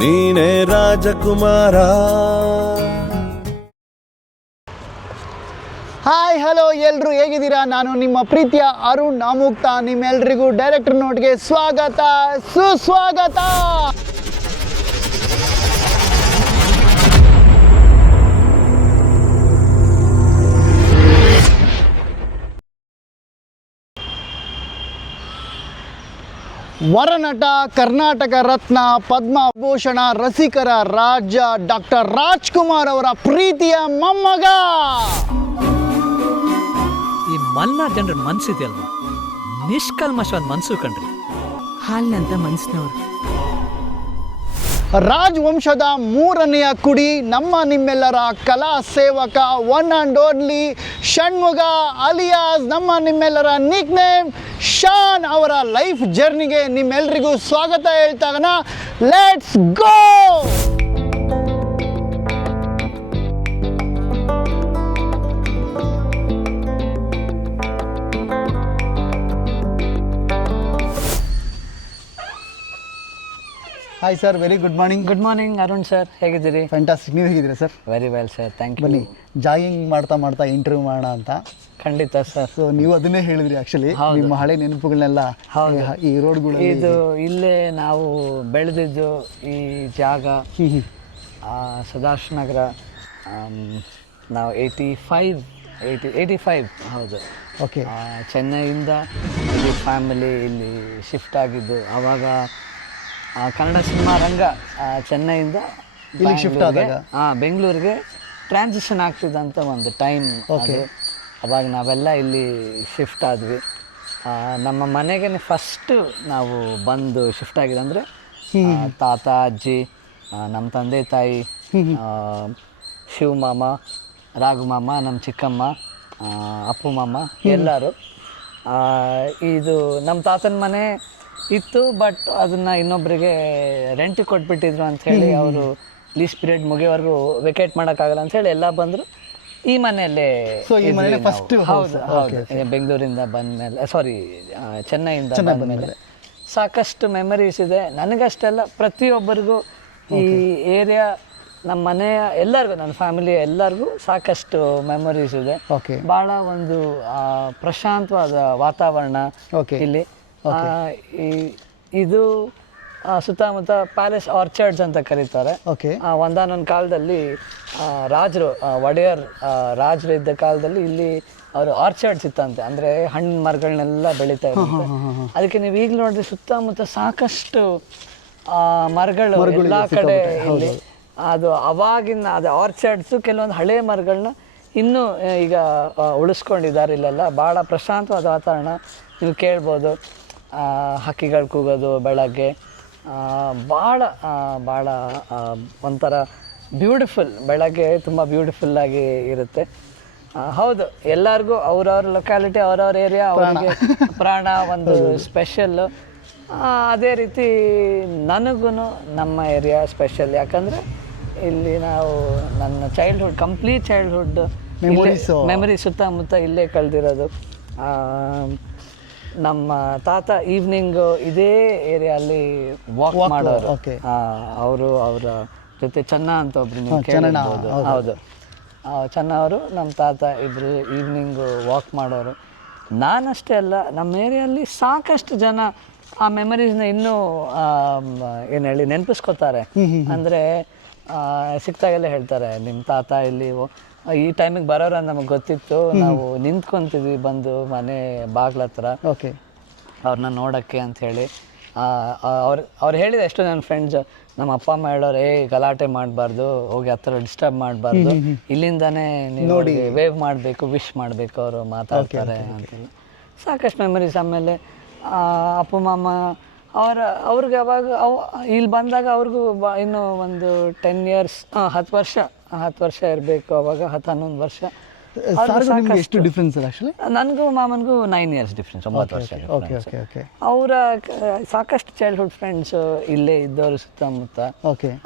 ನೀನೇ ರಾಜಕುಮಾರ. Hi hello ಎಲ್ಲರೂ ಹೇಗಿದ್ದೀರಾ? ನಾನು ನಿಮ್ಮ ಪ್ರೀತಿಯ ಅರುಣ್ ಅಮುಕ್ತ. ನಿಮ್ಮೆಲ್ರಿಗೂ ಡೈರೆಕ್ಟರ್ ನೋಟ್ಗೆ ಸ್ವಾಗತ ಸುಸ್ವಾಗತ. ವರನಟ, ಕರ್ನಾಟಕ ರತ್ನ, ಪದ್ಮಭೂಷಣ ರಸಿಕರ ರಾಜ ಡಾಕ್ಟರ್ ರಾಜ್ಕುಮಾರ್ ಅವರ ಪ್ರೀತಿಯ ಮೊಮ್ಮಗ. ಈ ಮಲ್ನಾಡ್ ಜನರ ಮನ್ಸಿದೆಯಲ್ವಾ, ನಿಷ್ಕಲ್ಮಶವಾದ ಮನ್ಸು ಕಣ್ರಿ. ಹಾಲ್ನಂತ ಮನ್ಸಿನವ್ರು. ರಾಜವಂಶದ ಮೂರನೆಯ ಕುಡಿ, ನಮ್ಮ ನಿಮ್ಮೆಲ್ಲರ ಕಲಾ ಸೇವಕ, one and only Shanmuga alias ನಮ್ಮ ನಿಮ್ಮೆಲ್ಲರ ನಿಕ್ ನೇಮ್ ಶಾನ್ ಅವರ ಲೈಫ್ ಜರ್ನಿಗೆ ನಿಮ್ಮೆಲ್ರಿಗೂ ಸ್ವಾಗತ ಹೇಳ್ತಾಗನ. Let's go. Hi sir, very good morning. Good morning Arun sir, ಹೇಗಿದ್ದೀರಿ? ಫ್ಯಾಂಟಾಸ್ಟಿಕ್. ನೀವು ಹೇಗಿದ್ದೀರಾ sir? Very well sir, thank you. ಬನ್ನಿ, ಜಾಗಿಂಗ್ ಮಾಡ್ತಾ ಇಂಟರ್ವ್ಯೂ ಮಾಡೋಣ ಅಂತ. ಖಂಡಿತ ಸರ್. ಸೊ ನೀವು ಅದನ್ನೇ ಹೇಳಿದ್ರಿ. ಆ್ಯಕ್ಚುಲಿ ನಿಮ್ಮ ಹಳೆ ನೆನಪುಗಳನ್ನೆಲ್ಲ ಈ ರೋಡ್ಗಳು, ಇದು ಇಲ್ಲೇ ನಾವು ಬೆಳೆದಿದ್ದು ಈ ಜಾಗ ಸದಾಶಿವ ನಗರ. ನಾವು 85 ಹೌದು. ಓಕೆ. ಚೆನ್ನೈಯಿಂದ ಇಲ್ಲಿ ಫ್ಯಾಮಿಲಿ ಇಲ್ಲಿ ಶಿಫ್ಟ್ ಆಗಿದ್ದು. ಆವಾಗ ಕನ್ನಡ ಸಿನಿಮಾ ರಂಗ ಚೆನ್ನೈಯಿಂದ ಇಲ್ಲಿ ಶಿಫ್ಟ್ ಆದಾಗ ಬೆಂಗಳೂರಿಗೆ ಟ್ರಾನ್ಸಿಷನ್ ಆಗ್ತಿದ್ದಂಥ ಒಂದು ಟೈಮ್ ಅದು. ಅವಾಗ ನಾವೆಲ್ಲ ಇಲ್ಲಿ ಶಿಫ್ಟ್ ಆದ್ವಿ. ನಮ್ಮ ಮನೆಗೆ ಫಸ್ಟು ನಾವು ಬಂದು ಶಿಫ್ಟ್ ಆಗಿದೆ ಅಂದರೆ ತಾತ ಅಜ್ಜಿ, ನಮ್ಮ ತಂದೆ ತಾಯಿ, ಶಿವ ಮಾಮ, ರಾಘು ಮಾಮ, ನಮ್ಮ ಚಿಕ್ಕಮ್ಮ, ಅಪ್ಪು ಮಾಮ ಎಲ್ಲರೂ. ಇದು ನಮ್ಮ ತಾತನ ಮನೆ ಇತ್ತು, ಬಟ್ ಅದನ್ನು ಇನ್ನೊಬ್ಬರಿಗೆ ರೆಂಟಿಗೆ ಕೊಟ್ಬಿಟ್ಟಿದ್ರು ಅಂಥೇಳಿ ಅವರು ಲೀಸ್ ಪೀರಿಯಡ್ ಮುಗಿಯೋವರೆಗೂ ವೆಕೇಟ್ ಮಾಡೋಕ್ಕಾಗಲ್ಲ ಅಂಥೇಳಿ ಎಲ್ಲ ಬಂದರು. ಈ ಮನೆಯಲ್ಲೇ ಹೌದು ಹೌದು. ಬೆಂಗಳೂರಿಂದ ಬಂದಮೇಲೆ, ಚೆನ್ನೈಯಿಂದ ಬಂದಮೇಲೆ ಸಾಕಷ್ಟು ಮೆಮರೀಸ್ ಇದೆ ನನಗಷ್ಟೆಲ್ಲ. ಪ್ರತಿಯೊಬ್ಬರಿಗೂ ಈ ಏರಿಯಾ, ನಮ್ಮ ಮನೆಯ ಎಲ್ಲರಿಗೂ, ನನ್ನ ಫ್ಯಾಮಿಲಿಯ ಎಲ್ಲರಿಗೂ ಸಾಕಷ್ಟು ಮೆಮೊರೀಸ್ ಇದೆ. ಭಾಳ ಒಂದು ಪ್ರಶಾಂತವಾದ ವಾತಾವರಣ ಇಲ್ಲಿ. ಇದು ಸುತ್ತಮುತ್ತ ಪ್ಯಾಲೇಸ್ ಆರ್ಚರ್ಡ್ಸ್ ಅಂತ ಕರೀತಾರೆ. ಒಂದಾನೊಂದು ಕಾಲದಲ್ಲಿ ರಾಜರು, ಒಡೆಯರ್ ರಾಜರು ಇದ್ದ ಕಾಲದಲ್ಲಿ ಇಲ್ಲಿ ಅವರು ಆರ್ಚರ್ಡ್ಸ್ ಇತ್ತಂತೆ, ಅಂದರೆ ಹಣ್ಣು ಮರಗಳನ್ನೆಲ್ಲ ಬೆಳೀತಾ ಇರುತ್ತೆ. ಅದಕ್ಕೆ ನೀವು ಈಗ ನೋಡಿದ್ರೆ ಸುತ್ತಮುತ್ತ ಸಾಕಷ್ಟು ಮರಗಳು ಎಲ್ಲ ಕಡೆ ಇಲ್ಲಿ. ಅದು ಅವಾಗಿನ ಅದು ಆರ್ಚರ್ಡ್ಸು, ಕೆಲವೊಂದು ಹಳೆಯ ಮರಗಳನ್ನ ಇನ್ನೂ ಈಗ ಉಳಿಸ್ಕೊಂಡಿದ್ದಾರೆ ಇಲ್ಲೆಲ್ಲ. ಭಾಳ ಪ್ರಶಾಂತವಾದ ವಾತಾವರಣ. ನೀವು ಕೇಳ್ಬೋದು ಹಕ್ಕಿಗಳು ಕೂಗೋದು ಬೆಳಗ್ಗೆ. ಭಾಳ ಒಂಥರ ಬ್ಯೂಟಿಫುಲ್. ಬೆಳಗ್ಗೆ ತುಂಬ ಬ್ಯೂಟಿಫುಲ್ಲಾಗಿ ಇರುತ್ತೆ. ಹೌದು, ಎಲ್ಲರಿಗೂ ಅವ್ರವ್ರ ಲೊಕ್ಯಾಲಿಟಿ, ಅವ್ರವ್ರ ಏರಿಯಾ, ಅವರಿಗೆ ಪ್ರಾಣ ಒಂದು ಸ್ಪೆಷಲ್ಲು. ಅದೇ ರೀತಿ ನನಗೂ ನಮ್ಮ ಏರಿಯಾ ಸ್ಪೆಷಲ್. ಯಾಕಂದರೆ ಇಲ್ಲಿ ನಾವು ನನ್ನ ಕಂಪ್ಲೀಟ್ ಚೈಲ್ಡ್ಹುಡ್ ಮೆಮರಿ ಸುತ್ತಮುತ್ತ ಇಲ್ಲೇ ಕಳೆದಿರೋದು. ನಮ್ಮ ತಾತ ಈವ್ನಿಂಗ್ ಇದೇ ಏರಿಯಲ್ಲಿ ವಾಕ್ ಮಾಡೋರು. ಅವರು ಅವರ ಜೊತೆ ಚೆನ್ನ ಅಂತ ಒಬ್ರು ನೀವು ಕೇಳಿರ್ಬೋದು. ಹೌದು, ಚೆನ್ನ ಅವರು ನಮ್ಮ ತಾತ ಇಬ್ಬರು ಈವ್ನಿಂಗು ವಾಕ್ ಮಾಡೋರು. ನಾನಷ್ಟೇ ಅಲ್ಲ, ನಮ್ಮ ಏರಿಯಲ್ಲಿ ಸಾಕಷ್ಟು ಜನ ಆ ಮೆಮರೀಸ್ನ ಇನ್ನೂ ಏನು ಹೇಳಿ ನೆನಪಿಸ್ಕೋತಾರೆ. ಅಂದರೆ ಸಿಕ್ತಾಗೆಲ್ಲ ಹೇಳ್ತಾರೆ, ನಿಮ್ಮ ತಾತ ಇಲ್ಲಿ ಈ ಟೈಮಿಗೆ ಬರೋರು ಅಂತ ನಮಗೆ ಗೊತ್ತಿತ್ತು, ನಾವು ನಿಂತ್ಕೊತಿದ್ವಿ ಬಂದು ಮನೆ ಬಾಗ್ಲ ಹತ್ರ ಅವ್ರನ್ನ ನೋಡೋಕ್ಕೆ ಅಂಥೇಳಿ. ಅವ್ರು ಹೇಳಿದ ಎಷ್ಟು ನನ್ನ ಫ್ರೆಂಡ್ಸ್, ನಮ್ಮ ಅಪ್ಪ ಅಮ್ಮ ಹೇಳೋರು, ಗಲಾಟೆ ಮಾಡಬಾರ್ದು, ಹೋಗಿ ಹತ್ರ ಡಿಸ್ಟರ್ಬ್ ಮಾಡಬಾರ್ದು, ಇಲ್ಲಿಂದನೇ ನೀವು ವೇವ್ ಮಾಡಬೇಕು, ವಿಶ್ ಮಾಡಬೇಕು, ಅವರು ಮಾತಾಡ್ತಾರೆ ಅಂತೆಲ್ಲ ಸಾಕಷ್ಟು ಮೆಮರೀಸ್. ಆಮೇಲೆ ಅಪ್ಪ ಮಾಮ ಅವ್ರಿಗೆ ಅವಾಗ ಇಲ್ಲಿ ಬಂದಾಗ ಅವ್ರಿಗೂ ಇನ್ನೂ ಒಂದು 10 years 10 ವರ್ಷ ಇರಬೇಕು ಅವಾಗ, 11 ವರ್ಷ. ಎಷ್ಟು ಡಿಫ್ರೆನ್ಸ್? ನನಗೂ ಮಾಮನಿಗೂ 9 years ಡಿಫ್ರೆನ್ಸ್, 9 ವರ್ಷ. ಅವರ ಸಾಕಷ್ಟು ಚೈಲ್ಡ್ಹುಡ್ ಫ್ರೆಂಡ್ಸು ಇಲ್ಲೇ ಇದ್ದವರು ಸುತ್ತಮುತ್ತ.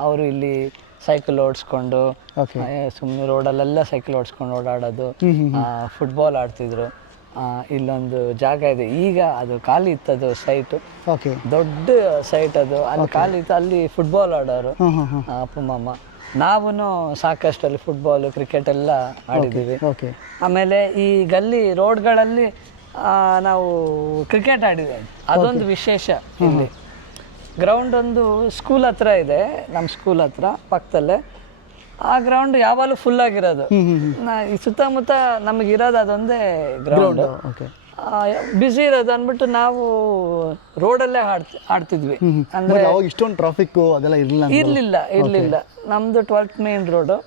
ಅವರು ಇಲ್ಲಿ ಸೈಕಲ್ ಓಡಿಸ್ಕೊಂಡು ಸುಮ್ಮನೆ ರೋಡಲ್ಲೆಲ್ಲ ಸೈಕಲ್ ಓಡಿಸ್ಕೊಂಡು ಓಡಾಡೋದು, ಫುಟ್ಬಾಲ್ ಆಡ್ತಿದ್ರು. ಇಲ್ಲೊಂದು ಜಾಗ ಇದೆ, ಈಗ ಅದು ಖಾಲಿ ಇತ್ತದು ಸೈಟು, ಓಕೆ ದೊಡ್ಡ ಸೈಟ್ ಅದು. ಅಲ್ಲಿ ಖಾಲಿ ಇತ್ತು, ಅಲ್ಲಿ ಫುಟ್ಬಾಲ್ ಆಡೋರು ಅಪ್ಪ ಮಾಮ. ನಾವು ಸಾಕಷ್ಟು ಅಲ್ಲಿ ಫುಟ್ಬಾಲು ಕ್ರಿಕೆಟ್ ಎಲ್ಲ ಆಡಿದ್ದೀವಿ. ಓಕೆ ಆಮೇಲೆ ಈ ಗಲ್ಲಿ ರೋಡ್ಗಳಲ್ಲಿ ನಾವು ಕ್ರಿಕೆಟ್ ಆಡಿದ್ದೇವೆ. ಅದೊಂದು ವಿಶೇಷ. ಇಲ್ಲಿ ಗ್ರೌಂಡ್ ಒಂದು ಸ್ಕೂಲ್ ಹತ್ರ ಇದೆ, ನಮ್ಮ ಸ್ಕೂಲ್ ಹತ್ರ ಪಕ್ಕದಲ್ಲೇ. ಆ ಗ್ರೌಂಡ್ ಯಾವಾಗಲೂ ಫುಲ್ ಆಗಿರೋದು. ಈ ಸುತ್ತಮುತ್ತ ನಮಗಿರೋದು ಅದೊಂದೇ ಗ್ರೌಂಡ್, ಬ್ಯುಸಿ ಇರೋದು ಅಂದ್ಬಿಟ್ಟು ನಾವು ರೋಡಲ್ಲೇ ಆಡ್ತಿದ್ವಿ. ಅಂದ್ರೆ ಇಷ್ಟೊಂದು ಟ್ರಾಫಿಕ್ ಅದೆಲ್ಲ ಇರ್ಲಿಲ್ಲ. ನಮ್ದು 12th ಮೇನ್ ರೋಡು,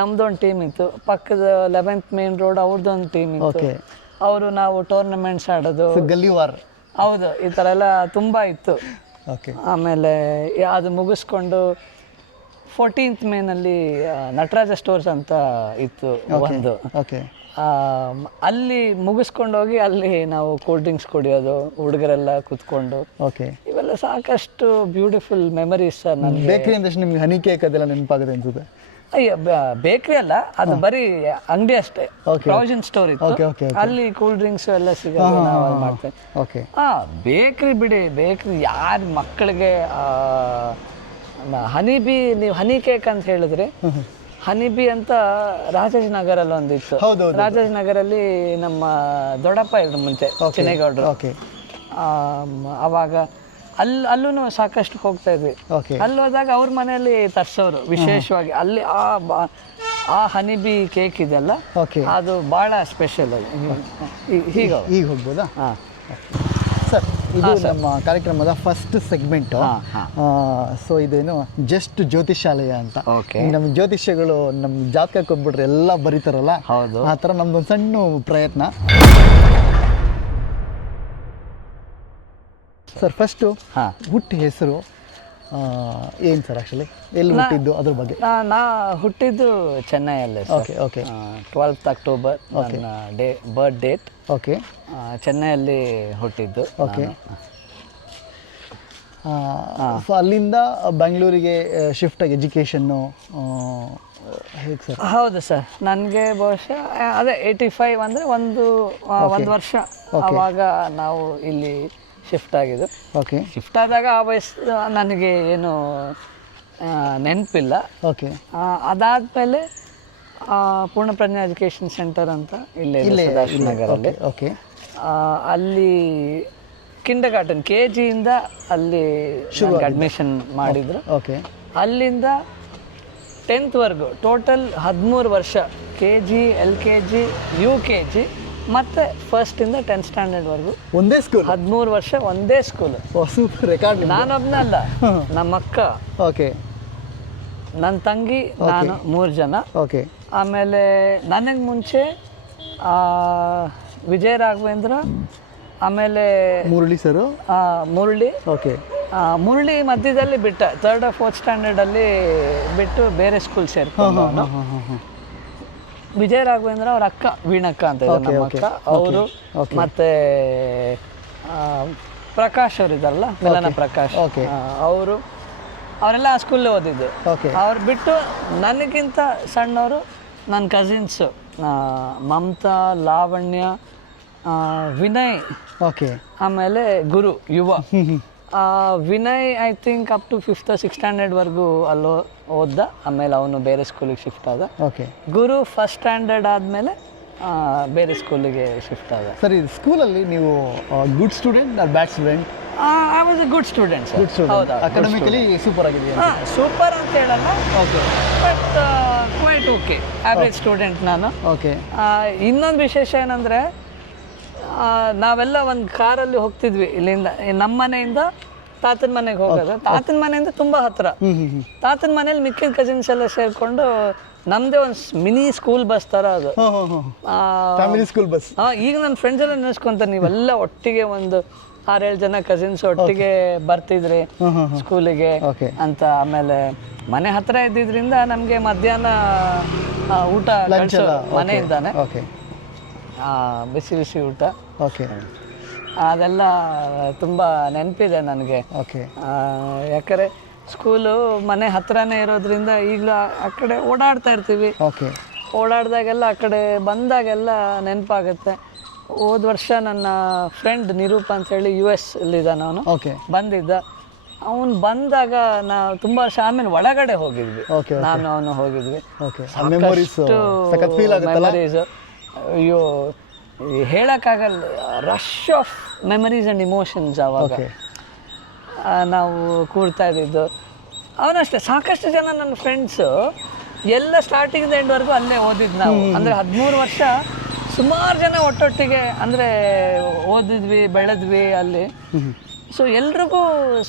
ನಮ್ದು ಒಂದು ಟೀಮ್ ಇತ್ತು. ಪಕ್ಕದ 11th ಮೇನ್ ರೋಡ್ ಅವ್ರದ್ದೊಂದು ಟೀಮ್ ಇತ್ತು. ಅವರು ನಾವು ಟೂರ್ನಮೆಂಟ್ಸ್ ಆಡೋದು, ಗಲ್ಲಿ ವಾರ್, ಹೌದು, ಈ ಥರ ಎಲ್ಲ ತುಂಬ ಇತ್ತು. ಆಮೇಲೆ ಅದು ಮುಗಿಸ್ಕೊಂಡು 14th ಮೇನಲ್ಲಿ ನಟರಾಜ ಸ್ಟೋರ್ಸ್ ಅಂತ ಇತ್ತು ಒಂದು. ಅಲ್ಲಿ ಮುಗಿಸ್ಕೊಂಡು ಹೋಗಿ ಅಲ್ಲಿ ನಾವು ಕೂಲ್ ಡ್ರಿಂಕ್ಸ್ ಕುಡಿಯೋದು, ಹುಡುಗರೆಲ್ಲ ಕುತ್ಕೊಂಡು. ಇವೆಲ್ಲ ಸಾಕಷ್ಟು ಬ್ಯೂಟಿಫುಲ್ ಮೆಮರೀಸ್ ಸರ್. ನನಗೆ ಬೇಕ್ರಿ ಅಂದ್ರೆ ನಿಮ್ಗೆ ಹನಿ ಕೇಕ್ ಅದೆಲ್ಲ ನೆನಪಾಗುತ್ತೆ ಅನ್ಸುತ್ತೆ? ಅಯ್ಯ, ಬೇಕ್ರಿ ಅಲ್ಲ, ಅದು ಬರೀ ಅಂಗಡಿ ಅಷ್ಟೇ, ಪ್ರಾವಿಷನ್ ಸ್ಟೋರ್ ಇತ್ತು. ಅಲ್ಲಿ ಕೂಲ್ ಡ್ರಿಂಕ್ಸ್ ಎಲ್ಲ ಸಿಗೋದು, ನಾವು ಮಾಡ್ತೇವೆ. ಬೇಕ್ರಿ ಬಿಡಿ, ಬೇಕ್ರಿ ಯಾರ ಮಕ್ಕಳಿಗೆ ಹನಿಬಿ, ನೀವು ಹನಿ ಕೇಕ್ ಅಂತ ಹೇಳಿದ್ರೆ, ಹನಿಬಿ ಅಂತ ರಾಜಾಜಿನಗರಲ್ಲಿ ಒಂದಿತ್ತು. ರಾಜಾಜಿನಗರಲ್ಲಿ ನಮ್ಮ ದೊಡ್ಡಪ್ಪ ಇದ್ರು ಮುಂಚೆ, ಚಿನ್ನೇಗೌಡರು. ಅವಾಗ ಅಲ್ಲೂ ಸಾಕಷ್ಟು ಹೋಗ್ತಾ ಇದ್ವಿ. ಅಲ್ಲಿ ಹೋದಾಗ ಅವ್ರ ಮನೆಯಲ್ಲಿ ತರ್ಸೋರು ವಿಶೇಷವಾಗಿ. ಅಲ್ಲಿ ಆ ಹನಿಬಿ ಕೇಕ್ ಇದೆಲ್ಲ, ಅದು ಭಾಳ ಸ್ಪೆಷಲ್. ಈಗ ಹೋಗ್ಬೋದಾ? ಸರ್, ಇದು ನಮ್ಮ ಕಾರ್ಯಕ್ರಮದ ಫಸ್ಟ್ ಸೆಗ್ಮೆಂಟು. ಸೊ ಇದೇನು ಜಸ್ಟ್ ಜ್ಯೋತಿಷಾಲಯ ಅಂತ. ನಮ್ಮ ಜ್ಯೋತಿಷ್ಯಗಳು ನಮ್ಮ ಜಾತಕಕ್ಕೆ ಹೋಗ್ಬಿಟ್ರೆ ಎಲ್ಲ ಬರೀತಾರಲ್ಲ, ಆ ಥರ ನಮ್ದೊಂದು ಸಣ್ಣ ಪ್ರಯತ್ನ. ಸರ್, ಫಸ್ಟು ಹುಟ್ಟಿ ಹೆಸರು ಏನು ಸರ್? ಆ್ಯಕ್ಚುಲಿ ಎಲ್ಲಿ ಹುಟ್ಟಿದ್ದು ಅದ್ರ ಬಗ್ಗೆ? ನಾ ಹುಟ್ಟಿದ್ದು ಚೆನ್ನೈಯಲ್ಲೇ. 12th ಅಕ್ಟೋಬರ್ ನನ್ನ ಬರ್ತ್ ಡೇಟ್. ಚೆನ್ನೈಯಲ್ಲಿ ಹುಟ್ಟಿದ್ದು. ಸೊ ಅಲ್ಲಿಂದ ಬೆಂಗಳೂರಿಗೆ ಶಿಫ್ಟ್ ಆಗಿ ಎಜುಕೇಷನ್ನು ಹೇಗೆ ಸರ್? ಹೌದು ಸರ್, ನನಗೆ ಬಹುಶಃ ಅದೇ 85 ಅಂದರೆ ಒಂದು ವರ್ಷ ಆವಾಗ ನಾವು ಇಲ್ಲಿ ಶಿಫ್ಟ್ ಆಗಿದ್ದು. ಶಿಫ್ಟ್ ಆದಾಗ ಆ ವಯಸ್ಸು ನನಗೆ ಏನು ನೆನಪಿಲ್ಲ. ಅದಾದಮೇಲೆ ಪೂರ್ಣಪ್ರಜ್ಞಾ ಎಜುಕೇಷನ್ ಸೆಂಟರ್ ಅಂತ ಇಲ್ಲೇ ನಗರಲ್ಲಿ, ಅಲ್ಲಿ ಕಿಂಡರ್ಗಾರ್ಟನ್ KGಯಿಂದ ಅಲ್ಲಿ ಅಡ್ಮಿಷನ್ ಮಾಡಿದ್ರು. ಅಲ್ಲಿಂದ 10th ವರೆಗೂ ಟೋಟಲ್ 13 ವರ್ಷ KG, LKG, UKG ಮತ್ತು ಫಸ್ಟಿಂದ 10th ಸ್ಟ್ಯಾಂಡರ್ಡ್ವರೆಗೂ ಒಂದೇ ಸ್ಕೂಲ್. 13 ವರ್ಷ ಒಂದೇ ಸ್ಕೂಲ್. Super record. ನಾನೊಬ್ಬನೇ ಅಲ್ಲ, ನಮ್ಮ ಅಕ್ಕ, ನನ್ನ ತಂಗಿ, ನಾನು 3 ಜನ. ಆಮೇಲೆ ನನಗೆ ಮುಂಚೆ ವಿಜಯ ರಾಘವೇಂದ್ರ, ಆಮೇಲೆ ಮುರಳಿ ಸರ್, ಮುರಳಿ ಮಧ್ಯದಲ್ಲಿ ಬಿಟ್ಟ 3rd or 4th ಸ್ಟ್ಯಾಂಡರ್ಡಲ್ಲಿ ಬಿಟ್ಟು ಬೇರೆ ಸ್ಕೂಲ್ ಸೇರ್ಕೊಂಡು. ವಿಜಯ ರಾಘವೇಂದ್ರ ಅವ್ರ ಅಕ್ಕ ವೀಣಕ್ಕ ಅಂತ ಇದ್ದಾರೆ, ನಮ್ಮ ಅಕ್ಕ. ಅವರು ಮತ್ತೆ ಪ್ರಕಾಶ್ ಅವರು ಇದ್ದಾರಲ್ಲ, ಮಿಲನ ಪ್ರಕಾಶ್, ಅವರೆಲ್ಲ ಆ ಸ್ಕೂಲಲ್ಲಿ ಓದಿದ್ದು. ಅವ್ರು ಬಿಟ್ಟು ನನಗಿಂತ ಸಣ್ಣವರು ನನ್ನ ಕಸಿನ್ಸು ಮಮತಾ, ಲಾವಣ್ಯ, ವಿನಯ್, ಆಮೇಲೆ ಗುರು ಯುವ. Vinay I think up to 5th or 6th ಸ್ಟ್ಯಾಂಡರ್ಡ್ವರೆಗೂ ಅಲ್ಲೋ ಓದ್ದ. ಆಮೇಲೆ ಅವನು ಬೇರೆ ಸ್ಕೂಲಿಗೆ ಶಿಫ್ಟ್ ಆದ. ಗುರು 1st ಸ್ಟ್ಯಾಂಡರ್ಡ್ ಆದಮೇಲೆ ಬೇರೆ ಸ್ಕೂಲಿಗೆ ಶಿಫ್ಟ್ ಆದ. ಸರ್, ಇದು ಸ್ಕೂಲಲ್ಲಿ ನೀವು good student or bad student? I was a good student sir. ಹೌದಾ? ಅಕಾಡೆಮಿಕಲಿ ಸೂಪರ್ ಆಗಿದೆಯಾ? ಸೂಪರ್ ಅಂತ ಹೇಳಲ್ಲ, but quite okay, average student ನಾನು. ಇನ್ನೊಂದು ವಿಶೇಷ ಏನಂದರೆ, ನಾವೆಲ್ಲ ಒಂದು ಕಾರಲ್ಲಿ ಹೋಗ್ತಿದ್ವಿ ಇಲ್ಲಿಂದ, ನಮ್ಮ ಮನೆಯಿಂದ ತಾತನ ಮನೆಗೆ ಹೋಗೋದು. ತಾತನ ಮನೆಯಿಂದ ತುಂಬ ಹತ್ತಿರ. ತಾತನ ಮನೇಲಿ ಮಿಕ್ಕಿದ ಕಸಿನ್ಸ್ ಎಲ್ಲ ಸೇರಿಕೊಂಡು ನಮ್ಮದೇ ಒಂದು ಮಿನಿ ಸ್ಕೂಲ್ ಬಸ್ ಥರ ಅದು, ಫ್ಯಾಮಿಲಿ ಸ್ಕೂಲ್ ಬಸ್. ಈಗ ನನ್ನ ಫ್ರೆಂಡ್ಸ್ ಎಲ್ಲ ನೆನೆಸ್ಕೊಂತಾರೆ, ನೀವೆಲ್ಲ ಒಟ್ಟಿಗೆ ಒಂದು 6-7 ಜನ ಕಸಿನ್ಸ್ ಒಟ್ಟಿಗೆ ಬರ್ತಿದ್ರಿ ಸ್ಕೂಲಿಗೆ ಅಂತ. ಆಮೇಲೆ ಮನೆ ಹತ್ತಿರ ಇದ್ದಿದ್ರಿಂದ ನಮಗೆ ಮಧ್ಯಾಹ್ನ ಊಟ ಮನೆಯಿಂದಾನೆ, ಬಿಸಿ ಬಿಸಿ ಊಟ. ಅದೆಲ್ಲ ತುಂಬ ನೆನಪಿದೆ ನನಗೆ. ಯಾಕಂದರೆ ಸ್ಕೂಲು ಮನೆ ಹತ್ರನೇ ಇರೋದ್ರಿಂದ ಈಗಲೂ ಆ ಕಡೆ ಓಡಾಡ್ತಾ ಇರ್ತೀವಿ. ಓಡಾಡಿದಾಗೆಲ್ಲ ಆ ಕಡೆ ಬಂದಾಗೆಲ್ಲ ನೆನಪಾಗುತ್ತೆ. ಹೋದ ವರ್ಷ ನನ್ನ ಫ್ರೆಂಡ್ ನಿರೂಪ್ ಅಂತೇಳಿ US ಅಲ್ಲಿದ್ದಾನೆ ಅವನು. ಓಕೆ ಬಂದಿದ್ದ. ಅವನು ಬಂದಾಗ ನಾವು ತುಂಬ ವರ್ಷ ಆಮೇಲೆ ಒಳಗಡೆ ಹೋಗಿದ್ವಿ, ನಾನು ಅವನು ಹೋಗಿದ್ವಿ. ಮೆಮೊರೀಸ್ ಅಯ್ಯೋ ಹೇಳೋಕ್ಕಾಗಲ್ಲ, rush of memories and emotions. ಅವಾಗ ನಾವು ಕೂಡ್ತಾ ಇದ್ದಿದ್ದು. ಅವನಷ್ಟೇ ಸಾಕಷ್ಟು ಜನ ನನ್ನ ಫ್ರೆಂಡ್ಸು ಎಲ್ಲ ಸ್ಟಾರ್ಟಿಂಗ್ ಎಂಡ್ವರೆಗೂ ಅಲ್ಲೇ ಓದಿದ್ದು ನಾವು. ಅಂದರೆ 13 ವರ್ಷ ಸುಮಾರು ಜನ ಒಟ್ಟೊಟ್ಟಿಗೆ ಅಂದರೆ ಓದಿದ್ವಿ, ಬೆಳೆದ್ವಿ ಅಲ್ಲಿ. ಸೊ ಎಲ್ರಿಗೂ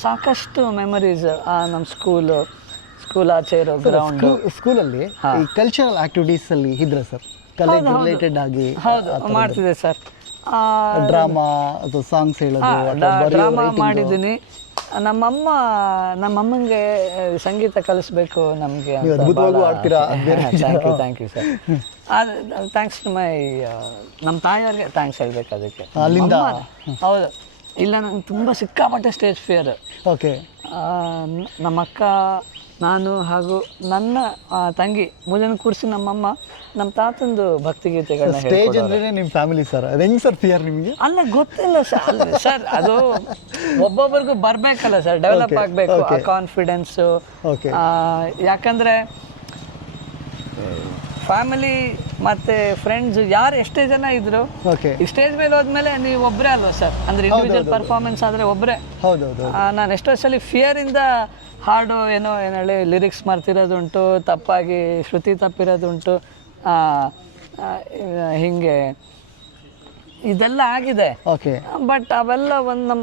ಸಾಕಷ್ಟು ಮೆಮರೀಸ್. ನಮ್ಮ ಸ್ಕೂಲ್ ಆಚೆ ಇರೋ ಗ್ರೌಂಡು. ಸ್ಕೂಲಲ್ಲಿ ಈ ಕಲ್ಚರಲ್ ಆಕ್ಟಿವಿಟೀಸಲ್ಲಿ ಇದ್ರೆ ಸರ್, ಕಾಲೇಜ್ ರಿಲೇಟೆಡ್ ಆಗಿ? ಹೌದು, ಮಾಡ್ತಿದ್ದೆ ಸರ್. ಡ್ರಾಮಾ ಅಥವಾ ಸಾಂಗ್ಸ್ ಹೇಳೋದು? ಡ್ರಾಮಾ ಮಾಡಿದ್ದೀನಿ. ನಮ್ಮಮ್ಮಂಗೆ ಸಂಗೀತ ಕಲಿಸ್ಬೇಕು ನಮಗೆ. Thank you sir. Thanks to my ನಮ್ಮ ತಾಯಿಯವ್ರಿಗೆ ಥ್ಯಾಂಕ್ಸ್ ಹೇಳ್ಬೇಕು ಅದಕ್ಕೆ. ಹೌದು, ಇಲ್ಲ ನಂಗೆ ತುಂಬ ಸಿಕ್ಕಾಪಟ್ಟೆ ಸ್ಟೇಜ್ ಫಿಯರ್. ಓಕೆ. ನಮ್ಮ ಅಕ್ಕ, ನಾನು ಹಾಗೂ ನನ್ನ ತಂಗಿ ಮೂರನ್ನು ಕೂರಿಸಿ ನಮ್ಮಮ್ಮ ನಮ್ಮ ತಾತಂದು ಭಕ್ತಿಗೀತೆಗಳನ್ನ ಸ್ಟೇಜ್ ಅಂದ್ರೆ ನಿಮ್ಮ ಫ್ಯಾಮಿಲಿ ಸರ್, ಅದು ಹೆಂಗೆ ಸರ್ ಫಿಯರ್ ನಿಮಗೆ? ಅಲ್ಲ ಗೊತ್ತಿಲ್ಲ ಸರ್, ಅದು ಒಬ್ಬೊಬ್ಬರಿಗೂ ಬರಬೇಕಲ್ಲ ಸರ್, ಡೆವಲಪ್ ಆಗಬೇಕು ಆ ಕಾನ್ಫಿಡೆನ್ಸು. ಯಾಕಂದರೆ ಫ್ಯಾಮಿಲಿ ಮತ್ತು ಫ್ರೆಂಡ್ಸ್ ಯಾರು ಎಷ್ಟೇ ಜನ ಇದ್ರು, ಈ ಸ್ಟೇಜ್ ಮೇಲೆ ಹೋದ್ಮೇಲೆ ನೀವು ಒಬ್ಬರೇ ಅಲ್ವಾ ಸರ್, ಅಂದರೆ ಇಂಡಿವಿಜುವಲ್ ಪರ್ಫಾರ್ಮೆನ್ಸ್ ಆದರೆ ಒಬ್ಬರೇ. ನಾನು ಎಷ್ಟೋ ಸಲ ಫಿಯರಿಂದ ಹಾಡು ಏನೋ ಹೇಳಿ ಲಿರಿಕ್ಸ್ ಮರ್ತಿರೋದುಂಟು, ತಪ್ಪಾಗಿ ಶ್ರುತಿ ತಪ್ಪಿರೋದುಂಟು, ಹೀಗೆ ಇದೆಲ್ಲ ಆಗಿದೆ. ಬಟ್ ಅವೆಲ್ಲ ಒಂದು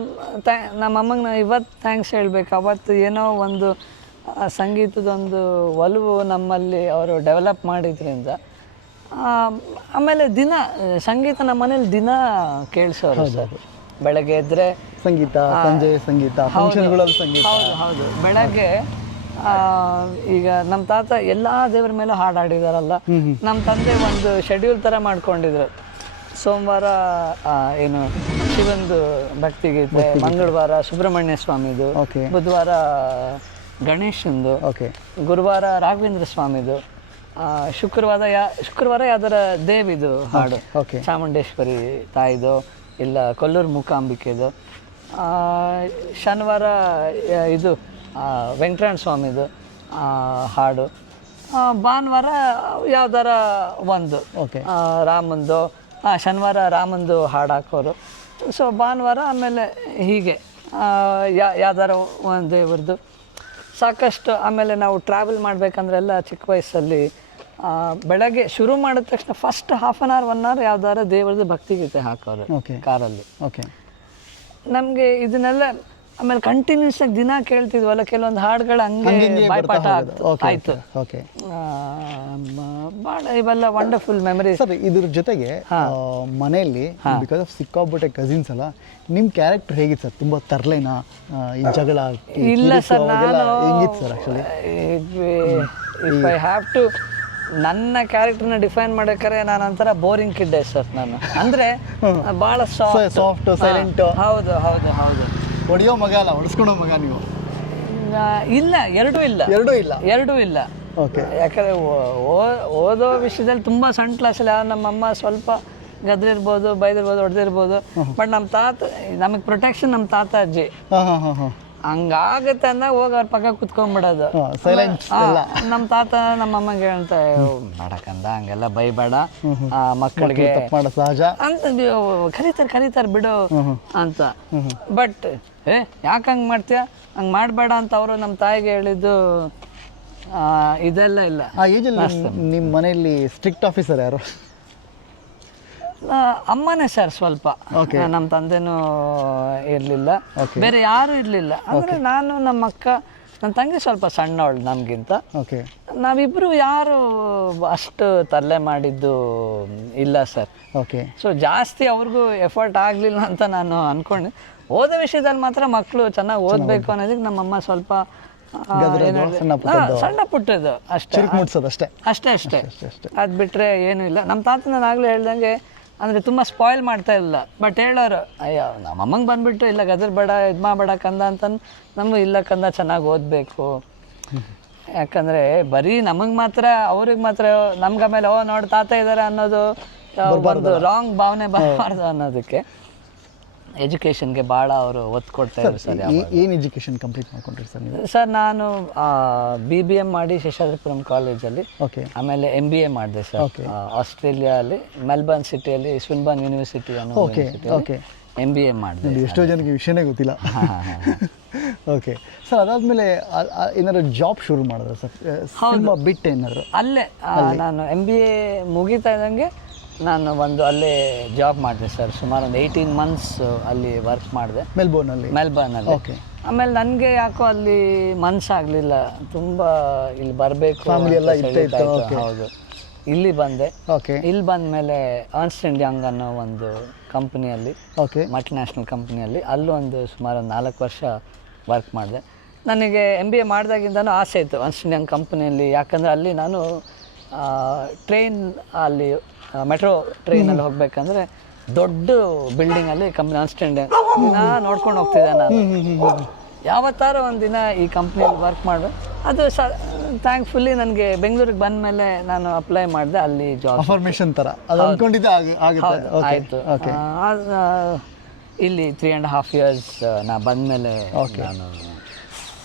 ನಮ್ಮಮ್ಮಗೆ ನಾವು ಇವತ್ತು ಥ್ಯಾಂಕ್ಸ್ ಹೇಳ್ಬೇಕು. ಅವತ್ತು ಏನೋ ಒಂದು ಸಂಗೀತದೊಂದು ಒಲವು ನಮ್ಮಲ್ಲಿ ಅವರು ಡೆವಲಪ್ ಮಾಡಿದ್ರಿಂದ. ಆಮೇಲೆ ದಿನ ಸಂಗೀತ ನಮ್ಮ ಮನೇಲಿ ದಿನ ಕೇಳಿಸೋರು ಸರ್. ಬೆಳಗ್ಗೆ ಎದ್ದರೆ ಸಂಗೀತ, ಸಂಜೆ ಸಂಗೀತ, ಫಂಕ್ಷನ್ಗಳಲ್ಲಿ ಸಂಗೀತ. ಹೌದು. ಬೆಳಗ್ಗೆ ಈಗ ನಮ್ಮ ತಾತ ಎಲ್ಲ ದೇವರ ಮೇಲೂ ಹಾಡು ಹಾಡಿದಾರಲ್ಲ, ನಮ್ಮ ತಂದೆ ಒಂದು ಶೆಡ್ಯೂಲ್ ಥರ ಮಾಡ್ಕೊಂಡಿದ್ರು. ಸೋಮವಾರ ಏನು ಶಿವಂದು ಭಕ್ತಿಗೀತೆ, ಮಂಗಳವಾರ ಸುಬ್ರಹ್ಮಣ್ಯ ಸ್ವಾಮಿದು, ಬುಧವಾರ ಗಣೇಶಂದು, ಗುರುವಾರ ರಾಘವೇಂದ್ರ ಸ್ವಾಮಿದು, ಶುಕ್ರವಾರ ಯಾವ್ದಾರ ದೇವಿದು ಹಾಡು, ಚಾಮುಂಡೇಶ್ವರಿ ತಾಯಿದು ಇಲ್ಲ ಕೊಲ್ಲೂರು ಮೂಕಾಂಬಿಕೆದು, ಶನಿವಾರ ಇದು ವೆಂಕಟರಮಣ ಸ್ವಾಮಿದು ಹಾಡು, ಭಾನುವಾರ ಯಾವ್ದಾರ ಒಂದು ರಾಮಂದು, ಶನಿವಾರ ರಾಮಂದು ಹಾಡು ಹಾಕೋರು. ಸೊ ಭಾನುವಾರ ಆಮೇಲೆ ಹೀಗೆ ಯಾವ್ದಾರ ಒಂದು ದೇವ್ರದ್ದು ಸಾಕಷ್ಟು. ಆಮೇಲೆ ನಾವು ಟ್ರಾವೆಲ್ ಮಾಡಬೇಕಂದ್ರೆಲ್ಲ ಚಿಕ್ಕ ವಯಸ್ಸಲ್ಲಿ ಬೆಳಗ್ಗೆ ಶುರು ಮಾಡಿದ ತಕ್ಷಣ first half an hour 1 hour ಯಾವ್ದಾರ ದೇವ್ರದ್ದು ಭಕ್ತಿಗೀತೆ ಹಾಕೋರು ಕಾರಲ್ಲಿ. ನಮಗೆ ಇದನ್ನೆಲ್ಲ ಆಮೇಲೆ ಕಂಟಿನ್ಯೂಸ್ ಆಗಿ ದಿನ ಕೇಳ್ತಿದ್ವಲ್ಲ, ಕೆಲವೊಂದು ಹಾಡುಗಳು ಹಂಗೆ ಬಾಯ್ಪಾಠ ಆಯ್ತು. ಭಾಳ ಇವೆಲ್ಲ ವಂಡರ್ಫುಲ್ ಮೆಮರೀಸ್. ಸರ್, ಇದ್ರ ಜೊತೆಗೆ ಮನೆಯಲ್ಲಿ ಬಿಕಾಸ್ ಆಫ್ ಸಿಕ್ಕಾಬಿಟ್ಟೆ ಕಸಿನ್ಸ್ ಅಲ್ಲ, ನಿಮ್ಮ ಕ್ಯಾರೆಕ್ಟರ್ ಹೇಗಿತ್ತು ಸರ್? ತುಂಬ ತರ್ಲೇನಾ ಈ ಜಗಳ? ಇಲ್ಲ ಸರ್, ನಾನು ಹೆಂಗಿತ್ತು sir actually? If I have to ನನ್ನ ಕ್ಯಾರೆಕ್ಟರ್ನ ಡಿಫೈನ್ ಮಾಡೋಕ್ಕಾರೆ ನಾನು ಒಂಥರ ಬೋರಿಂಗ್ ಕಿಡ್ಡೆ ಸರ್ ನಾನು. ಅಂದರೆ ಭಾಳ ಸಾಫ್ಟ್, ಸೈಲೆಂಟ್. ಹೌದು ಹೌದು ಹೌದು. ಹೊಡೆಯೋ ಮಗ ಅಲ್ಲ, ಹೊಡೆಸ್ಕೊಳೋ ಮಗ ನೀವು? ಇಲ್ಲ, ಎರಡೂ ಇಲ್ಲ. ಯಾಕಂದರೆ ಓದೋ ವಿಷಯದಲ್ಲಿ ತುಂಬ ಸಣ್ಣ ಕ್ಲಾಸಲ್ಲಿ ನಮ್ಮಮ್ಮ ಸ್ವಲ್ಪ ಗದ್ರಿರ್ಬೋದು, ಬೈದಿರ್ಬೋದು, ಹೊಡೆದಿರ್ಬೋದು. ಬಟ್ ನಮ್ಮ ತಾತ ನಮಗೆ ಪ್ರೊಟೆಕ್ಷನ್, ನಮ್ಮ ತಾತ ಅಜ್ಜಿ ಹಂಗಾಗತ್ತೆ ಅಂದಾಗ ಹೋಗಿ ಅವ್ರ ಪಕ್ಕ ಕುತ್ಕೊಂಡ್ಬಿಡೋದು. ನಮ್ಮ ತಾತ ನಮ್ಮಮ್ಮಗೆ ಹೇಳ್ತಾ ಮಾಡಕಂದ ಹಂಗೆಲ್ಲ ಬೈಬೇಡ, ಮಕ್ಕಳಿಗೆ ಸಹಜ ಅಂತ ಕರೀತಾರೆ ಬಿಡು ಅಂತ. ಬಟ್ ಯಾಕೆ ಹಂಗೆ ಮಾಡ್ತೀಯ, ಹಂಗೆ ಮಾಡಬೇಡ ಅಂತ ಅವರು ನಮ್ಮ ತಾಯಿಗೆ ಹೇಳಿದ್ದು ಇದೆಲ್ಲ ಇಲ್ಲ. ನಿಮ್ಮ ಮನೆಯಲ್ಲಿ ಸ್ಟ್ರಿಕ್ಟ್ ಆಫೀಸರ್ ಯಾರು? ಅಮ್ಮನೇ ಸರ್. ಸ್ವಲ್ಪ ನಮ್ಮ ತಂದೆನೂ ಇರಲಿಲ್ಲ, ಬೇರೆ ಯಾರೂ ಇರಲಿಲ್ಲ. ಅಂದರೆ ನಾನು, ನಮ್ಮ ಅಕ್ಕ, ನನ್ನ ತಂಗಿ ಸ್ವಲ್ಪ ಸಣ್ಣವಳು ನಮಗಿಂತ. ನಾವಿಬ್ಬರು ಯಾರು ಅಷ್ಟು ತರಲೆ ಮಾಡಿದ್ದು ಇಲ್ಲ ಸರ್. ಸೊ ಜಾಸ್ತಿ ಅವ್ರಿಗೂ ಎಫರ್ಟ್ ಆಗಲಿಲ್ಲ ಅಂತ ನಾನು ಅಂದ್ಕೊಂಡೆ. ಓದೋ ವಿಷಯದಲ್ಲಿ ಮಾತ್ರ ಮಕ್ಕಳು ಚೆನ್ನಾಗಿ ಓದಬೇಕು ಅನ್ನೋದಕ್ಕೆ ನಮ್ಮಮ್ಮ ಸ್ವಲ್ಪ ಸಣ್ಣ ಪುಟ್ಟದ್ದು ಅಷ್ಟೇ. ಅದು ಬಿಟ್ಟರೆ ಏನೂ ಇಲ್ಲ. ನಮ್ಮ ತಾತ ನಾನು ಆಗಲೇ ಹೇಳ್ದಂಗೆ ಅಂದರೆ ತುಂಬ ಸ್ಪಾಯ್ಲ್ ಮಾಡ್ತಾ ಇಲ್ಲ. ಬಟ್ ಹೇಳೋರು, ಅಯ್ಯೋ ನಮ್ಮಮ್ಮಂಗೆ ಬಂದುಬಿಟ್ಟು ಇಲ್ಲ ಗದರ್ ಬೇಡ, ಇದು ಮಾಡಬೇಡ ಕಂದ ಅಂತಂದು, ನಮಗೂ ಇಲ್ಲ ಕಂದ ಚೆನ್ನಾಗಿ ಓದಬೇಕು. ಯಾಕಂದರೆ ಬರೀ ನಮಗೆ ಮಾತ್ರ, ಅವ್ರಿಗೆ ಮಾತ್ರ, ನಮ್ಗೆ ಆಮೇಲೆ ನೋಡಿ ತಾತ ಇದ್ದಾರೆ ಅನ್ನೋದು ಒಂದು ರಾಂಗ್ ಭಾವನೆ ಬರಬಾರ್ದು ಅನ್ನೋದಕ್ಕೆ ಎಜುಕೇಷನ್ಗೆ ಭಾಳ ಅವರು ಒತ್ತು ಕೊಡ್ತಾ ಇದ್ರು ಸರ್. ಏನು ಎಜುಕೇಷನ್ ಕಂಪ್ಲೀಟ್ ಮಾಡ್ಕೊಂಡ್ರಿ ಸರ್ ನೀವು? ಸರ್ ನಾನು BBM ಮಾಡಿ ಶೇಷಾದ್ರಿಪುರಂ ಕಾಲೇಜಲ್ಲಿ, ಓಕೆ, ಆಮೇಲೆ MBA ಮಾಡಿದೆ ಸರ್ ಆಸ್ಟ್ರೇಲಿಯಾದಲ್ಲಿ ಮೆಲ್ಬರ್ನ್ ಸಿಟಿಯಲ್ಲಿ ಸ್ವಿನ್ಬರ್ನ್ ಯೂನಿವರ್ಸಿಟಿ ಅನ್ನೋ ಓಕೆ MBA ಮಾಡಿದೆ. ಎಷ್ಟೋ ಜನಕ್ಕೆ ವಿಷಯನೇ ಗೊತ್ತಿಲ್ಲ. ಓಕೆ ಸರ್, ಅದಾದಮೇಲೆ ಏನಾದ್ರು ಜಾಬ್ ಶುರು ಮಾಡಿದ್ರೆ ಸರ್ ಸಿನಿಮಾ ಬಿಟ್ಟು ಏನಾದ್ರು? ಅಲ್ಲೇ ನಾನು MBA ಮುಗಿತಾ ಇದ್ದಂಗೆ ನಾನು ಅಲ್ಲೇ ಜಾಬ್ ಮಾಡಿದೆ ಸರ್. ಸುಮಾರು ಒಂದು 18 months ಅಲ್ಲಿ ವರ್ಕ್ ಮಾಡಿದೆ ಮೆಲ್ಬರ್ನಲ್ಲಿ. ಓಕೆ. ಆಮೇಲೆ ನನಗೆ ಯಾಕೋ ಅಲ್ಲಿ ಮನಸ್ಸಾಗಲಿಲ್ಲ, ತುಂಬ ಇಲ್ಲಿ ಬರಬೇಕು. ಹೌದು, ಇಲ್ಲಿ ಬಂದೆ. ಓಕೆ. ಇಲ್ಲಿ ಬಂದ ಮೇಲೆ ಅರ್ನ್ಸ್ಟ್ ಅಂಡ್ ಯಂಗ್ ಅನ್ನೋ ಒಂದು ಕಂಪ್ನಿಯಲ್ಲಿ, ಓಕೆ, ಮಲ್ಟಿನ್ಯಾಷನಲ್ ಕಂಪ್ನಿಯಲ್ಲಿ ಅಲ್ಲೂ ಸುಮಾರು 4 ವರ್ಷ ವರ್ಕ್ ಮಾಡಿದೆ. ನನಗೆ MBA ಮಾಡಿದಾಗಿಂದನೂ ಆಸೆ ಇತ್ತು ಅರ್ನ್ಸ್ಟ್ ಅಂಡ್ ಯಂಗ್ ಕಂಪ್ನಿಯಲ್ಲಿ. ಯಾಕಂದರೆ ಅಲ್ಲಿ ನಾನು ಟ್ರೈನ್ ಅಲ್ಲಿ ಮೆಟ್ರೋ ಟ್ರೈನಲ್ಲಿ ಹೋಗ್ಬೇಕಂದ್ರೆ ದೊಡ್ಡ ಬಿಲ್ಡಿಂಗಲ್ಲಿ ಕಂಪ್ನಿ ಅರ್ನ್ಸ್ಟ್ ಅಂಡ್ ಯಂಗ್ ದಿನ ನೋಡ್ಕೊಂಡು ಹೋಗ್ತಿದ್ದೆ ನಾನು. ಯಾವತ್ತಾರು ಒಂದಿನ ಈ ಕಂಪ್ನಿಯಲ್ಲಿ ವರ್ಕ್ ಮಾಡಿದೆ. ಅದು ಥ್ಯಾಂಕ್ಫುಲ್ಲಿ ನನಗೆ ಬೆಂಗಳೂರಿಗೆ ಬಂದ ಮೇಲೆ ನಾನು ಅಪ್ಲೈ ಮಾಡಿದೆ. ಅಲ್ಲಿ ಜಾಬ್ ಅಫರ್ಮೇಷನ್ ಥರ ಅದು ಅಂದ್ಕೊಂಡಿದ್ದೆ ಆಯಿತು. ಇಲ್ಲಿ 3.5 years ನಾ ಬಂದಮೇಲೆ ನಾನು.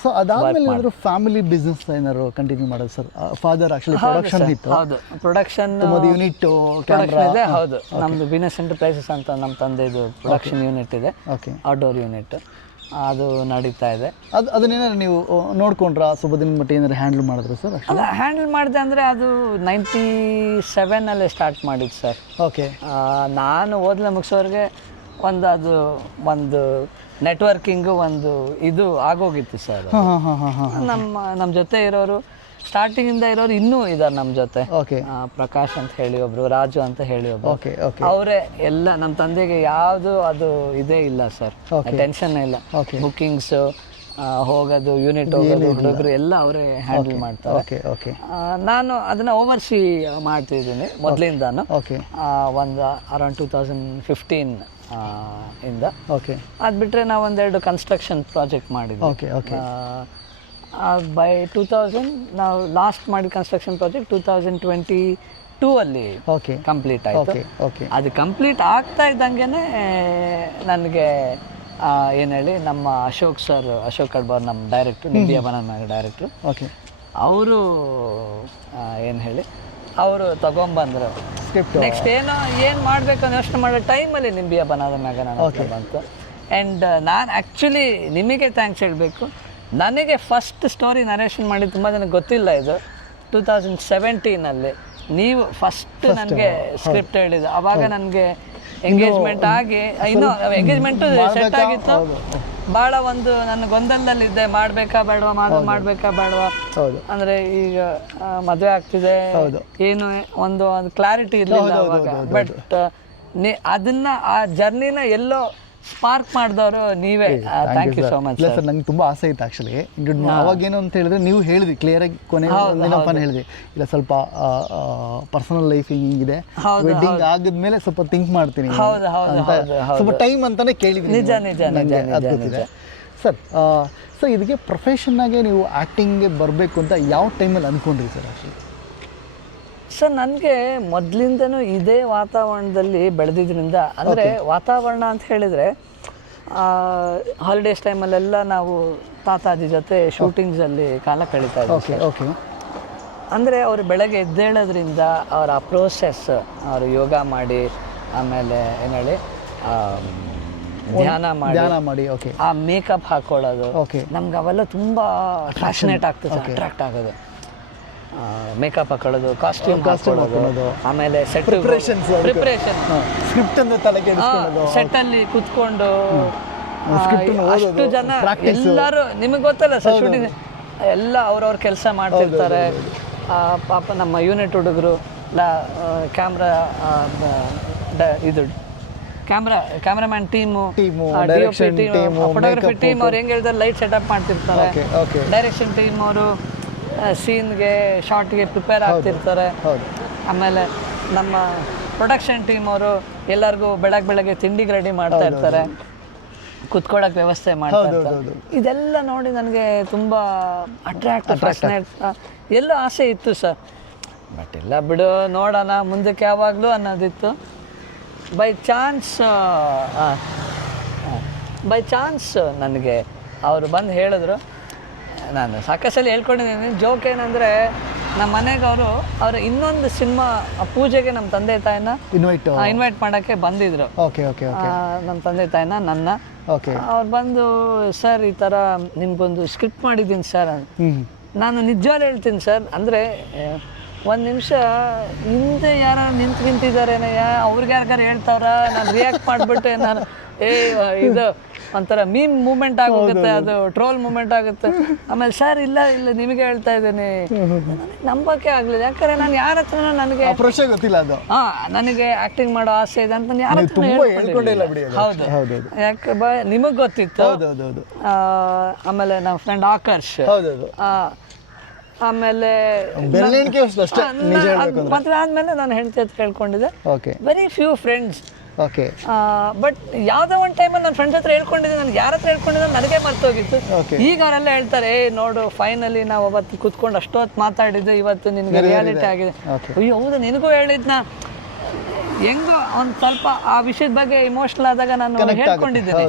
ಸೊ ಅದಾದಮೇಲೆ ಏನಾದರೂ ಫ್ಯಾಮಿಲಿ ಬಿಸ್ನೆಸ್ ಏನಾದ್ರು ಕಂಟಿನ್ಯೂ ಮಾಡೋದು ಸರ್? ಫಾದರ್ ಆಕ್ಚುಲಿ ಪ್ರೊಡಕ್ಷನ್ ಇತ್ತು. ಹೌದು, ಪ್ರೊಡಕ್ಷನ್ ಯೂನಿಟ್ ಇದೆ. ಹೌದು, ನಮ್ಮದು ಬಿಸ್ನೆಸ್ ಎಂಟರ್ಪ್ರೈಸಸ್ ಅಂತ ನಮ್ಮ ತಂದೆದು ಪ್ರೊಡಕ್ಷನ್ ಯೂನಿಟ್ ಇದೆ, ಔಟ್ಡೋರ್ ಯೂನಿಟ್. ಅದು ನಡೀತಾ ಇದೆ. ಅದನ್ನೇನಾದ್ರು ನೀವು ನೋಡ್ಕೊಂಡ್ರಾ? ಸ್ವಲ್ಪ ದಿನ ಮಟ್ಟ ಏನಾದ್ರು ಹ್ಯಾಂಡಲ್ ಮಾಡಿದ್ರು ಸರ್? ಅದು ಹ್ಯಾಂಡಲ್ ಮಾಡಿದೆ ಅಂದರೆ ಅದು 97 ಸ್ಟಾರ್ಟ್ ಮಾಡಿದ್ದು ಸರ್. ಓಕೆ. ನಾನು ಓದಲೆ ಮುಗಿಸೋರಿಗೆ ಒಂದು ನೆಟ್ವರ್ಕಿಂಗು ಇದು ಆಗೋಗಿತ್ತು ಸರ್. ನಮ್ಮ ಜೊತೆ ಇರೋರು, ಸ್ಟಾರ್ಟಿಂಗಿಂದ ಇರೋರು ಇನ್ನೂ ಇದ್ದಾರೆ ನಮ್ಮ ಜೊತೆ. ಓಕೆ. ಪ್ರಕಾಶ್ ಅಂತ ಹೇಳಿ ಒಬ್ರು, ರಾಜು ಅಂತ ಹೇಳಿ ಒಬ್ರು. Okay, okay. ಅವರೇ ಎಲ್ಲ. ನಮ್ಮ ತಂದೆಗೆ ಯಾವುದು ಅದು ಇದೇ ಇಲ್ಲ ಸರ್, ಟೆನ್ಷನ್ ಇಲ್ಲ. ಬುಕ್ಕಿಂಗ್ಸ್ ಹೋಗೋದು, ಯೂನಿಟ್ ಹೋಗೋದು, ಹುಡುಗರು ಎಲ್ಲ ಅವರೇ ಹ್ಯಾಂಡಲ್ ಮಾಡ್ತಾರೆ. Okay, okay. ನಾನು ಅದನ್ನು ಓವರ್ಸಿ ಮಾಡ್ತಿದ್ದೀನಿ ಮೊದಲಿಂದಾನು. ಓಕೆ. ಒಂದು ಅರೌಂಡ್ 2015 ಇಂದ. ಓಕೆ. ಅದು ಬಿಟ್ಟರೆ ನಾವು 2 ಕನ್ಸ್ಟ್ರಕ್ಷನ್ ಪ್ರಾಜೆಕ್ಟ್ ಮಾಡಿದ್ವಿ. Okay, okay. ಬೈ 2000 ನಾವು ಲಾಸ್ಟ್ ಮಾಡಿದ ಕನ್ಸ್ಟ್ರಕ್ಷನ್ ಪ್ರಾಜೆಕ್ಟ್ 2022 ಅಲ್ಲಿ ಕಂಪ್ಲೀಟ್ ಆಯಿತು. ಅದು ಕಂಪ್ಲೀಟ್ ಆಗ್ತಾ ಇದ್ದಂಗೆ ನನಗೆ ಏನು ಹೇಳಿ, ನಮ್ಮ ಅಶೋಕ್ ಕಡ್ಬಾರ್ ನಮ್ಮ ಡೈರೆಕ್ಟ್ರು, ನಿಂಬಿಯ ಬನಾನ ಡೈರೆಕ್ಟ್ರು, ಓಕೆ, ಅವರು ಏನು ಹೇಳಿ ಅವರು ತಗೊಂಬಂದರು ಸ್ಕ್ರಿಪ್ಟ್. ನೆಕ್ಸ್ಟ್ ಏನು ಮಾಡಬೇಕು ಅನ್ನೋ ಯೋಚನೆ ಮಾಡೋ ಟೈಮಲ್ಲಿ ನಿಂಬಿಯ ಬನಾದ ಮ್ಯಾಗ ನಾನು ಬಂತು. ಆ್ಯಂಡ್ ನಾನು ಆ್ಯಕ್ಚುಲಿ ನಿಮಗೆ ಥ್ಯಾಂಕ್ಸ್ ಹೇಳಬೇಕು. ನನಗೆ ಫಸ್ಟ್ ಸ್ಟೋರಿ ನರೇಷನ್ ಮಾಡಿ ತುಂಬ ಜನಕ್ಕೆ ಗೊತ್ತಿಲ್ಲ. ಇದು 2017 ನೀವು ಫಸ್ಟ್ ನನಗೆ ಸ್ಕ್ರಿಪ್ಟ್ ಹೇಳಿದ್ದು. ಆವಾಗ ನನಗೆ ಎಂಗೇಜ್ಮೆಂಟ್ ಆಗಿ, ಇನ್ನೂ ಎಂಗೇಜ್ಮೆಂಟು ಸೆಟ್ ಆಗಿತ್ತು. ಭಾಳ ನನ್ನ ಗೊಂದಲದಲ್ಲಿದ್ದೆ, ಮಾಡಬೇಕಾ ಬೇಡವಾ, ಮಾಡಬೇಕಾ ಬೇಡವಾ. ಅಂದರೆ ಈಗ ಮದುವೆ ಆಗ್ತಿದೆ, ಏನು ಒಂದು ಕ್ಲಾರಿಟಿ ಇರಲಿಲ್ಲ ಅವಾಗ. ಬಟ್ ಆ ಜರ್ನಿನ ಎಲ್ಲೋ ಸ್ಪಾರ್ಕ್ ಮಾಡಿದವರು ನೀವೇ. Thank you so much. ಇಲ್ಲ ಸರ್, ನಂಗೆ ತುಂಬ ಆಸೆ ಇತ್ತು ಆ್ಯಕ್ಚುಲಿ. ಅವಾಗೇನು ಅಂತ ಹೇಳಿದ್ರೆ, ನೀವು ಹೇಳಿದ್ರಿ ಕ್ಲಿಯರಾಗಿ, ಕೊನೆಯಪ್ಪ ಹೇಳಿದ್ರಿ, ಇಲ್ಲ ಸ್ವಲ್ಪ ಪರ್ಸನಲ್ ಲೈಫ್ ಹಿಂಗಿದೆ, ವೆಡ್ಡಿಂಗ್ ಆಗಿದ್ಮೇಲೆ ಸ್ವಲ್ಪ ಥಿಂಕ್ ಮಾಡ್ತೀನಿ ಅಂತ, ಸ್ವಲ್ಪ ಟೈಮ್ ಅಂತಾನೆ ಕೇಳಿದ್ರಿ. ನಿಜ ನಿಜ ನಿಜ ಗೊತ್ತಿದೆ ಸರ್. ಸೊ ಇದಕ್ಕೆ ಪ್ರೊಫೆಷನ್ನಾಗೆ ನೀವು ಆ್ಯಕ್ಟಿಂಗ್ಗೆ ಬರಬೇಕು ಅಂತ ಯಾವ ಟೈಮಲ್ಲಿ ಅಂದ್ಕೊಂಡ್ರಿ ಸರ್? ಆ್ಯಕ್ಚುಲಿ ಸರ್, ನನಗೆ ಮೊದಲಿಂದನೂ ಇದೇ ವಾತಾವರಣದಲ್ಲಿ ಬೆಳೆದಿದ್ದರಿಂದ, ಅಂದರೆ ವಾತಾವರಣ ಅಂತ ಹೇಳಿದರೆ ಹಾಲಿಡೇಸ್ ಟೈಮಲ್ಲೆಲ್ಲ ನಾವು ತಾತಾಜಿ ಜೊತೆ ಶೂಟಿಂಗ್ಸಲ್ಲಿ ಕಾಲ ಕಳೀತಾ ಇದ್ವಿ. ಓಕೆ. ಅಂದರೆ ಅವರು ಬೆಳಗ್ಗೆ ಎದ್ದೇಳೋದ್ರಿಂದ ಅವರ ಪ್ರೋಸೆಸ್, ಅವರು ಯೋಗ ಮಾಡಿ, ಆಮೇಲೆ ಏನು ಹೇಳಿ ಧ್ಯಾನ ಮಾಡಿ, ಆ ಮೇಕಪ್ ಹಾಕೊಳ್ಳೋದು, ನಮ್ಗೆ ಅವೆಲ್ಲ ತುಂಬ ಫ್ಯಾಷನೇಟ್ ಆಗ್ತದೆ, ಅಟ್ರಾಕ್ಟ್ ಆಗೋದು. ಮೇಕಪ್ ಹಾಕೊಳ್ಳೋದು, ಕಾಸ್ಟ್ಯೂಮ್ ಹಾಕೊಳ್ಳೋದು, ಆಮೇಲೆ ಪ್ರಿಪ್ರೇಷನ್, ಸೆಟ್ಟಲ್ಲಿ ಕೂತ್ಕೊಂಡು ಅಷ್ಟು ಜನ ಎಲ್ಲರೂ, ನಿಮಗೆ ಗೊತ್ತಲ್ಲ ಸರ್, ಶೂಟಿಂಗ್ ಎಲ್ಲ ಅವ್ರವ್ರ ಕೆಲಸ ಮಾಡ್ತಿರ್ತಾರೆ. ಪಾಪ ನಮ್ಮ ಯೂನಿಟ್ ಹುಡುಗರು ಕ್ಯಾಮ್ರಾಮ್ಯಾನ್ ಟೀಮು, ಫೋಟೋಗ್ರಫಿ ಟೀಮ್ ಅವ್ರು ಹೆಂಗೆ ಹೇಳಿದ್ರೆ ಲೈಟ್ ಸೆಟಪ್ ಮಾಡ್ತಿರ್ತಾರೆ. ಡೈರೆಕ್ಷನ್ ಟೀಮ್ ಅವರು ಸೀನ್ಗೆ, ಶಾರ್ಟ್ಗೆ ಪ್ರಿಪೇರ್ ಆಗ್ತಿರ್ತಾರೆ. ಆಮೇಲೆ ನಮ್ಮ ಪ್ರೊಡಕ್ಷನ್ ಟೀಮ್ ಅವರು ಎಲ್ಲರಿಗೂ ಬೆಳಗ್ಗೆ ತಿಂಡಿಗೆ ರೆಡಿ ಮಾಡ್ತಾ ಇರ್ತಾರೆ, ಕುತ್ಕೊಳ್ಳೋಕೆ ವ್ಯವಸ್ಥೆ ಮಾಡ್ತಾ ಇರ್ತಾರೆ. ಇದೆಲ್ಲ ನೋಡಿ ನನಗೆ ತುಂಬ ಅಟ್ರಾಕ್ಟ್, ಫ್ಯಾಷನೇಟ್, ಎಲ್ಲ ಆಸೆ ಇತ್ತು ಸರ್. ಬಟ್ ಇಲ್ಲ ಬಿಡು ನೋಡೋಣ ಮುಂದಕ್ಕೆ ಯಾವಾಗಲೂ ಅನ್ನೋದಿತ್ತು. ಬೈ ಚಾನ್ಸ್ ನನಗೆ ಅವರು ಬಂದು ಹೇಳಿದ್ರು. ನಾನು ಸಾಕಷ್ಟಲ್ಲಿ ಹೇಳ್ಕೊಂಡಿದ್ದೀನಿ. ಜೋಕ್ ಏನಂದರೆ ನಮ್ಮ ಮನೆಗೆ ಅವರ ಇನ್ನೊಂದು ಸಿನಿಮಾ ಪೂಜೆಗೆ ನಮ್ಮ ತಂದೆ ತಾಯಿನ ಇನ್ವೈಟ್ ಮಾಡೋಕ್ಕೆ ಬಂದಿದ್ರು. ನಮ್ಮ ತಂದೆ ತಾಯಿನ ನನ್ನ ಅವ್ರು ಬಂದು, ಸರ್ ಈ ಥರ ನಿಮ್ಗೊಂದು ಸ್ಕ್ರಿಪ್ಟ್ ಮಾಡಿದ್ದೀನಿ ಸರ್. ನಾನು ನಿಜವಾಗ್ಲೂ ಹೇಳ್ತೀನಿ ಸರ್, ಅಂದರೆ ಒಂದು ನಿಮಿಷ ಹಿಂದೆ ಯಾರು ನಿಂತಿದ್ದಾರೇನಯ್ಯ, ಅವ್ರಿಗೆ ಯಾರಿಗಾರು ಹೇಳ್ತಾವ್ರ, ನಾನು ರಿಯಾಕ್ಟ್ ಮಾಡಿಬಿಟ್ಟೆ, ನಾನು ಇದು ಒಂಥರ ಮೀಮ್ ಮೂಮೆಂಟ್ ಆಗೋಗುತ್ತೆ, ಅದು ಟ್ರೋಲ್ ಮೂಮೆಂಟ್ ಆಗುತ್ತೆ. ಆಮೇಲೆ ಸರ್ ಇಲ್ಲ ನಿಮಗೆ ಹೇಳ್ತಾ ಇದ್ದೀನಿ, ನಂಬಕ್ಕೆ ಆಗಲಿಲ್ಲ. ಯಾಕಂದ್ರೆ ನಾನು ಯಾರ ಹತ್ರನೂ ನನಗೆ ಗೊತ್ತಿಲ್ಲ ಅದು. ನನಗೆ ಆಕ್ಟಿಂಗ್ ಮಾಡೋ ಆಸೆ ಇದೆ ಅಂತ ಯಾರ ಹತ್ರ ಹೌದು, ಯಾಕೆ ನಿಮಗೆ ಗೊತ್ತಿತ್ತು. ಆಮೇಲೆ ನಮ್ಮ ಫ್ರೆಂಡ್ ಆಕರ್ಷ್, ಆಮೇಲೆ ಮದುವೆ ಆದ್ಮೇಲೆ ನಾನು ಹೆಂಡತಿ ಹತ್ರ ಹೇಳ್ಕೊಂಡಿದ್ದೆ. Very few friends. ಬಟ್ ಯಾವುದೋ ಒಂದು ಟೈಮಲ್ಲಿ ನನ್ನ ಫ್ರೆಂಡ್ಸ್ ಹತ್ರ ಹೇಳ್ಕೊಂಡಿದ್ದೆ, ನನಗೆ ಯಾರ ಹತ್ರ ಹೇಳ್ಕೊಂಡಿದ್ದೆ ನನಗೆ ಮರ್ತೋಗಿತ್ತು. ಈಗ ಅವರೆಲ್ಲ ಹೇಳ್ತಾರೆ, ನೋಡು ಫೈನಲಿ ನಾವು ಅವತ್ತು ಕುತ್ಕೊಂಡು ಅಷ್ಟೊತ್ತು ಮಾತಾಡಿದ್ದು, ಇವತ್ತು ನಿನಗೆ ರಿಯಾಲಿಟಿ ಆಗಿದೆ. ಅಯ್ಯೋ ಹೌದು, ನಿನಗೂ ಹೇಳಿದ್ನ. ಹೆಂಗೋ ಒಂದು ಸ್ವಲ್ಪ ಆ ವಿಷಯದ ಬಗ್ಗೆ ಇಮೋಷನಲ್ ಆದಾಗ ನಾನು ಹೇಳ್ಕೊಂಡಿದ್ದೀನಿ,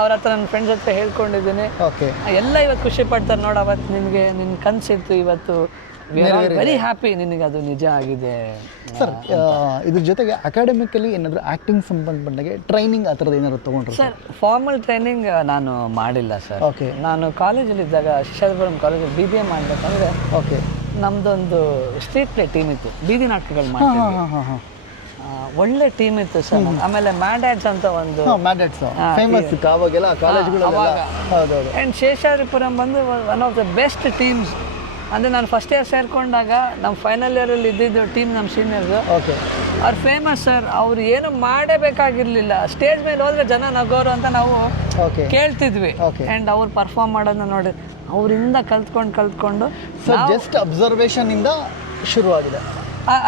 ಅವ್ರ ಹತ್ರ ನನ್ನ ಫ್ರೆಂಡ್ಸ್ ಹತ್ರ ಹೇಳ್ಕೊಂಡಿದ್ದೀನಿ. ಎಲ್ಲ ಇವತ್ತು ಖುಷಿ ಪಡ್ತಾರೆ, ನೋಡು ಅವತ್ತು ನಿನ್ನ ಕನಸಿತ್ತು, ಇವತ್ತು ವೆರಿ ಹ್ಯಾಪಿ, ನಿನಗೆ ಅದು ನಿಜ ಆಗಿದೆ. ಸರ್, ಇದ್ರ ಜೊತೆಗೆ ಅಕಾಡೆಮಿಕಲಿ ಏನಾದರೂ ಆ್ಯಕ್ಟಿಂಗ್ ಸಂಬಂಧಪಟ್ಟಾಗೆ ಟ್ರೈನಿಂಗ್ ಆ ಥರದ್ದು ಏನಾದ್ರು ತೊಗೊಂಡ್ರು? ಸರ್, ಫಾರ್ಮಲ್ ಟ್ರೈನಿಂಗ್ ನಾನು ಮಾಡಿಲ್ಲ ಸರ್. ನಾನು ಕಾಲೇಜಲ್ಲಿದ್ದಾಗ ಶಿಶಾಪುರಂ ಕಾಲೇಜಲ್ಲಿ BBA ಮಾಡಬೇಕಂದ್ರೆ ನಮ್ಮದೊಂದು ಸ್ಟ್ರೀಟ್ ಪ್ಲೇ ಟೀಮ್ ಇತ್ತು, ಬೀದಿ ನಾಟಕಗಳು ಮಾಡ್ತಿದ್ವಿ. ಒಳ್ಳೆ ಟೀಮ್ ಇತ್ತು ಸರ್. ಆಮೇಲೆ ಮ್ಯಾಡ್ಯಾಡ್ಸ್ ಅಂತ ಒಂದು ಆ್ಯಂಡ್ ಶೇಷಾದ್ರಿಪುರಂ ಬಂದು one of the best teams. ಅಂದರೆ ನಾನು ಫಸ್ಟ್ ಇಯರ್ ಸೇರಿಕೊಂಡಾಗ ನಮ್ಮ ಫೈನಲ್ ಇಯರಲ್ಲಿ ಇದ್ದಿದ್ದು ಟೀಮ್ ನಮ್ಮ ಸೀನಿಯರ್ಸು. ಅವ್ರು ಫೇಮಸ್ ಸರ್. ಅವ್ರು ಏನು ಮಾಡಬೇಕಾಗಿರಲಿಲ್ಲ, ಸ್ಟೇಜ್ ಮೇಲೆ ಹೋದ್ರೆ ಜನ ನಗೋರು ಅಂತ ನಾವು ಕೇಳ್ತಿದ್ವಿ. ಆ್ಯಂಡ್ ಅವ್ರು ಪರ್ಫಾರ್ಮ್ ಮಾಡೋದನ್ನ ನೋಡಿ ಅವರಿಂದ ಕಲ್ತ್ಕೊಂಡು ಜಸ್ಟ್ ಅಬ್ಸರ್ವೇಷನಿಂದ ಶುರುವಾಗಿದೆ.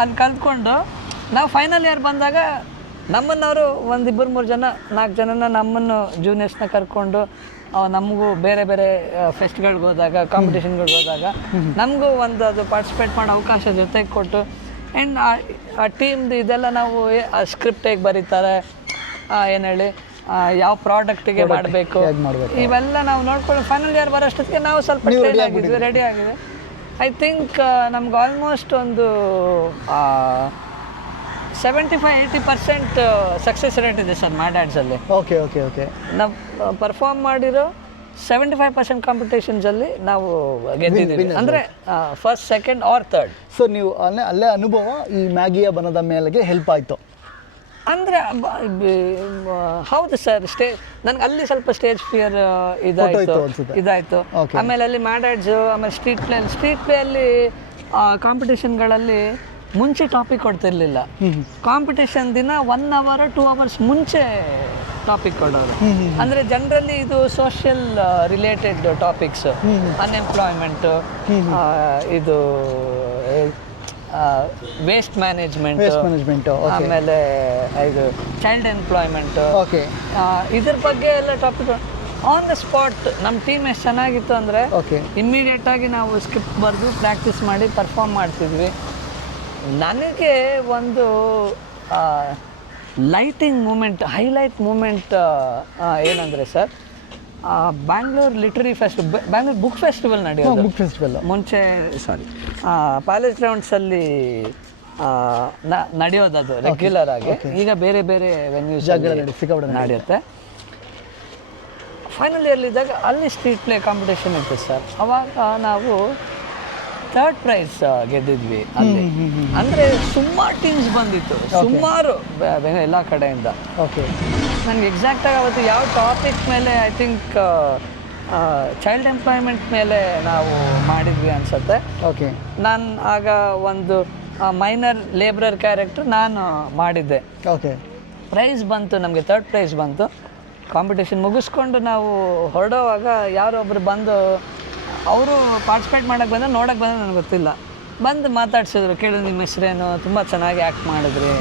ಅಲ್ಲಿ ಕಲ್ತ್ಕೊಂಡು ನಾವು ಫೈನಲ್ ಇಯರ್ ಬಂದಾಗ ನಮ್ಮನ್ನವರು ಒಂದು 2-3 ಜನ 4 ಜನನ ನಮ್ಮನ್ನು ಜೂನಿಯರ್ಸ್ನ ಕರ್ಕೊಂಡು ನಮಗೂ ಬೇರೆ ಬೇರೆ ಫೆಸ್ಟ್ಗಳಿಗೆ ಹೋದಾಗ, ಕಾಂಪಿಟೇಷನ್ಗಳಿಗೆ ಹೋದಾಗ ನಮಗೂ ಒಂದು ಅದು ಪಾರ್ಟಿಸಿಪೇಟ್ ಮಾಡೋ ಅವಕಾಶ ಜೊತೆಗೆ ಕೊಟ್ಟು, ಆ್ಯಂಡ್ ಆ ಟೀಮ್ದು ಇದೆಲ್ಲ ನಾವು ಆ ಸ್ಕ್ರಿಪ್ಟ್ ಹೇಗೆ ಬರೀತಾರೆ, ಏನು ಹೇಳಿ ಯಾವ ಪ್ರಾಡಕ್ಟಿಗೆ ಮಾಡಬೇಕು, ಇವೆಲ್ಲ ನಾವು ನೋಡ್ಕೊಂಡು ಫೈನಲ್ ಇಯರ್ ಬರೋಷ್ಟೊತ್ತಿಗೆ ನಾವು ಸ್ವಲ್ಪ ರೆಡಿ ಆಗಿದೆ. ಐ ಥಿಂಕ್ ನಮ್ಗೆ ಆಲ್ಮೋಸ್ಟ್ ಒಂದು 75-80% ಸಕ್ಸಸ್ ರೇಟ್ ಇದೆ ಸರ್ ಮ್ಯಾಡ್ಯಾಡ್ಸಲ್ಲಿ. ನಾವು ಪರ್ಫಾರ್ಮ್ ಮಾಡಿರೋ 75% ಕಾಂಪಿಟೇಷನ್ಸಲ್ಲಿ ನಾವು ಗೆದ್ದಿದ್ದೀವಿ, ಅಂದರೆ first, second R third. So ನೀವು ಅಲ್ಲೇ ಅನುಭವ ಈ ಮ್ಯಾಗಿಯ ಬನದ ಮೇಲೆಗೆ ಹೆಲ್ಪ್ ಆಯಿತು ಅಂದರೆ? ಹೌದು ಸರ್. ನನಗೆ ಅಲ್ಲಿ ಸ್ವಲ್ಪ ಸ್ಟೇಜ್ ಫಿಯರ್ ಇದಾಯಿತು. ಆಮೇಲೆ ಅಲ್ಲಿ ಮ್ಯಾಡ್ಯಾಡ್ಸು, ಆಮೇಲೆ ಸ್ಟ್ರೀಟ್ ಪ್ಲೇ ಅಲ್ಲಿ ಕಾಂಪಿಟೇಷನ್ಗಳಲ್ಲಿ ಮುಂಚೆ ಟಾಪಿಕ್ ಕೊಡ್ತಿರ್ಲಿಲ್ಲ. ಕಾಂಪಿಟೇಷನ್ ದಿನ 1 hour 2 hours ಮುಂಚೆ ಟಾಪಿಕ್ ಕೊಡೋರು. ಅಂದರೆ ಜನರಲಿ ಇದು ಸೋಷಿಯಲ್ ರಿಲೇಟೆಡ್ ಟಾಪಿಕ್ಸ್, ಅನ್ಎಂಪ್ಲಾಯ್ಮೆಂಟು, ಇದು ವೇಸ್ಟ್ ಮ್ಯಾನೇಜ್ಮೆಂಟು, ಆಮೇಲೆ ಇದು ಚೈಲ್ಡ್ ಎಂಪ್ಲಾಯ್ಮೆಂಟು, ಇದ್ರ ಬಗ್ಗೆ ಎಲ್ಲ ಟಾಪಿಕ್ ಆನ್ ದ ಸ್ಪಾಟ್. ನಮ್ಮ ಟೀಮ್ ಎಷ್ಟು ಚೆನ್ನಾಗಿತ್ತು ಅಂದರೆ ಇಮ್ಮಿಡಿಯೇಟಾಗಿ ನಾವು ಸ್ಕ್ರಿಪ್ಟ್ ಬರೆದು ಪ್ರಾಕ್ಟೀಸ್ ಮಾಡಿ ಪರ್ಫಾರ್ಮ್ ಮಾಡ್ತಿದ್ವಿ. ನನಗೆ ಒಂದು ಲೈಟಿಂಗ್ ಮೂಮೆಂಟ್, ಹೈಲೈಟ್ ಮೂಮೆಂಟ್ ಏನಂದರೆ sir, Bangalore literary Bangalore book festival ನಡೆಯೋದು ಮುಂಚೆ ಪ್ಯಾಲೇಸ್ ಗ್ರೌಂಡ್ಸಲ್ಲಿ ನಡೆಯೋದು ರೆಗ್ಯುಲರ್ ಆಗಿ. ಈಗ ಬೇರೆ ಬೇರೆ ವೆನ್ಯೂಸ್ ನಡೆಯುತ್ತೆ. ಫೈನಲ್ ಇಯರ್ಲಿದ್ದಾಗ ಅಲ್ಲಿ ಸ್ಟ್ರೀಟ್ ಪ್ಲೇ ಕಾಂಪಿಟೇಷನ್ ಇತ್ತು ಸರ್. ಅವಾಗ ನಾವು 3rd ಪ್ರೈಸ್ ಗೆದ್ದಿದ್ವಿ ಅಲ್ಲಿ. ಅಂದರೆ ಸುಮಾರು ಟೀಮ್ಸ್ ಬಂದಿತ್ತು, ಸುಮಾರು ಎಲ್ಲ ಕಡೆಯಿಂದ. ನನಗೆ ಎಕ್ಸಾಕ್ಟಾಗಿ ಅವತ್ತು ಯಾವ ಟಾಪಿಕ್ ಮೇಲೆ, ಐ ಥಿಂಕ್ ಚೈಲ್ಡ್ ಎಂಪ್ಲಾಯ್ಮೆಂಟ್ ಮೇಲೆ ನಾವು ಮಾಡಿದ್ವಿ ಅನಿಸುತ್ತೆ. ನಾನು ಆಗ ಒಂದು ಮೈನರ್ ಲೇಬರರ್ ಕ್ಯಾರೆಕ್ಟರ್ ನಾನು ಮಾಡಿದ್ದೆ. ಪ್ರೈಸ್ ಬಂತು ನಮಗೆ, 3rd ಪ್ರೈಸ್ ಬಂತು. ಕಾಂಪಿಟೇಷನ್ ಮುಗಿಸ್ಕೊಂಡು ನಾವು ಹೊರಡೋವಾಗ ಯಾರೊಬ್ಬರು ಬಂದು, ಅವರು ಪಾರ್ಟಿಸಿಪೇಟ್ ಮಾಡೋಕ್ಕೆ ಬಂದರೆ ನೋಡೋಕ್ಕೆ ಬಂದರೆ ನನಗೆ ಗೊತ್ತಿಲ್ಲ, ಬಂದು ಮಾತಾಡ್ಸಿದ್ರು, ಕೇಳಿದ್ರು ನಿಮ್ಮ ಹೆಸರೇನು, ತುಂಬ ಚೆನ್ನಾಗಿ ಆ್ಯಕ್ಟ್ ಮಾಡಿದ್ರಿ.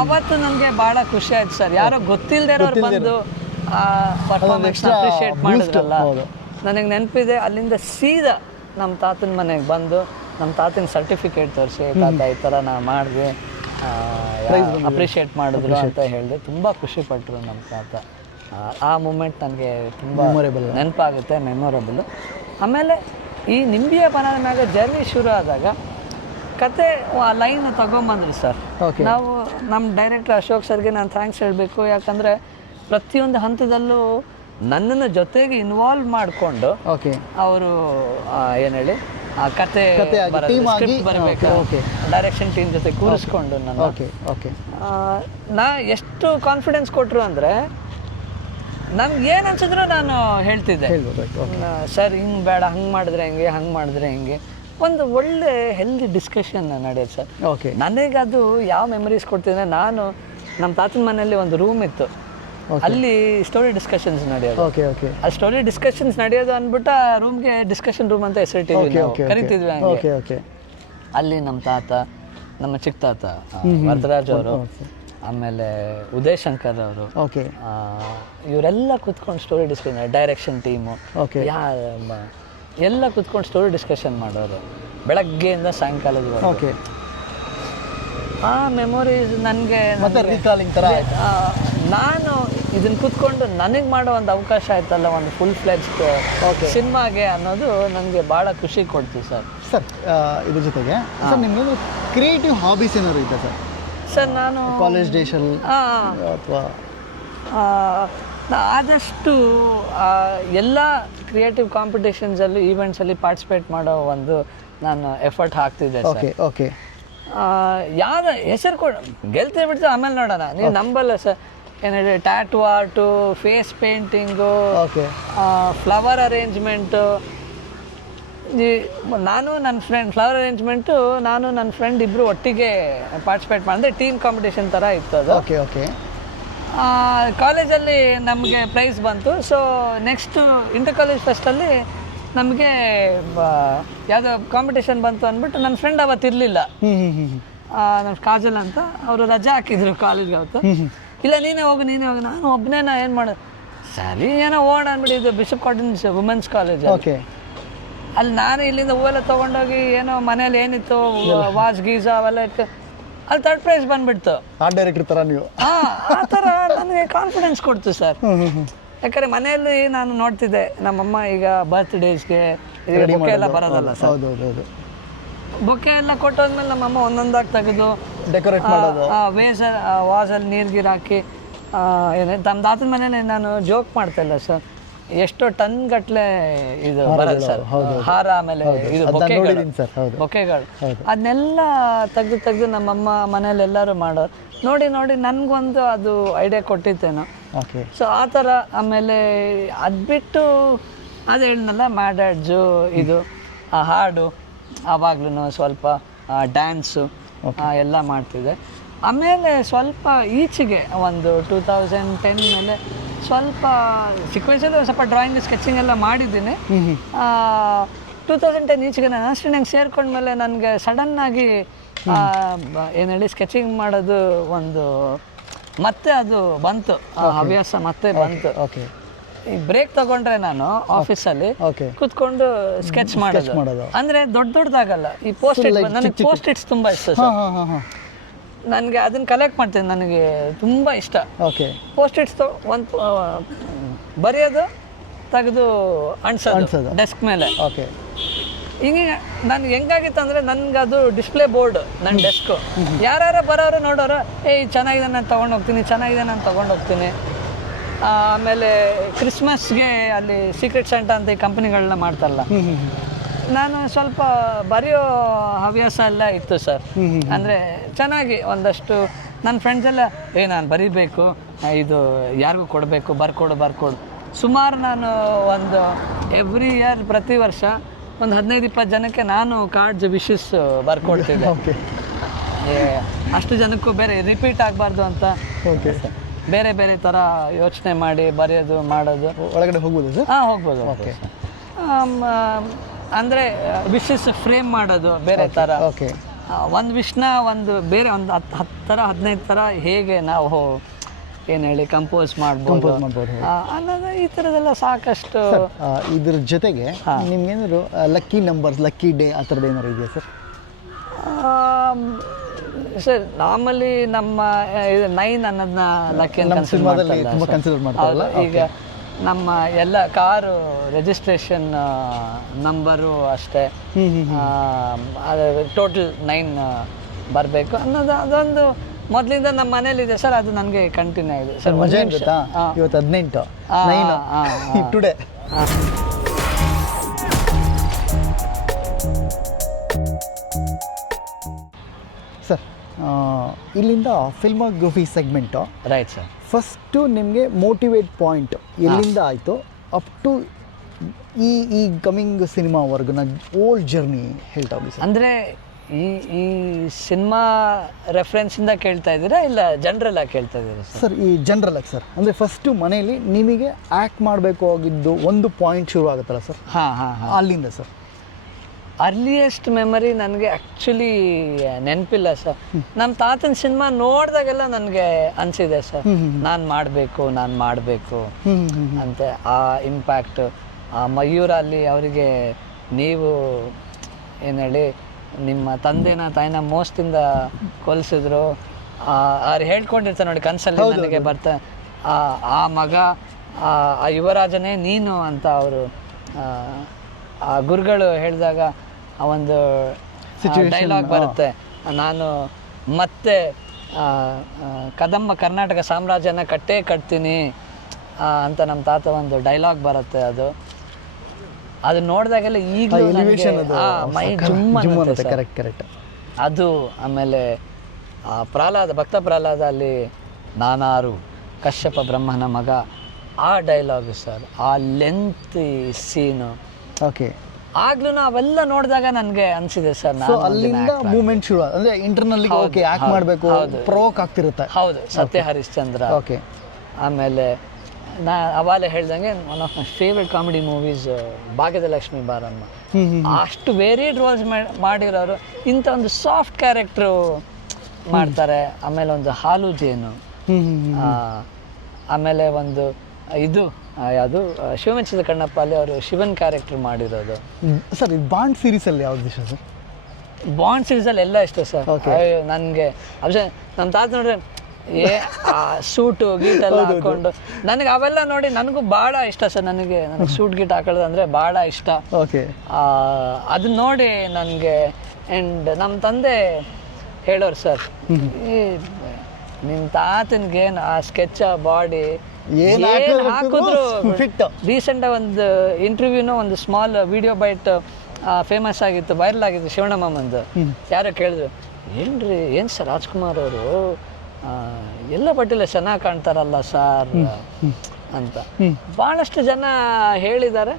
ಅವತ್ತು ನನಗೆ ಭಾಳ ಖುಷಿ ಆಯ್ತು ಸರ್. ಯಾರೋ ಗೊತ್ತಿಲ್ಲದೆ ಇರೋರು ಬಂದು ಪರ್ಫಾರ್ಮೆನ್ಸ್ ಅಪ್ರಿಷಿಯೇಟ್ ಮಾಡಿದ್ರಲ್ಲ. ನನಗೆ ನೆನಪಿದೆ, ಅಲ್ಲಿಂದ ಸೀದಾ ನಮ್ಮ ತಾತನ ಮನೆಗೆ ಬಂದು ನಮ್ಮ ತಾತನ ಸರ್ಟಿಫಿಕೇಟ್ ತೋರಿಸಿ ತಾತ ಈ ಥರ ನಾ ಮಾಡಿದೆ ಅಪ್ರಿಷಿಯೇಟ್ ಮಾಡಿದ್ರು ಅಂತ ಹೇಳಿದೆ. ತುಂಬ ಖುಷಿಪಟ್ಟರು ನಮ್ಮ ತಾತ. ಆ ಮೂಮೆಂಟ್ ನನಗೆ ತುಂಬ ನೆನಪಾಗುತ್ತೆ, ಮೆಮೊರಬಲ್. ಆಮೇಲೆ ಈ ನಿಂಬಿಯ ಬನದ ಮ್ಯಾಗ ಜರ್ನಿ ಶುರು ಆದಾಗ ಕತೆ ಆ ಲೈನ್ ತೊಗೊಂಬಂದ್ರಿ ಸರ್. ನಾವು ನಮ್ಮ ಡೈರೆಕ್ಟರ್ ಅಶೋಕ್ ಸರ್ಗೆ ನಾನು ಥ್ಯಾಂಕ್ಸ್ ಹೇಳಬೇಕು. ಯಾಕಂದರೆ ಪ್ರತಿಯೊಂದು ಹಂತದಲ್ಲೂ ನನ್ನನ್ನು ಜೊತೆಗೆ ಇನ್ವಾಲ್ವ್ ಮಾಡಿಕೊಂಡು ಅವರು ಏನು ಹೇಳಿ ಆ ಕತೆ ಬರಬೇಕು, ಡೈರೆಕ್ಷನ್ ಟೀಮ್ ಜೊತೆ ಕೂರಿಸ್ಕೊಂಡು ನನ್ನ ನಾ ಎಷ್ಟು ಕಾನ್ಫಿಡೆನ್ಸ್ ಕೊಟ್ಟರು ಅಂದರೆ ನಮ್ಗೆ ಏನು ಅನ್ಸಿದ್ರು ನಾನು ಹೇಳ್ತಿದ್ದೆ, ಸರ್ ಹಿಂಗೆ ಬೇಡ, ಹಂಗೆ ಮಾಡಿದ್ರೆ ಹೆಂಗೆ ಒಂದು ಒಳ್ಳೆ ಹೆಲ್ದಿ ಡಿಸ್ಕಷನ್ ನಡೆಯೋದು ಸರ್. ನನಗದು ಯಾವ ಮೆಮರೀಸ್ ಕೊಡ್ತಿದ್ರೆ, ನಾನು ನಮ್ಮ ತಾತನ ಮನೆಯಲ್ಲಿ ಒಂದು ರೂಮ್ ಇತ್ತು, ಅಲ್ಲಿ ಸ್ಟೋರಿ ಡಿಸ್ಕಷನ್ಸ್ ನಡೆಯೋದು. ಆ ಸ್ಟೋರಿ ಡಿಸ್ಕಷನ್ಸ್ ನಡೆಯೋದು ಅಂದ್ಬಿಟ್ಟು ಆ ರೂಮ್ಗೆ ಡಿಸ್ಕಷನ್ ರೂಮ್ ಅಂತ ಹೆಸರಿಟ್ಟಿದ್ವಿ, ಕರಿತಿದ್ವಿ ಹಂಗೆ. ಅಲ್ಲಿ ನಮ್ಮ ತಾತ, ನಮ್ಮ ಚಿಕ್ಕ ತಾತ ವರದರಾಜ್ ಅವರು, ಆಮೇಲೆ ಉದಯ್ ಶಂಕರ್ ಅವರು, ಇವರೆಲ್ಲ ಕೂತ್ಕೊಂಡು ಸ್ಟೋರಿ ಡಿಸ್ಕಷನ್, ಡೈರೆಕ್ಷನ್ ಟೀಮು ಎಲ್ಲ ಕೂತ್ಕೊಂಡು ಸ್ಟೋರಿ ಡಿಸ್ಕಷನ್ ಮಾಡೋರು ಬೆಳಗ್ಗೆಯಿಂದ ಸಾಯಂಕಾಲದವರೆಗೆ. ಆ ಮೆಮೊರೀಸ್ ನನಗೆ ನಾನು ಇದನ್ನು ಕೂತ್ಕೊಂಡು ನನಗೆ ಮಾಡೋ ಒಂದು ಅವಕಾಶ ಆಯ್ತಲ್ಲ, ಒಂದು ಫುಲ್ ಫ್ಲೆಜ್ಡ್ ಸಿನಿಮಾಗೆ ಅನ್ನೋದು ನನಗೆ ಭಾಳ ಖುಷಿ ಕೊಡ್ತು ಸರ್. ಇದ್ರ ಜೊತೆಗೆ ಸರ್ ನಿಮ್ಮದು ಕ್ರಿಯೇಟಿವ್ ಹಾಬೀಸ್ ಏನಾದ್ರು ಇದೆ ಸರ್? ನಾನು ಕಾಲೇಜ್ ಡೇಸಲ್ಲಿ ಅಥವಾ ಆದಷ್ಟು ಎಲ್ಲ ಕ್ರಿಯೇಟಿವ್ ಕಾಂಪಿಟೇಷನ್ಸಲ್ಲಿ ಈವೆಂಟ್ಸಲ್ಲಿ ಪಾರ್ಟಿಸಿಪೇಟ್ ಮಾಡೋ ಒಂದು ನಾನು ಎಫರ್ಟ್ ಹಾಕ್ತಿದ್ದೆ ಸರ್. ಯಾವ್ದು ಹೆಸರು ಗೆಲ್ತೇ ಬಿಡ್ತೀವಿ, ಆಮೇಲೆ ನೋಡೋಣ. ನೀವು ನಂಬಲ್ಲ ಸರ್, ಏನು ಹೇಳಿ tattoo art, face painting, flower arrangement. ನಾನು ನನ್ನ ಫ್ರೆಂಡ್ ಫ್ಲವರ್ ಅರೇಂಜ್ಮೆಂಟು ನಾನು ನನ್ನ ಫ್ರೆಂಡ್ ಇಬ್ಬರು ಒಟ್ಟಿಗೆ ಪಾರ್ಟಿಸಿಪೇಟ್ ಮಾಡಿದೆ. ಟೀಮ್ ಕಾಂಪಿಟೇಷನ್ ಥರ ಇತ್ತು ಅದು. ಕಾಲೇಜಲ್ಲಿ ನಮಗೆ ಪ್ರೈಸ್ ಬಂತು. ಸೊ ನೆಕ್ಸ್ಟು ಇಂಟರ್ ಕಾಲೇಜ್ ಫೆಸ್ಟಲ್ಲಿ ನಮಗೆ ಯಾವುದೋ ಕಾಂಪಿಟೇಷನ್ ಬಂತು ಅಂದ್ಬಿಟ್ಟು ನನ್ನ ಫ್ರೆಂಡ್ ಅವತ್ತಿರಲಿಲ್ಲ, ನಮ್ಮ ಕಾಜಲ್ ಅಂತ, ಅವರು ರಜೆ ಹಾಕಿದ್ರು ಕಾಲೇಜ್ಗೆ ಅವತ್ತು. ಇಲ್ಲ ನೀನೇ ಹೋಗು. ನಾನು ಒಬ್ಬನೇ ಏನು ಮಾಡೋದು, ಸರಿ ಏನೋ ಓಡ್ ಅಂದ್ಬಿಟ್ಟು ಇದು ಬಿಷಪ್ ಕಾಟನ್ ವುಮೆನ್ಸ್ ಕಾಲೇಜ್. ಅಲ್ಲಿ ನಾನು ಇಲ್ಲಿಂದ ಹೂವೆಲ್ಲ ತೊಗೊಂಡೋಗಿ ಏನೋ ಮನೇಲಿ ಏನಿತ್ತು ವಾಚ್ ಗೀಸ ಅವೆಲ್ಲ ಇತ್ತು, ಅಲ್ಲಿ ಥರ್ಡ್ ಪ್ರೈಸ್ ಬಂದ್ಬಿಡ್ತು. ಡೈರೆಕ್ಟರ್ ಥರ ನೀವು ಆ ಥರ ನನಗೆ ಕಾನ್ಫಿಡೆನ್ಸ್ ಕೊಡ್ತು ಸರ್. ಯಾಕಂದರೆ ಮನೆಯಲ್ಲಿ ನಾನು ನೋಡ್ತಿದ್ದೆ ನಮ್ಮಮ್ಮ ಈಗ ಬರ್ತ್ಡೇಸ್ಗೆ ಬೊಕ್ಕೆ ಎಲ್ಲ ಬರೋದಲ್ಲ ಸರ್, ಬೊಕ್ಕೆ ಎಲ್ಲ ಕೊಟ್ಟೋದ್ಮೇಲೆ ನಮ್ಮಮ್ಮ ಒಂದೊಂದಾಗಿ ತೆಗೆದು ಡೆಕೋರೇಟ್ ಮಾಡೋದು, ವಾಸಲ್ಲಿ ನೀರು ಹಾಕಿ ತಮ್ಮ ತಾತನ ಮನೇಲಿ ನಾನು ಜೋಕ್ ಮಾಡ್ತಾ ಇಲ್ಲ ಸರ್, ಎಷ್ಟೋ ಟನ್ ಗಟ್ಟಲೆ ಇದು ಬರೋದು ಸರ್ ಹಾರ, ಆಮೇಲೆ ಇದು ಬೊಕ್ಕೆಗಳು ಅದನ್ನೆಲ್ಲ ತೆಗೆದು ನಮ್ಮಮ್ಮ ಮನೇಲಿ ಎಲ್ಲರೂ ಮಾಡೋರು ನೋಡಿ ನನಗೊಂದು ಅದು ಐಡಿಯಾ ಕೊಟ್ಟಿತ್ತೇನೋ. ಸೊ ಆ ಥರ. ಆಮೇಲೆ ಅದು ಬಿಟ್ಟು ಅದು ಹೇಳಿದ್ನಲ್ಲ ಮ್ಯಾಡ್ಯಾಡ್ಜು, ಇದು ಆ ಹಾಡು, ಆವಾಗ್ಲೂ ಸ್ವಲ್ಪ ಡ್ಯಾನ್ಸು ಎಲ್ಲ ಮಾಡ್ತಿದ್ದೆ. ಆಮೇಲೆ ಸ್ವಲ್ಪ ಈಚೆಗೆ ಒಂದು 2010 ಮೇಲೆ ಸ್ವಲ್ಪ ಸೀಕ್ವೆನ್ಸಲ್ಲಿ ಸ್ವಲ್ಪ ಡ್ರಾಯಿಂಗ್ ಸ್ಕೆಚಿಂಗ್ ಎಲ್ಲ ಮಾಡಿದ್ದೀನಿ. 2010 ಈಚೆಗೆ ನಾನು ಅಷ್ಟೇ ನಂಗೆ ಸೇರ್ಕೊಂಡ್ಮೇಲೆ ನನಗೆ ಸಡನ್ನಾಗಿ ಏನು ಹೇಳಿ ಸ್ಕೆಚಿಂಗ್ ಮಾಡೋದು ಒಂದು ಮತ್ತೆ ಅದು ಬಂತು, ಹವ್ಯಾಸ ಮತ್ತೆ ಬಂತು. ಈ ಬ್ರೇಕ್ ತಗೊಂಡ್ರೆ ನಾನು ಆಫೀಸಲ್ಲಿ ಕೂತ್ಕೊಂಡು ಸ್ಕೆಚ್ ಮಾಡೋದು. ಅಂದರೆ ದೊಡ್ಡದಾಗಲ್ಲ, ಈ ಪೋಸ್ಟ್ ಇಟ್, ನನಗೆ ಪೋಸ್ಟ್ ಇಟ್ಸ್ ತುಂಬ ಇಷ್ಟ ಸರ್. ನನಗೆ ಅದನ್ನು ಕಲೆಕ್ಟ್ ಮಾಡ್ತೇನೆ, ನನಗೆ ತುಂಬ ಇಷ್ಟ. ಪೋಸ್ಟ್ ಇಟ್ಸ್ ಒಂದು ಬರೆಯೋದು, ತೆಗೆದು ಅಂಟಿಸೋದು ಡೆಸ್ಕ್ ಮೇಲೆ. ಹಿಂಗೆ ನನಗೆ ಹೆಂಗಾಗಿತ್ತು ಅಂದರೆ ನನಗೆ ಅದು ಡಿಸ್ಪ್ಲೇ ಬೋರ್ಡ್ ನನ್ನ ಡೆಸ್ಕು. ಯಾರು ಬರೋರು ನೋಡೋರು, ಚೆನ್ನಾಗಿದೆ ನಾನು ತೊಗೊಂಡೋಗ್ತೀನಿ. ಆಮೇಲೆ ಕ್ರಿಸ್ಮಸ್ಗೆ ಅಲ್ಲಿ ಸೀಕ್ರೆಟ್ ಸ್ಯಾಂಟಾ ಅಂತ ಈ ಕಂಪ್ನಿಗಳನ್ನ ಮಾಡ್ತಾರಲ್ಲ, ನಾನು ಸ್ವಲ್ಪ ಬರೆಯೋ ಹವ್ಯಾಸ ಎಲ್ಲ ಇತ್ತು ಸರ್. ಅಂದರೆ ಚೆನ್ನಾಗಿ ಒಂದಷ್ಟು ನನ್ನ ಫ್ರೆಂಡ್ಸ್ ಎಲ್ಲ ನಾನು ಬರೀಬೇಕು, ಇದು ಯಾರಿಗೂ ಕೊಡಬೇಕು, ಬರ್ಕೊಡು. ಸುಮಾರು ನಾನು ಒಂದು ಎವ್ರಿ ಇಯರ್ ಪ್ರತಿ ವರ್ಷ ಒಂದು 15-20 ಜನಕ್ಕೆ ನಾನು ಕಾರ್ಡ್ಸ್ ವಿಶಸ್ ಬರ್ಕೊಡ್ತಿದ್ದೆ. ಅಷ್ಟು ಜನಕ್ಕೂ ಬೇರೆ ರಿಪೀಟ್ ಆಗಬಾರ್ದು ಅಂತ ಬೇರೆ ಬೇರೆ ಥರ ಯೋಚನೆ ಮಾಡಿ ಬರೆಯೋದು ಮಾಡೋದು. ಒಳಗಡೆ ಹೋಗ್ಬೋದು? ಹೋಗ್ಬೋದು. ಅಂದರೆ ವಿಶಸ್ ಫ್ರೇಮ್ ಮಾಡೋದು ಬೇರೆ ಥರ. ಒಂದು ವಿಷ್ನ ಒಂದು ಬೇರೆ ಒಂದು 10 ಥರ 15 ಥರ ಹೇಗೆ ನಾವು ಏನು ಹೇಳಿ ಕಂಪೋಸ್ ಮಾಡ್ಬೋದು ಅನ್ನೋದು ಈ ಥರದ್ದೆಲ್ಲ ಸಾಕಷ್ಟು. ಇದ್ರ ಜೊತೆಗೆ ನಿಮ್ಗೇನಾದ್ರು ಲಕ್ಕಿ ನಂಬರ್ಸ್, ಲಕ್ಕಿ ಡೇ ಆ ಥರದ್ದು ಏನಾದ್ರು ಇದೆಯಾ ಸರ್? ಸರ್ ನಾರ್ಮಲಿ ನಮ್ಮ 9 ಅನ್ನೋದನ್ನ ಲಕ್ಕಿ ಅಂತ ಕನ್ಸಿಡರ್ ಮಾಡ್ತಾರಲ್ಲ. ಈಗ ನಮ್ಮ ಎಲ್ಲ ಕಾರು ರಿಜಿಸ್ಟ್ರೇಷನ್ ನಂಬರು ಅಷ್ಟೇ, ಟೋಟಲ್ 9 ಬರಬೇಕು ಅನ್ನೋದು ಅದೊಂದು ಮೊದಲಿಂದ ನಮ್ಮ ಮನೇಲಿದೆ ಸರ್. ಅದು ನನಗೆ ಕಂಟಿನ್ಯೂ ಆಗಿದೆ ಸರ್. ಮಜಾ ಏನು ಗೊತ್ತಾ, ಇವತ್ತು 18 ಟುಡೇ. ಸರ್ ಇಲ್ಲಿಂದ filmography segment, right sir. First ನಿಮಗೆ ಮೋಟಿವೇಟ್ ಪಾಯಿಂಟ್ ಎಲ್ಲಿಂದ ಆಯಿತು ಅಪ್ ಟು ಈ ಕಮಿಂಗ್ ಸಿನಿಮಾವರೆಗೂ ಓಲ್ಡ್ ಜರ್ನಿ ಹೇಳ್ತಾ ಹೋಗಿ ಸರ್. ಅಂದರೆ ಈ ಸಿನಿಮಾ ರೆಫರೆನ್ಸಿಂದ ಕೇಳ್ತಾ ಇದ್ದೀರಾ ಇಲ್ಲ ಜನರಲ್ ಆಗಿ ಕೇಳ್ತಾ ಇದ್ದೀರಾ ಸರ್? ಈ ಜನರಲ್ ಆಗಿ ಸರ್. ಅಂದರೆ ಫಸ್ಟು ಮನೆಯಲ್ಲಿ ನಿಮಗೆ ಆ್ಯಕ್ಟ್ ಮಾಡಬೇಕು ಆಗಿದ್ದು ಒಂದು ಪಾಯಿಂಟ್ ಶುರು ಆಗುತ್ತಲ್ಲ ಸರ್? ಅಲ್ಲಿಂದ ಸರ್. ಅರ್ಲಿಯೆಸ್ಟ್ ಮೆಮರಿ ನನಗೆ ಆ್ಯಕ್ಚುಲಿ ನೆನಪಿಲ್ಲ ಸರ್. ನಮ್ಮ ತಾತನ ಸಿನಿಮಾ ನೋಡಿದಾಗೆಲ್ಲ ನನಗೆ ಅನಿಸಿದೆ ಸರ್, ನಾನು ಮಾಡಬೇಕು ಅಂತ. ಆ ಇಂಪ್ಯಾಕ್ಟ್ ಆ ಮಯೂರ ಅಲ್ಲಿ ಅವರಿಗೆ ನೀವು ಏನು ಹೇಳಿ ನಿಮ್ಮ ತಂದೆನ ತಾಯಿನ ಮೋಸದಿಂದ ಕೊಲಿಸಿದ್ರು, ಅವ್ರು ಹೇಳ್ಕೊಂಡಿರ್ತಾರೆ ನೋಡಿ ಕನಸಲ್ಲಿ ನನಗೆ ಬರ್ತಾ ಆ ಮಗ ಆ ಯುವರಾಜನೇ ನೀನು ಅಂತ ಅವರು ಆ ಗುರುಗಳು ಹೇಳಿದಾಗ ಆ ಒಂದು ಡೈಲಾಗ್ ಬರುತ್ತೆ, ನಾನು ಮತ್ತೆ ಕದಂಬ ಕರ್ನಾಟಕ ಸಾಮ್ರಾಜ್ಯನ ಕಟ್ತೀನಿ ಅಂತ ನಮ್ಮ ತಾತ ಒಂದು ಡೈಲಾಗ್ ಬರುತ್ತೆ. ಅದು ನೋಡಿದಾಗೆಲ್ಲ ಈಗಲೂ ಮೈ ಜುಮ್ ಅನ್ನುತ್ತೆ. ಕರೆಕ್ಟ್. ಅದು ಆಮೇಲೆ ಭಕ್ತ ಪ್ರಹ್ಲಾದ ಅಲ್ಲಿ ನಾನಾರು ಕಶ್ಯಪ ಬ್ರಹ್ಮನ ಮಗ, ಆ ಡೈಲಾಗು ಸರ್, ಆ ಲೆಂತ್ ಸೀನು. ಓಕೆ. ಆಗ್ಲೂ ಅವೆಲ್ಲ ನೋಡಿದಾಗ ನನಗೆ ಅನಿಸಿದೆ ಸರ್, ಅಲ್ಲಿಂದ ಮೂವ್ಮೆಂಟ್ ಶುರು ಅಂದರೆ ಇಂಟರ್ನಲ್ಲಿ ಓಕೆ ಯಾಕೆ ಮಾಡಬೇಕು ಪ್ರವೋಕ್ ಆಗ್ತಿರುತ್ತೆ. ಹೌದು. ಸತ್ಯ ಹರಿಶ್ಚಂದ್ರ. ಓಕೆ. ಆಮೇಲೆ ನಾ ಅವಾಗಲೇ ಹೇಳ್ದಂಗೆ one of my favourite comedy movies Bhagyada Lakshmi ಬಾರಮ್ಮ. ಅಷ್ಟು ವೇರಿಯಡ್ ರೋಲ್ಸ್ ಮಾಡಿರೋರು ಇಂಥ ಒಂದು ಸಾಫ್ಟ್ ಕ್ಯಾರೆಕ್ಟ್ರು ಮಾಡ್ತಾರೆ. ಆಮೇಲೆ ಒಂದು ಹಾಲು ಜೇನು, ಆಮೇಲೆ ಒಂದು ಇದು ಯಾವುದು ಶಿವಮೆಚ್ಚಿದ ಕಣ್ಣಪ್ಪ ಅಲ್ಲಿ ಅವರು ಶಿವನ್ ಕ್ಯಾರೆಕ್ಟರ್ ಮಾಡಿರೋದು ಸರ್. ಇದು ಬಾಂಡ್ ಸೀರೀಸಲ್ಲಿ ಯಾವ್ದು ಇಷ್ಟ ಸರ್? ಬಾಂಡ್ ಸೀರೀಸಲ್ಲಿ ಎಲ್ಲ ಇಷ್ಟ ಸರ್ ನನಗೆ. ನಮ್ಮ ತಾತ ನೋಡ್ರೆ ಸೂಟು ಗೀಟೆಲ್ಲ ಹಾಕೊಂಡು ನನಗೆ ಅವೆಲ್ಲ ನೋಡಿ ನನಗೂ ಭಾಳ ಇಷ್ಟ ಸರ್. ನನಗೆ ಸೂಟ್ ಗೀಟ್ ಹಾಕೊಳ್ಳೋದು ಅಂದರೆ ಭಾಳ ಇಷ್ಟ. ಓಕೆ. ಅದನ್ನ ನೋಡಿ ನನಗೆ. ಆ್ಯಂಡ್ ನಮ್ಮ ತಂದೆ ಹೇಳೋರು ಸರ್, ನಿಮ್ಮ ತಾತನಿಗೇನು ಆ ಸ್ಕೆಚ್ ಬಾಡಿ ಏನು ಹಾಕಿದ್ರು. ರೀಸೆಂಟಾಗಿ ಒಂದು ಇಂಟರ್ವ್ಯೂನೋ ಒಂದು ಸ್ಮಾಲ್ ವಿಡಿಯೋ ಬೈಟ್ ಫೇಮಸ್ ಆಗಿತ್ತು, ವೈರಲ್ ಆಗಿತ್ತು ಶಿವಣ್ಣಮ್ಮಂದು. ಯಾರೋ ಕೇಳಿದ್ರು, ಏನು ಸರ್ ರಾಜ್ಕುಮಾರ್ ಅವರು ಎಲ್ಲ ಬಟ್ಟೆಲ್ಲ ಚೆನ್ನಾಗಿ ಕಾಣ್ತಾರಲ್ಲ ಸರ್ ಅಂತ ಭಾಳಷ್ಟು ಜನ ಹೇಳಿದ್ದಾರೆ.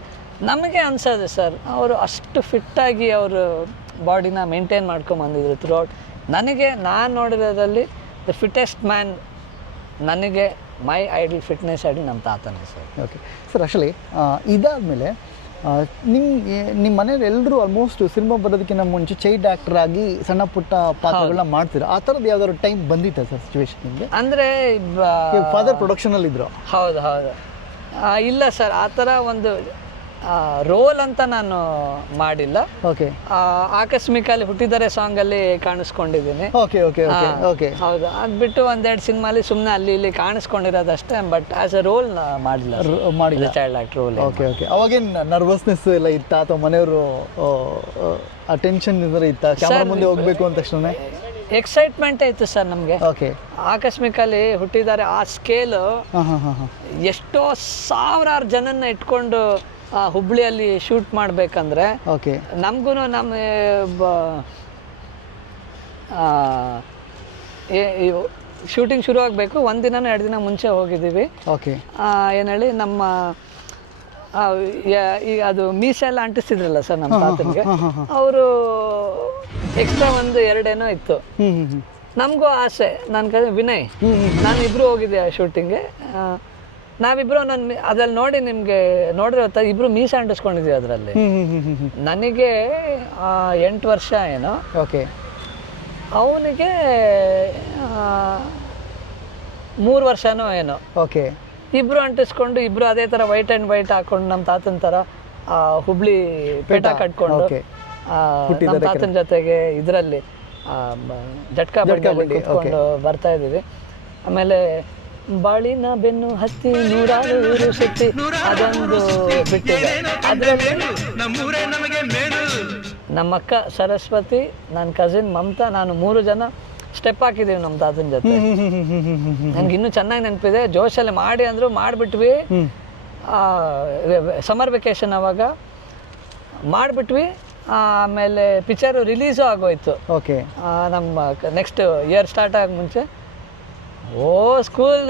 ನಮಗೆ ಅನ್ಸೋದು ಸರ್, ಅವರು ಅಷ್ಟು ಫಿಟ್ಟಾಗಿ ಅವರು ಬಾಡಿನ ಮೇಂಟೈನ್ ಮಾಡ್ಕೊಂಬಂದಿದ್ರು ಥ್ರೂಔಟ್. ನನಗೆ ನಾನು ನೋಡಿರೋದ್ರಲ್ಲಿ ದ ಫಿಟ್ಟೆಸ್ಟ್ ಮ್ಯಾನ್ ನನಗೆ ಮೈ ಐಡಲ್ ಫಿಟ್ನೆಸ್ ಐಡಲ್ ನಮ್ಮ ತಾತನೇ ಸರ್. Okay sir. ಆ್ಯಕ್ಚುಲಿ ಇದಾದಮೇಲೆ ನಿಮ್ಮ ಮನೇಲಿ ಎಲ್ಲರೂ ಆಲ್ಮೋಸ್ಟ್ ಸಿನಿಮಾ ಬರೋದಕ್ಕಿಂತ ಮುಂಚೆ ಚೈಲ್ಡ್ ಆ್ಯಕ್ಟರ್ ಆಗಿ ಸಣ್ಣ ಪುಟ್ಟ ಪಾತ್ರಗಳನ್ನ ಮಾಡ್ತೀರ. ಆ ಥರದ್ದು ಯಾವ್ದಾದ್ರು ಟೈಮ್ ಬಂದಿತ್ತ ಸರ್ ಸಿಚುವೇಶನ್ ನಿಮಗೆ? ಅಂದರೆ ಫಾದರ್ ಪ್ರೊಡಕ್ಷನಲ್ಲಿ ಇದ್ರು? ಹೌದು. ಇಲ್ಲ ಸರ್, ಆ ಥರ ಒಂದು ರೋಲ್ ಅಂತ ನಾನು ಮಾಡಿಲ್ಲ. ಓಕೆ. ಆಕಸ್ಮಿಕಲ್ಲಿ ಹುಟ್ಟಿದರೆ ಸಾಂಗಲ್ಲಿ ಕಾಣಿಸ್ಕೊಂಡಿದ್ದೀನಿ. Okay okay okay okay. ಹೌದು. ಅದು ಬಿಟ್ಟು 1-2 ಸಿನಿಮಾಲಿ ಸುಮ್ಮನೆ ಅಲ್ಲಿ ಇಲ್ಲಿ ಕಾಣಿಸ್ಕೊಂಡಿರೋದಷ್ಟೇ. ಬಟ್ ಆಸ್ ಎ ರೋಲ್ ಮಾಡಿಲ್ಲ child actor role. Okay okay. ಅವಾಗೇನು ನರ್ವಸ್ನೆಸ್ ಎಲ್ಲ ಇತ್ತಾ ಅಥವಾ ಮನೆಯವರು ಅಟೆನ್ಷನ್ ಇತ್ತಾ ಕ್ಯಾಮ್ರಾ ಮುಂದೆ ಹೋಗಬೇಕು ಅಂದ ತಕ್ಷಣ? ಎಕ್ಸೈಟ್ಮೆಂಟ್ ಇತ್ತು ಸರ್ ನಮಗೆ. ಓಕೆ. ಆಕಸ್ಮಿಕಲ್ಲಿ ಹುಟ್ಟಿದ್ದಾರೆ ಆ ಸ್ಕೇಲು ಎಷ್ಟೋ ಸಾವಿರಾರು ಜನನ್ನ ಇಟ್ಕೊಂಡು ಹುಬ್ಳಿಯಲ್ಲಿ ಶೂಟ್ ಮಾಡಬೇಕಂದ್ರೆ ಓಕೆ ನಮಗೂ ನಮ್ಮ ಶೂಟಿಂಗ್ ಶುರು ಆಗಬೇಕು 1 ದಿನನೂ 2 ದಿನ ಮುಂಚೆ ಹೋಗಿದ್ದೀವಿ. ಓಕೆ. ಏನು ಹೇಳಿ ನಮ್ಮ ಈಗ ಅದು ಮೀಸೆ ಎಲ್ಲ ಅಂಟಿಸ್ತಿದ್ರಲ್ಲ ಸರ್ ನಮ್ಮ ತಾತನಿಗೆ, ಅವರು ಎಕ್ಸ್ಟ್ರಾ 1-2 ಏನೋ ಇತ್ತು. ನಮಗೂ ಆಸೆ, ನನ್ನ ವಿನಯ್ ನಾನು ಇಬ್ಬರು ಹೋಗಿದ್ದೆ ಆ ಶೂಟಿಂಗ್ಗೆ. ನಾವಿಬ್ರು ಅದ್ರಲ್ಲಿ ನೋಡಿ ನಿಮಗೆ ನೋಡಿದ್ರೆ ಇಬ್ರು ಮೀಸೆ ಅಂಟಿಸ್ಕೊಂಡಿದ್ವಿ ಅದರಲ್ಲಿ. ನನಗೆ 8 ವರ್ಷ ಏನೋ. ಓಕೆ. ಅವನಿಗೆ 3 ವರ್ಷನೋ ಏನೋ. ಓಕೆ. ಇಬ್ರು ಅಂಟಿಸ್ಕೊಂಡು ಇಬ್ರು ಅದೇ ಥರ ವೈಟ್ ಆ್ಯಂಡ್ ವೈಟ್ ಹಾಕೊಂಡು ನಮ್ಮ ತಾತನ ಥರ ಹುಬ್ಳಿ ಪೇಟ ಕಟ್ಕೊಂಡು ನಮ್ಮ ತಾತನ ಜೊತೆಗೆ ಇದರಲ್ಲಿ ಜಟ್ಕಾ ಬಂಡಿ ಕೂತ್ಕೊಂಡು ಬರ್ತಾ ಇದ್ದೀವಿ. ಆಮೇಲೆ ಬಾಳಿನ ಬೆನ್ನು ಹತ್ತಿ 100 ಸುತ್ತಿ ಅದೊಂದು ಬಿಟ್ಟಿದೆ. ಅದರಲ್ಲಿ ನಮ್ಮಕ್ಕ ಸರಸ್ವತಿ, ನನ್ನ ಕಸಿನ್ ಮಮತಾ, ನಾನು 3 ಜನ ಸ್ಟೆಪ್ ಹಾಕಿದ್ದೀವಿ ನಮ್ಮ ತಾತನ ಜೊತೆ. ನಂಗೆ ಇನ್ನೂ ಚೆನ್ನಾಗಿ ನೆನಪಿದೆ. ಜೋಶಲ್ಲಿ ಮಾಡಿ ಅಂದರು, ಮಾಡಿಬಿಟ್ವಿ. ಸಮರ್ ವೆಕೇಶನ್ ಅವಾಗ ಮಾಡಿಬಿಟ್ವಿ. ಆಮೇಲೆ ಪಿಕ್ಚರು ರಿಲೀಸು ಆಗೋಯ್ತು. ಓಕೆ. ನಮ್ಮ ನೆಕ್ಸ್ಟ್ ಇಯರ್ ಸ್ಟಾರ್ಟ್ ಆಗ ಮುಂಚೆ ಸ್ಕೂಲ್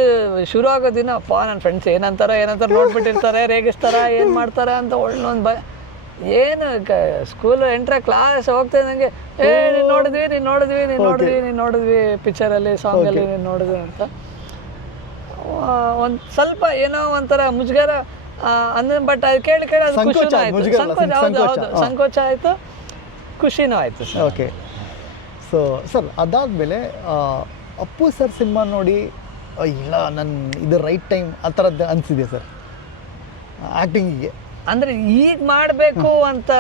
ಶುರು ಆಗೋ ದಿನ ನನ್ನ ಫ್ರೆಂಡ್ಸ್ ಏನಂತಾರೆ ನೋಡ್ಬಿಟ್ಟಿರ್ತಾರೆ, ರೇಗಿಸ್ತಾರ, ಏನು ಮಾಡ್ತಾರೆ ಅಂತ ಒಳ್ಳೊಂದು ಭಯ. ಏನು ಸ್ಕೂಲ್ ಎಂಟ್ರೆ ಕ್ಲಾಸ್ ಹೋಗ್ತಾ ಇದ್ದಂಗೆ ನೀನು ನೋಡಿದ್ವಿ ಪಿಕ್ಚರಲ್ಲಿ, ಸಾಂಗಲ್ಲಿ ನೋಡಿದ್ವಿ ಅಂತ ಒಂದು ಸ್ವಲ್ಪ ಏನೋ ಒಂಥರ ಮುಜುಗರ ಅಂದ್ರೆ. ಬಟ್ ಅದು ಕೇಳಿ ಅದು ಖುಷಿನೂ ಆಯಿತು, ಸಂಕೋಚ ಆಯಿತು, ಖುಷಿನೂ ಆಯಿತು. ಓಕೆ. ಸೊ ಸರ್, ಅದಾದಮೇಲೆ ಅಪ್ಪು ಸರ್ ಸಿನಿಮಾ ನೋಡಿ ಇಲ್ಲ ಇದು ರೈಟ್ ಟೈಮ್ ಆ ಥರದ್ದು ಅನಿಸಿದೆ ಸರ್ ಆ್ಯಕ್ಟಿಂಗಿಗೆ? ಅಂದರೆ ಈಗ ಮಾಡಬೇಕು ಅಂತ,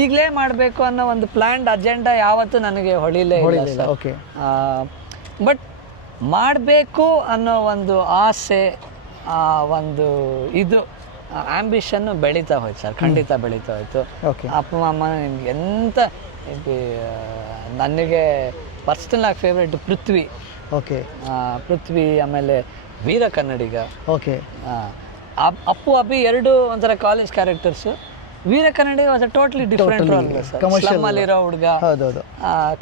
ಈಗಲೇ ಮಾಡಬೇಕು ಅನ್ನೋ ಒಂದು ಪ್ಲ್ಯಾನ್ಡ್ ಅಜೆಂಡಾ ಯಾವತ್ತೂ ನನಗೆ ಹೊಳಿಲೇ ಇಲ್ಲ. ಓಕೆ. ಬಟ್ ಮಾಡಬೇಕು ಅನ್ನೋ ಒಂದು ಆಸೆ, ಒಂದು ಇದು ಆ್ಯಂಬಿಷನ್ನು ಬೆಳೀತಾ ಹೋಯ್ತು ಸರ್, ಖಂಡಿತ ಬೆಳೀತಾ ಹೋಯ್ತು. ಅಪ್ಪ ಅಮ್ಮ ನಿಮ್ಗೆ ಎಂತ ನನಗೆ ಪರ್ಸ್ನಲ್ ಆಗಿ ಫೇವ್ರೇಟ್ ಪೃಥ್ವಿ. ಓಕೆ. ಪೃಥ್ವಿ, ಆಮೇಲೆ ವೀರ ಕನ್ನಡಿಗ. ಓಕೆ. ಅಪ್ಪು ಅಭಿ ಎರಡು ಒಂಥರ college characters. Veera Kannadiga was a totally different role sir. ಸ್ಲಮ್ಮಲ್ಲಿರೋ ಹುಡುಗ,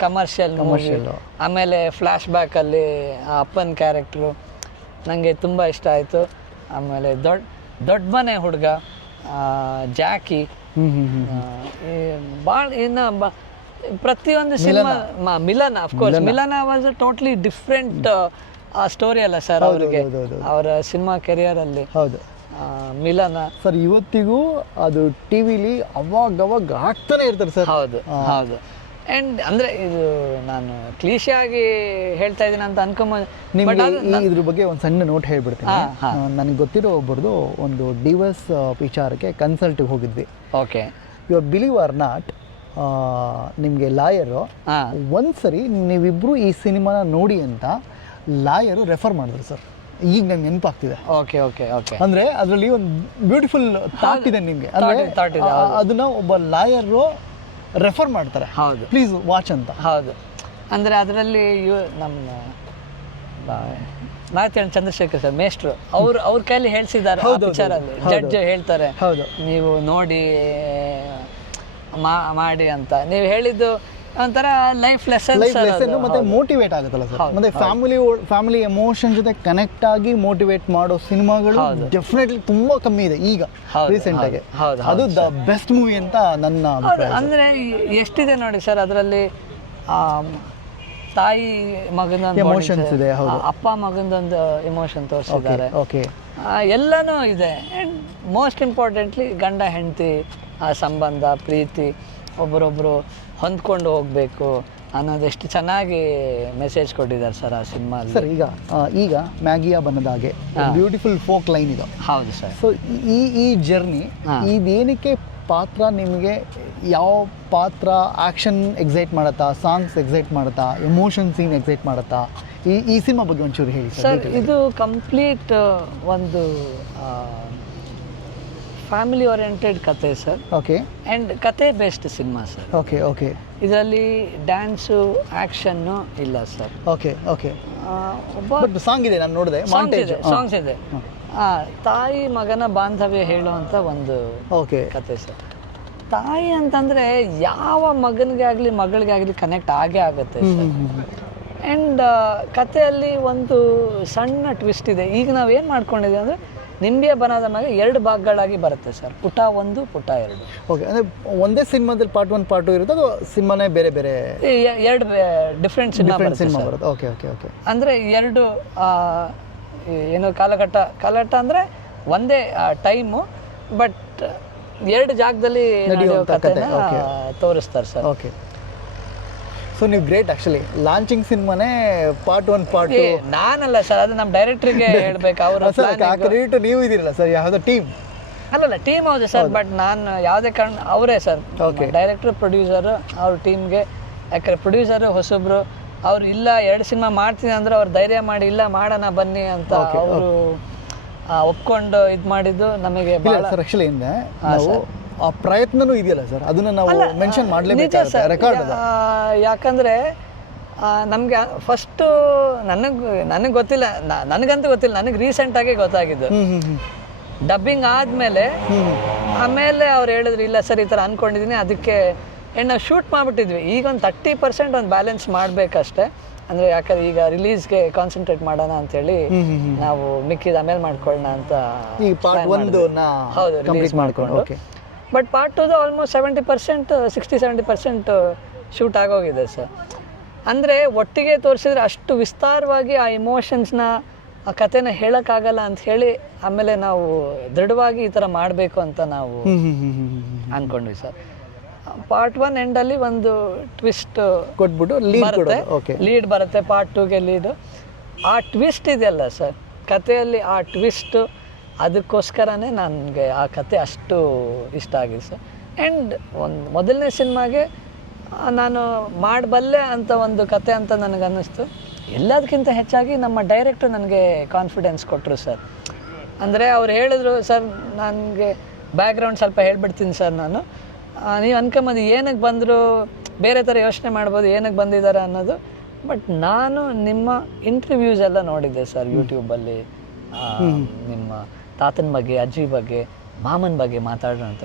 ಕಮರ್ಷಿಯಲ್. ಆಮೇಲೆ ಫ್ಲ್ಯಾಶ್ ಬ್ಯಾಕಲ್ಲಿ ಅಪ್ಪನ ಕ್ಯಾರೆಕ್ಟ್ರು ನನಗೆ ತುಂಬ ಇಷ್ಟ ಆಯಿತು. ಆಮೇಲೆ ದೊಡ್ಡ ಮನೆ ಹುಡುಗ, ಜಾಕಿ, ಭಾಳ ಇನ್ನು ಪ್ರತಿಯೊಂದು ಸಿನಿಮಾ. ಮಿಲನ, ಅಫ್ಕೋರ್ಸ್ ಮಿಲನ was a totally different story ಅಲ್ಲ ಸರ್ ಅವರಿಗೆ, ಅವರ ಸಿನಿಮಾ ಕೆರಿಯರಲ್ಲಿ. ಹೌದು. ಮಿಲನ ಸರ್ ಇವತ್ತಿಗೂ ಅದು ಟಿವಿಲಿ ಅವಾಗ ಆಗ್ತಾನೆ ಇರ್ತಾರೆ ಸರ್. ಹೌದು. ಆ್ಯಂಡ್ ಅಂದರೆ ಇದು ನಾನು ಕ್ಲೀಶೆ ಆಗಿ ಹೇಳ್ತಾ ಇದ್ದೀನಿ ಅಂತ ಅನ್ಕೊಂಬೋದು. ನಿಮಗೆ ಇದ್ರ ಬಗ್ಗೆ ಒಂದು ಸಣ್ಣ ನೋಟ್ ಹೇಳ್ಬಿಡ್ತೀನಿ. ನನಗೆ ಗೊತ್ತಿರೋ ಒಬ್ಬರದು ಒಂದು ಡಿವೋರ್ಸ್ ವಿಚಾರಕ್ಕೆ ಕನ್ಸಲ್ಟಿಗೆ ಹೋಗಿದ್ವಿ. Okay. You believe or not, ನಿಮಗೆ ಲಾಯರು ಒಂದ್ಸರಿ ನೀವಿಬ್ರು ಈ ಸಿನಿಮಾನ ನೋಡಿ ಅಂತ ಲಾಯರು ರೆಫರ್ ಮಾಡಿದ್ರು ಸರ್. ಈಗ ನಂಗೆ ನೆನಪಾಗ್ತಿದೆ. Okay okay okay. ಅಂದರೆ ಅದರಲ್ಲಿ ಒಂದು ಬ್ಯೂಟಿಫುಲ್ ಥಾಟ್ ಇದೆ ನಿಮಗೆ. ಅಂದರೆ ಅದನ್ನ ಒಬ್ಬ ಲಾಯರು ರೆಫರ್ ಮಾಡ್ತಾರೆ. ಹೌದು, ಪ್ಲೀಸ್ ವಾಚ್ ಅಂತ. ಹೌದು. ಅಂದರೆ ಅದರಲ್ಲಿ ನಮ್ಮ ಮಾತೇನು ಚಂದ್ರಶೇಖರ್ ಸರ್ ಮೇಷ್ಟ್ರು ಅವ್ರ ಕೈಲಿ ಹೇಳ್ಸಿದ್ದಾರೆ ಪಿಕ್ಚರಲ್ಲಿ. ಜಡ್ಜ್ ಹೇಳ್ತಾರೆ ನೀವು ನೋಡಿ ಮಾಡಿ ಅಂತ. ನೀವು ಹೇಳಿದ್ದು ಒಂಥರ ಲೈಫ್ ಲೆಸನ್ ಮತ್ತೆ ಮೋಟಿವೇಟ್ ಆಗುತ್ತಲ್ಲ ಸರ್. ಮತ್ತೆ ಫ್ಯಾಮಿಲಿ ಎಮೋಷನ್ ಜೊತೆ ಕನೆಕ್ಟ್ ಆಗಿ ಮೋಟಿವೇಟ್ ಮಾಡೋ ಸಿನಿಮಾಗಳು ಡೆಫಿನೆಟ್ಲಿ ತುಂಬಾ ಕಮ್ಮಿ ಇದೆ ಈಗ ರೀಸೆಂಟ್ ಆಗಿ. ಅದು ದ ಬೆಸ್ಟ್ ಮೂವಿ ಅಂತ ನನ್ನ ಅಭಿಪ್ರಾಯ. ಅಂದ್ರೆ ಎಷ್ಟಿದೆ ನೋಡಿ ಸರ್ ಅದರಲ್ಲಿ. ತಾಯಿ ಮಗನೊಂದು ಎಮೋಷನ್ಸ್ ಇದೆ, ಅಪ್ಪ ಮಗನದೊಂದು ಎಮೋಷನ್ ತೋರಿಸಿದ್ದಾರೆ, ಓಕೆ, ಎಲ್ಲನೂ ಇದೆ. ಆ್ಯಂಡ್ ಮೋಸ್ಟ್ ಇಂಪಾರ್ಟೆಂಟ್ಲಿ ಗಂಡ ಹೆಂಡತಿ ಆ ಸಂಬಂಧ, ಪ್ರೀತಿ, ಒಬ್ಬರೊಬ್ಬರು ಹೊಂದ್ಕೊಂಡು ಹೋಗಬೇಕು ಅನ್ನೋದು ಎಷ್ಟು ಚೆನ್ನಾಗಿ ಮೆಸೇಜ್ ಕೊಟ್ಟಿದ್ದಾರೆ ಸರ್ ಆ ಸಿನಿಮಾ ಸರ್. ಈಗ ಮ್ಯಾಗಿಯ ಬನ್ನದಾಗೆ ಬ್ಯೂಟಿಫುಲ್ ಫೋಕ್ ಲೈನ್ ಇದೆ. ಹೌದು ಸರ್. ಸೊ ಈ ಜರ್ನಿ ಇದೇನಕ್ಕೆ ಪಾತ್ರ ನಿಮಗೆ, ಯಾವ ಪಾತ್ರ ಆ್ಯಕ್ಷನ್ ಎಕ್ಸೈಟ್ ಮಾಡುತ್ತಾ, ಸಾಂಗ್ಸ್ ಎಕ್ಸೈಟ್ ಮಾಡುತ್ತಾ, ಎಮೋಷನ್ ಸೀನ್ ಎಕ್ಸೈಟ್ ಮಾಡುತ್ತಾ, ಈ ಸಿನಿಮಾ ಬಗ್ಗೆ ಒಂಚೂರು ಹೇಳಿ ಸರ್. ಇದು ಕಂಪ್ಲೀಟ್ ಒಂದು ಫ್ಯಾಮಿಲಿ ಓರಿಯೆಂಟೆಡ್ ಕತೆ ಸರ್. ಓಕೆ. ಆ್ಯಂಡ್ ಕತೆ based cinema sir. Okay okay. ಇದರಲ್ಲಿ ಡ್ಯಾನ್ಸು ಆ್ಯಕ್ಷನ್ನು ಇಲ್ಲ ಸರ್. Okay okay. ಒಬ್ಬ ಸಾಂಗ್ ಇದೆ, ನಾನು ನೋಡಿದೆ, ಸಾಂಗ್ಸ್ ಇದೆ. ತಾಯಿ ಮಗನ ಬಾಂಧವ್ಯ ಹೇಳುವಂಥ ಒಂದು ಕತೆ ಸರ್. ತಾಯಿ ಅಂತಂದರೆ ಯಾವ ಮಗನಿಗೆ ಆಗಲಿ ಮಗಳಿಗೆ ಆಗಲಿ ಕನೆಕ್ಟ್ ಆಗೇ ಆಗುತ್ತೆ ಸರ್. ಆ್ಯಂಡ್ ಕಥೆಯಲ್ಲಿ ಒಂದು ಸಣ್ಣ ಟ್ವಿಸ್ಟ್ ಇದೆ. ಈಗ ನಾವು ಏನು ಮಾಡ್ಕೊಂಡಿದ್ದೀವಿ ಅಂದರೆ ನಿಂಬೆ ಬನದ ಮ್ಯಾಗೆ 2 ಭಾಗಗಳಾಗಿ ಬರುತ್ತೆ ಸರ್. ಪುಟ 1, ಪುಟ 2. ಓಕೆ. ಅಂದರೆ ಒಂದೇ ಸಿನಿಮಾದಲ್ಲಿ ಪಾರ್ಟ್ 1 ಪಾರ್ಟ್ 2 ಇರುತ್ತೆ, ಅದು ಸಿನಿಮಾನೇ ಬೇರೆ ಬೇರೆ 2 ಡಿಫ್ರೆಂಟ್ ಸಿನಿಮಾ ಬರುತ್ತೆ. Okay okay okay. ಅಂದರೆ 2 ಏನು ಕಾಲಘಟ್ಟ ಅಂದರೆ ಒಂದೇ ಟೈಮು, ಬಟ್ 2 ಜಾಗದಲ್ಲಿ ನಡೆಯೋ ಕಥೆನ ತೋರಿಸ್ತಾರೆ ಸರ್. ಓಕೆ. ಸೊ ನೀವು ಗ್ರೇಟ್ ಆ್ಯಕ್ಚುಲಿ ಲಾಂಚಿಂಗ್ ಸಿನಿಮಾನೇ ಪಾರ್ಟ್ 1 ಪಾರ್ಟ್ 2 ನಾನಲ್ಲ ಸರ್, ಅದು ನಮ್ಮ ಡೈರೆಕ್ಟ್ರಿಗೆ ಹೇಳ್ಬೇಕು. ಅವರು ಕ್ರೆಡಿಟ್ ನೀವು ಇದ್ದೀರಲ್ಲ ಸರ್, ಯಾವುದೋ ಟೀಮ್ ಅಲ್ಲಲ್ಲ ಟೀಮ್ ಹೌದು ಸರ್, ಬಟ್ ನಾನು ಯಾವುದೇ ಕಾರಣ ಅವರೇ ಸರ್ ಡೈರೆಕ್ಟ್ರು ಪ್ರೊಡ್ಯೂಸರು ಅವ್ರ ಟೀಮ್ಗೆ. ಯಾಕಂದರೆ ಪ್ರೊಡ್ಯೂಸರು ಹೊಸಬ್ರು, ಅವ್ರು ಇಲ್ಲ 2 ಸಿನಿಮಾ ಮಾಡ್ತೀನಿ ಅಂದ್ರೆ ಅವ್ರು ಧೈರ್ಯ ಮಾಡಿ ಇಲ್ಲ ಮಾಡೋಣ ಬನ್ನಿ ಅಂತ ಅವರು ಒಪ್ಕೊಂಡು ಇದು ಮಾಡಿದ್ದು ನಮಗೆ ಭಾಳ ಸರ್. ಆ್ಯಕ್ಚುಲಿ ಆ ಪ್ರಯತ್ನನೂ ಇದೆಯಲ್ಲ ಸರ್, ಅದನ್ನ ನಾವು ಮೆನ್ಷನ್ ಮಾಡಲೇಬೇಕು ರೆಕಾರ್ಡ್. ಯಾಕಂದರೆ ನಮಗೆ ಫಸ್ಟು ನನಗೆ ಗೊತ್ತಿಲ್ಲ, ನನಗಂತೂ ಗೊತ್ತಿಲ್ಲ, ನನಗೆ ರೀಸೆಂಟಾಗಿ ಗೊತ್ತಾಗಿದ್ದು ಡಬ್ಬಿಂಗ್ ಆದಮೇಲೆ. ಆಮೇಲೆ ಅವ್ರು ಹೇಳಿದ್ರು ಇಲ್ಲ ಸರ್ ಈ ಥರ ಅಂದ್ಕೊಂಡಿದ್ದೀನಿ, ಅದಕ್ಕೆ ನಾವು ಶೂಟ್ ಮಾಡಿಬಿಟ್ಟಿದ್ವಿ. ಈಗ ಒಂದು 30% ಒಂದು ಬ್ಯಾಲೆನ್ಸ್ ಮಾಡಬೇಕಷ್ಟೆ. ಅಂದರೆ ಯಾಕಂದ್ರೆ ಈಗ ರಿಲೀಸ್ಗೆ ಕಾನ್ಸಂಟ್ರೇಟ್ ಮಾಡೋಣ ಅಂತೇಳಿ ನಾವು ಮಿಕ್ಕಿದ ಆಮೇಲೆ ಮಾಡ್ಕೊಳ್ಳೋಣ ಅಂತ ಹೌದು ರಿಲೀಸ್ ಮಾಡಿಕೊಂಡು. ಬಟ್ ಪಾರ್ಟ್ 2 ಆಲ್ಮೋಸ್ಟ್ 70% 60-70% ಶೂಟ್ ಆಗೋಗಿದೆ ಸರ್. ಅಂದರೆ ಒಟ್ಟಿಗೆ ತೋರಿಸಿದ್ರೆ ಅಷ್ಟು ವಿಸ್ತಾರವಾಗಿ ಆ ಇಮೋಷನ್ಸ್ನ ಆ ಕಥೆನ ಹೇಳೋಕ್ಕಾಗಲ್ಲ ಅಂತ ಹೇಳಿ ಆಮೇಲೆ ನಾವು ದೃಢವಾಗಿ ಈ ಥರ ಮಾಡಬೇಕು ಅಂತ ನಾವು ಅಂದ್ಕೊಂಡ್ವಿ ಸರ್. ಪಾರ್ಟ್ 1 ಎಂಡಲ್ಲಿ ಒಂದು ಟ್ವಿಸ್ಟ್ ಕೊಟ್ಬಿಟ್ಟು ಲೀಡ್ ಬರುತ್ತೆ, ಪಾರ್ಟ್ 2ಗೆ ಲೀಡು. ಆ ಟ್ವಿಸ್ಟ್ ಇದೆಯಲ್ಲ ಸರ್ ಕಥೆಯಲ್ಲಿ, ಆ ಟ್ವಿಸ್ಟು ಅದಕ್ಕೋಸ್ಕರನೇ ನನಗೆ ಆ ಕತೆ ಅಷ್ಟು ಇಷ್ಟ ಆಗಿದೆ ಸರ್. ಆ್ಯಂಡ್ ಒಂದು ಮೊದಲನೇ ಸಿನಿಮಾಗೆ ನಾನು ಮಾಡಬಲ್ಲೆ ಅಂತ ಒಂದು ಕತೆ ಅಂತ ನನಗೆ ಅನ್ನಿಸ್ತು. ಎಲ್ಲದಕ್ಕಿಂತ ಹೆಚ್ಚಾಗಿ ನಮ್ಮ ಡೈರೆಕ್ಟ್ರು ನನಗೆ ಕಾನ್ಫಿಡೆನ್ಸ್ ಕೊಟ್ಟರು ಸರ್. ಅಂದರೆ ಅವ್ರು ಹೇಳಿದ್ರು ಸರ್, ನನಗೆ ಬ್ಯಾಕ್ಗ್ರೌಂಡ್ ಸ್ವಲ್ಪ ಹೇಳ್ಬಿಡ್ತೀನಿ ಸರ್ ನಾನು, ನೀವು ಅನ್ಕೊಂಬಂದು ಏನಕ್ಕೆ ಬಂದರು ಬೇರೆ ಥರ ಯೋಚನೆ ಮಾಡ್ಬೋದು ಏನಕ್ಕೆ ಬಂದಿದ್ದಾರೆ ಅನ್ನೋದು. ಬಟ್ ನಾನು ನಿಮ್ಮ ಇಂಟರ್ವ್ಯೂಸ್ ಎಲ್ಲ ನೋಡಿದ್ದೆ ಸರ್ ಯೂಟ್ಯೂಬಲ್ಲಿ. ನಿಮ್ಮ ತಾತನ ಬಗ್ಗೆ, ಅಜ್ಜಿ ಬಗ್ಗೆ, ಮಾಮನ ಬಗ್ಗೆ ಮಾತಾಡೋ ಅಂತ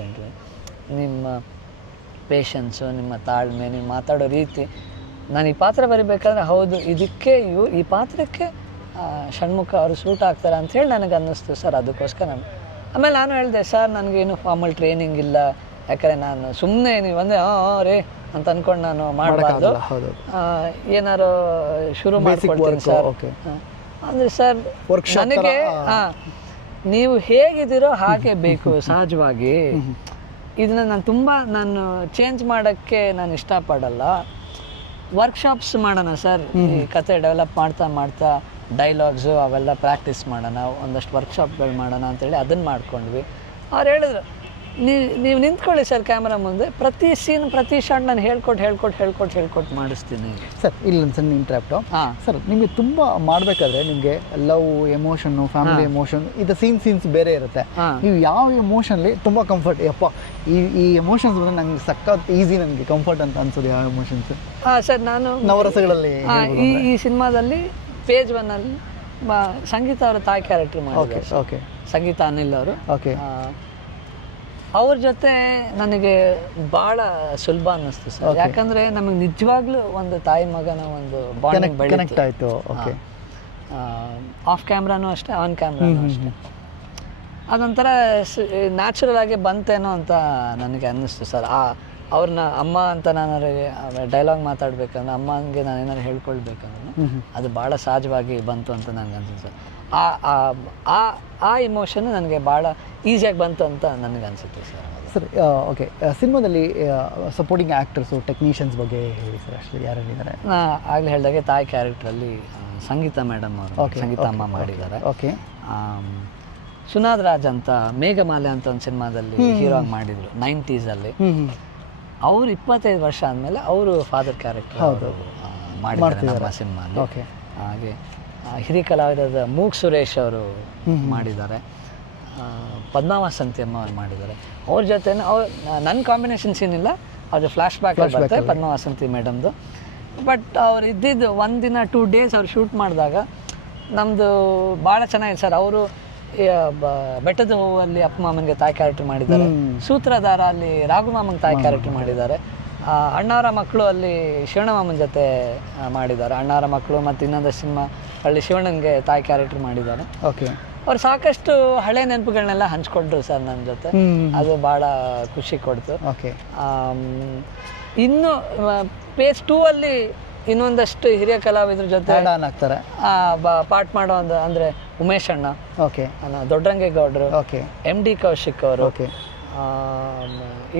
ನಿಮ್ಮ ಪೇಷನ್ಸು, ನಿಮ್ಮ ತಾಳ್ಮೆ, ನೀವು ಮಾತಾಡೋ ರೀತಿ. ನಾನು ಈ ಪಾತ್ರ ಬರಿಬೇಕಾದ್ರೆ ಹೌದು ಇದಕ್ಕೆ ಈ ಪಾತ್ರಕ್ಕೆ ಷಣ್ಮುಖ ಅವರು ಸೂಟ್ ಆಗ್ತಾರೆ ಅಂಥೇಳಿ ನನಗೆ ಅನ್ನಿಸ್ತು ಸರ್. ಅದಕ್ಕೋಸ್ಕರ ಆಮೇಲೆ ನಾನು ಹೇಳಿದೆ ಸರ್ ನನಗೇನು ಫಾರ್ಮಲ್ ಟ್ರೈನಿಂಗ್ ಇಲ್ಲ, ಯಾಕಂದರೆ ನಾನು ಸುಮ್ಮನೆ ನೀವು ಒಂದೇ ರೇ ಅಂತ ಅಂದ್ಕೊಂಡು ನಾನು ಮಾಡಬಾರ್ದು, ಏನಾರು ಶುರು ಮಾಡ್ಕೊಳ್ತೀನಿ ಸರ್. ಅಂದರೆ ಸರ್ ನನಗೆ ನೀವು ಹೇಗಿದ್ದೀರೋ ಹಾಗೆ ಬೇಕು ಸಹಜವಾಗಿ. ಇದನ್ನ ನಾನು ಚೇಂಜ್ ಮಾಡೋಕ್ಕೆ ನಾನು ಇಷ್ಟಪಡಲ್ಲ. ವರ್ಕ್ಶಾಪ್ಸ್ ಮಾಡೋಣ ಸರ್, ಈ ಕತೆ ಡೆವಲಪ್ ಮಾಡ್ತಾ ಡೈಲಾಗ್ಸು ಅವೆಲ್ಲ ಪ್ರಾಕ್ಟೀಸ್ ಮಾಡೋಣ, ಒಂದಷ್ಟು ವರ್ಕ್ಶಾಪ್ಗಳು ಮಾಡೋಣ ಅಂತೇಳಿ ಅದನ್ನು ಮಾಡ್ಕೊಂಡ್ವಿ. ಅವ್ರು ಹೇಳಿದ್ರು ನೀವು ನಿಂತ್ಕೊಳ್ಳಿ ಸರ್ ಕ್ಯಾಮ್ರಾ ಮುಂದೆ, ಪ್ರತಿ ಸೀನ್ ಪ್ರತಿ ಶಾಟ್ ನಾನು ಹೇಳ್ಕೊಟ್ಟು ಮಾಡಿಸ್ತೀನಿ ಸರ್. ಇಲ್ಲ ಸಣ್ಣ ಇಂಟ್ರಾಪ್ಟು ಸರ್, ನಿಮಗೆ ತುಂಬ ಮಾಡಬೇಕಾದ್ರೆ ನಿಮಗೆ ಲವ್ ಎಮೋಷನ್ನು, ಫ್ಯಾಮಿಲಿ ಎಮೋಷನ್, ಇದು ಸೀನ್ಸ್ ಬೇರೆ ಇರುತ್ತೆ. ನೀವು ಯಾವ ಎಮೋಷನ್ಲಿ ತುಂಬ ಕಂಫರ್ಟ್, ಯಪ್ಪ ಈ ಎಮೋಷನ್ಸ್ ಬಂದರೆ ನಂಗೆ ಸಖತ್ ಈಸಿ, ನನಗೆ ಕಂಫರ್ಟ್ ಅಂತ ಅನ್ಸೋದು ಯಾವ ಎಮೋಷನ್ಸ್? ಸರ್ ನಾನು ನವರಸಗಳಲ್ಲಿ ಈ ಸಿನಿಮಾದಲ್ಲಿ ಪೇಜ್ 1ಅಲ್ಲಿ ಸಂಗೀತ ಅವರ ತಾಯಿ ಕ್ಯಾರೆಕ್ಟರ್ ಮಾಡಿದ್ದಾರೆ. ಓಕೆ, ಸಂಗೀತ ಅನಿಲ್ ಅವರು. ಓಕೆ, ಅವ್ರ ಜೊತೆ ನನಗೆ ಭಾಳ ಸುಲಭ ಅನ್ನಿಸ್ತು ಸರ್. ಯಾಕಂದರೆ ನಮಗೆ ನಿಜವಾಗ್ಲೂ ಒಂದು ತಾಯಿ ಮಗನ ಒಂದು ಬಾಂಡಿಂಗ್ ಕನೆಕ್ಟ್ ಆಯಿತು. ಓಕೆ, ಆಫ್ ಕ್ಯಾಮ್ರಾನೂ ಅಷ್ಟೇ, ಆನ್ ಕ್ಯಾಮ್ರಾನೂ ಅಷ್ಟೇ. ಅದೊಂಥರ ನ್ಯಾಚುರಲ್ ಆಗಿ ಬಂತೇನೋ ಅಂತ ನನಗೆ ಅನ್ನಿಸ್ತು ಸರ್. ಅವ್ರನ್ನ ಅಮ್ಮ ಅಂತ ನಾನು ಡೈಲಾಗ್ ಮಾತಾಡ್ಬೇಕಂದ್ರೆ, ಅಮ್ಮನಿಗೆ ನಾನು ಏನಾರು ಹೇಳ್ಕೊಳ್ಬೇಕಂದ್ರೆ ಅದು ಭಾಳ ಸಹಜವಾಗಿ ಬಂತು ಅಂತ ನನಗೆ ಅನ್ಸುತ್ತೆ ಸರ್. ಆ ಇಮೋಷನ್ ನನಗೆ ಭಾಳ ಈಸಿಯಾಗಿ ಬಂತು ಅಂತ ನನಗೆ ಅನಿಸುತ್ತೆ ಸರ್. ಸರ್ ಓಕೆ, ಸಿನಿಮಾದಲ್ಲಿ ಸಪೋರ್ಟಿಂಗ್ ಆ್ಯಕ್ಟರ್ಸು, ಟೆಕ್ನಿಷಿಯನ್ಸ್ ಬಗ್ಗೆ ಹೇಳಿ ಸರ್. ಅಷ್ಟೇ ಯಾರಿದ್ದಾರೆ? ಆಗಲೇ ಹೇಳಿದಾಗೆ ತಾಯಿ ಕ್ಯಾರೆಕ್ಟ್ರಲ್ಲಿ ಸಂಗೀತ ಮೇಡಮ್ ಅವರು, ಸಂಗೀತ ಅಮ್ಮ ಮಾಡಿದ್ದಾರೆ. ಓಕೆ, ಸುನಾದ್ ರಾಜ್ ಅಂತ ಮೇಘಮಾಲೆ ಅಂತ ಒಂದು ಸಿನಿಮಾದಲ್ಲಿ ಹೀರೋ ಆಗಿ ಮಾಡಿದರು 90s. ಅವರು 25 ವರ್ಷ ಆದಮೇಲೆ ಅವರು ಫಾದರ್ ಕ್ಯಾರೆಕ್ಟರ್ ಮಾಡಿದ್ದಾರೆ ನಮ್ಮ ಸಿನಿಮಾಲ್ಲಿ. ಓಕೆ, ಹಾಗೆ ಹಿರಿಯ ಕಲಾವಿದರಾದ ಮೂಗ್ ಸುರೇಶ್ ಅವರು ಮಾಡಿದ್ದಾರೆ, ಪದ್ಮಾ ವಸಂತಿ ಅಮ್ಮ ಅವ್ರು ಮಾಡಿದ್ದಾರೆ. ಅವ್ರ ಜೊತೆ ನನ್ನ ಕಾಂಬಿನೇಷನ್ ಸೀನ್ ಇಲ್ಲ, ಅವ್ರದ್ದು ಫ್ಲ್ಯಾಶ್ ಬ್ಯಾಕ್ ಬರುತ್ತೆ ಪದ್ಮಾ ವಸಂತಿ ಮೇಡಮ್ದು. ಬಟ್ ಅವ್ರು ಇದ್ದಿದ್ದು 1 ದಿನ 2 ಡೇಸ್ ಅವ್ರು ಶೂಟ್ ಮಾಡಿದಾಗ ನಮ್ಮದು ಭಾಳ ಚೆನ್ನಾಗಿದೆ ಸರ್. ಅವರು ಬೆಟ್ಟದ ಹೂವಲ್ಲಿ ಅಪ್ಪ ಮಾಮನಿಗೆ ತಾಯಿ ಕ್ಯಾರೆಕ್ಟರ್ ಮಾಡಿದ್ದಾರೆ, ಸೂತ್ರಧಾರ ಅಲ್ಲಿ ರಾಘು ಮಾಮಂಗೆ ತಾಯಿ ಕ್ಯಾರೆಕ್ಟರ್ ಮಾಡಿದ್ದಾರೆ, ಅಣ್ಣಾರ ಮಕ್ಕಳು ಅಲ್ಲಿ ಶಿವಣ್ಣಮಾಮನ ಜೊತೆ ಮಾಡಿದ್ದಾರೆ, ಅಣ್ಣಾರ ಮಕ್ಕಳು. ಮತ್ತು ಇನ್ನೊಂದು ಸಿನಿಮಾ ಅಲ್ಲಿ ಶಿವಣ್ಣನಿಗೆ ತಾಯಿ ಕ್ಯಾರೆಕ್ಟರ್ ಮಾಡಿದ್ದಾರೆ. ಓಕೆ, ಅವ್ರು ಸಾಕಷ್ಟು ಹಳೆ ನೆನಪುಗಳನ್ನೆಲ್ಲ ಹಂಚ್ಕೊಂಡ್ರು ಸರ್ ನನ್ನ ಜೊತೆ, ಅದು ಭಾಳ ಖುಷಿ ಕೊಡ್ತು. ಓಕೆ, ಇನ್ನು ಪೇಜ್ 2 ಅಲ್ಲಿ ಇನ್ನೊಂದಷ್ಟು ಹಿರಿಯ ಕಲಾವಿದ್ರ ಜೊತೆ ಪಾಠ ಮಾಡೋ ಅಂದರೆ ಉಮೇಶ್ ಅಣ್ಣ, ಓಕೆ, ದೊಡ್ಡರಂಗೇಗೌಡರು, ಓಕೆ, MD ಕೌಶಿಕ್ ಅವರು, ಓಕೆ,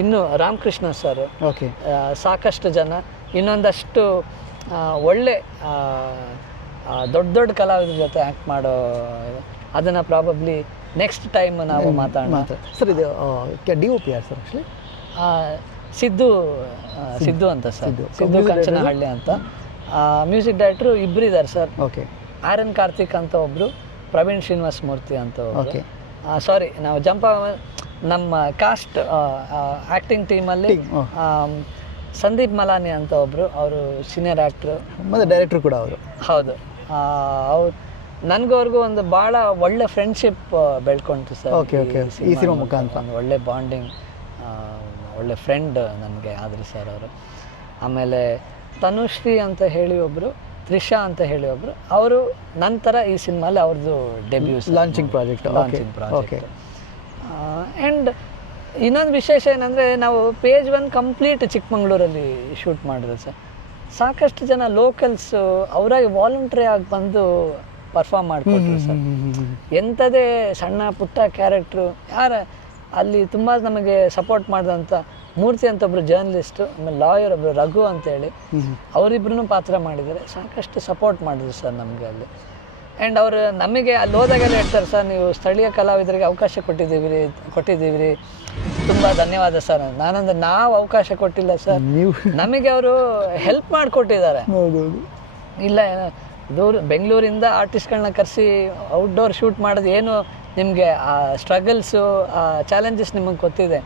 ಇನ್ನು ರಾಮಕೃಷ್ಣ ಸರ್, ಓಕೆ, ಸಾಕಷ್ಟು ಜನ. ಇನ್ನೊಂದಷ್ಟು ಒಳ್ಳೆ ದೊಡ್ಡ ದೊಡ್ಡ ಕಲಾವಿದ್ರ ಜೊತೆ ಆ್ಯಕ್ಟ್ ಮಾಡೋ ಅದನ್ನು ಪ್ರಾಬಬ್ಲಿ ನೆಕ್ಸ್ಟ್ ಟೈಮ್ ನಾವು ಮಾತಾಡೋಣ. ಸರ್ ಇದು DOP ಯಾರು ಸರ್ ಆ್ಯಕ್ಚುಲಿ? ಸಿದ್ದು ಅಂತ ಸರ್, ಸಿದ್ದು ಕಂಚನಹಳ್ಳಿ ಅಂತ. ಮ್ಯೂಸಿಕ್ ಡೈರೆಕ್ಟ್ರು ಇಬ್ಬರು ಇದ್ದಾರೆ ಸರ್. ಓಕೆ. ಆರ್.ಎನ್. ಕಾರ್ತಿಕ್ ಅಂತ ಒಬ್ಬರು, ಪ್ರವೀಣ್ ಶ್ರೀನಿವಾಸ ಮೂರ್ತಿ ಅಂತ ಒಬ್ಬರು. ಸಾರಿ, ನಾವು ನಮ್ಮ ಕಾಸ್ಟ್ ಆ್ಯಕ್ಟಿಂಗ್ ಟೀಮಲ್ಲಿ ಸಂದೀಪ್ ಮಲಾನಿ ಅಂತ ಒಬ್ಬರು, ಅವರು ಸೀನಿಯರ್ ಆ್ಯಕ್ಟ್ರು ಮತ್ತು ಡೈರೆಕ್ಟ್ರು ಕೂಡ ಅವರು. ಹೌದು. ಅವ್ರು ನನಗೂ ಅವ್ರಿಗೂ ಒಂದು ಭಾಳ ಒಳ್ಳೆ ಫ್ರೆಂಡ್ಶಿಪ್ ಬೆಳ್ಕೊಂತು ಸರ್. Okay okay. ಈ ಸಿನಿಮಾ ಮುಖಾಂತರ ಒಂದು ಒಳ್ಳೆ ಬಾಂಡಿಂಗ್, ಒಳ್ಳೆ ಫ್ರೆಂಡ್ ನನಗೆ ಆದ್ರಿ ಸರ್ ಅವರು. ಆಮೇಲೆ ತನುಶ್ರೀ ಅಂತ ಹೇಳಿ ಒಬ್ಬರು, ತ್ರಿಷಾ ಅಂತ ಹೇಳಿ ಒಬ್ಬರು, ಅವರು ನಂತರ ಈ ಸಿನಿಮಾಲಿ ಅವ್ರದ್ದು ಡೆಬ್ಯೂಸ್ ಲಾಂಚಿಂಗ್ ಪ್ರಾಜೆಕ್ಟ್. ಆ್ಯಂಡ್ ಇನ್ನೊಂದು ವಿಶೇಷ ಏನಂದರೆ, ನಾವು ಪೇಜ್ 1 ಕಂಪ್ಲೀಟ್ ಚಿಕ್ಕಮಂಗ್ಳೂರಲ್ಲಿ ಶೂಟ್ ಮಾಡಿದ್ರು ಸರ್. ಸಾಕಷ್ಟು ಜನ ಲೋಕಲ್ಸು ಅವರಾಗಿ ವಾಲಂಟ್ರಿ ಆಗಿ ಬಂದು ಪರ್ಫಾರ್ಮ್ ಮಾಡಿಕೊಟ್ರು ಸರ್. ಎಂಥದೇ ಸಣ್ಣ ಪುಟ್ಟ ಕ್ಯಾರೆಕ್ಟ್ರು ಅಲ್ಲಿ ತುಂಬ ನಮಗೆ ಸಪೋರ್ಟ್ ಮಾಡಿದಂಥ ಮೂರ್ತಿ ಅಂತ ಒಬ್ಬರು ಜರ್ನಲಿಸ್ಟು, ಆಮೇಲೆ ಲಾಯರ್ ಒಬ್ಬರು ರಘು ಅಂತೇಳಿ, ಅವರಿಬ್ರು ಪಾತ್ರ ಮಾಡಿದ್ದಾರೆ. ಸಾಕಷ್ಟು ಸಪೋರ್ಟ್ ಮಾಡಿದ್ರು ಸರ್ ನಮಗೆ ಅಲ್ಲಿ. ಆ್ಯಂಡ್ ಅವರು ನಮಗೆ ಅಲ್ಲಿ ಹೋದಾಗೆಲ್ಲ ಹೇಳ್ತಾರೆ, ಸರ್ ನೀವು ಸ್ಥಳೀಯ ಕಲಾವಿದರಿಗೆ ಅವಕಾಶ ಕೊಟ್ಟಿದ್ದೀವಿ, ತುಂಬ ಧನ್ಯವಾದ ಸರ್. ನಾನಂದ್ರೆ ನಾವು ಅವಕಾಶ ಕೊಟ್ಟಿಲ್ಲ ಸರ್, ನಮಗೆ ಅವರು ಹೆಲ್ಪ್ ಮಾಡಿಕೊಟ್ಟಿದ್ದಾರೆ. ಇಲ್ಲ ಬೆಂಗಳೂರಿಂದ ಆರ್ಟಿಸ್ಟ್ಗಳನ್ನ ಕರೆಸಿ ಔಟ್ಡೋರ್ ಶೂಟ್ ಮಾಡೋದು ಏನು ನಿಮಗೆ ಆ ಸ್ಟ್ರಗಲ್ಸು, ಆ ಚಾಲೆಂಜಸ್ ನಿಮಗೆ ಗೊತ್ತಿದೆ.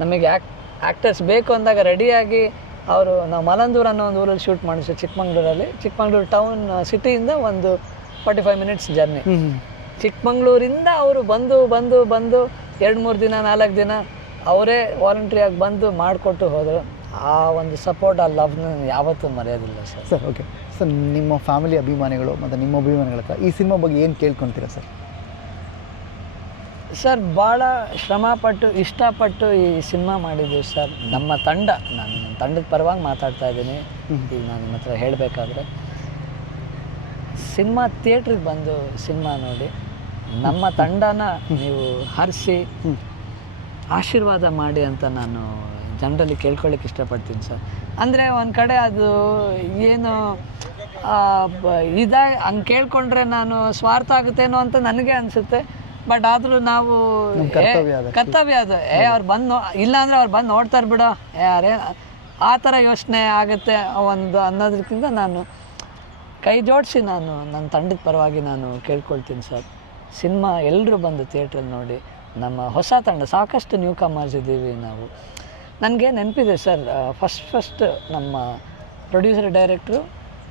ನಮಗೆ ಆ್ಯಕ್ಟರ್ಸ್ ಬೇಕು ಅಂದಾಗ ರೆಡಿಯಾಗಿ ನಾವು ಮಲಂದೂರು ಅನ್ನೋ ಒಂದು ಊರಲ್ಲಿ ಶೂಟ್ ಮಾಡಿದ್ವಿ ಚಿಕ್ಕಮಂಗ್ಳೂರಲ್ಲಿ. ಚಿಕ್ಕಮಂಗ್ಳೂರು ಟೌನ್ ಸಿಟಿಯಿಂದ ಒಂದು 45 ಮಿನಿಟ್ಸ್ ಜರ್ನಿ. ಚಿಕ್ಕಮಂಗ್ಳೂರಿಂದ ಅವರು ಬಂದು 2-3 ದಿನ 4 ದಿನ ಅವರೇ ವಾಲಂಟ್ರಿಯಾಗಿ ಬಂದು ಮಾಡಿಕೊಟ್ಟು ಹೋದರು. ಆ ಒಂದು ಸಪೋರ್ಟ್, ಆ ಲವ್ನ ಯಾವತ್ತೂ ಮರೆಯೋದಿಲ್ಲ ಸರ್. ಸರ್ ಓಕೆ ಸರ್, ನಿಮ್ಮ ಫ್ಯಾಮಿಲಿ ಅಭಿಮಾನಿಗಳು ಮತ್ತು ನಿಮ್ಮ ಅಭಿಮಾನಿಗಳ ಹತ್ರ ಈ ಸಿನಿಮಾ ಬಗ್ಗೆ ಏನು ಕೇಳ್ಕೊತೀರಾ ಸರ್? ಸರ್ ಭಾಳ ಶ್ರಮಪಟ್ಟು ಇಷ್ಟಪಟ್ಟು ಈ ಸಿನಿಮಾ ಮಾಡಿದ್ದೀವಿ ಸರ್. ನಮ್ಮ ನಾನು ತಂಡದ ಪರವಾಗಿ ಮಾತಾಡ್ತಾ ಇದ್ದೀನಿ ಈಗ ನಾನು ನಿಮ್ಮ ಹತ್ರ ಹೇಳಬೇಕಾದ್ರೆ, ಸಿನಿಮಾ ಥಿಯೇಟ್ರಿಗೆ ಬಂದು ಸಿನಿಮಾ ನೋಡಿ ನಮ್ಮ ತಂಡನ ನೀವು ಹರಿಸಿ ಆಶೀರ್ವಾದ ಮಾಡಿ ಅಂತ ನಾನು ಜನರಲ್ಲಿ ಕೇಳ್ಕೊಳ್ಳಿಕ್ಕೆ ಇಷ್ಟಪಡ್ತೀನಿ ಸರ್. ಅಂದರೆ ಒಂದು ಕಡೆ ಅದು ಏನು ಹಂಗೆ ಕೇಳ್ಕೊಂಡ್ರೆ ನಾನು ಸ್ವಾರ್ಥ ಆಗುತ್ತೇನೋ ಅಂತ ನನಗೆ ಅನಿಸುತ್ತೆ. ಬಟ್ ಆದರೂ ನಾವು ಕರ್ತವ್ಯ ಅದು. ಅವ್ರು ಬಂದು ಇಲ್ಲಾಂದರೆ ಅವ್ರು ಬಂದು ನೋಡ್ತಾರೆ ಬಿಡೋ ಯಾರೇ ಆ ಥರ ಯೋಚನೆ ಆಗುತ್ತೆ ಒಂದು ಅನ್ನೋದಕ್ಕಿಂತ ನಾನು ಕೈ ಜೋಡಿಸಿ ನಾನು ನನ್ನ ತಂಡದ ಪರವಾಗಿ ನಾನು ಕೇಳ್ಕೊಳ್ತೀನಿ ಸರ್. ಸಿನಿಮಾ ಎಲ್ಲರೂ ಬಂದು ಥಿಯೇಟ್ರಲ್ಲಿ ನೋಡಿ. ನಮ್ಮ ಹೊಸ ತಂಡ ಸಾಕಷ್ಟು ನ್ಯೂ ಕಮರ್ಸ್ ಇದ್ದೀವಿ ನಾವು. ನನಗೆ ನೆನಪಿದೆ ಸರ್, ಫಸ್ಟ್ ನಮ್ಮ ಪ್ರೊಡ್ಯೂಸರ್ ಡೈರೆಕ್ಟ್ರು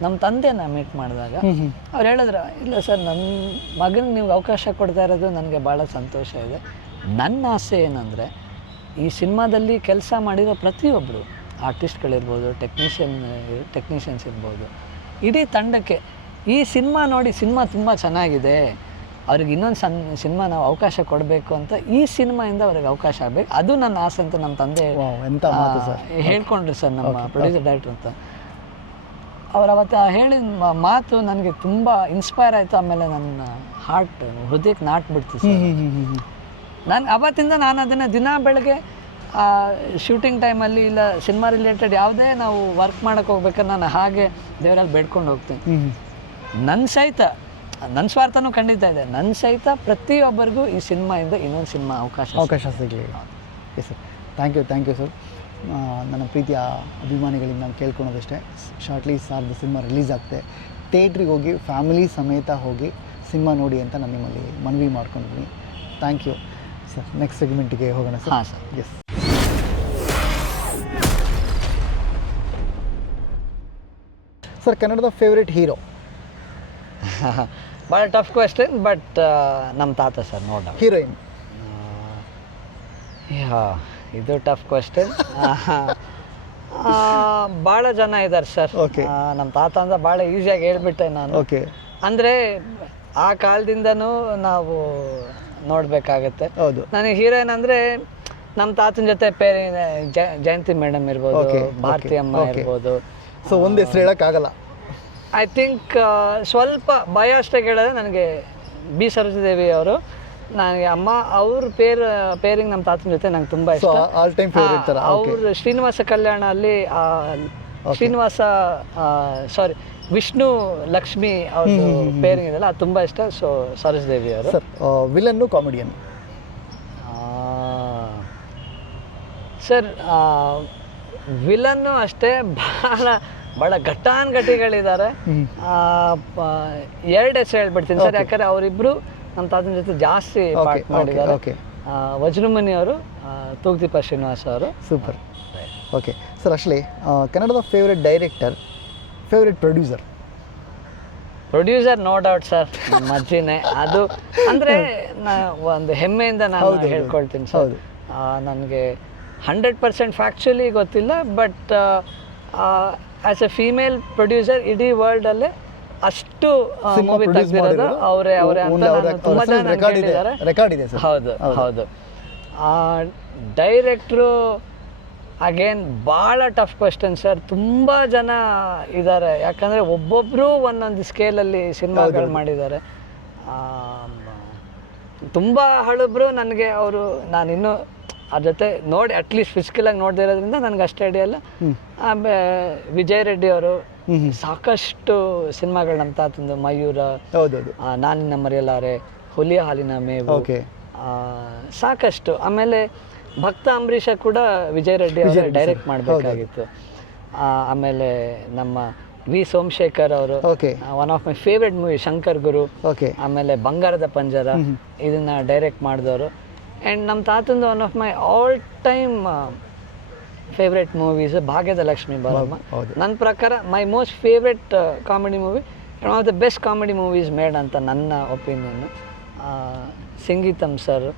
ನಮ್ಮ ತಂದೆನ ಮೀಟ್ ಮಾಡಿದಾಗ ಅವ್ರು ಹೇಳಿದ್ರು, ಇಲ್ಲ ಸರ್ ನನ್ನ ಮಗನಿಗೆ ನೀವು ಅವಕಾಶ ಕೊಡ್ತಾ ಇರೋದು ನನಗೆ ಭಾಳ ಸಂತೋಷ ಇದೆ. ನನ್ನ ಆಸೆ ಏನಂದರೆ ಈ ಸಿನಿಮಾದಲ್ಲಿ ಕೆಲಸ ಮಾಡಿರೋ ಪ್ರತಿಯೊಬ್ಬರು ಆರ್ಟಿಸ್ಟ್ಗಳಿರ್ಬೋದು, ಟೆಕ್ನಿಷಿಯನ್ಸ್ ಇರ್ಬೋದು, ಇಡೀ ತಂಡಕ್ಕೆ ಈ ಸಿನಿಮಾ ನೋಡಿ ಸಿನಿಮಾ ತುಂಬ ಚೆನ್ನಾಗಿದೆ, ಅವ್ರಿಗೆ ಇನ್ನೊಂದು ಸಿನಿಮಾ ನಾವು ಅವಕಾಶ ಕೊಡಬೇಕು ಅಂತ ಈ ಸಿನಿಮಾಯಿಂದ ಅವ್ರಿಗೆ ಅವಕಾಶ ಆಗಬೇಕು, ಅದು ನನ್ನ ಆಸೆ ಅಂತ ನಮ್ಮ ತಂದೆ ಹೇಳ್ಕೊಂಡ್ರು ಸರ್, ನಮ್ಮ ಪ್ರೊಡ್ಯೂಸರ್ ಡೈರೆಕ್ಟ್ರ್ ಅಂತ. ಅವ್ರು ಅವತ್ತು ಹೇಳಿದ ಮಾತು ನನಗೆ ತುಂಬ ಇನ್ಸ್ಪೈರ್ ಆಯಿತು. ಆಮೇಲೆ ನನ್ನ ಹೃದಯಕ್ಕೆ ನಾಟ್ಬಿಡ್ತು ಸರ್. ಅವತ್ತಿಂದ ನಾನು ಅದನ್ನು ದಿನ ಬೆಳಗ್ಗೆ ಶೂಟಿಂಗ್ ಟೈಮಲ್ಲಿ ಇಲ್ಲ ಸಿನಿಮಾ ರಿಲೇಟೆಡ್ ಯಾವುದೇ ನಾವು ವರ್ಕ್ ಮಾಡೋಕ್ಕೆ ಹೋಗ್ಬೇಕಾದ್ರೆ ನಾನು ಹಾಗೆ ದೇವರಲ್ಲಿ ಬೇಡ್ಕೊಂಡು ಹೋಗ್ತೀನಿ. ನನ್ನ ಸ್ವಾರ್ಥನೂ ಖಂಡಿತ ಇದೆ. ನನ್ನ ಸಹಿತ ಪ್ರತಿಯೊಬ್ಬರಿಗೂ ಈ ಸಿನಿಮಾಯಿಂದ ಇನ್ನೊಂದು ಸಿನಿಮಾ ಅವಕಾಶ ಸಿಗಲಿ. Okay sir, thank you sir. ನನ್ನ ಪ್ರೀತಿಯ ಅಭಿಮಾನಿಗಳಿಗೆ ನಾನು ಕೇಳ್ಕೊಳೋದಷ್ಟೇ, ಶಾರ್ಟ್ಲಿ ಸಾರ್ದು ಸಿನಿಮಾ ರಿಲೀಸ್ ಆಗ್ತದೆ, ಥಿಯೇಟ್ರಿಗೆ ಹೋಗಿ ಫ್ಯಾಮಿಲಿ ಸಮೇತ ಹೋಗಿ ಸಿನಿಮಾ ನೋಡಿ ಅಂತ ನಾನು ನಿಮ್ಮಲ್ಲಿ ಮನವಿ ಮಾಡ್ಕೊಂಡಿದ್ದೀನಿ. Thank you sir. ನೆಕ್ಸ್ಟ್ ಸೆಗ್ಮೆಂಟಿಗೆ ಹೋಗೋಣ ಸರ್. ಹಾಂ ಸರ್. ಎಸ್ ಸರ್, ಕನ್ನಡದ ಫೇವ್ರೆಟ್ ಹೀರೋ? ಭಾಳ ಟಫ್ ಕ್ವೆಶ್ಚನ್, ಬಟ್ ನಮ್ಮ ತಾತ ಸರ್. ನೋಡ ಹೀರೋಯಿನ್? ಇದು ಟಫ್ ಕ್ವೆಶ್ಚನ್. ಭಾಳ ಜನ ಇದ್ದಾರೆ ಸರ್. ಓಕೆ. ನಮ್ಮ ತಾತ ಅಂತ ಭಾಳ ಈಸಿಯಾಗಿ ಹೇಳ್ಬಿಟ್ಟೆ ನಾನು. ಓಕೆ. ಅಂದರೆ ಆ ಕಾಲದಿಂದನೂ ನಾವು ನೋಡಬೇಕಾಗತ್ತೆ. ಹೌದು. ನನಗೆ ಹೀರೋಯಿನ್ ಅಂದರೆ ನಮ್ಮ ತಾತನ ಜೊತೆ ಜಯಂತಿ ಮೇಡಮ್ ಇರ್ಬೋದು, ಭಾರತಿ ಅಮ್ಮ ಇರ್ಬೋದು. ಸೊ ಒಂದು ಹೆಸರು ಹೇಳೋಕ್ಕಾಗಲ್ಲ. ಐ ಥಿಂಕ್ ಸ್ವಲ್ಪ ಭಯ ಅಷ್ಟೇ ಹೇಳಿದ್ರೆ ನನಗೆ ಬಿ ಸರೋಜದೇವಿ ಅವರು, ನನಗೆ ಅಮ್ಮ ಅವ್ರ ಪೇರಿಂಗ್ ನಮ್ಮ ತಾತನ ಜೊತೆ ನಂಗೆ ತುಂಬ ಇಷ್ಟ. ಆಲ್ ಟೈಮ್ ಫೇವರೇಟ್ ಥರ. ಅವರು ಶ್ರೀನಿವಾಸ ಕಲ್ಯಾಣ ಅಲ್ಲಿ ಶ್ರೀನಿವಾಸ ಸಾರಿ ವಿಷ್ಣು ಲಕ್ಷ್ಮಿ ಅವ್ರದ್ದು ಪೇರಿಂಗ್ ಇದೆಯಲ್ಲ ಅದು ತುಂಬ ಇಷ್ಟ. ಸೊ ಸರೋಜ್ ದೇವಿ ಅವರು. Sir villain comedian? Sir villain ಅಷ್ಟೇ ಭಾಳ ಘಟಾನುಘಟಿಗಳಿದ್ದಾರೆ. 2 ಹೆಸರು ಹೇಳ್ಬಿಡ್ತೀನಿ ಸರ್, ಯಾಕಂದರೆ ಅವರಿಬ್ಬರು ನಮ್ಮ ತಾತನ ಜೊತೆ ಜಾಸ್ತಿ ಪಾರ್ಟ್ ಮಾಡಿದ್ದಾರೆ. ವಜ್ರಮುನಿ ಅವರು, ತೂಗ್ದೀಪ ಶ್ರೀನಿವಾಸ ಅವರು. ಸೂಪರ್. ಓಕೆ ಸರ್, ಅಷ್ಟೇ ಕನ್ನಡದ favourite director, favourite producer no doubt sir, ನಮ್ಮ ಅಜ್ಜಿನೇ. ಅದು ಅಂದರೆ ಒಂದು ಹೆಮ್ಮೆಯಿಂದ ನಾನು ಹೇಳ್ಕೊಳ್ತೀನಿ ಸರ್. ನನಗೆ 100% ಫ್ಯಾಕ್ಚುಲಿ ಗೊತ್ತಿಲ್ಲ, but as A female producer ಇಡೀ ವರ್ಲ್ಡಲ್ಲೇ ಅಷ್ಟು ಮೂವಿ ತೆಗೆದಿರೋದು ಅವರೇ ಅಂತ ನಾನು ತುಂಬ ಜನ ಹೇಳಿದ್ದಾರೆ. ಹೌದು ಹೌದು. ಡೈರೆಕ್ಟ್ರು ಅಗೇನ್ ಭಾಳ ಟಫ್ ಕ್ವೆಶ್ಚನ್ ಸರ್. ತುಂಬ ಜನ ಇದ್ದಾರೆ, ಯಾಕಂದರೆ ಒಬ್ಬೊಬ್ಬರು ಒಂದೊಂದು ಸ್ಕೇಲಲ್ಲಿ ಸಿನಿಮಾಗಳು ಮಾಡಿದ್ದಾರೆ. ತುಂಬ ಹಳಬ್ರು ನನಗೆ ಅವರು, ನಾನಿನ್ನೂ ಅದ್ರ ಜೊತೆ ನೋಡಿ ಅಟ್ಲೀಸ್ಟ್ ಫಿಸಿಕಲಾಗಿ ನೋಡದೇ ಇರೋದ್ರಿಂದ ನನಗೆ ಅಷ್ಟು ಐಡಿಯಾ ಇಲ್ಲ. ಆಮೇಲೆ ವಿಜಯ್ ರೆಡ್ಡಿ ಅವರು ಸಾಕಷ್ಟು ಸಿನಿಮಾಗಳು ನಮ್ಮ ತಾತಂದು, ಮಯೂರ, ನಾನಿನ್ನ ಮರೆಯಲಾರೆ, ಹುಲಿಯ ಹಾಲಿನ ಮೇವು, ಸಾಕಷ್ಟು. ಆಮೇಲೆ ಭಕ್ತ ಅಂಬರೀಷ ಕೂಡ ವಿಜಯ್ ರೆಡ್ಡಿ ಅವರು ಡೈರೆಕ್ಟ್ ಮಾಡಬೇಕಾಗಿತ್ತು. ಆಮೇಲೆ ನಮ್ಮ ವಿ ಸೋಮಶೇಖರ್ ಅವರು, one of my favourite movie Shankar Guru, ಆಮೇಲೆ ಬಂಗಾರದ ಪಂಜರ, ಇದನ್ನ ಡೈರೆಕ್ಟ್ ಮಾಡಿದವರು. ಆ್ಯಂಡ್ ನಮ್ಮ ತಾತಂದು one of my all time favourite movies Bhagyada Lakshmi Baramma. ನನ್ನ ಪ್ರಕಾರ my most favourite comedy movie, one of the best comedy movies made ಅಂತ ನನ್ನ ಒಪಿನಿಯನ್. ಸಂಗೀತಂ ಸರ್.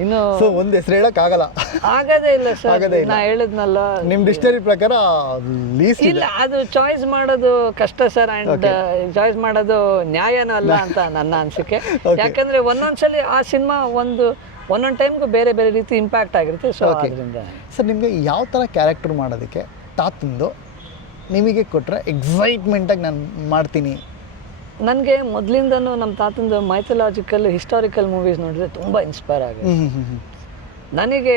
ಇನ್ನು ಒಂದು ಹೆಸರು ಹೇಳಕ್ಕಾಗಲ್ಲ, ಆಗದೇ ಇಲ್ಲ ಸರ್. ನಾ ಹೇಳಿದ್ನಲ್ಲ, ನಿಮ್ಮ ಡಿಕ್ಷನರಿ ಪ್ರಕಾರ ಇಲ್ಲ, ಅದು ಚಾಯ್ಸ್ ಮಾಡೋದು ಕಷ್ಟ ಸರ್. ಆ್ಯಂಡ್ ಚಾಯ್ಸ್ ಮಾಡೋದು ನ್ಯಾಯನೂ ಅಲ್ಲ ಅಂತ ನನ್ನ ಅನಿಸಿಕೆ. ಯಾಕಂದ್ರೆ ಒಂದೊಂದ್ಸಲಿ ಆ ಸಿನಿಮಾ ಒಂದೊಂದು ಟೈಮ್ಗೂ ಬೇರೆ ಬೇರೆ ರೀತಿ ಇಂಪ್ಯಾಕ್ಟ್ ಆಗಿರುತ್ತೆ. ಸೊ ಅದರಿಂದ ಸರ್, ನಿಮಗೆ ಯಾವ ಥರ ಕ್ಯಾರೆಕ್ಟರ್ ಮಾಡೋದಕ್ಕೆ ತಾತಂದು ನಿಮಗೆ ಕೊಟ್ಟರೆ ಎಕ್ಸೈಟ್ಮೆಂಟಾಗಿ ನಾನು ಮಾಡ್ತೀನಿ? ನನಗೆ ಮೊದಲಿಂದನೂ ನಮ್ಮ ತಾತಂದು ಮೈಥಲಾಜಿಕಲ್ ಹಿಸ್ಟಾರಿಕಲ್ ಮೂವೀಸ್ ನೋಡಿದ್ರೆ ತುಂಬ ಇನ್ಸ್ಪೈರ್ ಆಗುತ್ತೆ. ನನಗೆ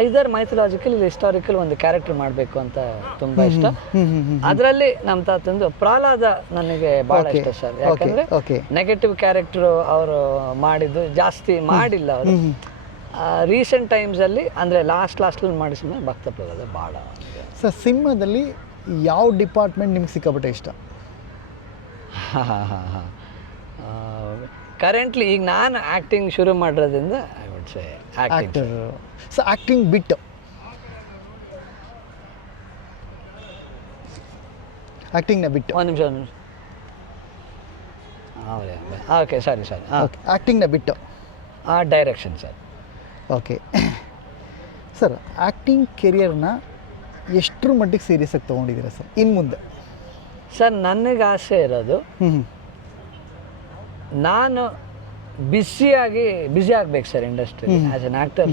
ಐದರ್ ಮೈಥಲಾಜಿಕಲ್ ಇಲ್ಲ ಹಿಸ್ಟಾರಿಕಲ್ ಒಂದು ಕ್ಯಾರೆಕ್ಟರ್ ಮಾಡಬೇಕು ಅಂತ ತುಂಬ ಇಷ್ಟ. ಅದರಲ್ಲಿ ನಮ್ಮ ತಾತಂದು ಪ್ರಹ್ಲಾದ ನನಗೆ ಭಾಳ ಇಷ್ಟ ಸರ್. ಯಾಕಂದರೆ ನೆಗೆಟಿವ್ ಕ್ಯಾರೆಕ್ಟರು ಅವರು ಮಾಡಿದ್ದು ಜಾಸ್ತಿ ಮಾಡಿಲ್ಲ ಅವರು. ರೀಸೆಂಟ್ ಟೈಮ್ಸಲ್ಲಿ ಅಂದರೆ ಲಾಸ್ಟಲ್ಲಿ ಮಾಡಿಸಿದ ಭಕ್ತ ಪ್ರಹ್ಲಾದ ಭಾಳ. ಸರ್, ಸಿನಿಮಾದಲ್ಲಿ ಯಾವ ಡಿಪಾರ್ಟ್ಮೆಂಟ್ ನಿಮ್ಗೆ ಸಿಕ್ಕಾಪಟ್ಟೆ ಇಷ್ಟ? ಕರೆಂಟ್ಲಿ ಈಗ ನಾನು ಆ್ಯಕ್ಟಿಂಗ್ ಶುರು ಮಾಡಿರೋದ್ರಿಂದ I would say actor. So acting ಬಿಟ್ಟು ಆ್ಯಕ್ಟಿಂಗ್ನ ಬಿಟ್ಟು ಒಂದು ನಿಮಿಷ. Okay, sorry. ಆ್ಯಕ್ಟಿಂಗ್ನ ಬಿಟ್ಟು direction sir. Okay sir, acting ಕೆರಿಯರ್ನ ಎಷ್ಟರ ಮಟ್ಟಿಗೆ ಸೀರಿಯಸ್ ಆಗಿ ತೊಗೊಂಡಿದ್ದೀರಾ ಸರ್ ಇನ್ನು ಮುಂದೆ? ಸರ್, ನನಗೆ ಆಸೆ ಇರೋದು ನಾನು ಬ್ಯುಸಿ ಆಗಬೇಕು sir industry. As an actor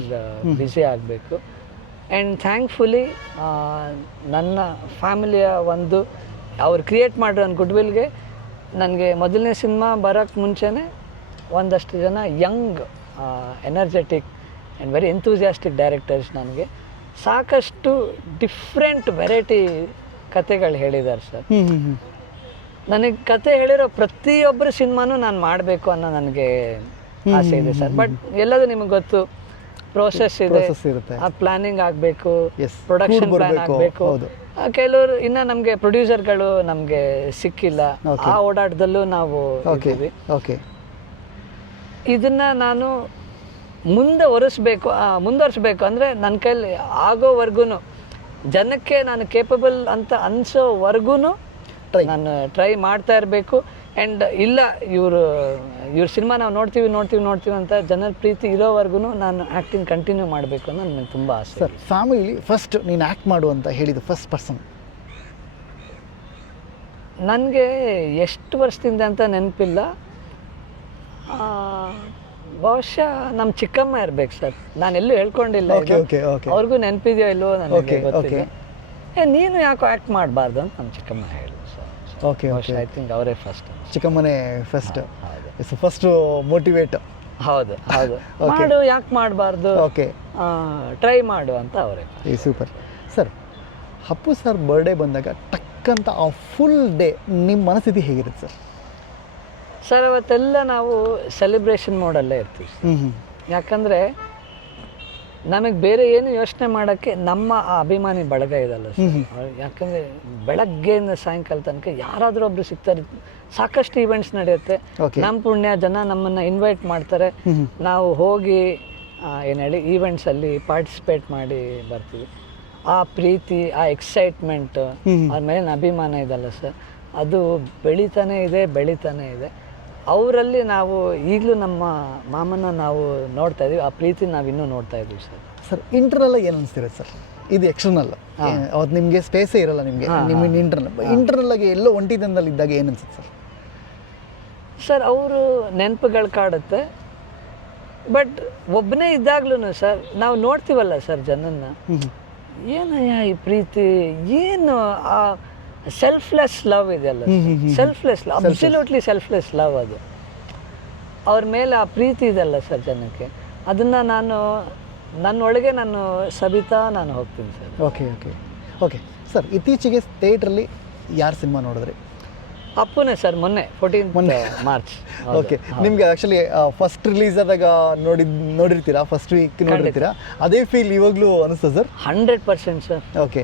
busy ಆಗಬೇಕು. ಆ್ಯಂಡ್ ಥ್ಯಾಂಕ್ಫುಲಿ ನನ್ನ ಫ್ಯಾಮಿಲಿಯ ಅವ್ರು ಕ್ರಿಯೇಟ್ ಮಾಡಿರೋ ಒಂದು ಗುಡ್ವಿಲ್ಗೆ ನನಗೆ ಮೊದಲನೇ ಸಿನಿಮಾ ಬರೋಕ್ಕೆ ಮುಂಚೆನೇ ಒಂದಷ್ಟು ಜನ Young energetic and very enthusiastic directors ನನಗೆ ಸಾಕಷ್ಟು ಡಿಫ್ರೆಂಟ್ ವೆರೈಟಿ ಕತೆಗಳು ಹೇಳಿದ್ದಾರೆ ಸರ್. ನನಗೆ ಕತೆ ಹೇಳಿರೋ ಪ್ರತಿಯೊಬ್ಬರು ಸಿನಿಮಾನೂ ನಾನು ಮಾಡಬೇಕು ಅನ್ನೋ ನನಗೆ ಆಸೆ ಇದೆ ಸರ್. ಬಟ್ ಎಲ್ಲದೂ ನಿಮಗೆ ಗೊತ್ತು, ಪ್ರೋಸೆಸ್ ಇದೆ, ಆ ಪ್ಲಾನಿಂಗ್ ಆಗಬೇಕು, ಪ್ರೊಡಕ್ಷನ್ ಪ್ಲಾನ್ ಆಗಬೇಕು. ಕೆಲವರು ಇನ್ನು ನಮಗೆ ಪ್ರೊಡ್ಯೂಸರ್ಗಳು ನಮಗೆ ಸಿಕ್ಕಿಲ್ಲ, ಆ ಓಡಾಟದಲ್ಲೂ ನಾವು ಇದ್ದೀವಿ. ಇದನ್ನು ನಾನು ಮುಂದುವರಿಸ್ಬೇಕು ಅಂದರೆ ನನ್ನ ಕೈಲಿ ಆಗೋವರೆಗೂ, ಜನಕ್ಕೆ ನಾನು ಕೇಪಬಲ್ ಅಂತ ಅನಿಸೋವರೆಗೂ ನಾನು ಟ್ರೈ ಮಾಡ್ತಾ ಇರಬೇಕು. ಆ್ಯಂಡ್ ಇಲ್ಲ ಇವ್ರ ಸಿನಿಮಾ ನಾವು ನೋಡ್ತೀವಿ ಅಂತ ಜನರ ಪ್ರೀತಿ ಇರೋವರೆಗೂ ನಾನು ಆ್ಯಕ್ಟಿಂಗ್ ಕಂಟಿನ್ಯೂ ಮಾಡಬೇಕು ಅನ್ನೋ ನನಗೆ ತುಂಬ ಆಸೆ. ಸರ್, ಫ್ಯಾಮಿಲಿ ಫಸ್ಟ್ ನೀನು ಆ್ಯಕ್ಟ್ ಮಾಡು ಅಂತ ಹೇಳಿದ್ದು ಫಸ್ಟ್ ಪರ್ಸನ್ ನನಗೆ ಎಷ್ಟು ವರ್ಷದಿಂದ ಅಂತ ನೆನಪಿಲ್ಲ, ಬಹುಶಃ ನಮ್ಮ ಚಿಕ್ಕಮ್ಮ ಇರ್ಬೇಕು ಸರ್. ನಾನೆಲ್ಲೂ ಹೇಳ್ಕೊಂಡಿಲ್ಲ, ಅವ್ರಿಗೂ ನೆನಪಿದೆಯೋ ಇಲ್ವೋ ನನಗೆ ಗೊತ್ತಿಲ್ಲ. ನೀನು ಯಾಕೋ ಆ್ಯಕ್ಟ್ ಮಾಡಬಾರ್ದು ಅಂತ ನಮ್ಮ ಚಿಕ್ಕಮ್ಮ ಹೇಳಿದ್ರು ಸರ್. ಐ ಥಿಂಕ್ ಅವರೇ ಫಸ್ಟ್, ಚಿಕ್ಕಮ್ಮನೇ ಫಸ್ಟ್ ಮೋಟಿವೇಟ್. ಹೌದು, ಮಾಡು, ಯಾಕೆ ಮಾಡಬಾರ್ದು, ಟ್ರೈ ಮಾಡು ಅಂತ ಅವರೇ. Super. Sir, Appu sir birthday ಬಂದಾಗ ಟಕ್ಕಂತ ಆ ಫುಲ್ ಡೇ ನಿಮ್ಮ ಮನಸ್ಥಿತಿ ಹೇಗಿರುತ್ತೆ ಸರ್? ಸರ್ ಅವತ್ತೆಲ್ಲ ನಾವು ಸೆಲೆಬ್ರೇಷನ್ ಮೋಡಲ್ಲೇ ಇರ್ತೀವಿ. ಯಾಕಂದರೆ ನಮಗೆ ಬೇರೆ ಏನು ಯೋಚನೆ ಮಾಡೋಕ್ಕೆ ನಮ್ಮ ಆ ಅಭಿಮಾನಿ ಬಳಗ ಇದಲ್ಲ ಸರ್. ಯಾಕಂದರೆ ಬೆಳಗ್ಗೆಯಿಂದ ಸಾಯಂಕಾಲ ತನಕ ಯಾರಾದರೂ ಒಬ್ರು ಸಿಗ್ತಾರೆ. ಸಾಕಷ್ಟು ಈವೆಂಟ್ಸ್ ನಡೆಯುತ್ತೆ. ನಮ್ಮ ಪುಣ್ಯ ಜನ ನಮ್ಮನ್ನು ಇನ್ವೈಟ್ ಮಾಡ್ತಾರೆ. ನಾವು ಹೋಗಿ ಏನು ಹೇಳಿ ಈವೆಂಟ್ಸಲ್ಲಿ ಪಾರ್ಟಿಸಿಪೇಟ್ ಮಾಡಿ ಬರ್ತೀವಿ. ಆ ಪ್ರೀತಿ, ಆ ಎಕ್ಸೈಟ್ಮೆಂಟ್, ಅವ್ರ ಮೇಲಿನ ಅಭಿಮಾನ ಇದಲ್ಲ ಸರ್, ಅದು ಬೆಳೀತಾನೆ ಇದೆ. ಅವರಲ್ಲಿ ನಾವು ಈಗಲೂ ನಮ್ಮ ಮಾಮನ ನಾವು ನೋಡ್ತಾ ಇದೀವಿ. ಆ ಪ್ರೀತಿ ನಾವು ಇನ್ನೂ ನೋಡ್ತಾ ಇದ್ದೀವಿ ಸರ್. ಸರ್ ಇಂಟರ್ನಲ್ ಏನು ಅನಿಸ್ತಿರುತ್ತೆ ಸರ್? ಇದು ಎಕ್ಸ್ಟರ್ನಲ್, ಅವತ್ತು ನಿಮಗೆ ಸ್ಪೇಸೇ ಇರಲ್ಲ ನಿಮಗೆ, ನಿಮ್ಮ ಇಂಟರ್ನಲ್ ಆಗಿ ಎಲ್ಲೋ ಒಂಟಿದಂದಲ್ಲಿ ಇದ್ದಾಗ ಏನು ಅನ್ಸುತ್ತೆ ಸರ್? ಸರ್ ಅವರು ನೆನಪುಗಳು ಕಾಡುತ್ತೆ. ಬಟ್ ಒಬ್ಬನೇ ಇದ್ದಾಗ್ಲೂ ಸರ್ ನಾವು ನೋಡ್ತೀವಲ್ಲ ಸರ್ ಜನನ್ನ, ಏನಯ್ಯ ಈ ಪ್ರೀತಿ, ಏನು ಆ ಸೆಲ್ಫ್ಲೆಸ್ ಲವ್ ಇದೆಯಲ್ಲ, selfless love, absolutely selfless love. ಅದು ಅವ್ರ ಮೇಲೆ ಆ ಪ್ರೀತಿ ಇದೆಯಲ್ಲ ಸರ್ ಜನಕ್ಕೆ, ಅದನ್ನು ನನ್ನೊಳಗೆ ನಾನು ಸಬಿತಾ ನಾನು ಹೋಗ್ತೀನಿ ಸರ್. ಓಕೆ ಸರ್, ಇತ್ತೀಚೆಗೆ ಥಿಯೇಟ್ರಲ್ಲಿ ಯಾರು ಸಿನಿಮಾ ನೋಡಿದ್ರಿ? ಅಪ್ಪುನೇ ಸರ್, ಮೊನ್ನೆ 14 ಮಾರ್ಚ್. ಓಕೆ, ನಿಮಗೆ ಆ್ಯಕ್ಚುಲಿ ಫಸ್ಟ್ ರಿಲೀಸ್ ಆದಾಗ ನೋಡಿರ್ತೀರಾ, ಫಸ್ಟ್ ವೀಕ್ ನೋಡಿರ್ತೀರಾ, ಅದೇ ಫೀಲ್ ಇವಾಗಲೂ ಅನಿಸ್ತದೆ ಸರ್? 100% ಸರ್. ಓಕೆ,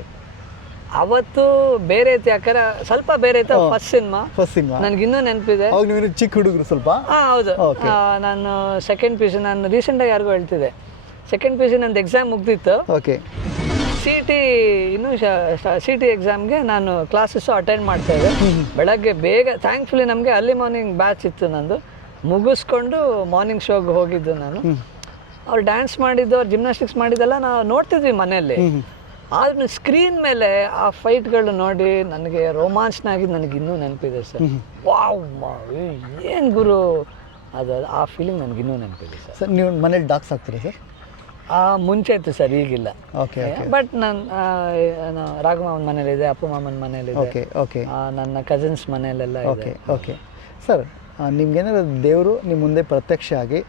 ಅವತ್ತು ಬೇರೆ ಇತ್ತು, ಯಾಕಂದ್ರೆ ಸ್ವಲ್ಪ ಬೇರೆ ಇತ್ತು. ಫಸ್ಟ್ ಸಿನಿಮಾ ನನಗಿನ್ನೂ ನೆನಪಿದೆ. ಅವಾಗ ನೀವು ಚಿಕ್ಕ ಹುಡುಗರು ಸ್ವಲ್ಪ? ಹೌದು. ನಾನು ಸೆಕೆಂಡ್ ಪಿ ಯು ಸಿ, ನಾನು ರೀಸೆಂಟಾಗಿ ಯಾರಿಗೂ ಹೇಳ್ತಿದ್ದೆ, ಸೆಕೆಂಡ್ ಪಿ ಯು ಸಿ ನಂದು ಎಕ್ಸಾಮ್ ಮುಗ್ದಿತ್ತು. ಓಕೆ, CT ಇನ್ನೂ CT ಎಕ್ಸಾಮ್ಗೆ ನಾನು ಕ್ಲಾಸಸ್ಸು ಅಟೆಂಡ್ ಮಾಡ್ತಾಯಿದ್ದೆ. ಬೆಳಗ್ಗೆ ಬೇಗ, ಥ್ಯಾಂಕ್ಫುಲಿ ನಮಗೆ ಅರ್ಲಿ ಮಾರ್ನಿಂಗ್ ಬ್ಯಾಚ್ ಇತ್ತು ನಂದು, ಮುಗಿಸ್ಕೊಂಡು ಮಾರ್ನಿಂಗ್ ಶೋಗೆ ಹೋಗಿದ್ದು ನಾನು. ಅವ್ರು ಡ್ಯಾನ್ಸ್ ಮಾಡಿದ್ದು, ಅವ್ರು ಜಿಮ್ನಾಸ್ಟಿಕ್ಸ್ ಮಾಡಿದ್ದೆಲ್ಲ ನಾವು ನೋಡ್ತಿದ್ವಿ ಮನೆಯಲ್ಲಿ. ಆದ್ರೂ ಸ್ಕ್ರೀನ್ ಮೇಲೆ ಆ ಫೈಟ್ಗಳು ನೋಡಿ ನನಗೆ ರೋಮಾಂಚನ ಆಗಿದ್ದು ನನಗೆ ಇನ್ನೂ ನೆನಪಿದೆ ಸರ್. ವಾವ್, ಏನು ಗುರು, ಅದು ಆ ಫೀಲಿಂಗ್ ನನಗೆ ಇನ್ನೂ ನೆನಪಿದೆ ಸರ್. ಸರ್ ನೀವು ಮನೇಲಿ ಡಾಕ್ಸ್ ಆಗ್ತೀರಾ ಸರ್? ಮುಂಚೆ ಇತ್ತು ಸರ್, ಈಗಿಲ್ಲ. ಓಕೆ, ಬಟ್ ನಾನು ರಾಘಮಾಮನ ಮನೇಲಿದೆ, ಅಪ್ಪು ಮಾಮನ ಮನೇಲಿದೆ, ನನ್ನ ಕಸಿನ್ಸ್ ಮನೆಯಲ್ಲೆಲ್ಲ ಇದೆ. ಓಕೆ ಸರ್, ನಿಮ್ಗೇನಾದ್ರು ದೇವರು ನಿಮ್ಮ ಮುಂದೆ ಪ್ರತ್ಯಕ್ಷ ಆಗಿ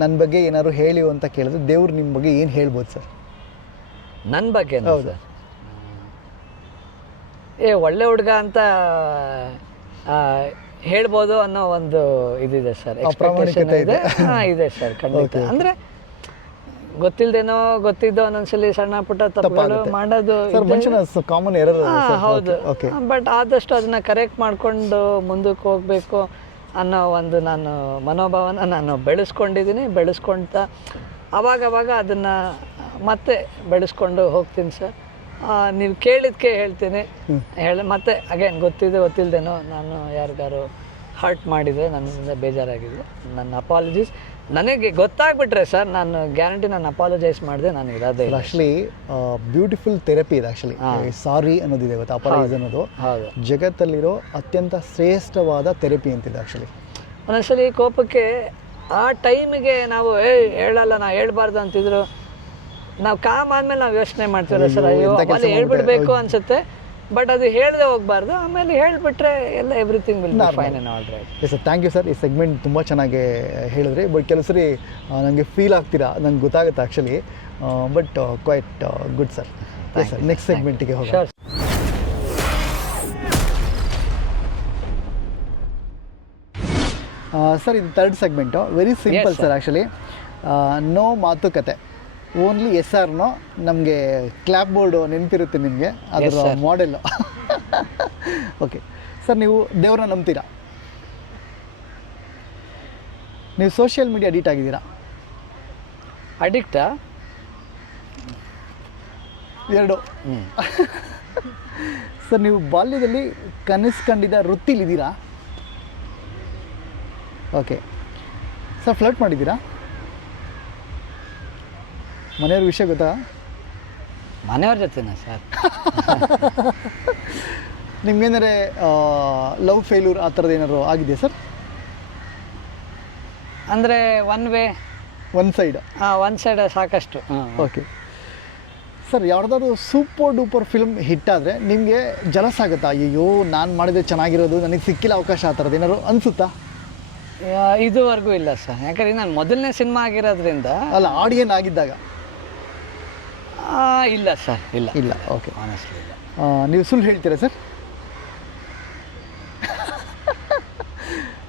ನನ್ನ ಬಗ್ಗೆ ಏನಾದ್ರು ಹೇಳಿ ಅಂತ ಕೇಳಿದ್ರೆ ದೇವ್ರು ನಿಮ್ಮ ಬಗ್ಗೆ ಏನು ಹೇಳ್ಬೋದು ಸರ್? ನನ್ನ ಬಗ್ಗೆ ಸರ್, ಒಳ್ಳೆ ಹುಡುಗ ಅಂತ ಹೇಳ್ಬೋದು ಅನ್ನೋ ಒಂದು ಇದಿದೆ ಸರ್, ಎಕ್ಸ್ಪೆಕ್ಟೇಷನ್ ಇದೆ ಸರ್, ಖಂಡಿತ. ಅಂದರೆ ಗೊತ್ತಿಲ್ಲದೇನೋ ಗೊತ್ತಿದ್ದೋ ಒಂದೊಂದ್ಸಲಿ ಸಣ್ಣ ಪುಟ್ಟ ತಪ್ಪುಗಳು ಮಾಡೋದು ಕಾಮನ್ ಎರರ್. ಹೌದು, ಬಟ್ ಆದಷ್ಟು ಅದನ್ನ ಕರೆಕ್ಟ್ ಮಾಡಿಕೊಂಡು ಮುಂದಕ್ಕೆ ಹೋಗಬೇಕು ಅನ್ನೋ ಒಂದು ನಾನು ಮನೋಭಾವನ ನಾನು ಬೆಳೆಸ್ಕೊಳ್ತಾ ಅವಾಗವಾಗ ಅದನ್ನು ಮತ್ತೆ ಬೆಳೆಸ್ಕೊಂಡು ಹೋಗ್ತೀನಿ ಸರ್. ನೀವು ಕೇಳಿದ್ಕೆ ಹೇಳ್ತೀನಿ, ಮತ್ತೆ ಅಗೇನ್ ಗೊತ್ತಿಲ್ಲದೇನೋ ನಾನು ಯಾರಿಗಾರು ಹರ್ಟ್ ಮಾಡಿದರೆ ನನ್ನಿಂದ ಬೇಜಾರಾಗಿದೆ, ನನ್ನ ಅಪಾಲಜೀಸ್. ನನಗೆ ಗೊತ್ತಾಗ್ಬಿಟ್ರೆ ಸರ್, ನಾನು ಗ್ಯಾರಂಟಿ ನಾನು ಅಪಾಲಜೈಸ್ ಮಾಡಿದೆ, ನಾನು ಇರೋದೇ ಇಲ್ಲ. ಆ್ಯಕ್ಚುಲಿ ಬ್ಯೂಟಿಫುಲ್ ಥೆರಪಿ ಇದೆ ಆ್ಯಕ್ಚುಲಿ. ಸಾರಿ ಅನ್ನೋದಿದೆ ಇವತ್ತು, ಅಪಾಲಜೈಸ್ ಅನ್ನೋದು ಜಗತ್ತಲ್ಲಿರೋ ಅತ್ಯಂತ ಶ್ರೇಷ್ಠವಾದ ಥೆರಪಿ ಅಂತಿದೆ ಆ್ಯಕ್ಚುಲಿ. ಒಂದೊಂದ್ಸಲಿ ಕೋಪಕ್ಕೆ ಆ ಟೈಮಿಗೆ ನಾವು ಹೇಳಲ್ಲ, ನಾವು ಹೇಳ್ಬಾರ್ದು ಅಂತಿದ್ರು, ನಾವು ಕಾಮ್ ಆದ್ಮೇಲೆ ನಾವು ಯೋಚನೆ ಮಾಡ್ತೀವಲ್ಲ ಸರ್, ಅಯ್ಯೋ ಅಲ್ಲಿ ಹೇಳ್ಬಿಡ್ಬೇಕು ಅನ್ಸುತ್ತೆ, ಬಟ್ ಅದು ಹೇಳದೆ ಹೋಗಬಾರ್ದು. ಆಮೇಲೆ ಹೇಳ್ಬಿಟ್ರೆ ಎಲ್ಲ everything will be fine and all right. Yes sir, thank you sir. ಈ ಸೆಗ್ಮೆಂಟ್ ತುಂಬ ಚೆನ್ನಾಗಿ ಹೇಳಿದ್ರಿ. ಬಟ್ ಕೆಲವು ಸರಿ ನನಗೆ ಫೀಲ್ ಆಗ್ತೀರಾ, ನಂಗೆ ಗೊತ್ತಾಗುತ್ತೆ actually, but quite good sir. Yes sir, next ಸೆಗ್ಮೆಂಟಿಗೆ ಹೋಗೋಣ. ಸರ್, ಇದು third segment. Very simple sir actually. No ಮಾತುಕತೆ, ಓನ್ಲಿ ಎಸ್ ಆರ್ ನೋ. ನಮಗೆ ಕ್ಲಾಪ್ ಬೋರ್ಡು ನೆನಪಿರುತ್ತೆ ನಿಮಗೆ, ಅದರ ಮಾಡೆಲ್ಲು. ಓಕೆ ಸರ್, ನೀವು ದೇವ್ರನ್ನ ನಂಬ್ತೀರಾ? ನೀವು ಸೋಷಿಯಲ್ ಮೀಡಿಯಾ ಅಡಿಕ್ಟ್ ಆಗಿದ್ದೀರಾ? ಅಡಿಕ್ಟಾ? ಎರಡು. ಸರ್, ನೀವು ಬಾಲ್ಯದಲ್ಲಿ ಕನಸು ಕಂಡಿದ್ದ ವೃತ್ತಿಲಿದ್ದೀರಾ? ಓಕೆ ಸರ್, ಫ್ಲರ್ಟ್ ಮಾಡಿದ್ದೀರಾ? ಮನೆಯವ್ರ ವಿಷಯ ಗೊತ್ತಾ? ಮನೆಯವ್ರ ಜೊತೆನಾ ಸರ್? ನಿಮ್ಗೇನಾರೆ ಲವ್ ಫೇಲ್ಯೂರ್ ಆ ಥರದ್ದು ಏನಾದ್ರು ಆಗಿದೆಯಾ ಸರ್? ಅಂದರೆ ಒನ್ ಸೈಡ್ ಸಾಕಷ್ಟು. ಓಕೆ ಸರ್, ಯಾವ್ದಾದ್ರು ಸೂಪರ್ ಡೂಪರ್ ಫಿಲ್ಮ್ ಹಿಟ್ ಆದರೆ ನಿಮಗೆ ಜಲಸ್ ಆಗುತ್ತಾ? ಅಯ್ಯೋ ನಾನು ಮಾಡಿದ್ರೆ ಚೆನ್ನಾಗಿರೋದು, ನನಗೆ ಸಿಕ್ಕಿಲ್ಲ ಅವಕಾಶ, ಆ ಥರದ್ದು ಏನಾದ್ರು ಅನಿಸುತ್ತಾ? ಇದುವರೆಗೂ ಇಲ್ಲ ಸರ್, ಯಾಕಂದರೆ ನಾನು ಮೊದಲನೇ ಸಿನಿಮಾ ಆಗಿರೋದ್ರಿಂದ. ಅಲ್ಲ, ಆಡಿಯನ್ ಆಗಿದ್ದಾಗ ಇಲ್ಲ ಸರ್, ಇಲ್ಲ ಇಲ್ಲ. ಓಕೆ. ಆನೆಸ್ಟ್ಲಿ ಇಲ್ಲ. ನೀವು ಸುಳ್ಳು ಹೇಳ್ತೀರಾ ಸರ್?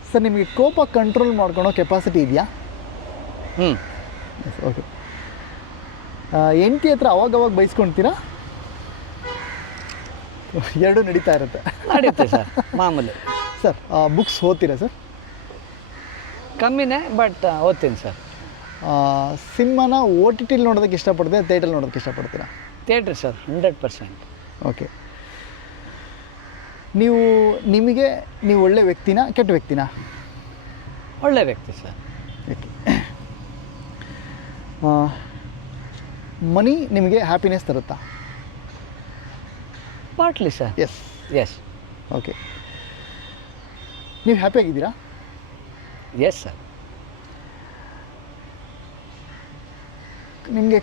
ಸರ್ ನಿಮಗೆ ಕೋಪ ಕಂಟ್ರೋಲ್ ಮಾಡ್ಕೊಳೋ ಕೆಪಾಸಿಟಿ ಇದೆಯಾ? ಓಕೆ. ಹೆಂಡತಿ ಹತ್ರ ಅವಾಗವಾಗ ಬೈಸ್ಕೊಳ್ತೀರಾ? ಎರಡೂ ನಡೀತಾ ಇರುತ್ತೆ. ನಡೀತೆ ಸರ್, ಮಾಮೂಲಿ. ಸರ್ ಬುಕ್ಸ್ ಓದ್ತೀರಾ ಸರ್? ಕಮ್ಮಿನೇ, ಬಟ್ ಓದ್ತೀನಿ ಸರ್. ಸಿನಿಮಾನ OTT ನೋಡೋದಕ್ಕೆ ಇಷ್ಟಪಡ್ತೀರಾ, ಥಿಯೇಟರ್ ನೋಡೋದಕ್ಕೆ ಇಷ್ಟಪಡ್ತೀರಾ? Theatre sir, 100%. ಓಕೆ. ನೀವು ಒಳ್ಳೆ ವ್ಯಕ್ತಿನಾ ಕೆಟ್ಟ ವ್ಯಕ್ತಿನಾ? ಒಳ್ಳೆ ವ್ಯಕ್ತಿ ಸರ್. ಓಕೆ. ಮನಿ ನಿಮಗೆ ಹ್ಯಾಪಿನೆಸ್ ತರುತ್ತಾ? Partly sir. ಎಸ್. ಓಕೆ. ನೀವು ಹ್ಯಾಪಿಯಾಗಿದ್ದೀರಾ? Yes sir. ನಿಮಗೆ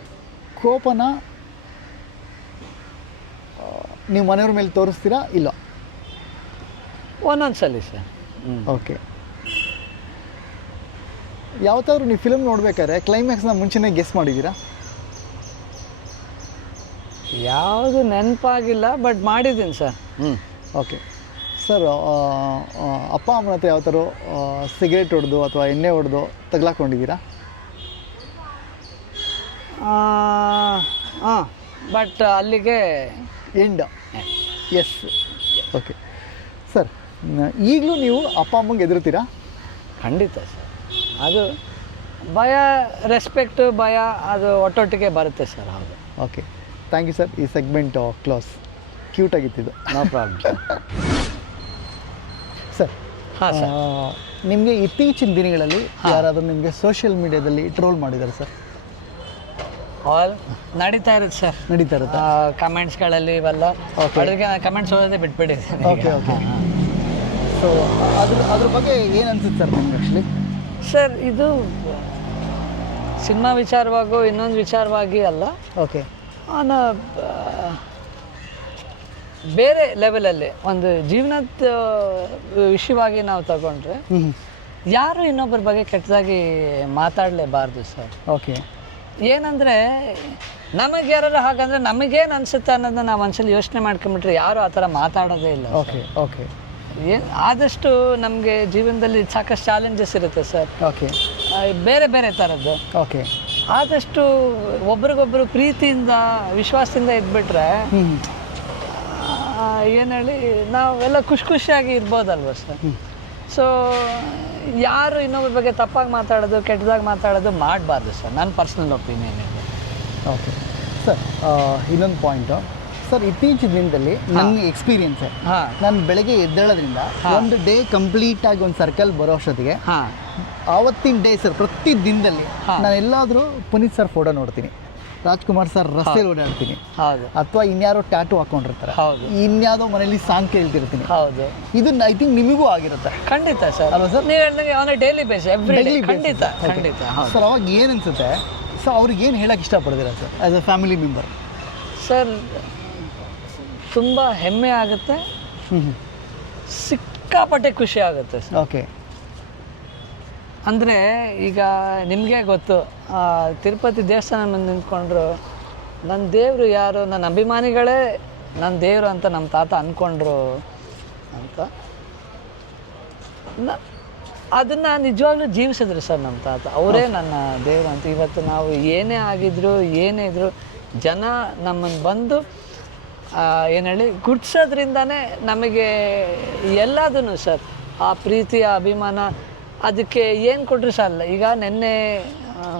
ಕೋಪನ ನೀವು ಮನೆಯವ್ರ ಮೇಲೆ ತೋರಿಸ್ತೀರಾ ಇಲ್ಲ? ಒಂದೊಂದು ಸಲ ಸರ್. ಓಕೆ. ಯಾವತ್ತಾದ್ರೂ ನೀವು ಫಿಲ್ಮ್ ನೋಡ್ಬೇಕಾದ್ರೆ ಕ್ಲೈಮ್ಯಾಕ್ಸ್ನ ಮುಂಚೆನೇ ಗೆಸ್ ಮಾಡಿದ್ದೀರಾ? ಯಾವುದು ನೆನಪಾಗಿಲ್ಲ, ಬಟ್ ಮಾಡಿದ್ದೀನಿ ಸರ್. ಓಕೆ. ಸರ್ ಅಪ್ಪ ಅಮ್ಮನ ಹತ್ರ ಯಾವತ್ತಾರು ಸಿಗರೇಟ್ ಹೊಡೆದು ಅಥವಾ ಎಣ್ಣೆ ಹೊಡೆದು ತಗ್ಲಾಕೊಂಡಿದ್ದೀರಾ? ಹಾಂ, ಬಟ್ ಅಲ್ಲಿಗೆ ಎಂಡ್. ಎಸ್. ಓಕೆ. ಸರ್ ಈಗಲೂ ನೀವು ಅಪ್ಪ ಅಮ್ಮಂಗೆ ಎದುರುತ್ತೀರಾ? ಖಂಡಿತ ಸರ್. ಅದು ಭಯ, ರೆಸ್ಪೆಕ್ಟು, ಭಯ ಅದು ಒಟ್ಟೊಟ್ಟಿಗೆ ಬರುತ್ತೆ ಸರ್. ಹೌದು. ಓಕೆ. Thank you sir. ಈ ಸೆಗ್ಮೆಂಟ್ ಕ್ಲೋಸ್. ಕ್ಯೂಟಾಗಿತ್ತಿದ್ದು. No problem sir. ಹಾಂ ಸರ್. ನಿಮಗೆ ಇತ್ತೀಚಿನ ದಿನಗಳಲ್ಲಿ ಯಾರಾದರೂ ನಿಮಗೆ ಸೋಷಿಯಲ್ ಮೀಡಿಯಾದಲ್ಲಿ ಟ್ರೋಲ್ ಮಾಡಿದ್ದಾರೆ ಸರ್? ನಡೀತಾ ಇರುತ್ತೆ ಸರ್. ನಡೀತಾ ಇರುತ್ತೆ. ಕಮೆಂಟ್ಸ್ಗಳಲ್ಲಿ ಇವೆಲ್ಲ ಅಡುಗೆ ಕಮೆಂಟ್ಸ್ ಓದೋದೇ ಬಿಟ್ಬಿಟ್ಟಿದ್ದೀನಿ. ಓಕೆ. ಸೊ ಅದ್ರ ಬಗ್ಗೆ ಏನು ಅನ್ಸುತ್ತೆ ಸರ್ ನಿಮ್ಗೆ ಆ್ಯಕ್ಚುಲಿ? ಸರ್, ಇದು ಸಿನಿಮಾ ವಿಚಾರವಾಗೋ ಇನ್ನೊಂದು ವಿಚಾರವಾಗಿ ಅಲ್ಲ. ಓಕೆ. ಬೇರೆ ಲೆವೆಲಲ್ಲಿ ಒಂದು ಜೀವನದ ವಿಷಯವಾಗಿ ನಾವು ತಗೊಂಡ್ರೆ ಯಾರು ಇನ್ನೊಬ್ಬರ ಬಗ್ಗೆ ಕೆಟ್ಟದಾಗಿ ಮಾತಾಡಲೇಬಾರ್ದು ಸರ್. ಓಕೆ. ಏನಂದರೆ ನಮಗೆ ಯಾರು ಹಾಗಂದರೆ ನಮಗೇನು ಅನಿಸುತ್ತೆ ಅನ್ನೋದನ್ನ ನಾವು ಒಂದ್ಸಲ ಯೋಚನೆ ಮಾಡ್ಕೊಂಬಿಟ್ರೆ ಯಾರು ಆ ಥರ ಮಾತಾಡೋದೇ ಇಲ್ಲ. ಓಕೆ. ಆದಷ್ಟು ನಮಗೆ ಜೀವನದಲ್ಲಿ ಸಾಕಷ್ಟು ಚಾಲೆಂಜಸ್ ಇರುತ್ತೆ ಸರ್. ಓಕೆ. ಬೇರೆ ಬೇರೆ ಥರದ್ದು. ಓಕೆ. ಆದಷ್ಟು ಒಬ್ರಿಗೊಬ್ಬರು ಪ್ರೀತಿಯಿಂದ ವಿಶ್ವಾಸದಿಂದ ಇದ್ಬಿಟ್ರೆ ಏನು ಹೇಳಿ ನಾವೆಲ್ಲ ಖುಷಿಯಾಗಿ ಇರ್ಬೋದಲ್ವ ಸರ್. ಸೊ ಯಾರು ಇನ್ನೊಬ್ಬರ ಬಗ್ಗೆ ತಪ್ಪಾಗಿ ಮಾತಾಡೋದು, ಕೆಟ್ಟದಾಗಿ ಮಾತಾಡೋದು ಮಾಡಬಾರ್ದು ಸರ್. ನನ್ನ ಪರ್ಸ್ನಲ್ ಒಪಿನಿಯನ್ ಇದೆ. ಓಕೆ. ಸರ್ ಇನ್ನೊಂದು ಪಾಯಿಂಟು ಸರ್, ಇತ್ತೀಚಿನ ದಿನದಲ್ಲಿ ನನ್ನ ಎಕ್ಸ್ಪೀರಿಯನ್ಸೇ, ನಾನು ಬೆಳಗ್ಗೆ ಎದ್ದೇಳೋದ್ರಿಂದ ಒಂದು ಡೇ ಕಂಪ್ಲೀಟಾಗಿ ಒಂದು ಸರ್ಕಲ್ ಬರೋ ಅಷ್ಟೊತ್ತಿಗೆ ಆವತ್ತಿನ ಡೇ ಸರ್ ಪ್ರತಿ ದಿನದಲ್ಲಿ ನಾನು ಎಲ್ಲಾದರೂ ಪುನೀತ್ ಸರ್ ಫೋಟೋ ನೋಡ್ತೀನಿ, ರಾಜ್ಕುಮಾರ್ ಸರ್ ರಸ್ತೆಯಲ್ಲಿ ಓಡಾಡ್ತೀನಿ, ಅಥವಾ ಇನ್ಯಾರೋ ಟ್ಯಾಟೂ ಹಾಕೊಂಡಿರ್ತಾರೆ, ಇನ್ಯಾವುದೋ ಮನೇಲಿ ಸಾಂಗ್ ಕೇಳ್ತಿರ್ತೀನಿ. ಹೌದು. ಇದನ್ನ ಐ ಥಿಂಕ್ ನಿಮಗೂ ಆಗಿರುತ್ತೆ. ಖಂಡಿತ ಸರ್. ಅಲ್ವಾ ಸರ್? ನೀವು ಹೇಳಿದಂಗೆ ಅವನ ಡೈಲಿ ಬೇಸ್, ಎವ್ರಿ ಖಂಡಿತ. ಸರ್ ಅವಾಗ ಏನು ಅನ್ಸುತ್ತೆ? ಸೊ ಅವ್ರಿಗೆ ಏನು ಹೇಳಕ್ಕೆ ಇಷ್ಟಪಡ್ತೀರಾ sir as a family member? Sir ತುಂಬ ಹೆಮ್ಮೆ ಆಗುತ್ತೆ, ಸಿಕ್ಕಾಪಟ್ಟೆ ಖುಷಿ ಆಗುತ್ತೆ ಸರ್. ಓಕೆ. ಅಂದರೆ ಈಗ ನಿಮಗೆ ಗೊತ್ತು, ತಿರುಪತಿ ದೇವಸ್ಥಾನ ಮುಂದೆ ನಿಂತ್ಕೊಂಡ್ರು ನನ್ನ ದೇವರು ಯಾರು, ನನ್ನ ಅಭಿಮಾನಿಗಳೇ ನನ್ನ ದೇವರು ಅಂತ ನಮ್ಮ ತಾತ ಅಂದ್ಕೊಂಡ್ರು ಅಂತ ಅದನ್ನು ನಿಜವಾಗ್ಲೂ ಜೀವಿಸಿದ್ರು ಸರ್ ನಮ್ಮ ತಾತ. ಅವರೇ ನನ್ನ ದೇವರು ಅಂತ. ಇವತ್ತು ನಾವು ಏನೇ ಆಗಿದ್ರು ಏನೇ ಇದ್ರು ಜನ ನಮ್ಮನ್ನು ಬಂದು ಏನು ಹೇಳಿ ಗುರ್ತಿಸೋದ್ರಿಂದನೇ ನಮಗೆ ಎಲ್ಲದೂ ಸರ್. ಆ ಪ್ರೀತಿ, ಆ ಅಭಿಮಾನ, ಅದಕ್ಕೆ ಏನು ಕೊಟ್ಟರು ಸಾಲ. ಈಗ ನಿನ್ನೆ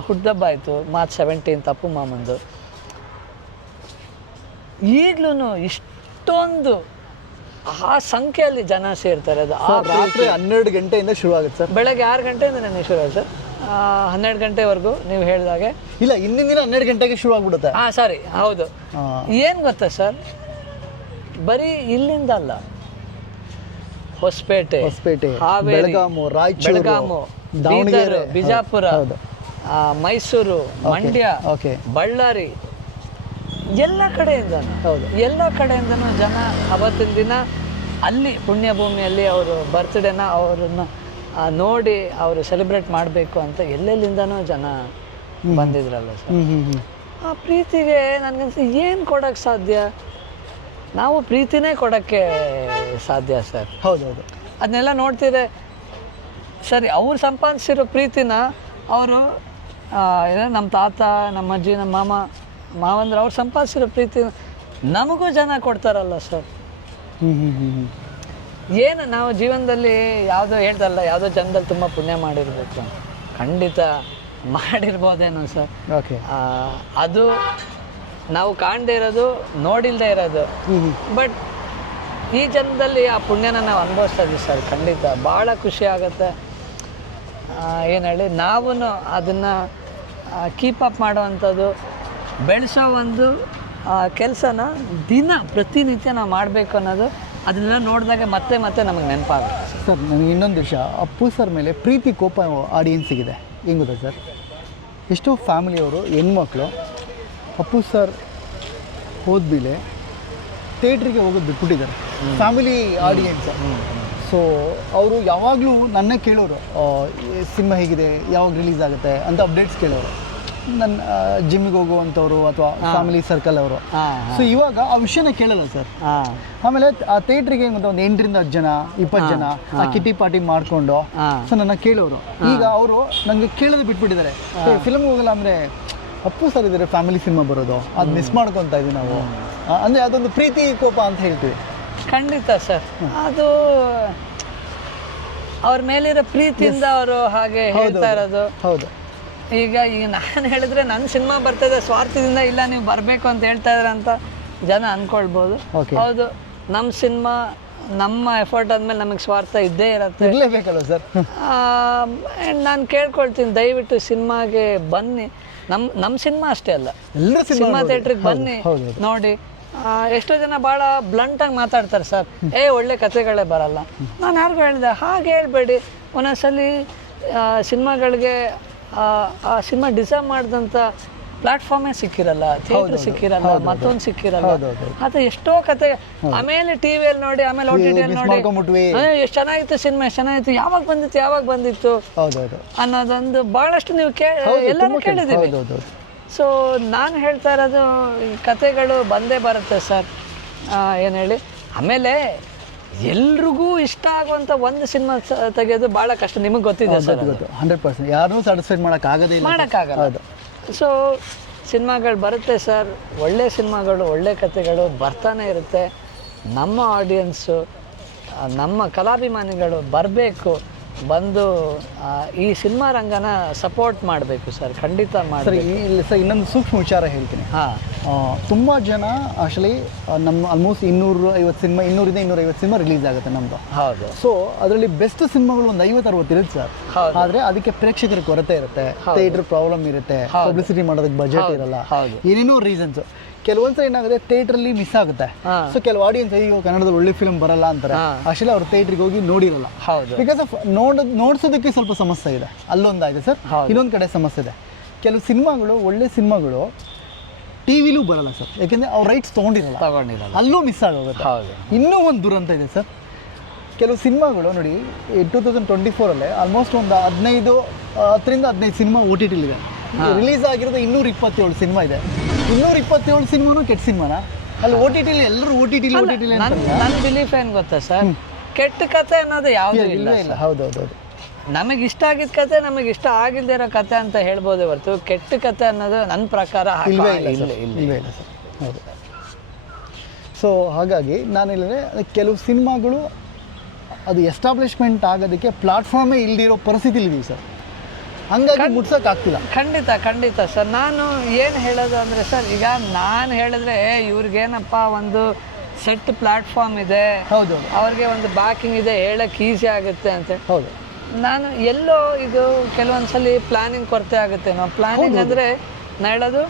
ಹುಟ್ಟುಹಬ್ಬ ಆಯಿತು, ಮಾರ್ಚ್ 17 ಅಪ್ಪು ಮಾಮಂದು. ಈಗಲೂ ಇಷ್ಟೊಂದು ಆ ಸಂಖ್ಯೆಯಲ್ಲಿ ಜನ ಸೇರ್ತಾರೆ. ಅದು ರಾತ್ರಿ 12 ಗಂಟೆಯಿಂದ ಶುರು ಆಗುತ್ತೆ ಸರ್. ಬೆಳಗ್ಗೆ 6 ಗಂಟೆಯಿಂದ ನನಗೆ ಶುರು ಆಗುತ್ತೆ ಸರ್. 12 ಗಂಟೆವರೆಗೂ ನೀವು ಹೇಳಿದಾಗೆ. ಇಲ್ಲ, ಹಿಂದಿನ ದಿನ 12 ಗಂಟೆಗೆ ಶುರು ಆಗ್ಬಿಡುತ್ತೆ. ಸಾರಿ, ಹೌದು. ಏನು ಗೊತ್ತಾ ಸರ್, ಬರೀ ಇಲ್ಲಿಂದ ಅಲ್ಲ, ಹೊಸಪೇಟೆ, ಹಾವೇರಿ, ಬೆಳಗಾಮು, ದಾವಣಗೆರೆ, ಬಿಜಾಪುರ, ಮೈಸೂರು, ಮಂಡ್ಯ, ಬಳ್ಳಾರಿ, ಎಲ್ಲ ಕಡೆಯಿಂದನೂ ಜನ ಅವತ್ತಿನ ದಿನ ಅಲ್ಲಿ ಪುಣ್ಯಭೂಮಿಯಲ್ಲಿ ಅವರು ಬರ್ತ್ಡೇನ ಅವ್ರನ್ನ ನೋಡಿ ಅವರು ಸೆಲೆಬ್ರೇಟ್ ಮಾಡಬೇಕು ಅಂತ ಎಲ್ಲೆಲ್ಲಿಂದನೂ ಜನ ಬಂದಿದ್ರಲ್ಲ ಸರ್. ಆ ಪ್ರೀತಿಗೆ ನನಗನ್ಸಿ ಏನು ಕೊಡೋಕ್ಕೆ ಸಾಧ್ಯ, ನಾವು ಪ್ರೀತಿನೇ ಕೊಡೋಕ್ಕೆ ಸಾಧ್ಯ ಸರ್. ಹೌದೌದು. ಅದನ್ನೆಲ್ಲ ನೋಡ್ತಿದ್ರೆ ಸರಿ, ಅವ್ರು ಸಂಪಾದಿಸಿರೋ ಪ್ರೀತಿನ ಅವರು ಏನೋ ನಮ್ಮ ತಾತ, ನಮ್ಮ ಅಜ್ಜಿ, ನಮ್ಮ ಮಾವಂದ್ರೆ ಅವ್ರು ಸಂಪಾದಿಸಿರೋ ಪ್ರೀತಿನ ನಮಗೂ ಜನ ಕೊಡ್ತಾರಲ್ಲ ಸರ್. ಏನು ನಾವು ಜೀವನದಲ್ಲಿ ಯಾವುದೋ ಹೇಳ್ತಾರಲ್ಲ, ಯಾವುದೋ ಜನದಲ್ಲಿ ತುಂಬ ಪುಣ್ಯ ಮಾಡಿರಬೇಕು, ಖಂಡಿತ ಮಾಡಿರ್ಬೋದೇನೋ ಸರ್. ಓಕೆ. ಅದು ನಾವು ಕಾಣದೇ ಇರೋದು, ನೋಡಿಲ್ಲದೆ ಇರೋದು. ಬಟ್ ಈ ಜನ್ಮದಲ್ಲಿ ಆ ಪುಣ್ಯನ ನಾವು ಅನುಭವಿಸ್ತಾ ಇದ್ದೀವಿ ಸರ್. ಖಂಡಿತ ಭಾಳ ಖುಷಿ ಆಗುತ್ತೆ. ಏನು ಹೇಳಿ, ನಾವು ಅದನ್ನು ಕೀಪಪ್ ಮಾಡೋವಂಥದ್ದು, ಬೆಳೆಸೋ ಒಂದು ಕೆಲಸನ ಪ್ರತಿನಿತ್ಯ ನಾವು ಮಾಡಬೇಕು ಅನ್ನೋದು, ಅದನ್ನೆಲ್ಲ ನೋಡಿದಾಗ ಮತ್ತೆ ಮತ್ತೆ ನಮಗೆ ನೆನಪಾಗುತ್ತೆ ಸರ್. ನನಗೆ ಇನ್ನೊಂದು ವಿಷಯ, ಅಪ್ಪು ಸರ್ ಮೇಲೆ ಪ್ರೀತಿ ಕೋಪ ಆಡಿಯನ್ಸಿಗಿದೆ. ಹೆಂಗೆ ಗೊತ್ತಾ ಸರ್, ಎಷ್ಟೋ ಫ್ಯಾಮಿಲಿಯವರು ಹೆಣ್ಮಕ್ಳು ಅಪ್ಪು ಸರ್ ಹೋದ್ಮೇಲೆ ಥಿಯೇಟ್ರಿಗೆ ಹೋಗೋದು ಬಿಟ್ಬಿಟ್ಟಿದ್ದಾರೆ, ಫ್ಯಾಮಿಲಿ ಆಡಿಯನ್ಸ್. ಸೊ ಅವರು ಯಾವಾಗಲೂ ನನ್ನೇ ಕೇಳೋರು, ಸಿನಿಮಾ ಹೇಗಿದೆ, ಯಾವಾಗ ರಿಲೀಸ್ ಆಗುತ್ತೆ ಅಂತ ಅಪ್ಡೇಟ್ಸ್ ಕೇಳೋರು, ನನ್ನ ಜಿಮ್ಮಿಗೆ ಹೋಗುವಂಥವ್ರು ಅಥವಾ ಫ್ಯಾಮಿಲಿ ಸರ್ಕಲ್ ಅವರು. ಸೊ ಇವಾಗ ಆ ವಿಷಯನ ಕೇಳಲ್ಲ ಸರ್. ಆಮೇಲೆ ಆ ಥಿಯೇಟ್ರಿಗೆ ಒಂದು 8ರಿಂದ 10 ಜನ 20 ಜನ ಆ ಕಿಟಿ ಪಾರ್ಟಿ ಮಾಡಿಕೊಂಡು ಸೊ ನನ್ನ ಕೇಳೋರು. ಈಗ ಅವರು ನನಗೆ ಕೇಳೋದು ಬಿಟ್ಬಿಟ್ಟಿದ್ದಾರೆ. ಫಿಲ್ಮ್ಗೆ ಹೋಗಲ್ಲ ಅಂದರೆ ಅಪ್ಪು ಸರ್ ಇದ್ದಾರೆ, ಫ್ಯಾಮಿಲಿ ಸಿನಿಮಾ ಬರೋದು ಅದು ಮಿಸ್ ಮಾಡ್ಕೊತಾ ಇದ್ವಿ ನಾವು. ಅಂದರೆ ಅದೊಂದು ಪ್ರೀತಿ ಕೋಪ ಅಂತ ಹೇಳ್ತೀವಿ. ಖಂಡಿತ ಸರ್, ಅದು ಅವ್ರ ಮೇಲಿರೋ ಪ್ರೀತಿಯಿಂದ ಅವರು ಹಾಗೆ ಹೇಳ್ತಾ ಇರೋದು. ಹೌದು. ಈಗ ನಾನು ಹೇಳಿದ್ರೆ ನನ್ನ ಸಿನಿಮಾ ಬರ್ತದೆ ಸ್ವಾರ್ಥದಿಂದ, ಇಲ್ಲ ನೀವು ಬರಬೇಕು ಅಂತ ಹೇಳ್ತಾ ಇದ್ದಾರೆ ಅಂತ ಜನ ಅಂದ್ಕೊಳ್ಬೋದು. ಹೌದು, ನಮ್ಮ ಸಿನಿಮಾ ನಮ್ಮ ಎಫರ್ಟ್ ಆದಮೇಲೆ ನಮಗೆ ಸ್ವಾರ್ಥ ಇದ್ದೇ ಇರುತ್ತೆ, ಇರಲೇಬೇಕಲ್ಲ ಸರ್. ನಾನು ಕೇಳ್ಕೊಳ್ತೀನಿ, ದಯವಿಟ್ಟು ಸಿನಿಮಾಗೆ ಬನ್ನಿ. ನಮ್ಮ ಸಿನಿಮಾ ಅಷ್ಟೇ ಅಲ್ಲ, ಸಿನಿಮಾ ಥಿಯೇಟ್ರಿಗೆ ಬನ್ನಿ, ನೋಡಿ. ಎಷ್ಟೋ ಜನ ಭಾಳ ಬ್ಲಂಟಾಗಿ ಮಾತಾಡ್ತಾರೆ ಸರ್, ಒಳ್ಳೆ ಕಥೆಗಳೇ ಬರಲ್ಲ. ನಾನು ಯಾರಿಗೂ ಹೇಳಿದೆ, ಹಾಗೆ ಹೇಳ್ಬೇಡಿ. ಒಂದೊಂದ್ಸಲಿ ಸಿನಿಮಾಗಳಿಗೆ ಆ ಸಿನಿಮಾ ಡಿಸೈನ್ ಮಾಡಿದಂಥ ಪ್ಲಾಟ್ಫಾರ್ಮೇ ಸಿಕ್ಕಿರಲ್ಲ, ಥಿಯೇಟ್ರ್ ಸಿಕ್ಕಿರಲ್ಲ, ಮತ್ತೊಂದು ಸಿಕ್ಕಿರಲ್ಲ. ಅದು ಎಷ್ಟೋ ಕತೆ ಆಮೇಲೆ ಟಿವಿಯಲ್ಲಿ ನೋಡಿ, ಆಮೇಲೆ OTTಯಲ್ಲಿ ನೋಡಿ, ಎಷ್ಟು ಚೆನ್ನಾಗಿತ್ತು ಸಿನಿಮಾ, ಎಷ್ಟು ಚೆನ್ನಾಗಿತ್ತು, ಯಾವಾಗ ಬಂದಿತ್ತು ಅನ್ನೋದೊಂದು ಭಾಳಷ್ಟು ನೀವು ಎಲ್ಲರೂ ಕೇಳಿದ್ದೀವಿ. ಸೊ ನಾನು ಹೇಳ್ತಾ ಇರೋದು, ಈ ಕತೆಗಳು ಬಂದೇ ಬರುತ್ತೆ ಸರ್. ಏನು ಹೇಳಿ, ಆಮೇಲೆ ಎಲ್ರಿಗೂ ಇಷ್ಟ ಆಗುವಂಥ ಒಂದು ಸಿನಿಮಾ ತೆಗೆಯೋದು ಭಾಳ ಕಷ್ಟ, ನಿಮಗೆ ಗೊತ್ತಿದೆ ಸರ್. 100% ಯಾರೂ ಸ್ಯಾಟಿಸ್ಫೈಡ್ ಮಾಡೋಕ್ಕಾಗಲ್ಲ. ಸೊ ಸಿನಿಮಾಗಳು ಬರುತ್ತೆ ಸರ್, ಒಳ್ಳೆ ಸಿನಿಮಾಗಳು, ಒಳ್ಳೆ ಕತೆಗಳು ಬರ್ತಾನೆ ಇರುತ್ತೆ. ನಮ್ಮ ಆಡಿಯನ್ಸು, ನಮ್ಮ ಕಲಾಭಿಮಾನಿಗಳು ಬರಬೇಕು, ಬಂದು ಈ ಸಿನಿಮಾ ರಂಗನ ಸಪೋರ್ಟ್ ಮಾಡಬೇಕು ಸರ್. ಖಂಡಿತ ಮಾಡಿ. ಸರ್ ಇನ್ನೊಂದು ಸೂಕ್ಷ್ಮ ವಿಚಾರ ಹೇಳ್ತೀನಿ. ತುಂಬ ಜನ ಆಕ್ಚುಲಿ ನಮ್ಮ ಆಲ್ಮೋಸ್ಟ್ 250 ಸಿನಿಮಾ, 200ರಿಂದ 250 ಸಿನಿಮಾ ರಿಲೀಸ್ ಆಗುತ್ತೆ ನಮ್ಮದು. ಹೌದು. ಸೊ ಅದರಲ್ಲಿ ಬೆಸ್ಟ್ ಸಿನಿಮಾಗಳು ಒಂದು 50-60 ಇರುತ್ತೆ ಸರ್. ಆದರೆ ಅದಕ್ಕೆ ಪ್ರೇಕ್ಷಕರ ಕೊರತೆ ಇರುತ್ತೆ, ಥಿಯೇಟರ್ ಪ್ರಾಬ್ಲಮ್ ಇರುತ್ತೆ, ಪಬ್ಲಿಸಿಟಿ ಮಾಡೋದಕ್ಕೆ ಬಜೆಟ್ ಇರಲ್ಲ, ಏನೇನೋ ರೀಸನ್ಸ್. ಕೆಲವೊಂದ್ಸಲ ಏನಾಗುತ್ತೆ, ಥಿಯೇಟ್ರಲ್ಲಿ ಮಿಸ್ ಆಗುತ್ತೆ. ಸೊ ಕೆಲವು ಆಡಿಯನ್ಸ್ ಈಗ ಕನ್ನಡದಲ್ಲಿ ಒಳ್ಳೆ ಫಿಲ್ಮ್ ಬರಲ್ಲ ಅಂತಾರೆ, ಆಕ್ಚುಲಿ ಅವ್ರು ಥಿಯೇಟ್ರಿಗೆ ಹೋಗಿ ನೋಡಿರಲ್ಲ. ಬಿಕಾಸ್ ಆಫ್ ನೋಡ್ಸೋದಕ್ಕೆ ಸ್ವಲ್ಪ ಸಮಸ್ಯೆ ಇದೆ, ಅಲ್ಲೊಂದಾಗಿದೆ ಸರ್. ಇನ್ನೊಂದು ಕಡೆ ಸಮಸ್ಯೆ ಇದೆ, ಕೆಲವು ಸಿನಿಮಾಗಳು, ಒಳ್ಳೆ ಸಿನಿಮಾಗಳು ಟಿವಿಲೂ ಬರಲ್ಲ ಸರ್, ಯಾಕೆಂದರೆ ಅವ್ರು ರೈಟ್ಸ್ ತೊಗೊಂಡಿರಲ್ಲ, ಅಲ್ಲೂ ಮಿಸ್ ಆಗೋಗುತ್ತೆ. ಇನ್ನೂ ಒಂದು ದುರಂತ ಇದೆ ಸರ್, ಕೆಲವು ಸಿನಿಮಾಗಳು ನೋಡಿ, 2024 ಆಲ್ಮೋಸ್ಟ್ ಒಂದು 10ರಿಂದ 15 ಸಿನಿಮಾ OTTಲಿದೆ. ರಿಲೀಸ್ ಆಗಿರೋದು 227 ಸಿನಿಮಾ ಇದೆ. 227 ಸಿನಿಮಾನು ಕೆಟ್ಟ ಸಿನಿಮಾನ ಅಲ್ಲಿ OTTಲಿ ಎಲ್ಲರೂ OTT ನನ್ನ ಬಿಲೀಫ್ ಏನು ಗೊತ್ತಾ ಸರ್, ಕೆಟ್ಟ ಕತೆ ಅನ್ನೋದು ಯಾವುದೂ ಇಲ್ಲ. ಹೌದೌದು. ನಮಗೆ ಇಷ್ಟ ಆಗಿದ್ದ ಕತೆ, ನಮಗೆ ಇಷ್ಟ ಆಗಿಲ್ಲದೆ ಇರೋ ಕತೆ ಅಂತ ಹೇಳ್ಬೋದೇ ಹೊರತು ಕೆಟ್ಟ ಕತೆ ಅನ್ನೋದು ನನ್ನ ಪ್ರಕಾರ ಇಲ್ಲವೇ ಇಲ್ಲ ಸರ್. ಹೌದು. ಸೊ ಹಾಗಾಗಿ ನಾನು ಹೇಳಿದ್ರೆ, ಕೆಲವು ಸಿನಿಮಾಗಳು ಅದು ಎಸ್ಟಾಬ್ಲಿಷ್ಮೆಂಟ್ ಆಗೋದಕ್ಕೆ ಪ್ಲಾಟ್ಫಾರ್ಮೇ ಇಲ್ದಿರೋ ಪರಿಸ್ಥಿತಿಲಿದ್ದೀವಿ ಸರ್, ಹಂಗಾಗಿ ಮುಟ್ಸೋಕ್ಕಾಗ್ತಿಲ್ಲ. ಖಂಡಿತ ಸರ್. ನಾನು ಏನು ಹೇಳೋದು ಅಂದರೆ ಸರ್, ಈಗ ನಾನು ಹೇಳಿದ್ರೆ ಇವ್ರಿಗೇನಪ್ಪ ಒಂದು ಸೆಟ್ ಪ್ಲಾಟ್ಫಾರ್ಮ್ ಇದೆ, ಹೌದು, ಅವ್ರಿಗೆ ಒಂದು ಬ್ಯಾಕಿಂಗ್ ಇದೆ, ಹೇಳಕ್ಕೆ ಈಸಿ ಆಗುತ್ತೆ ಅಂತ. ಹೌದು. ನಾನು ಎಲ್ಲೋ ಇದು ಕೆಲವೊಂದ್ಸಲಿ ಪ್ಲಾನಿಂಗ್ ಕೊರತೆ ಆಗುತ್ತೆ. ನಾವು ಪ್ಲಾನಿಂಗ್ ಅಂದರೆ ನಾನು ಹೇಳೋದು,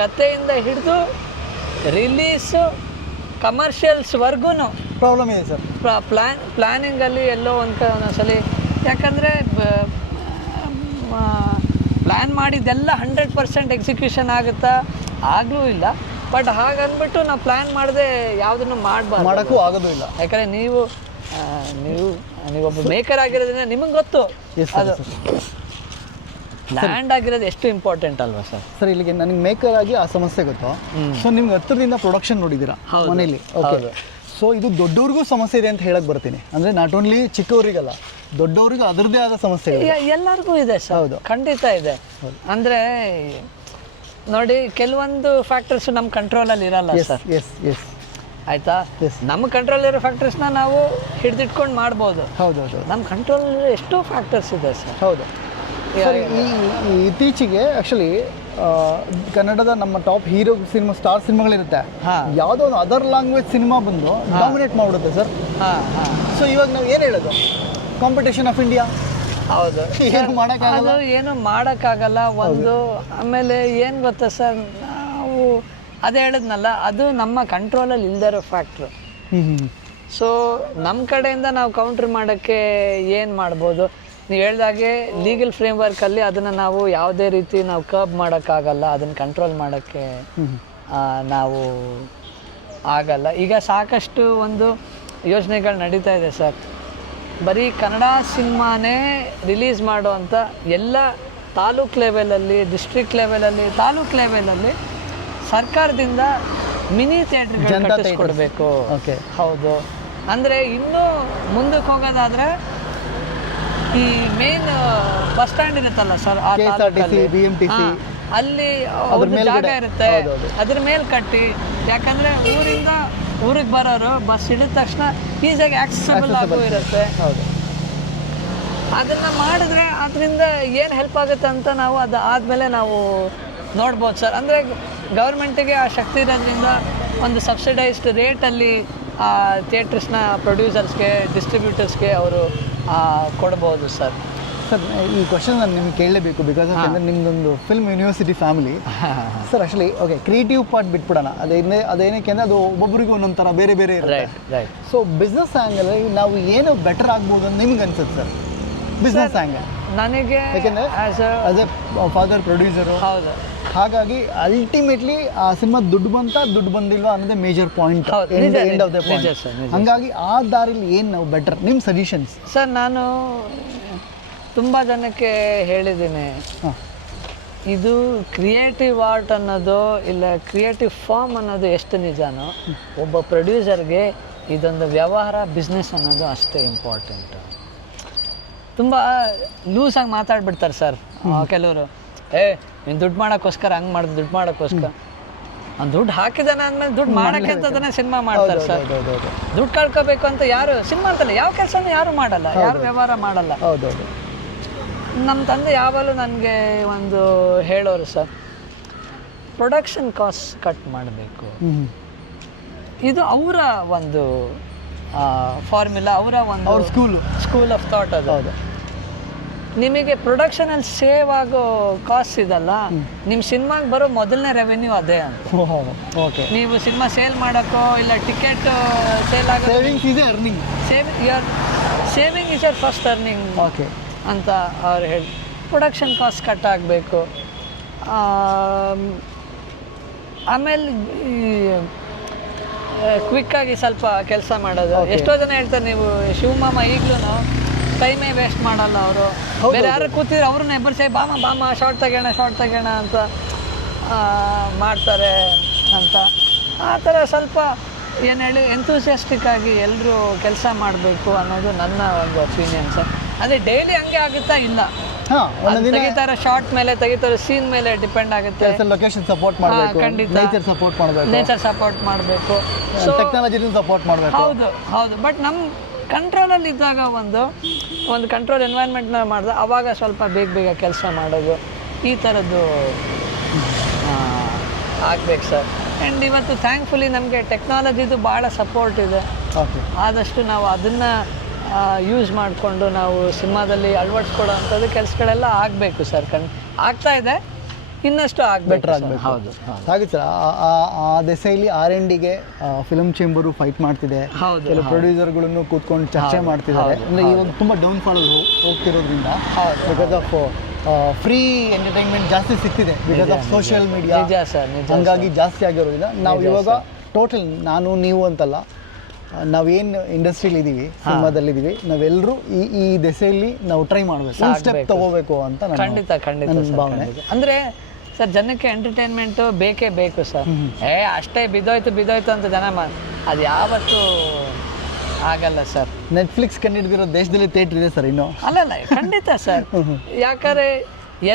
ಕತೆಯಿಂದ ಹಿಡಿದು ರಿಲೀಸು ಕಮರ್ಷಿಯಲ್ಸ್ವರೆಗೂ ಪ್ರಾಬ್ಲಮ್ ಇದೆ ಸರ್. ಪ್ಲಾನಿಂಗಲ್ಲಿ ಎಲ್ಲೋ ಒಂದೊಂದ್ಸಲಿ, ಯಾಕಂದರೆ ಪ್ಲ್ಯಾನ್ ಮಾಡಿದ್ದೆಲ್ಲ 100% ಎಕ್ಸಿಕ್ಯೂಷನ್ ಆಗುತ್ತಾ, ಆಗಲೂ ಇಲ್ಲ. ಬಟ್ ಹಾಗಂದ್ಬಿಟ್ಟು ನಾವು ಪ್ಲ್ಯಾನ್ ಮಾಡದೆ ಯಾವುದನ್ನು ಮಾಡೋಕ್ಕೂ ಆಗೋದು ಇಲ್ಲ. ಯಾಕಂದರೆ ನೀವೊಬ್ಬ ಮೇಕರ್ ಆಗಿರೋದ್ರಿಂದ ನಿಮಗೆ ಗೊತ್ತು ಅದು. ಲ್ಯಾಂಡ್ ಆಗಿರೋದು ಎಷ್ಟು ಇಂಪಾರ್ಟೆಂಟ್ ಅಲ್ವಾ ಸರ್? ಸರ್ ಇಲ್ಲಿಗೆ ನನಗೆ ಮೇಕರ್ ಆಗಿ ಆ ಸಮಸ್ಯೆ ಗೊತ್ತು. ಸೊ ನಿಮ್ಗೆ ಹತ್ತಿರದಿಂದ ಪ್ರೊಡಕ್ಷನ್ ನೋಡಿದ್ದೀರಾ ಮನೇಲಿ. ಓಕೆ, ಸೊ ಇದು ದೊಡ್ಡವ್ರಿಗೂ ಸಮಸ್ಯೆ ಇದೆ ಅಂತ ಹೇಳಕ್ ಬರ್ತೀನಿ. ಅಂದರೆ ನಾಟ್ ಓನ್ಲಿ ಚಿಕ್ಕವರಿಗಲ್ಲ, ದೊಡ್ಡವ್ರಿಗೂ ಅದರದ್ದೇ ಆದ ಸಮಸ್ಯೆ ಎಲ್ಲರಿಗೂ ಇದೆ ಸರ್. ಹೌದು, ಖಂಡಿತ ಇದೆ. ಅಂದರೆ ನೋಡಿ, ಕೆಲವೊಂದು ಫ್ಯಾಕ್ಟರ್ಸ್ ನಮ್ಮ ಕಂಟ್ರೋಲಲ್ಲಿ ಇರಲ್ಲ ಸರ್. ಎಸ್ ಎಸ್ ಆಯ್ತಾ? ನಮ್ಮ ಕಂಟ್ರೋಲ್ ಇರೋ ಫ್ಯಾಕ್ಟರ್ಸ್ನ ನಾವು ಹಿಡಿದಿಟ್ಕೊಂಡು ಮಾಡ್ಬೋದು. ಹೌದೌದು, ನಮ್ಮ ಕಂಟ್ರೋಲ್ ಎಷ್ಟೋ ಫ್ಯಾಕ್ಟರ್ಸ್ ಇದೆ ಸರ್. ಹೌದು ಸರ್. ಈ ಇತ್ತೀಚೆಗೆ ಆ್ಯಕ್ಚುಲಿ ಕನ್ನಡದ ನಮ್ಮ ಟಾಪ್ ಹೀರೋ ಸಿನಿಮಾ, ಸ್ಟಾರ್ ಸಿನಿಮಾಗಳಿರುತ್ತೆ, ಯಾವುದೋ ಒಂದು ಅದರ್ ಲ್ಯಾಂಗ್ವೇಜ್ ಸಿನಿಮಾ ಬಂದು ಡಾಮಿನೇಟ್ ಮಾಡಿಬಿಡುತ್ತೆ ಸರ್. ಸೊ ಇವಾಗ ನಾವು ಏನು ಹೇಳೋದು, ಕಾಂಪಿಟೇಷನ್ ಆಫ್ ಇಂಡಿಯಾ. ಹೌದು, ಏನು ಮಾಡೋಕ್ಕಾಗಲ್ಲ, ಅದು ಏನು ಮಾಡೋಕ್ಕಾಗಲ್ಲ ಒಂದು. ಆಮೇಲೆ ಏನು ಗೊತ್ತಾ ಸರ್, ನಾವು ಅದೇ ಹೇಳಿದ್ನಲ್ಲ, ಅದು ನಮ್ಮ ಕಂಟ್ರೋಲಲ್ಲಿ ಇಲ್ಲದೇ ಇರೋ ಫ್ಯಾಕ್ಟ್ರು. ಸೊ ನಮ್ಮ ಕಡೆಯಿಂದ ನಾವು ಕೌಂಟ್ರ್ ಮಾಡೋಕ್ಕೆ ಏನು ಮಾಡ್ಬೋದು? ನೀವು ಹೇಳ್ದಾಗೆ ಲೀಗಲ್ ಫ್ರೇಮ್ವರ್ಕಲ್ಲಿ ಅದನ್ನು ನಾವು ಯಾವುದೇ ರೀತಿ ನಾವು ಕರ್ಬ್ ಮಾಡೋಕ್ಕಾಗಲ್ಲ, ಅದನ್ನು ಕಂಟ್ರೋಲ್ ಮಾಡೋಕ್ಕೆ ನಾವು ಆಗಲ್ಲ. ಈಗ ಸಾಕಷ್ಟು ಒಂದು ಯೋಜನೆಗಳು ನಡೀತಾ ಇದೆ ಸರ್. ಬರೀ ಕನ್ನಡ ಸಿನಿಮಾನೇ ರಿಲೀಸ್ ಮಾಡುವಂಥ ಎಲ್ಲ ತಾಲೂಕ್ ಲೆವೆಲಲ್ಲಿ, ಡಿಸ್ಟ್ರಿಕ್ಟ್ ಲೆವೆಲಲ್ಲಿ, ತಾಲೂಕ್ ಲೆವೆಲಲ್ಲಿ ಸರ್ಕಾರದಿಂದ ಮಿನಿ ಥಿಯೇಟ್ರ್ಗಳು ಕಟ್ಟಿಸ್ಕೊಡ್ಬೇಕು. ಓಕೆ, ಹೌದು. ಅಂದರೆ ಇನ್ನೂ ಮುಂದಕ್ಕೆ ಹೋಗೋದಾದರೆ ಈ ಮೇನ್ ಬಸ್ ಸ್ಟ್ಯಾಂಡ್ ಇರುತ್ತಲ್ಲ ಸರ್, ಆ ಅಲ್ಲಿ ಅವ್ರದ್ದು ಜಾಗ ಇರುತ್ತೆ, ಅದ್ರ ಮೇಲೆ ಕಟ್ಟಿ. ಯಾಕಂದರೆ ಊರಿಂದ ಊರಿಗೆ ಬರೋರು ಬಸ್ ಇಳಿದ ತಕ್ಷಣ ಈಸಿಯಾಗಿ ಆಕ್ಸೆಸಬಲ್ ಆಗೋ ಇರುತ್ತೆ. ಹೌದು, ಅದನ್ನು ಮಾಡಿದ್ರೆ ಅದರಿಂದ ಏನು ಹೆಲ್ಪ್ ಆಗುತ್ತೆ ಅಂತ ನಾವು ಅದು ಆದಮೇಲೆ ನಾವು ನೋಡ್ಬೋದು ಸರ್. ಅಂದರೆ ಗೌರ್ಮೆಂಟಿಗೆ ಆ ಶಕ್ತಿ ಇರೋದ್ರಿಂದ ಒಂದು ಸಬ್ಸಿಡೈಸ್ಡ್ ರೇಟಲ್ಲಿ ಆ ಥಿಯೇಟ್ರಸ್ನ ಪ್ರೊಡ್ಯೂಸರ್ಸ್ಗೆ, ಡಿಸ್ಟ್ರಿಬ್ಯೂಟರ್ಸ್ಗೆ ಅವರು ಕೊಡ್ಬೋದು ಸರ್. ಸರ್ ಈ ಕ್ವಶನ್ ನಾನು ನಿಮ್ಗೆ ಕೇಳಲೇಬೇಕು, ಬಿಕಾಸ್ ಯಾಕಂದರೆ ನಿಮ್ಮದೊಂದು film university family sir. Actually okay, creative part ಬಿಟ್ಬಿಡೋಣ, ಅದೇನಕ್ಕೆ ಅಂದರೆ ಅದು ಒಬ್ಬೊಬ್ಬರಿಗೂ ಒಂದೊಂದು ಥರ ಬೇರೆ ಬೇರೆ ಇರುತ್ತೆ. ಸೊ ಬಿಸ್ನೆಸ್ ಆ್ಯಂಗಲ್ ನಾವು ಏನು ಬೆಟರ್ ಆಗ್ಬೋದು ಅಂತ ನಿಮ್ಗೆ ಅನ್ಸುತ್ತೆ ಸರ್? ಬಿಸ್ನೆಸ್ ಆ್ಯಂಗಲ್ ನನಗೆ ಯಾಕೆಂದರೆ ಆ್ಯಸ್ ಎ ಫಾದರ್ ಪ್ರೊಡ್ಯೂಸರು, ಹೌದು, ಹಾಗಾಗಿ ಅಲ್ಟಿಮೇಟ್ಲಿ ಆ ಸಿನಿಮಾ ದುಡ್ಡು ಬಂದಿಲ್ವಾ ಅನ್ನೋದೇ major point, end of the point. ಹಾಗಾಗಿ ಆ ದಾರಿಲಿ ಏನು ನಾವು ಬೆಟರ್, ನಿಮ್ಮ ಸಜೆಷನ್ಸ್ ಸರ್? ನಾನು ತುಂಬ ಜನಕ್ಕೆ ಹೇಳಿದ್ದೀನಿ, ಇದು ಕ್ರಿಯೇಟಿವ್ ಆರ್ಟ್ ಅನ್ನೋದು ಇಲ್ಲ ಕ್ರಿಯೇಟಿವ್ ಫಾರ್ಮ್ ಅನ್ನೋದು ಎಷ್ಟು ನಿಜಾನೋ, ಒಬ್ಬ ಪ್ರೊಡ್ಯೂಸರ್ಗೆ ಇದೊಂದು ವ್ಯವಹಾರ, ಬಿಸ್ನೆಸ್ ಅನ್ನೋದು ಅಷ್ಟೇ ಇಂಪಾರ್ಟೆಂಟು. ತುಂಬ ಲೂಸಾಗಿ ಮಾತಾಡ್ಬಿಡ್ತಾರೆ ಸರ್ ಕೆಲವರು. ನೀನು ದುಡ್ಡು ಮಾಡೋಕ್ಕೋಸ್ಕರ ಹಂಗೆ ಮಾಡಿದ್ರು, ದುಡ್ಡು ಮಾಡೋಕ್ಕೋಸ್ಕರ ಅವ್ನು ದುಡ್ಡು ಹಾಕಿದಾನೆ ಅಂದಮೇಲೆ ದುಡ್ಡು ಮಾಡೋಕ್ಕೆ ಅಂತದನ್ನೇ ಸಿನಿಮಾ ಮಾಡ್ತಾರೆ ಸರ್. ದುಡ್ಡು ಕಳ್ಕೋಬೇಕು ಅಂತ ಯಾರು ಸಿನಿಮಾ ಅಂತಲ್ಲ, ಯಾವ ಕೆಲಸನೂ ಯಾರು ಮಾಡಲ್ಲ, ಯಾರು ವ್ಯವಹಾರ ಮಾಡಲ್ಲ. ಹೌದೌದು. ನಮ್ಮ ತಂದೆ ಯಾವಾಗಲೂ ನನಗೆ ಒಂದು ಹೇಳೋರು ಸರ್, ಪ್ರೊಡಕ್ಷನ್ ಕಾಸ್ಟ್ ಕಟ್ ಮಾಡಬೇಕು. ಇದು ಅವರ ಒಂದು ಫಾರ್ಮುಲಾ, ಅವರ ಒಂದು ಸ್ಕೂಲ್ ಆಫ್ ಥಾಟ್. ಅದು ಹೌದು. ನಿಮಗೆ ಪ್ರೊಡಕ್ಷನಲ್ಲಿ ಸೇವ್ ಆಗೋ ಕಾಸ್ಟ್ ಇದಲ್ಲ, ನಿಮ್ಮ ಸಿನಿಮಾಗೆ ಬರೋ ಮೊದಲನೇ ರೆವೆನ್ಯೂ ಅದೇ ಅಂತ. ಓಕೆ, ನೀವು ಸಿನಿಮಾ ಸೇಲ್ ಮಾಡೋಕ್ಕೋ ಇಲ್ಲ ಟಿಕೆಟ್ ಸೇಲ್ ಆಗೋ saving is your first earning ಅಂತ ಅವ್ರು ಹೇಳಿ. ಪ್ರೊಡಕ್ಷನ್ ಕಾಸ್ಟ್ ಕಟ್ ಆಗಬೇಕು. ಆಮೇಲೆ ಕ್ವಿಕ್ಕಾಗಿ ಸ್ವಲ್ಪ ಕೆಲಸ ಮಾಡೋದು. ಎಷ್ಟೋ ಜನ ಹೇಳ್ತಾರೆ, ನೀವು ಶಿವಮಾಮ ಈಗಲೂ ಟೈಮೇ ವೇಸ್ಟ್ ಮಾಡಲ್ಲ ಅವರು. ಬೇರೆ ಯಾರು ಕೂತಿದ್ರೆ ಅವ್ರನ್ನ ಎಬ್ಬರಿಸಿ ಬಾಮ ಶಾರ್ಟ್ ತೆಗೋಣ ಅಂತ ಮಾಡ್ತಾರೆ ಅಂತ. ಆ ಥರ ಸ್ವಲ್ಪ ಏನು ಹೇಳಿ ಎಂಥೂಸಿಯಾಸ್ಟಿಕ್ ಆಗಿ ಎಲ್ಲರೂ ಕೆಲಸ ಮಾಡಬೇಕು ಅನ್ನೋದು ನನ್ನ ಒಂದು ಒಪಿನಿಯನ್ ಸರ್. ಅದೇ ಡೈಲಿ ಹಂಗೆ ಆಗುತ್ತಾ ಇಲ್ಲ, ತೆಗಿತಾರೆ ಶಾರ್ಟ್ ಮೇಲೆ, ತೆಗಿತಾರೆ ಸೀನ್ ಮೇಲೆ ಡಿಪೆಂಡ್ ಆಗುತ್ತೆ. ಲೊಕೇಶನ್ ಸಪೋರ್ಟ್ ಮಾಡಬೇಕು, ಖಂಡಿತ ನೇಚರ್ ಸಪೋರ್ಟ್ ಮಾಡಬೇಕು, ಟೆಕ್ನಾಲಜಿ ಸಪೋರ್ಟ್ ಮಾಡಬೇಕು. ಹೌದು. ಬಟ್ ನಮ್ಮ ಕಂಟ್ರೋಲಲ್ಲಿ ಇದ್ದಾಗ ಒಂದು ಕಂಟ್ರೋಲ್ ಎನ್ವೈರ್ಮೆಂಟ್ನ ಮಾಡಿದ್ರೆ ಆವಾಗ ಸ್ವಲ್ಪ ಬೇಗ ಕೆಲಸ ಮಾಡೋದು, ಈ ಥರದ್ದು ಆಗ್ಬೇಕು ಸರ್. ಆ್ಯಂಡ್ ಇವತ್ತು ಥ್ಯಾಂಕ್ಫುಲಿ ನಮಗೆ ಟೆಕ್ನಾಲಜಿದು ಭಾಳ ಸಪೋರ್ಟ್ ಇದೆ. ಆದಷ್ಟು ನಾವು ಅದನ್ನು ಯೂಸ್ ಮಾಡಿಕೊಂಡು ನಾವು ಸಿನಿಮಾದಲ್ಲಿ ಅಳವಡಿಸ್ಕೊಡೋ ಅಂಥದ್ದು ಕೆಲಸಗಳೆಲ್ಲ ಆಗಬೇಕು ಸರ್. ಆಗ್ತಾ ಇದೆ, ಇನ್ನಷ್ಟು ಬೆಟರ್ ಆಗಬೇಕು. ಹೌದು, ಹಾಗೆ ಸರ್. ಆ ದೆಸೆಯಲ್ಲಿ R&Dಗೆ ಫಿಲ್ಮ್ ಚೇಂಬರು ಫೈಟ್ ಮಾಡ್ತಿದೆ. ಕೆಲವು ಪ್ರೊಡ್ಯೂಸರ್ಗಳನ್ನು ಕೂತ್ಕೊಂಡು ಚರ್ಚೆ ಮಾಡ್ತಿದ್ದಾರೆ. ಅಂದರೆ ಇವಾಗ ತುಂಬ ಡೌನ್ಫಾಲ್ ಹೋಗ್ತಿರೋದ್ರಿಂದ, ಬಿಕಾಸ್ ಆಫ್ ಫ್ರೀ ಎಂಟರ್ಟೈನ್ಮೆಂಟ್ ಜಾಸ್ತಿ ಸಿಗ್ತಿದೆ, ಬಿಕಾಸ್ ಆಫ್ ಸೋಷಿಯಲ್ ಮೀಡಿಯಾ. ಹಂಗಾಗಿ ಜಾಸ್ತಿ ಆಗಿರೋದ್ರಿಂದ ನಾವು ಇವಾಗ ಟೋಟಲ್, ನಾನು ನೀವು ಅಂತಲ್ಲ, ನಾವೇನು ಇಂಡಸ್ಟ್ರಿಲಿ ಇದ್ದೀವಿ, ಸಿನಿಮಾದಲ್ಲಿದ್ದೀವಿ, ನಾವೆಲ್ಲರೂ ಈ ದೆಸೆಯಲ್ಲಿ ನಾವು ಟ್ರೈ ಮಾಡಬೇಕು, ಸ್ಟೆಪ್ ತಗೋಬೇಕು ಅಂತ ಖಂಡಿತ ಭಾವನೆ. ಅಂದರೆ ಸರ್ ಜನಕ್ಕೆ ಎಂಟರ್ಟೈನ್ಮೆಂಟು ಬೇಕೇ ಬೇಕು ಸರ್. ಅಷ್ಟೇ ಬಿದ್ದೋಯ್ತು ಅಂತ ಜನ ಅದು ಯಾವತ್ತೂ ಆಗಲ್ಲ ಸರ್. ನೆಟ್ಫ್ಲಿಕ್ಸ್ ಕಂಡಿಡ್ದಿರೋ ದೇಶದಲ್ಲಿ ಥಿಯೇಟ್ರ್ ಇದೆ ಸರ್ ಇನ್ನೂ. ಅಲ್ಲಲ್ಲ ಖಂಡಿತ ಸರ್. ಯಾಕಂದರೆ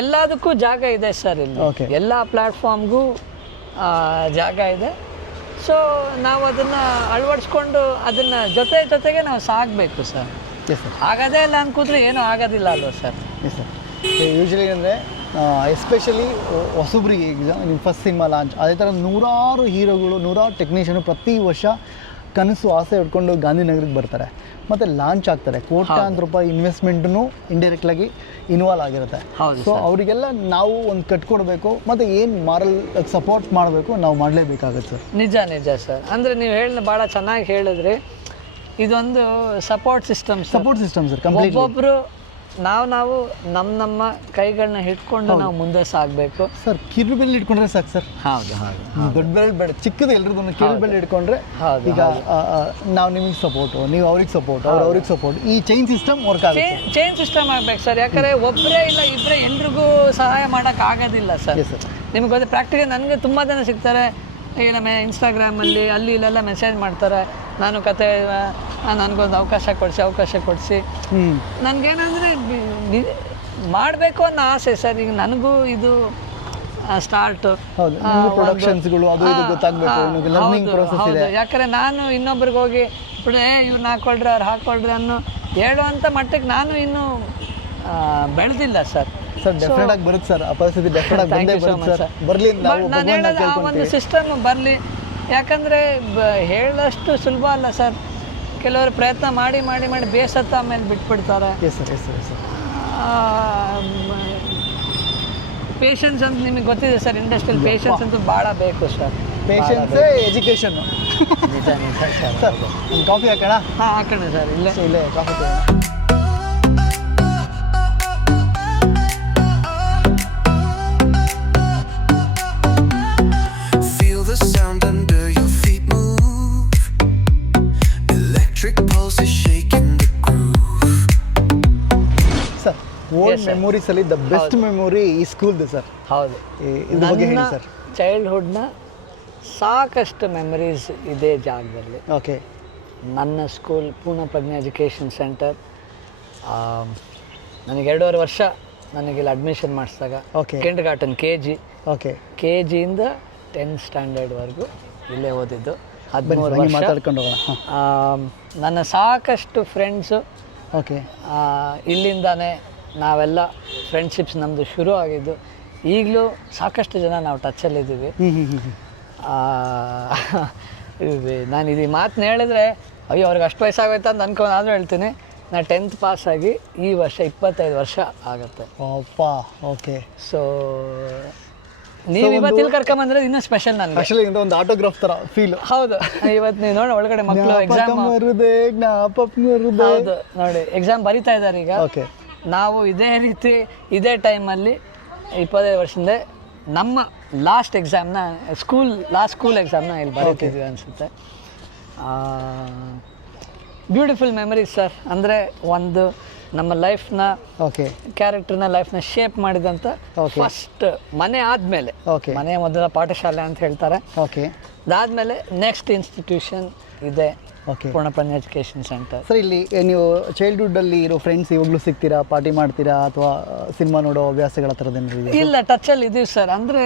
ಎಲ್ಲದಕ್ಕೂ ಜಾಗ ಇದೆ ಸರ್ ಇಲ್ಲಿ. ಎಲ್ಲ ಪ್ಲ್ಯಾಟ್ಫಾರ್ಮ್ಗೂ ಜಾಗ ಇದೆ. ಸೊ ನಾವು ಅದನ್ನು ಅಳವಡಿಸ್ಕೊಂಡು ಅದನ್ನು ಜೊತೆಗೆ ನಾವು ಸಾಗಬೇಕು ಸರ್. ಆಗೋದೇ ಇಲ್ಲ ಅನ್ಕೂತ್ರೆ ಏನೂ ಆಗೋದಿಲ್ಲ ಅಲ್ವ ಸರ್. Yes sir. ಯೂಶ್ವಲಿ ಅಂದರೆ ಎಸ್ಪೆಷಲಿ ಹೊಸಬ್ರಿಗೆ ಈಗ ನಿಮ್ಮ ಫಸ್ಟ್ ಸಿನಿಮಾ ಲಾಂಚ್, ಅದೇ ಥರ ನೂರಾರು ಹೀರೋಗಳು, ನೂರಾರು ಟೆಕ್ನಿಷಿಯನು ಪ್ರತಿ ವರ್ಷ ಕನಸು ಆಸೆ ಹಿಡ್ಕೊಂಡು ಗಾಂಧಿನಗರಕ್ಕೆ ಬರ್ತಾರೆ ಮತ್ತು ಲಾಂಚ್ ಆಗ್ತಾರೆ. ಕೋಟ್ಯಾಂತರ ರೂಪಾಯಿ ಇನ್ವೆಸ್ಟ್ಮೆಂಟನ್ನು ಇಂಡೈರೆಕ್ಟಾಗಿ ಇನ್ವಾಲ್ವ್ ಆಗಿರುತ್ತೆ. ಸೊ ಅವರಿಗೆಲ್ಲ ನಾವು ಒಂದು ಕಟ್ಕೊಡ್ಬೇಕು ಮತ್ತು ಏನು ಮಾರಲ್ ಸಪೋರ್ಟ್ ಮಾಡಬೇಕು ನಾವು ಮಾಡಲೇಬೇಕಾಗುತ್ತೆ ಸರ್. ನಿಜ ಸರ್. ಅಂದರೆ ನೀವು ಭಾಳ ಚೆನ್ನಾಗಿ ಹೇಳಿದ್ರಿ. ಇದೊಂದು ಸಪೋರ್ಟ್ ಸಿಸ್ಟಮ್ ಸರ್. ಒಬ್ಬೊಬ್ಬರು ನಾವು ನಮ್ಮ ಕೈಗಳನ್ನ ಹಿಡ್ಕೊಂಡು ನಾವು ಮುಂದೆ ಸಾಗಬೇಕು ಸರ್. ಕಿರು ಬೆಲೆ ಇಟ್ಕೊಂಡ್ರೆ ಸಾಕು ಸರ್. ಹೌದು ದೊಡ್ಡ ಬೆಲೆ ಬೇಡ, ಚಿಕ್ಕದು ಎಲ್ರಿಗೂ ಕಿರು ಬೆಲೆ ಇಟ್ಕೊಂಡ್ರೆ ಈಗ ನಾವು ನಿಮಗೆ ಸಪೋರ್ಟು, ನೀವು ಅವ್ರಿಗೆ ಸಪೋರ್ಟ್, ಅವ್ರಿಗೆ ಸಪೋರ್ಟ್, ಈ ಚೈನ್ ಸಿಸ್ಟಮ್ ವರ್ಕ್ ಆಗುತ್ತೆ. ಚೈನ್ ಸಿಸ್ಟಮ್ ಆಗ್ಬೇಕು ಸರ್. ಯಾಕಂದರೆ ಒಬ್ಬರೇ ಇಲ್ಲ ಇಬ್ಬರೇ ಎಲ್ರಿಗೂ ಸಹಾಯ ಮಾಡೋಕೆ ಆಗೋದಿಲ್ಲ ಸರ್. ನಿಮಗೆ ಗೊತ್ತೆ, ಪ್ರಾಕ್ಟಿಕಲ್ ನನಗೆ ತುಂಬ ಜನ ಸಿಗ್ತಾರೆ. ಈಗ ನಮ್ಮ ಇನ್ಸ್ಟಾಗ್ರಾಮಲ್ಲಿ ಅಲ್ಲಿ ಇಲ್ಲೆಲ್ಲ ಮೆಸೇಜ್ ಮಾಡ್ತಾರೆ, ನಾನು ಕತೆ ನನಗೊಂದು ಅವಕಾಶ ಕೊಡಿಸಿ. ನನಗೇನಂದರೆ ಮಾಡಬೇಕು ಅನ್ನೋ ಆಸೆ ಸರ್. ಈಗ ನನಗೂ ಇದು ಸ್ಟಾರ್ಟು ಯಾಕಂದರೆ ನಾನು ಇನ್ನೊಬ್ರಿಗೆ ಹೋಗಿ ಇವ್ರನ್ನ ಹಾಕ್ಕೊಳ್ರಿ ಅವ್ರು ಹಾಕ್ಕೊಳ್ರಿ ಅನ್ನೋ ಹೇಳುವಂಥ ಮಟ್ಟಕ್ಕೆ ನಾನು ಇನ್ನೂ ಬೆಳೆದಿಲ್ಲ ಸರ್. ಡೆಫಿನೆಟ್ ಆಗಿ ಬರುತ್ತೆ ಸರ್. ಆ ಪರಿಸ್ಥಿತಿ ಡೆಫಿನೆಟ್ ಆಗಿ ಬಂದೇ ಬರುತ್ತೆ ಸರ್. ಬರಲಿ, ನಾನು ಹೇಳೋದು ಆ ಒಂದು ಸಿಸ್ಟಮ್ ಬರಲಿ. ಯಾಕಂದರೆ ಹೇಳೋಷ್ಟು ಸುಲಭ ಅಲ್ಲ ಸರ್. ಕೆಲವರು ಪ್ರಯತ್ನ ಮಾಡಿ ಬೇಸತ್ತ ಆಮೇಲೆ ಬಿಟ್ಬಿಡ್ತಾರೆ. ಪೇಷನ್ಸ್ ಅಂತ ನಿಮಗೆ ಗೊತ್ತಿದೆ ಸರ್. ಇಂಡಸ್ಟ್ರಿಯಲ್ ಪೇಷನ್ಸ್ ಅಂತೂ ಭಾಳ ಬೇಕು ಸರ್. ಪೇಷನ್ಸೇ ಎಜುಕೇಷನ್. ನಿಜ ಸರ್. ಒಂದು ಕಾಫಿ ಹಾಕೋಣ? ಹಾಕೋಣ ಸರ್. ಇಲ್ಲೇ ಕಾಫಿ ತಗೋಣ. ಓಲ್ಡ್ ಮೆಮೊರೀಸ್ ಅಲ್ಲಿ ದ ಬೆಸ್ಟ್ ಮೆಮೊರಿ ಈ ಸ್ಕೂಲ್ದು ಸರ್. ಹೌದು. ನನ್ನ ಚೈಲ್ಡ್ಹುಡ್ನ ಸಾಕಷ್ಟು ಮೆಮರೀಸ್ ಇದೇ ಜಾಗದಲ್ಲಿ. ಓಕೆ. ನನ್ನ ಸ್ಕೂಲ್ ಪೂರ್ಣ ಪ್ರಜ್ಞೆ ಎಜುಕೇಷನ್ ಸೆಂಟರ್. ನನಗೆ 2.5 ವರ್ಷ ನನಗಿಲ್ಲಿ ಅಡ್ಮಿಷನ್ ಮಾಡಿಸಿದಾಗ ಕಿಂಡರ್ ಗಾರ್ಟನ್ KG ಇಂದ 10th ಸ್ಟ್ಯಾಂಡರ್ಡ್ವರೆಗೂ ಇಲ್ಲೇ ಓದಿದ್ದು. 13 ವರ್ಷ ಮಾತಾಡ್ಕೊಂಡು ನನ್ನ ಸಾಕಷ್ಟು ಫ್ರೆಂಡ್ಸು ಇಲ್ಲಿಂದಾನೇ ನಾವೆಲ್ಲ ಫ್ರೆಂಡ್ಶಿಪ್ಸ್ ನಮ್ಮದು ಶುರು ಆಗಿದ್ದು. ಈಗಲೂ ಸಾಕಷ್ಟು ಜನ ನಾವು ಟಚ್ಚಲ್ಲಿದ್ದೀವಿ. ನಾನು ಇದು ಮಾತನ್ನ ಹೇಳಿದ್ರೆ ಅಯ್ಯೋ ಅವ್ರಿಗೆ ಅಷ್ಟು ವಯಸ್ಸಾಗೋಯ್ತು ಅಂತ ಅನ್ಕೊಂಡು ಆದರೂ ಹೇಳ್ತೀನಿ. ನಾನು 10th ಪಾಸ್ ಆಗಿ ಈ ವರ್ಷ 25 ವರ್ಷ ಆಗುತ್ತೆ. ಓಕೆ. ಸೊ ನೀವು ಇವತ್ತು ಇಲ್ಲಿ ಕರ್ಕೊಂಬಂದ್ರೆ ಇನ್ನೂ ಸ್ಪೆಷಲ್. ನನಗೆ ಒಂದು ಆಟೋಗ್ರಾಫ್ ಥರ ಫೀಲ್. ಹೌದು. ಇವತ್ತು ನೀವು ನೋಡಿ ಒಳಗಡೆ ಮಕ್ಕಳು ಎಕ್ಸಾಮ್ ಹೌದು ನೋಡಿ ಎಕ್ಸಾಮ್ ಬರಿತಾ ಇದ್ದಾರೆ ಈಗ. ನಾವು ಇದೇ ರೀತಿ ಇದೇ ಟೈಮಲ್ಲಿ 25 ವರ್ಷದಿಂದ ನಮ್ಮ ಲಾಸ್ಟ್ ಸ್ಕೂಲ್ ಎಕ್ಸಾಮ್ನ ಇಲ್ಲಿ ಬರೀತಿದ್ವಿ ಅನಿಸುತ್ತೆ. Beautiful memories sir. ಅಂದರೆ ಒಂದು ನಮ್ಮ ಲೈಫ್ನ ಕ್ಯಾರೆಕ್ಟರ್ನ ಲೈಫ್ನ ಶೇಪ್ ಮಾಡಿದಂಥ ಫಸ್ಟ್ ಮನೆ ಆದಮೇಲೆ, ಮನೆ ಮೊದಲ ಪಾಠಶಾಲೆ ಅಂತ ಹೇಳ್ತಾರೆ, ಅದಾದಮೇಲೆ ನೆಕ್ಸ್ಟ್ ಇನ್ಸ್ಟಿಟ್ಯೂಷನ್ ಇದೆ ಪೂರ್ಣ ಪ್ರಜ್ಞೆ ಎಜುಕೇಷನ್ ಸೆಂಟರ್. ಸರ್, ಇಲ್ಲಿ ನೀವು ಚೈಲ್ಡ್ಹುಡ್ಡಲ್ಲಿ ಇರೋ ಫ್ರೆಂಡ್ಸ್ ಇವಾಗಲೂ ಸಿಗ್ತೀರಾ, ಪಾರ್ಟಿ ಮಾಡ್ತೀರಾ, ಅಥವಾ ಸಿನಿಮಾ ನೋಡೋ ಹವ್ಯಾಸಗಳ ಥರದ್ದೇನು? ಇಲ್ಲ, ಟಚಲ್ಲಿ ಇದ್ದೀವಿ ಸರ್. ಅಂದರೆ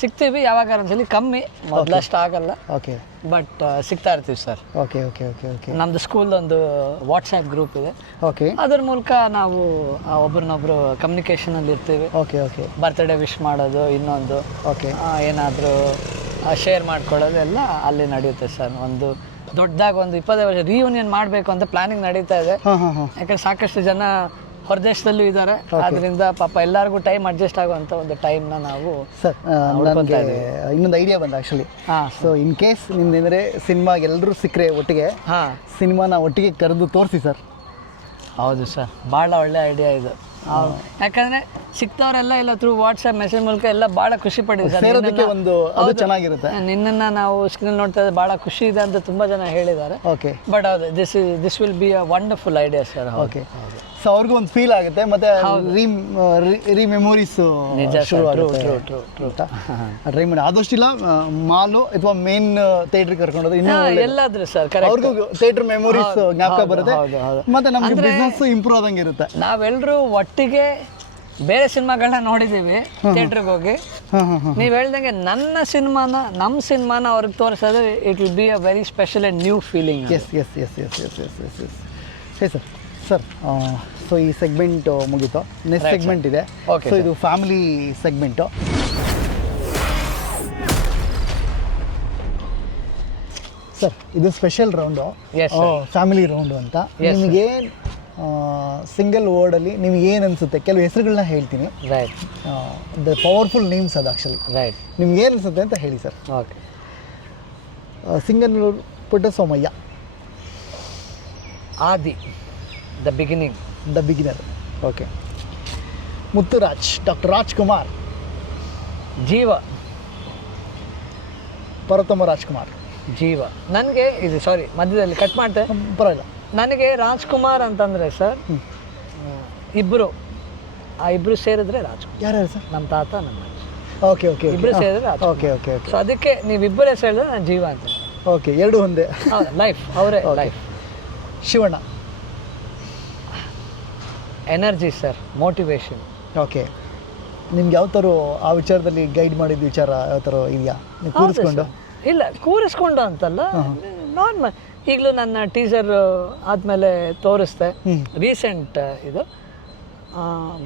ಸಿಗ್ತೀವಿ ಯಾವಾಗ ಒಂದ್ಸಲಿ, ಕಮ್ಮಿ, ಮೊದಲಷ್ಟು ಆಗಲ್ಲ. ಬಟ್ ಸಿಗ್ತಾ ಇರ್ತೀವಿ ಸರ್. ನಮ್ಮದು ಸ್ಕೂಲ್ ಒಂದು ವಾಟ್ಸ್ಆ್ಯಪ್ ಗ್ರೂಪ್ ಇದೆ. ಅದ್ರ ಮೂಲಕ ನಾವು ಒಬ್ರನ್ನೊಬ್ರು ಕಮ್ಯುನಿಕೇಷನಲ್ಲಿ ಇರ್ತೀವಿ. ಬರ್ತ್ಡೇ ವಿಶ್ ಮಾಡೋದು, ಇನ್ನೊಂದು ಏನಾದರೂ ಶೇರ್ ಮಾಡ್ಕೊಳ್ಳೋದು ಎಲ್ಲ ಅಲ್ಲಿ ನಡೆಯುತ್ತೆ ಸರ್. ಒಂದು ದೊಡ್ಡದಾಗಿ ಒಂದು 25 ವರ್ಷ ರಿಯೂನಿಯನ್ ಮಾಡಬೇಕು ಅಂತ ಪ್ಲಾನಿಂಗ್ ನಡೀತಾ ಇದೆ. ಯಾಕಂದ್ರೆ ಸಾಕಷ್ಟು ಜನ ಹೊರದೇಶದಲ್ಲೂ ಇದ್ದಾರೆ. ಅದರಿಂದ ಪಾಪ ಎಲ್ಲರಿಗೂ ಟೈಮ್ ಅಡ್ಜಸ್ಟ್ ಆಗುವಂಥ ಒಂದು ಟೈಮ್ನ ನಾವು ಸರ್. ಇನ್ನೊಂದು ಐಡಿಯಾ ಬಂದ ಆ್ಯಕ್ಚುಲಿ. ಸೊ ಇನ್ ಕೇಸ್ ನಿಮ್ದೇಂದರೆ ಸಿನಿಮಾಗೆ ಎಲ್ಲರೂ ಸಿಕ್ಕರೆ ಒಟ್ಟಿಗೆ ಸಿನಿಮಾನ ಒಟ್ಟಿಗೆ ಕರೆದು ತೋರಿಸಿ ಸರ್. ಹೌದು ಸರ್, ಭಾಳ ಒಳ್ಳೆ ಐಡಿಯಾ ಇದು. ಯಾಕಂದ್ರೆ ಸಿಕ್ತವರೆಲ್ಲ ಇಲ್ಲ ಥ್ರೂ ವಾಟ್ಸ್ಆ್ಯಪ್ ಮೆಸೇಜ್ ಮೂಲಕ ಎಲ್ಲ ಭಾಳ ಖುಷಿ ಪಟ್ಟಿದ್ದಾರೆ ಸೇರೋದಕ್ಕೆ ಒಂದು ಅದು ಚೆನ್ನಾಗಿರುತ್ತೆ. ನಿನ್ನನ್ನು ನಾವು ಸ್ಕ್ರೀನ್ ನೋಡ್ತಾ ಇದ್ದರೆ ಭಾಳ ಖುಷಿ ಇದೆ ಅಂತ ತುಂಬ ಜನ ಹೇಳಿದ್ದಾರೆ. ಓಕೆ, ಬಟ್ ಹೌದು, this will be a wonderful idea sir. Okay, so ಅವ್ರಿಗೂ ಒಂದು ಫೀಲ್ ಆಗುತ್ತೆ ಮತ್ತೆ ರೀಮೆಮೊರೀಸ್ ಆದಷ್ಟಿಲ್ಲ ಮಾಲು ಅಥವಾ ಮೇನ್ ಥಿಯೇಟರ್ ಕರ್ಕೊಂಡೋದ್ರೆ ಇನ್ನೂ ಎಲ್ಲಾದ್ರೂ ಸರ್ ಅವ್ರಿಗೂ ಥಿಯೇಟರ್ ಮೆಮೊರೀಸ್ ಜ್ಞಾಪಕ ಬರುತ್ತೆ ಮತ್ತೆ ನಮ್ಗೆ ಬಿಸ್ನೆಸ್ ಇಂಪ್ರೂವ್ ಆದಂಗೆ ಇರುತ್ತೆ. ನಾವೆಲ್ಲರೂ ಒಟ್ಟಿಗೆ ಬೇರೆ ಸಿನಿಮಾಗಳನ್ನ ನೋಡಿದ್ದೀವಿ ಥಿಯೇಟ್ರಿಗೆ ಹೋಗಿ. ನೀವು ಹೇಳ್ದಂಗೆ ನಮ್ಮ ಸಿನಿಮಾನ ಅವ್ರಿಗೆ ತೋರಿಸೋದು it will be a very special and new feeling. Yes yes yes yes yes yes yes yes ಸರಿ ಸರ್. ಸೊ ಈ ಸೆಗ್ಮೆಂಟ್ ಮುಗೀತು. ನೆಕ್ಸ್ಟ್ ಸೆಗ್ಮೆಂಟ್ ಇದೆ. ಸೊ ಇದು ಫ್ಯಾಮಿಲಿ ಸೆಗ್ಮೆಂಟು. ಸರ್ ಇದು ಸ್ಪೆಷಲ್ ರೌಂಡು, ಫ್ಯಾಮಿಲಿ ರೌಂಡು ಅಂತ. ನಿಮಗೆ ಸಿಂಗಲ್ ವರ್ಡಲ್ಲಿ ನಿಮ್ಗೆ ಏನು ಅನಿಸುತ್ತೆ? ಕೆಲವು ಹೆಸರುಗಳನ್ನ ಹೇಳ್ತೀನಿ. ರೈಟ್, ದ ಪವರ್ಫುಲ್ ನೇಮ್ಸ್ ಅದು ಆ್ಯಕ್ಚುಲಿ. ರೈಟ್, ನಿಮ್ಗೆ ಏನು ಅನಿಸುತ್ತೆ ಅಂತ ಹೇಳಿ sir. Okay. Single Puttaswamaiah. Adi, the beginning, the beginner. Okay. Muthuraj, doctor Rajkumar. ಜೀವ, ಪರತಮ್ಮ ರಾಜ್ಕುಮಾರ್. ಜೀವ. ನನಗೆ ಇದು ಸಾರಿ ಮಧ್ಯದಲ್ಲಿ ಕಟ್ ಮಾಡ್ತೆ, ಪರವಾಗಿಲ್ಲ. ನನಗೆ ರಾಜ್ಕುಮಾರ್ ಅಂತಂದರೆ ಸರ್ ಇಬ್ಬರು, ಆ ಇಬ್ಬರು ಸೇರಿದ್ರೆ ರಾಜ್ಕುಮಾರ್. ಯಾರ್ಯಾರು ಸರ್? ನಮ್ಮ ತಾತ, ನಮ್ಮ ಅಜ್ಜಿ. ಓಕೆ ಓಕೆ, ಇಬ್ಬರು ಸೇರಿದ್ರೆ ಓಕೆ ಓಕೆ ಓಕೆ. ಸೊ ಅದಕ್ಕೆ ನೀವು ಇಬ್ಬರು ಹೆಸರು ಹೇಳಿದ್ರೆ ನಾನು ಜೀವ ಅಂತ. ಓಕೆ, ಎರಡು ಒಂದೇ. ಲೈಫ್, ಅವರೇ life. Shivanna. Energy sir, motivation. Okay. ನಿಮ್ಗೆ ಯಾವ ಥರ ಆ ವಿಚಾರದಲ್ಲಿ ಗೈಡ್ ಮಾಡಿದ ವಿಚಾರ ಯಾವ ಥರ ಇದೆಯಾ? ನೀವು ಕೂರಿಸ್ಕೊಂಡು? ಇಲ್ಲ, ಕೂರಿಸ್ಕೊಂಡು ಅಂತಲ್ಲ, ನಾರ್ಮಲ್. ಈಗಲೂ ನನ್ನ ಟೀಸರ್ ಆದಮೇಲೆ ತೋರಿಸ್ದೆ, ರೀಸೆಂಟ್ ಇದು.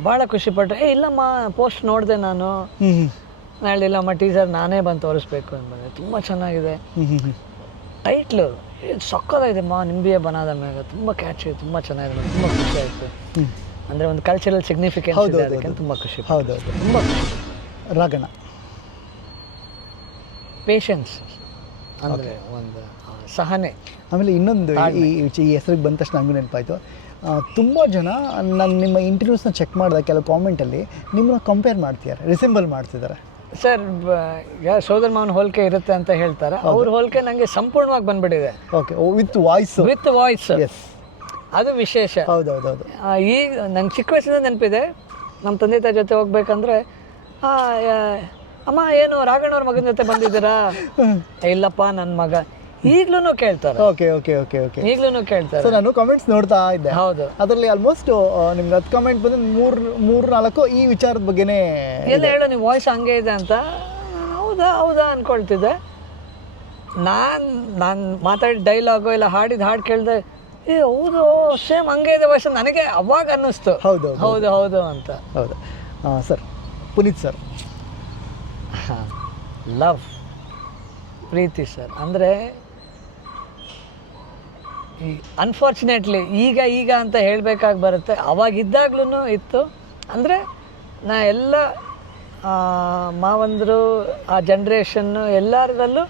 ಭಾಳ ಖುಷಿಪಟ್ಟೆ. ಇಲ್ಲಮ್ಮ ಪೋಸ್ಟ್ ನೋಡಿದೆ ನಾನು, ಹೇಳಿಲ್ಲಮ್ಮ ಟೀಸರ್ ನಾನೇ ಬಂದು ತೋರಿಸ್ಬೇಕು ಅಂದ್ಬಂದೆ. ತುಂಬ ಚೆನ್ನಾಗಿದೆ. ಟೈಟ್ಲು ಸಕ್ಕದಾಗಿದೆ, ಮಾ ನಿಂಬಿಯ ಬನಾದ ಮ್ಯಾಗ. ತುಂಬ ಕ್ಯಾಚ್ ಇದೆ, ತುಂಬ ಚೆನ್ನಾಗಿದೆ, ತುಂಬ ಖುಷಿ ಆಯಿತು. ಅಂದರೆ ಒಂದು ಕಲ್ಚರಲ್ ಸಿಗ್ನಿಫಿಕೆನ್ಸ್ ಇದೆ ಅದಕ್ಕೆ, ತುಂಬ ಖುಷಿ. ಹೌದೌದು, ತುಂಬ ಖುಷಿ. ರಾಗಣ. ಪೇಷನ್ಸ್, ಅಂದರೆ ಒಂದು ಸಹನೆ. ಆಮೇಲೆ ಇನ್ನೊಂದು ಈ ಹೆಸರಿಗೆ ಬಂದ ತಕ್ಷಣ ನಮಗೂ ನೆನಪಾಯಿತು. ತುಂಬ ಜನ ನಾನು ನಿಮ್ಮ ಇಂಟರ್ವ್ಯೂಸ್ನ ಚೆಕ್ ಮಾಡಿದಾಗ ಕೆಲವು ಕಾಮೆಂಟಲ್ಲಿ ನಿಮ್ಮನ್ನ ಕಂಪೇರ್ ಮಾಡ್ತಿದ್ದಾರೆ, ರಿಸೆಂಬಲ್ ಮಾಡ್ತಿದ್ದಾರೆ. ಸರ್, ಸೋದರ ಮಾವನ ಹೋಲಿಕೆ ಇರುತ್ತೆ ಅಂತ ಹೇಳ್ತಾರೆ. ಅವ್ರ ಹೋಲಿಕೆ ನನಗೆ ಸಂಪೂರ್ಣವಾಗಿ ಬಂದ್ಬಿಟ್ಟಿದೆ. Okay, with voice. With voice, yes, ಅದು ವಿಶೇಷ. ಹೌದೌದೌದು. ಈಗ ನಂಗೆ ಚಿಕ್ಕ ವಯಸ್ಸಿಂದ ನೆನಪಿದೆ, ನಮ್ಮ ತಂದೆ ತಾಯಿ ಜೊತೆ ಹೋಗ್ಬೇಕಂದ್ರೆ, ಅಮ್ಮ ಏನು ರಾಘಣ್ಣವ್ರ ಮಗನ ಜೊತೆ ಬಂದಿದ್ದೀರಾ? ಇಲ್ಲಪ್ಪ ನನ್ನ ಮಗ. ಈಗ್ಲೂ ಕೇಳ್ತಾರೆ. ಓಕೆ ಓಕೆ ಓಕೆ ಓಕೆ, ಈಗ್ಲೂ ಕೇಳ್ತಾರೆ. ಸೊ ನಾನು ಕಾಮೆಂಟ್ಸ್ ನೋಡ್ತಾ ಇದ್ದೆ. ಹೌದು, ಅದರಲ್ಲಿ ಆಲ್ಮೋಸ್ಟ್ ನಿಮ್ಗೆ 10 ಕಾಮೆಂಟ್ ಬಂದು 3-4 ಈ ವಿಚಾರದ ಬಗ್ಗೆನೇ ಎಲ್ಲ ಹೇಳೋ, ನೀವು ವಾಯ್ಸ್ ಹಂಗೆ ಇದೆ ಅಂತ. ಹೌದಾ ಅಂದ್ಕೊಳ್ತಿದ್ದೆ. ನಾನು ಮಾತಾಡಿದ ಡೈಲಾಗು ಇಲ್ಲ ಹಾಡಿದ ಹಾಡು ಕೇಳಿದೆ, ಹೌದು ಸೇಮ್ ಹಂಗೆ ಇದೆ ವಾಯ್ಸ್, ನನಗೆ ಅವಾಗ ಅನ್ನಿಸ್ತು. ಹೌದು ಹೌದು ಹೌದು ಅಂತ. ಹೌದು ಸರ್. ಪುನೀತ್ ಸರ್. ಲವ್, ಪ್ರೀತಿ ಸರ್. ಅಂದರೆ ಈ ಅನ್ಫಾರ್ಚುನೇಟ್ಲಿ ಈಗ ಅಂತ ಹೇಳಬೇಕಾಗಿ ಬರುತ್ತೆ, ಅವಾಗಿದ್ದಾಗ್ಲೂ ಇತ್ತು. ಅಂದರೆ ನಾ ಎಲ್ಲ ಮಾವಂದರು ಆ ಜನ್ರೇಷನ್ನು ಎಲ್ಲರಲ್ಲೂ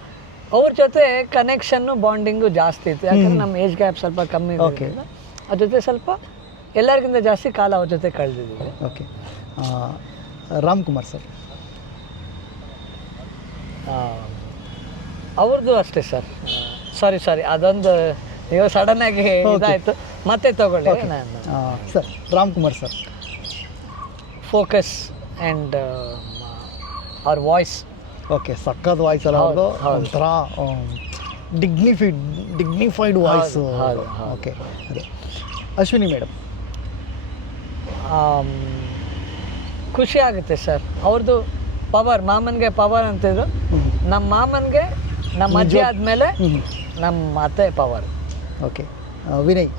ಅವ್ರ ಜೊತೆ ಕನೆಕ್ಷನ್ನು ಬಾಂಡಿಂಗು ಜಾಸ್ತಿ ಇತ್ತು. ಯಾಕಂದರೆ ನಮ್ಮ ಏಜ್ ಗ್ಯಾಪ್ ಸ್ವಲ್ಪ ಕಮ್ಮಿ ಇದೆ. ಅದ್ರ ಜೊತೆ ಸ್ವಲ್ಪ ಎಲ್ಲರಿಗಿಂತ ಜಾಸ್ತಿ ಕಾಲ ಅವ್ರ ಜೊತೆ ಕಳೆದಿದ್ದೀವಿ. ಓಕೆ. ರಾಮ್ಕುಮಾರ್ ಸರ್. ಅವ್ರದ್ದು ಅಷ್ಟೇ ಸರ್. ಸಾರಿ ಅದೊಂದು ನೀವು ಸಡನ್ನಾಗಿ ಇದಾಯಿತು, ಮತ್ತೆ ತಗೊಳ್ಳಿ. Sir Ramkumar sir. Focus and ಅವ್ರ ವಾಯ್ಸ್. ಓಕೆ, ಸಕ್ಕದ ವಾಯ್ಸ್ ಅಲ್ಲ ಅವ್ರದ್ದು, ಒಂಥರ ಡಿಗ್ನಿಫೈಡ್ ವಾಯ್ಸ್. ಓಕೆ. ಅದೇ ಅಶ್ವಿನಿ ಮೇಡಮ್. ಖುಷಿ ಆಗುತ್ತೆ ಸರ್ ಅವ್ರದ್ದು ಪವರ್. ಮಾಮನಿಗೆ ಪವರ್ ಅಂತಿದ್ರು, ನಮ್ಮ ಮಾಮನಿಗೆ ನಮ್ಮ ಅಜ್ಜಿ ಆದಮೇಲೆ ನಮ್ಮ ಅತ್ತೆ ಪವರ್. ಓಕೆ. ವಿನಯ್.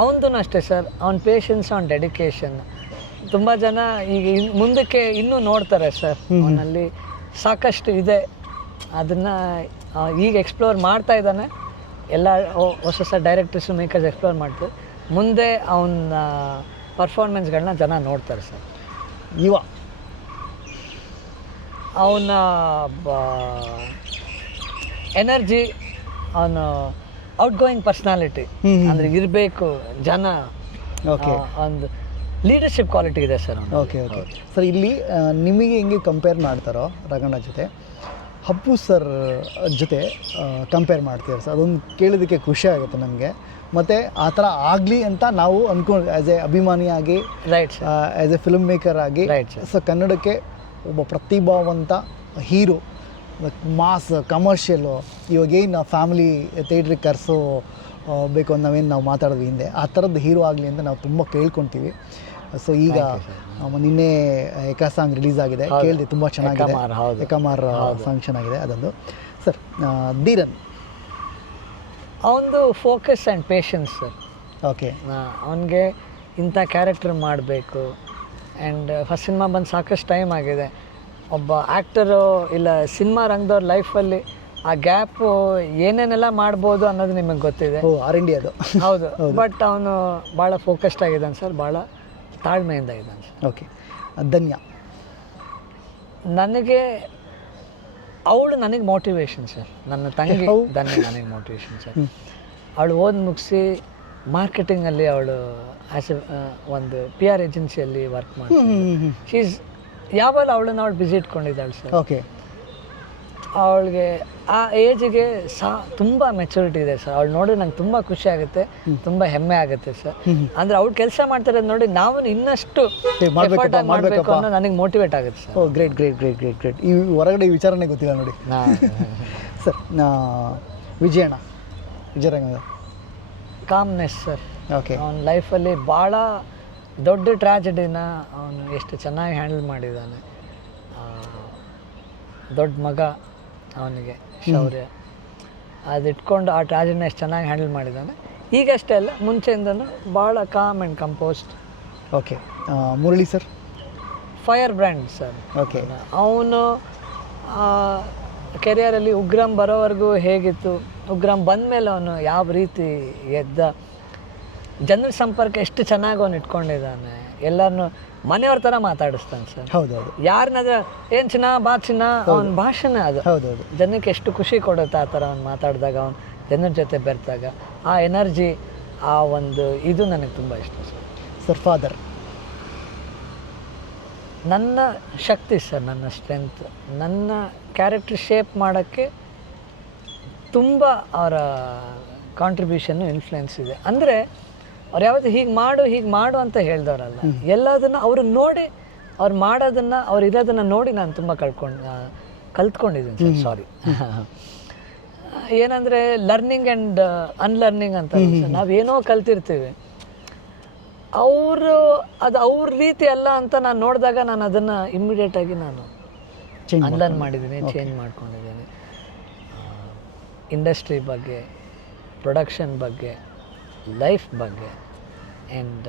ಅವನದು ಅಷ್ಟೇ ಸರ್, ಅವ್ನ ಪೇಷನ್ಸ್, ಅವ್ನ ಡೆಡಿಕೇಶನ್. ತುಂಬ ಜನ ಈಗ ಮುಂದಕ್ಕೆ ಇನ್ನೂ ನೋಡ್ತಾರೆ ಸರ್, ಅವನಲ್ಲಿ ಸಾಕಷ್ಟು ಇದೆ. ಅದನ್ನು ಈಗ ಎಕ್ಸ್ಪ್ಲೋರ್ ಮಾಡ್ತಾ ಇದ್ದಾನೆ. ಎಲ್ಲ ಹೊಸ ಡೈರೆಕ್ಟರ್ಸು ಮೇಕರ್ಸ್ ಎಕ್ಸ್ಪ್ಲೋರ್ ಮಾಡ್ತಾರೆ. ಮುಂದೆ ಅವನ ಪರ್ಫಾರ್ಮೆನ್ಸ್ಗಳನ್ನ ಜನ ನೋಡ್ತಾರೆ ಸರ್. ಅವನ ಎನರ್ಜಿ, ಅವನು ಔಟ್ ಗೋಯಿಂಗ್ ಪರ್ಸ್ನಾಲಿಟಿ ಅಂದರೆ ಇರಬೇಕು. ಜನ ಓಕೆ ಒಂದು ಲೀಡರ್ಶಿಪ್ ಕ್ವಾಲಿಟಿ ಇದೆ ಸರ್. ಓಕೆ ಓಕೆ ಸರ್, ಇಲ್ಲಿ ನಿಮಗೆ ಹೆಂಗೆ ಕಂಪೇರ್ ಮಾಡ್ತಾರೋ ರಗಣ್ಣ ಜೊತೆ, ಅಪ್ಪು ಸರ್ ಜೊತೆ ಕಂಪೇರ್ ಮಾಡ್ತೀರ ಸರ್, ಅದೊಂದು ಕೇಳೋದಕ್ಕೆ ಖುಷಿ ಆಗುತ್ತೆ ನಮಗೆ. ಮತ್ತು ಆ ಥರ ಆಗಲಿ ಅಂತ ನಾವು ಅಂದ್ಕೊಂಡು ಆ್ಯಸ್ ಎ ಅಭಿಮಾನಿಯಾಗಿ, right, as a film maker ಆಗಿ, ಸೊ ಕನ್ನಡಕ್ಕೆ ಒಬ್ಬ ಪ್ರತಿಭಾವಂತ ಹೀರೋ, ಮಾಸ್ ಕಮರ್ಷಿಯಲು, ಇವಾಗೇನು ಫ್ಯಾಮಿಲಿ ಥಿಯೇಟ್ರಿಗೆ ಕರೆಸೋ ಬೇಕು ಅಂತ ನಾವು ಮಾತಾಡೋದು ಹಿಂದೆ, ಆ ಥರದ್ದು ಹೀರೋ ಆಗಲಿ ಅಂತ ನಾವು ತುಂಬ ಕೇಳ್ಕೊತೀವಿ. ಸೊ ಈಗ ನಿನ್ನೆ ಏಕಾ ಸಾಂಗ್ ರಿಲೀಸ್ ಆಗಿದೆ, ಕೇಳಿದೆ, ತುಂಬ ಚೆನ್ನಾಗಿದೆ. ಏಕಮಾರ್ ಸಾಂಗ್ ಚೆನ್ನಾಗಿದೆ. ಅದೊಂದು ಸರ್. ಧೀರನ್ ಅವನದು focus and patience sir. Okay, ಅವನಿಗೆ ಇಂಥ ಕ್ಯಾರೆಕ್ಟರ್ ಮಾಡಬೇಕು. ಆ್ಯಂಡ್ ಫಸ್ಟ್ ಸಿನಿಮಾ ಬಂದು ಸಾಕಷ್ಟು ಟೈಮ್ ಆಗಿದೆ. ಒಬ್ಬ ಆ್ಯಕ್ಟರು ಇಲ್ಲ ಸಿನಿಮಾ ರಂಗದವ್ರ ಲೈಫಲ್ಲಿ ಆ ಗ್ಯಾಪು ಏನೇನೆಲ್ಲ ಮಾಡ್ಬೋದು ಅನ್ನೋದು ನಿಮಗೆ ಗೊತ್ತಿದೆ. R&D ಅದು ಹೌದು. ಬಟ್ ಅವನು ಭಾಳ ಫೋಕಸ್ಡ್ ಆಗಿದ್ದಾನೆ ಸರ್, ಭಾಳ ತಾಳ್ಮೆಯಿಂದ ಇದ್ದಾನೆ ಸರ್. ಓಕೆ. ಧನ್ಯ ನನಗೆ ಅವಳು ನನಗೆ ಮೋಟಿವೇಶನ್ ಸರ್. ನನ್ನ ತಂಗಿ ಧನ್ಯ ನನಗೆ ಮೋಟಿವೇಶನ್ ಸರ್. ಅವಳು ಓದಿ ಮುಗಿಸಿ ಮಾರ್ಕೆಟಿಂಗಲ್ಲಿ ಅವಳು ಆ್ಯಸ್ ಎ ಒಂದು PR ಏಜೆನ್ಸಿಯಲ್ಲಿ ವರ್ಕ್ ಮಾಡ್ತಾಳೆ. ಶೀಸ್ ಯಾವಾಗ ಅವಳನ್ನ ಅವಳು ಬ್ಯುಸಿ ಇಟ್ಕೊಂಡಿದ್ದಾಳೆ ಸರ್. ಓಕೆ. ಅವಳಿಗೆ ಆ ಏಜಿಗೆ ತುಂಬ ಮೆಚುರಿಟಿ ಇದೆ ಸರ್. ಅವಳು ನೋಡಿ ನಂಗೆ ತುಂಬ ಖುಷಿ ಆಗುತ್ತೆ, ತುಂಬ ಹೆಮ್ಮೆ ಆಗುತ್ತೆ ಸರ್. ಅಂದರೆ ಅವ್ಳು ಕೆಲಸ ಮಾಡ್ತಾರೋದು ನೋಡಿ ನಾವು ಇನ್ನಷ್ಟು ಮಾಡಬೇಕು ಅನ್ನೋ ನನಗೆ ಮೋಟಿವೇಟ್ ಆಗುತ್ತೆ sir. Great great great great great. ಈ ಹೊರಗಡೆ ವಿಚಾರನೇ ಗೊತ್ತಿಲ್ಲ ನೋಡಿ sir. Vijayaranga calmness sir. Okay. ಅವನ ಲೈಫಲ್ಲಿ ಭಾಳ ದೊಡ್ಡ ಟ್ರ್ಯಾಜಿಡಿನ ಅವನು ಎಷ್ಟು ಚೆನ್ನಾಗಿ ಹ್ಯಾಂಡಲ್ ಮಾಡಿದ್ದಾನೆ. ದೊಡ್ಡ ಮಗ ಅವನಿಗೆ ಶೌರ್ಯ, ಅದಿಟ್ಕೊಂಡು ಆ ಟ್ರ್ಯಾಜಿಡಿನ ಎಷ್ಟು ಚೆನ್ನಾಗಿ ಹ್ಯಾಂಡಲ್ ಮಾಡಿದ್ದಾನೆ. ಈಗಷ್ಟೇ ಅಲ್ಲ, ಮುಂಚೆಯಿಂದನೂ ಭಾಳ com and composed. Okay. Murali sir. Fire brand sir. Okay. ಅವನು ಕೆರಿಯರಲ್ಲಿ ಉಗ್ರಂ ಬರೋವರೆಗೂ ಹೇಗಿತ್ತು, ಉಗ್ರಂ ಬಂದಮೇಲೆ ಅವನು ಯಾವ ರೀತಿ ಎದ್ದ, ಜನರ ಸಂಪರ್ಕ ಎಷ್ಟು ಚೆನ್ನಾಗಿ ಅವನು ಇಟ್ಕೊಂಡಿದ್ದಾನೆ. ಎಲ್ಲರನ್ನು ಮನೆಯವ್ರ ಥರ ಮಾತಾಡಿಸ್ತಾನೆ ಸರ್. ಹೌದೌದು. ಯಾರನ್ನಾದ್ರೆ ಏನು ಚಿನ್ನ ಬಾ ಚಿನ್ನ, ಅವನ ಭಾಷೆನೇ ಅದು. ಹೌದೌದು. ಜನಕ್ಕೆ ಎಷ್ಟು ಖುಷಿ ಕೊಡುತ್ತೆ ಆ ಥರ ಅವ್ನು ಮಾತಾಡಿದಾಗ, ಅವ್ನು ಜನರ ಜೊತೆ ಬೆರೆತಾಗ ಆ ಎನರ್ಜಿ, ಆ ಒಂದು ಇದು ನನಗೆ ತುಂಬ ಇಷ್ಟ ಸರ್. ಸರ್ ಫಾದರ್ ನನ್ನ ಶಕ್ತಿ ಸರ್, ನನ್ನ ಸ್ಟ್ರೆಂತ್, ನನ್ನ ಕ್ಯಾರೆಕ್ಟರ್ ಶೇಪ್ ಮಾಡೋಕ್ಕೆ ತುಂಬ ಅವರ ಕಾಂಟ್ರಿಬ್ಯೂಷನ್ನು ಇನ್ಫ್ಲುಯೆನ್ಸ್ ಇದೆ. ಅಂದರೆ ಅವ್ರು ಯಾವತ್ತೂ ಹೀಗೆ ಮಾಡು ಅಂತ ಹೇಳ್ದವ್ರಲ್ಲ, ಎಲ್ಲದನ್ನು ಅವರು ನೋಡಿ, ಅವ್ರು ಮಾಡೋದನ್ನು, ಅವ್ರು ಇರೋದನ್ನು ನೋಡಿ ನಾನು ತುಂಬ ಕಲ್ತ್ಕೊಂಡಿದ್ದೀನಿ ಸರ್. ಸಾರಿ, ಏನಂದರೆ ಲರ್ನಿಂಗ್ ಆ್ಯಂಡ್ ಅನ್ಲರ್ನಿಂಗ್ ಅಂತ. ನಾವೇನೋ ಕಲ್ತಿರ್ತೀವಿ, ಅದು ಅವ್ರ ರೀತಿ ಅಲ್ಲ ಅಂತ ನಾನು ನೋಡಿದಾಗ ನಾನು ಅದನ್ನು ಇಮ್ಮಿಡಿಯೇಟಾಗಿ ನಾನು ಅನ್ಲರ್ನ್ ಮಾಡಿದ್ದೀನಿ, ಚೇಂಜ್ ಮಾಡ್ಕೊಂಡಿದ್ದೀನಿ. ಇಂಡಸ್ಟ್ರಿ ಬಗ್ಗೆ, ಪ್ರೊಡಕ್ಷನ್ ಬಗ್ಗೆ, ಲೈಫ್ ಬಗ್ಗೆ. ಆ್ಯಂಡ್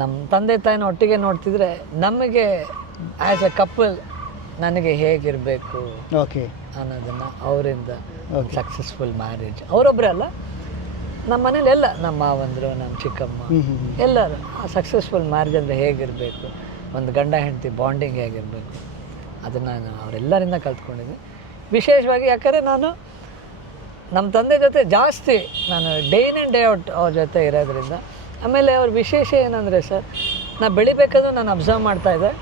ನಮ್ಮ ತಂದೆ ತಾಯಿನ ಒಟ್ಟಿಗೆ ನೋಡ್ತಿದ್ರೆ ನಮಗೆ ಆ್ಯಸ್ ಎ ಕಪಲ್ ನನಗೆ ಹೇಗಿರಬೇಕು ಓಕೆ ಅನ್ನೋದನ್ನು ಅವರಿಂದ ಸಕ್ಸಸ್ಫುಲ್ ಮ್ಯಾರೇಜ್, ಅವರೊಬ್ಬರೇ ಅಲ್ಲ, ನಮ್ಮ ಮನೇಲಿ ಎಲ್ಲ ನಮ್ಮ ಮಾವಂದರು, ನಮ್ಮ ಚಿಕ್ಕಮ್ಮ ಎಲ್ಲರೂ ಆ ಸಕ್ಸಸ್ಫುಲ್ ಮ್ಯಾರೇಜ್ ಅಂದರೆ ಹೇಗಿರಬೇಕು, ಒಂದು ಗಂಡ ಹೆಂಡತಿ ಬಾಂಡಿಂಗ್ ಹೇಗಿರಬೇಕು, ಅದನ್ನು ನಾನು ಅವರೆಲ್ಲರಿಂದ ಕಲ್ತ್ಕೊಂಡಿದ್ದೆ. ವಿಶೇಷವಾಗಿ ಯಾಕಂದರೆ ನಾನು ನಮ್ಮ ತಂದೆ ಜೊತೆ ಜಾಸ್ತಿ ನಾನು day in and day out ಅವ್ರ ಜೊತೆ ಇರೋದ್ರಿಂದ. ಆಮೇಲೆ ಅವ್ರ ವಿಶೇಷ ಏನಂದರೆ ಸರ್, ನಾ ಬೆಳಿಬೇಕಾದ್ರೂ ನಾನು ಅಬ್ಸರ್ವ್ ಮಾಡ್ತಾಯಿದ್ದೆ,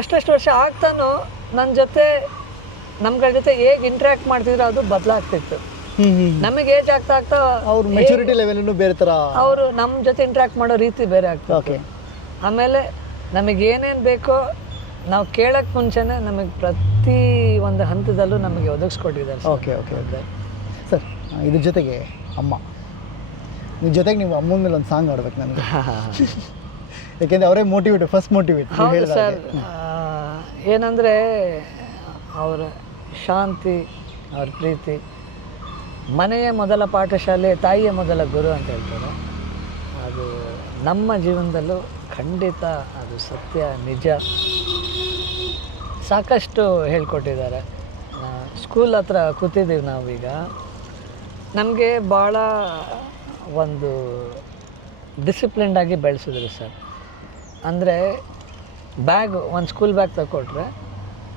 ಅಷ್ಟು ವರ್ಷ ಆಗ್ತಾನೂ ನನ್ನ ಜೊತೆ ನಮ್ಗಳ ಜೊತೆ ಹೇಗೆ ಇಂಟ್ರ್ಯಾಕ್ಟ್ ಮಾಡ್ತಿದ್ರು ಅದು ಬದಲಾಗ್ತಿತ್ತು. ನಮಗೆ ಏಜ್ ಆಗ್ತಾ ಅವ್ರ ಮೆಚುರಿಟಿ ಲೆವೆಲ್ ಬೇರೆ ಥರ, ಅವರು ನಮ್ಮ ಜೊತೆ ಇಂಟ್ರ್ಯಾಕ್ಟ್ ಮಾಡೋ ರೀತಿ ಬೇರೆ ಆಗ್ತದೆ. ಓಕೆ. ಆಮೇಲೆ ನಮಗೆ ಏನೇನು ಬೇಕೋ ನಾವು ಕೇಳೋಕ್ಕೆ ಮುಂಚೆನೇ ನಮಗೆ ಪ್ರತಿ ಒಂದು ಹಂತದಲ್ಲೂ ನಮಗೆ ಒದಗಿಸ್ಕೊಟ್ಟಿದ್ದಾರೆ. Okay okay okay sir. ಇದ್ರ ಜೊತೆಗೆ ಅಮ್ಮ, ನಿಮ್ಮ ಜೊತೆಗೆ ನೀವು ಅಮ್ಮನ ಮೇಲೆ ಒಂದು ಸಾಂಗ್ ಆಡ್ಬೇಕು ನನಗೆ, ಯಾಕೆಂದರೆ ಅವರೇ ಫಸ್ಟ್ ಮೋಟಿವೇಟ್. ಹೌದು ಸರ್. ಏನಂದರೆ ಅವರ ಶಾಂತಿ, ಅವ್ರ ಪ್ರೀತಿ, ಮನೆಯ ಮೊದಲ ಪಾಠಶಾಲೆ, ತಾಯಿಯ ಮೊದಲ ಗುರು ಅಂತ ಹೇಳ್ತಾರೆ. ಅದು ನಮ್ಮ ಜೀವನದಲ್ಲೂ ಖಂಡಿತ ಅದು ಸತ್ಯ, ನಿಜ. ಸಾಕಷ್ಟು ಹೇಳ್ಕೊಟ್ಟಿದ್ದಾರೆ. ಸ್ಕೂಲ್ ಹತ್ರ ಕೂತಿದ್ದೀವಿ ನಾವೀಗ, ನಮಗೆ ಭಾಳ ಒಂದು ಡಿಸಿಪ್ಲಿನ್ಡಾಗಿ ಬೆಳೆಸಿದ್ರು ಸರ್. ಅಂದರೆ ಒಂದು ಸ್ಕೂಲ್ ಬ್ಯಾಗ್ ತಗೊಟ್ರೆ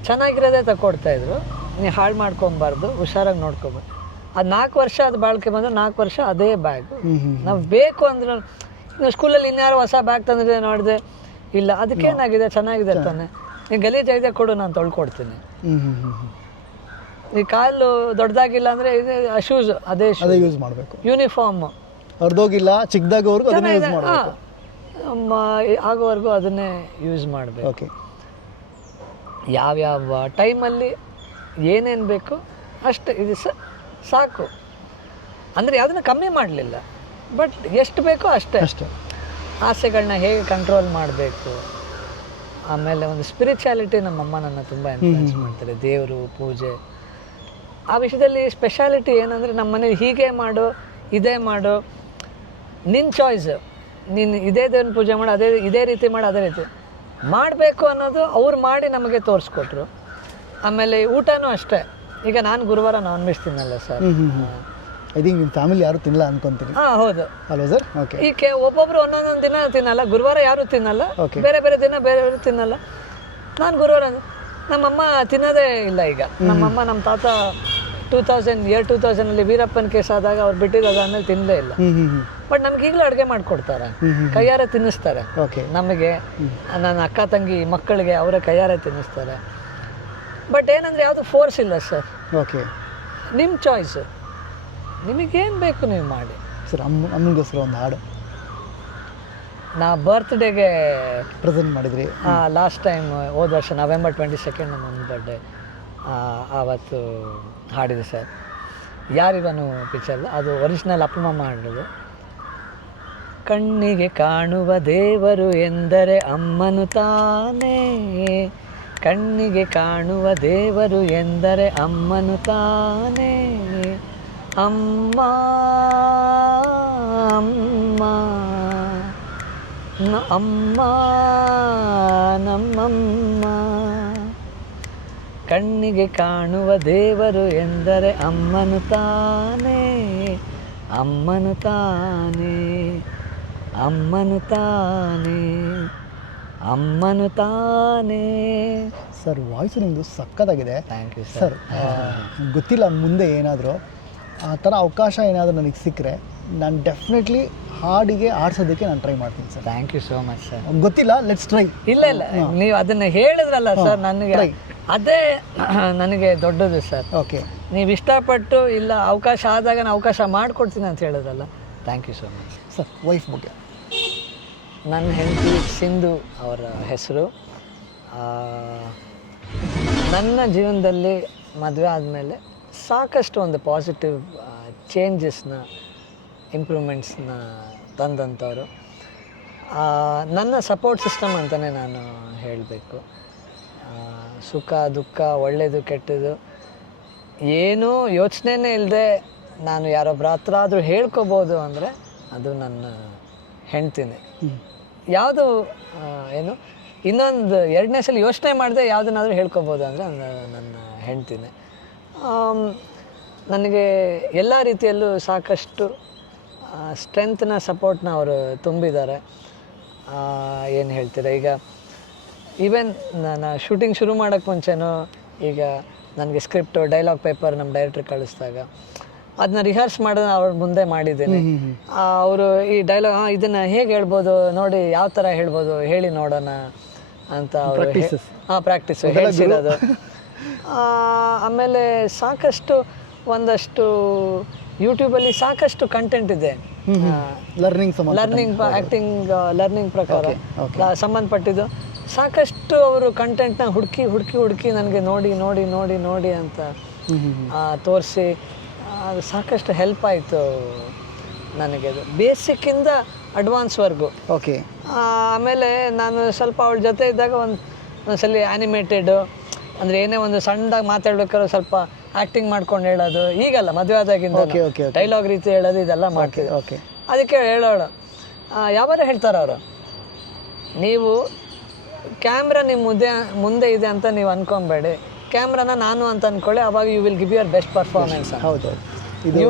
ಚೆನ್ನಾಗಿರೋದೇ ತಗೊಡ್ತಾಯಿದ್ರು, ನೀವು ಹಾಳು ಮಾಡ್ಕೊಬಾರ್ದು, ಹುಷಾರಾಗಿ ನೋಡ್ಕೊಬಾರ್ದು. ಅದು 4 ವರ್ಷ ಅದು ಬಾಳಿಕೆ ಬಂದರೆ 4 ವರ್ಷ ಅದೇ ಬ್ಯಾಗು. ನಾವು ಬೇಕು ಅಂದ್ರೆ ಸ್ಕೂಲಲ್ಲಿ ಇನ್ಯಾರು ಹೊಸ ಬ್ಯಾಗ್ ತಂದಿದೆ ನೋಡಿದೆ, ಇಲ್ಲ ಅದಕ್ಕೇನಾಗಿದೆ ಚೆನ್ನಾಗಿದೆ ತಾನೆ, ನೀನು ಗಲೀಜಾಗಿದೆ ಕೊಡು, ನಾನು ತೊಳ್ಕೊಡ್ತೀನಿ. ಈ ಕಾಲು ದೊಡ್ಡದಾಗಿಲ್ಲ ಅಂದರೆ ಇದು ಶೂಸ್ ಅದೇ ಯೂಸ್ ಮಾಡಬೇಕು. ಯೂನಿಫಾರ್ಮ್ ಅರ್ಧೋಗಿಲ್ಲ ಚಿಕ್ಕದಾಗೋವರೆಗೂ ಅದನ್ನೇ ಯೂಸ್ ಮಾಡಬೇಕು, ಆಗೋವರೆಗೂ ಅದನ್ನೇ ಯೂಸ್ ಮಾಡಬೇಕು. ಓಕೆ. ಯಾವ್ಯಾವ ಟೈಮಲ್ಲಿ ಏನೇನು ಬೇಕು ಅಷ್ಟು ಇದು ಸಾಕು. ಅಂದರೆ ಯಾವುದನ್ನು ಕಮ್ಮಿ ಮಾಡಲಿಲ್ಲ, ಬಟ್ ಎಷ್ಟು ಬೇಕೋ ಅಷ್ಟೇ. ಆಸೆಗಳನ್ನ ಹೇಗೆ ಕಂಟ್ರೋಲ್ ಮಾಡಬೇಕು. ಆಮೇಲೆ ಒಂದು ಸ್ಪಿರಿಚುಯಾಲಿಟಿ, ನಮ್ಮಮ್ಮ ನನ್ನ ತುಂಬ ಇನ್ಫ್ಲುಯೆನ್ಸ್ ಮಾಡ್ತಾರೆ, ದೇವರು ಪೂಜೆ ಆ ವಿಷಯದಲ್ಲಿ. ಸ್ಪೆಷಾಲಿಟಿ ಏನಂದರೆ ನಮ್ಮ ಮನೇಲಿ ಹೀಗೆ ಮಾಡು, ಇದೇ ಮಾಡು, ನಿನ್ನ ಚಾಯ್ಸು, ನೀನು ಇದೇ ದೇವ್ರನ್ನ ಪೂಜೆ ಮಾಡು, ಇದೇ ರೀತಿ ಮಾಡು, ಅದೇ ರೀತಿ ಮಾಡಬೇಕು ಅನ್ನೋದು ಅವ್ರು ಮಾಡಿ ನಮಗೆ ತೋರಿಸ್ಕೊಟ್ರು. ಆಮೇಲೆ ಊಟನೂ ಅಷ್ಟೇ. ಈಗ ನಾನು ಗುರುವಾರ ನಾನ್ ವೆಜ್ ತಿನ್ನಲ್ಲ ಸರ್. ಐ ಥಿಂಕ್ ನಿಮ್ಮ ಫ್ಯಾಮಿಲಿ ಯಾರು ತಿನ್ನಲ್ಲ ಅನ್ಕೊಂತೀನಿ. ಹೌದು ಅಲ್ವಾ ಸರ್? ಓಕೆ. ಈಕೆ ಒಬ್ಬೊಬ್ರು ಒಂದೊಂದೊಂದು ದಿನ ತಿನ್ನಲ್ಲ. ಗುರುವಾರ ಯಾರು ತಿನ್ನಲ್ಲ, ಬೇರೆ ಬೇರೆ ದಿನ ಬೇರೆ ಬೇರೆ ತಿನ್ನಲ್ಲ. ನಾನು ಗುರುವಾರ, ನಮ್ಮಮ್ಮ ತಿನ್ನೋದೇ ಇಲ್ಲ. ಈಗ ನಮ್ಮಮ್ಮ ನಮ್ಮ ತಾತ 2000 ವೀರಪ್ಪನ ಕೇಸ್ ಆದಾಗ ಅವ್ರು ಬಿಟ್ಟಿದ್ದು, ಅದಾದ್ಮೇಲೆ ತಿನ್ನಲೇ ಇಲ್ಲ. ಬಟ್ ನಮ್ಗೆ ಈಗಲೂ ಅಡುಗೆ ಮಾಡಿಕೊಡ್ತಾರೆ, ಕೈಯಾರೆ ತಿನ್ನಿಸ್ತಾರೆ ನಮಗೆ, ನನ್ನ ಅಕ್ಕ ತಂಗಿ ಮಕ್ಕಳಿಗೆ ಅವರ ಕೈಯಾರೆ ತಿನ್ನಿಸ್ತಾರೆ. ಬಟ್ ಏನಂದರೆ ಯಾವುದು ಫೋರ್ಸ್ ಇಲ್ಲ ಸರ್. ಓಕೆ. ನಿಮ್ಮ ಚಾಯ್ಸು, ನಿಮಗೇನು ಬೇಕು ನೀವು ಮಾಡಿ ಸರ್. ಅಮ್ಮನಿಗೋಸ್ಕರ ಒಂದು ಹಾಡು ನಾ ಬರ್ತ್ಡೇಗೆ ಪ್ರೆಸೆಂಟ್ ಮಾಡಿದ್ರಿ. ಲಾಸ್ಟ್ ಟೈಮ್ ಹೋದ ವರ್ಷ November 22 ನಮ್ಮ ಅಮ್ಮನ ಬರ್ಡೇ, ಆವತ್ತು ಹಾಡಿದೆ ಸರ್. ಯಾರಿವನು ಪಿಕ್ಚರ್, ಅದು ಒರಿಜಿನಲ್ ಅಪ್ಪಮ್ಮ ಹಾಡೋದು. ಕಣ್ಣಿಗೆ ಕಾಣುವ ದೇವರು ಎಂದರೆ ಅಮ್ಮನು ತಾನೇ, ಕಣ್ಣಿಗೆ ಕಾಣುವ ದೇವರು ಎಂದರೆ ಅಮ್ಮನು ತಾನೇ, ಅಮ್ಮ ಅಮ್ಮ ಅಮ್ಮ ನಮ್ಮಮ್ಮ. ಕಣ್ಣಿಗೆ ಕಾಣುವ ದೇವರು ಎಂದರೆ ಅಮ್ಮನು ತಾನೇ, ಅಮ್ಮನು ತಾನೇ, ಅಮ್ಮನು ತಾನೇ, ಅಮ್ಮನು ತಾನೇ. ಸರ್ ವಾಯ್ಸು ನಿಮ್ಮದು ಸಕ್ಕತ್ತಾಗಿದೆ. Thank you sir. ಗೊತ್ತಿಲ್ಲ ಮುಂದೆ ಏನಾದರೂ ಆ ಥರ ಅವಕಾಶ ಏನಾದರೂ ನನಗೆ ಸಿಕ್ಕರೆ ನಾನು ಡೆಫಿನೆಟ್ಲಿ ಹಾಡಿಗೆ ಆಡ್ಸೋದಕ್ಕೆ ನಾನು ಟ್ರೈ ಮಾಡ್ತೀನಿ sir. Thank you so much sir. ಗೊತ್ತಿಲ್ಲ, ಲೆಟ್ಸ್ ಟ್ರೈ. ಇಲ್ಲ ನೀವು ಅದನ್ನು ಹೇಳಿದ್ರಲ್ಲ ಸರ್, ನನಗೆ ಅದೇ ನನಗೆ ದೊಡ್ಡದು ಸರ್. ಓಕೆ. ನೀವು ಇಷ್ಟಪಟ್ಟು ಇಲ್ಲ ಅವಕಾಶ ಆದಾಗ ನಾನು ಅವಕಾಶ ಮಾಡಿಕೊಡ್ತೀನಿ ಅಂತ ಹೇಳಿದ್ರಲ್ಲ, thank you so much sir. Wife ಬಗ್ಗೆ? ನನ್ನ ಹೆಂಡತಿ ಸಿಂಧು ಅವರ ಹೆಸರು. ನನ್ನ ಜೀವನದಲ್ಲಿ ಮದುವೆ ಆದಮೇಲೆ ಸಾಕಷ್ಟು ಒಂದು ಪಾಸಿಟಿವ್ ಚೇಂಜಸ್ನ, ಇಂಪ್ರೂವ್ಮೆಂಟ್ಸ್ನ ತಂದಂಥವ್ರು. ನನ್ನ ಸಪೋರ್ಟ್ ಸಿಸ್ಟಮ್ ಅಂತಲೇ ನಾನು ಹೇಳಬೇಕು. ಸುಖ ದುಃಖ, ಒಳ್ಳೆಯದು ಕೆಟ್ಟದ್ದು ಏನೂ ಯೋಚನೆನೇ ಇಲ್ಲದೆ ನಾನು ಯಾರೊಬ್ಬರ ಹತ್ರ ಆದರೂ ಹೇಳ್ಕೊಬೋದು ಅಂದರೆ ಅದು ನನ್ನ ಹೆಂಡ್ತಿನೇ. ಯಾವುದು ಏನು ಇನ್ನೊಂದು ಎರಡನೇ ಸಲ ಯೋಚನೆ ಮಾಡಿದೆ ಯಾವುದನ್ನಾದರೂ ಹೇಳ್ಕೊಬೋದು ಅಂದರೆ ನನ್ನ ಹೆಂಡ್ತಿನೇ. ನನಗೆ ಎಲ್ಲ ರೀತಿಯಲ್ಲೂ ಸಾಕಷ್ಟು ಸ್ಟ್ರೆಂತ್ನ ಸಪೋರ್ಟ್ನ ಅವರು ತುಂಬಿದ್ದಾರೆ. ಏನು ಹೇಳ್ತೀರಾ, ಈಗ ಈವನ್ ನಾನು ಶೂಟಿಂಗ್ ಶುರು ಮಾಡೋಕ್ಕೆ ಮುಂಚೆನೂ ಈಗ ನನಗೆ ಸ್ಕ್ರಿಪ್ಟು ಡೈಲಾಗ್ ಪೇಪರ್ ನಮ್ಮ ಡೈರೆಕ್ಟ್ರಿಗೆ ಕಳಿಸಿದಾಗ ಅದನ್ನ ರಿಹರ್ಸ್ ಮಾಡೋದು ಅವ್ರ ಮುಂದೆ ಮಾಡಿದ್ದೀನಿ. ಅವರು ಈ ಡೈಲಾಗ್ ಇದನ್ನು ಹೇಗೆ ಹೇಳ್ಬೋದು ನೋಡಿ, ಯಾವ ಥರ ಹೇಳ್ಬೋದು ಹೇಳಿ ನೋಡೋಣ ಅಂತ ಅವರು ಪ್ರಾಕ್ಟೀಸು ಹೇಳ್ಸಿರೋದು. ಆಮೇಲೆ ಸಾಕಷ್ಟು ಒಂದಷ್ಟು ಯೂಟ್ಯೂಬಲ್ಲಿ ಸಾಕಷ್ಟು ಕಂಟೆಂಟ್ ಇದೆ, ಲರ್ನಿಂಗ್ ಆ್ಯಕ್ಟಿಂಗ್ ಲರ್ನಿಂಗ್ ಪ್ರಕಾರ ಸಂಬಂಧಪಟ್ಟಿದ್ದು ಸಾಕಷ್ಟು ಅವರು ಕಂಟೆಂಟ್ನ ಹುಡುಕಿ ನನಗೆ ನೋಡಿ ಅಂತ ತೋರಿಸಿ ಅದು ಸಾಕಷ್ಟು ಹೆಲ್ಪ್ ಆಯಿತು ನನಗೆ. ಅದು ಬೇಸಿಕ್ಕಿಂದ ಅಡ್ವಾನ್ಸ್ವರೆಗೂ. ಓಕೆ. ಆಮೇಲೆ ನಾನು ಸ್ವಲ್ಪ ಅವಳ ಜೊತೆ ಇದ್ದಾಗ ಒಂದ್ಸಲಿ ಆ್ಯನಿಮೇಟೆಡು ಅಂದರೆ ಏನೇ ಒಂದು ಸಣ್ಣದಾಗಿ ಮಾತಾಡ್ಬೇಕಾದ್ರೆ ಸ್ವಲ್ಪ ಆ್ಯಕ್ಟಿಂಗ್ ಮಾಡ್ಕೊಂಡು ಹೇಳೋದು. ಈಗಲ್ಲ, ಮದುವೆ ಆದಾಗಿಂದ ಡೈಲಾಗ್ ರೀತಿ ಹೇಳೋದು ಇದೆಲ್ಲ ಮಾಡ್ತೀವಿ. ಓಕೆ. ಅದಕ್ಕೆ ಹೇಳೋಳು ಯಾವಾಗ ಹೇಳ್ತಾರೆ ಅವರು, ನೀವು ಕ್ಯಾಮ್ರಾ ನಿಮ್ಮ ಮುಂದೆ ಇದೆ ಅಂತ ನೀವು ಅಂದ್ಕೊಬೇಡಿ, ಕ್ಯಾಮ್ರಾನ ನಾನು ಅಂತ ಅಂದ್ಕೊಳ್ಳಿ, ಅವಾಗ you will give your best performance. ಹೌದು, ಇದು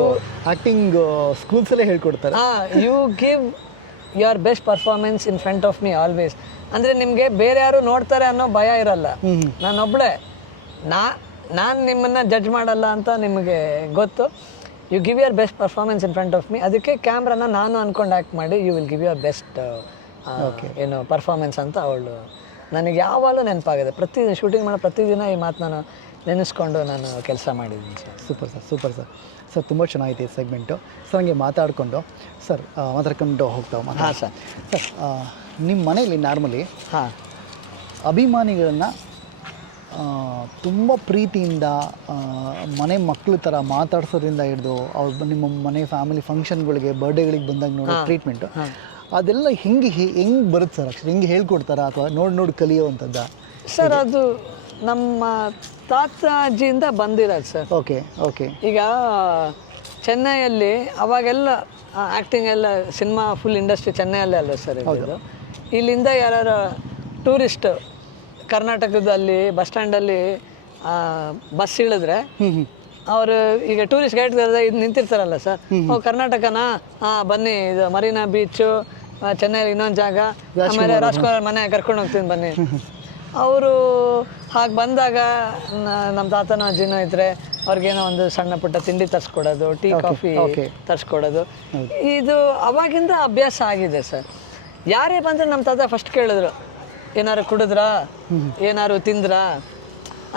ಆ್ಯಕ್ಟಿಂಗ್ ಸ್ಕೂಲ್ಸಲ್ಲೇ ಹೇಳ್ಕೊಡ್ತಾರೆ. You give your best performance in front of me always. ಅಂದರೆ ನಿಮಗೆ ಬೇರೆ ಯಾರು ನೋಡ್ತಾರೆ ಅನ್ನೋ ಭಯ ಇರಲ್ಲ. ನಾನೊಬ್ಬಳೇ, ನಾನು ನಿಮ್ಮನ್ನು ಜಡ್ಜ್ ಮಾಡಲ್ಲ ಅಂತ ನಿಮಗೆ ಗೊತ್ತು. You give your best performance in front of me. ಅದಕ್ಕೆ ಕ್ಯಾಮ್ರಾನ ನಾನು ಅಂದ್ಕೊಂಡು ಆ್ಯಕ್ಟ್ ಮಾಡಿ you will give your best ಏನು ಪರ್ಫಾರ್ಮೆನ್ಸ್ ಅಂತ ಅವಳು ನನಗೆ ಯಾವಾಗಲೂ ನೆನಪಾಗಿದೆ. ಶೂಟಿಂಗ್ ಮಾಡೋ ಪ್ರತಿದಿನ ಈ ಮಾತು ನಾನು ನೆನೆಸ್ಕೊಂಡು ನಾನು ಕೆಲಸ ಮಾಡಿದ್ದೀನಿ sir. Super sir, super sir. Sir ತುಂಬ ಚೆನ್ನಾಗಿದೆ ಈ ಸೆಗ್ಮೆಂಟು. ಸರ್ ಹಂಗೆ ಮಾತಾಡಿಕೊಂಡು ಹೋಗ್ತಾವೆ. ಹಾಂ ಸರ್. ಸರ್ ನಿಮ್ಮ ಮನೇಲಿ ನಾರ್ಮಲಿ ಹಾಂ ಅಭಿಮಾನಿಗಳನ್ನು ತುಂಬ ಪ್ರೀತಿಯಿಂದ ಮನೆ ಮಕ್ಕಳು ಥರ ಮಾತಾಡ್ಸೋದ್ರಿಂದ ಹಿಡಿದು ಅವ್ರು ನಿಮ್ಮ ಮನೆ ಫ್ಯಾಮಿಲಿ ಫಂಕ್ಷನ್ಗಳಿಗೆ ಬರ್ಡೇಗಳಿಗೆ ಬಂದಾಗ ನೋಡೋ ಟ್ರೀಟ್ಮೆಂಟು ಅದೆಲ್ಲ ಹೆಂಗೆ ಬರುತ್ತೆ ಸರ್? ಆ್ಯಕ್ಚುಲಿ ಹೆಂಗೆ ಹೇಳ್ಕೊಡ್ತಾರಾ ಅಥವಾ ನೋಡಿ ಕಲಿಯೋವಂಥದ್ದ? ಸರ್ ಅದು ನಮ್ಮ ತಾತ ಅಜ್ಜಿಯಿಂದ ಬಂದಿರೋದು ಸರ್. Okay okay. ಈಗ ಚೆನ್ನೈಯಲ್ಲಿ ಅವಾಗೆಲ್ಲ ಆ್ಯಕ್ಟಿಂಗ್ ಎಲ್ಲ ಸಿನಿಮಾ ಫುಲ್ ಇಂಡಸ್ಟ್ರಿ ಚೆನ್ನೈಯಲ್ಲೇ ಅಲ್ವ ಸರ್ ಇರೋದು. ಇಲ್ಲಿಂದ ಯಾರು ಟೂರಿಸ್ಟ್ ಕರ್ನಾಟಕದಲ್ಲಿ ಬಸ್ ಸ್ಟ್ಯಾಂಡಲ್ಲಿ ಬಸ್ ಇಳಿದ್ರೆ ಅವರು ಈಗ ಟೂರಿಸ್ಟ್ ಗೈಡ್ ಇದು ನಿಂತಿರ್ತಾರಲ್ಲ ಸರ್, ಕರ್ನಾಟಕನಾ, ಬನ್ನಿ ಇದು ಮರೀನಾ ಬೀಚು, ಚೆನ್ನೈಲಿ ಇನ್ನೊಂದು ಜಾಗ, ಆಮೇಲೆ ರಾಜ್ಕುಮಾರ್ ಮನೆ ಕರ್ಕೊಂಡು ಹೋಗ್ತೀನಿ ಬನ್ನಿ. ಅವರು ಹಾಗೆ ಬಂದಾಗ ನಮ್ಮ ತಾತನೋ ಅಜ್ಜಿನೋ ಇದ್ದರೆ ಅವ್ರಿಗೇನೋ ಒಂದು ಸಣ್ಣ ಪುಟ್ಟ ತಿಂಡಿ ತರಿಸ್ಕೊಡೋದು, ಟೀ ಕಾಫಿ ತರಿಸ್ಕೊಡೋದು, ಇದು ಅವಾಗಿಂದ ಅಭ್ಯಾಸ ಆಗಿದೆ ಸರ್. ಯಾರೇ ಬಂದರೆ ನಮ್ಮ ತಾತ ಫಸ್ಟ್ ಕೇಳಿದ್ರು, ಏನಾರು ಕುಡಿದ್ರಾ, ಏನಾರು ತಿಂದ್ರಾ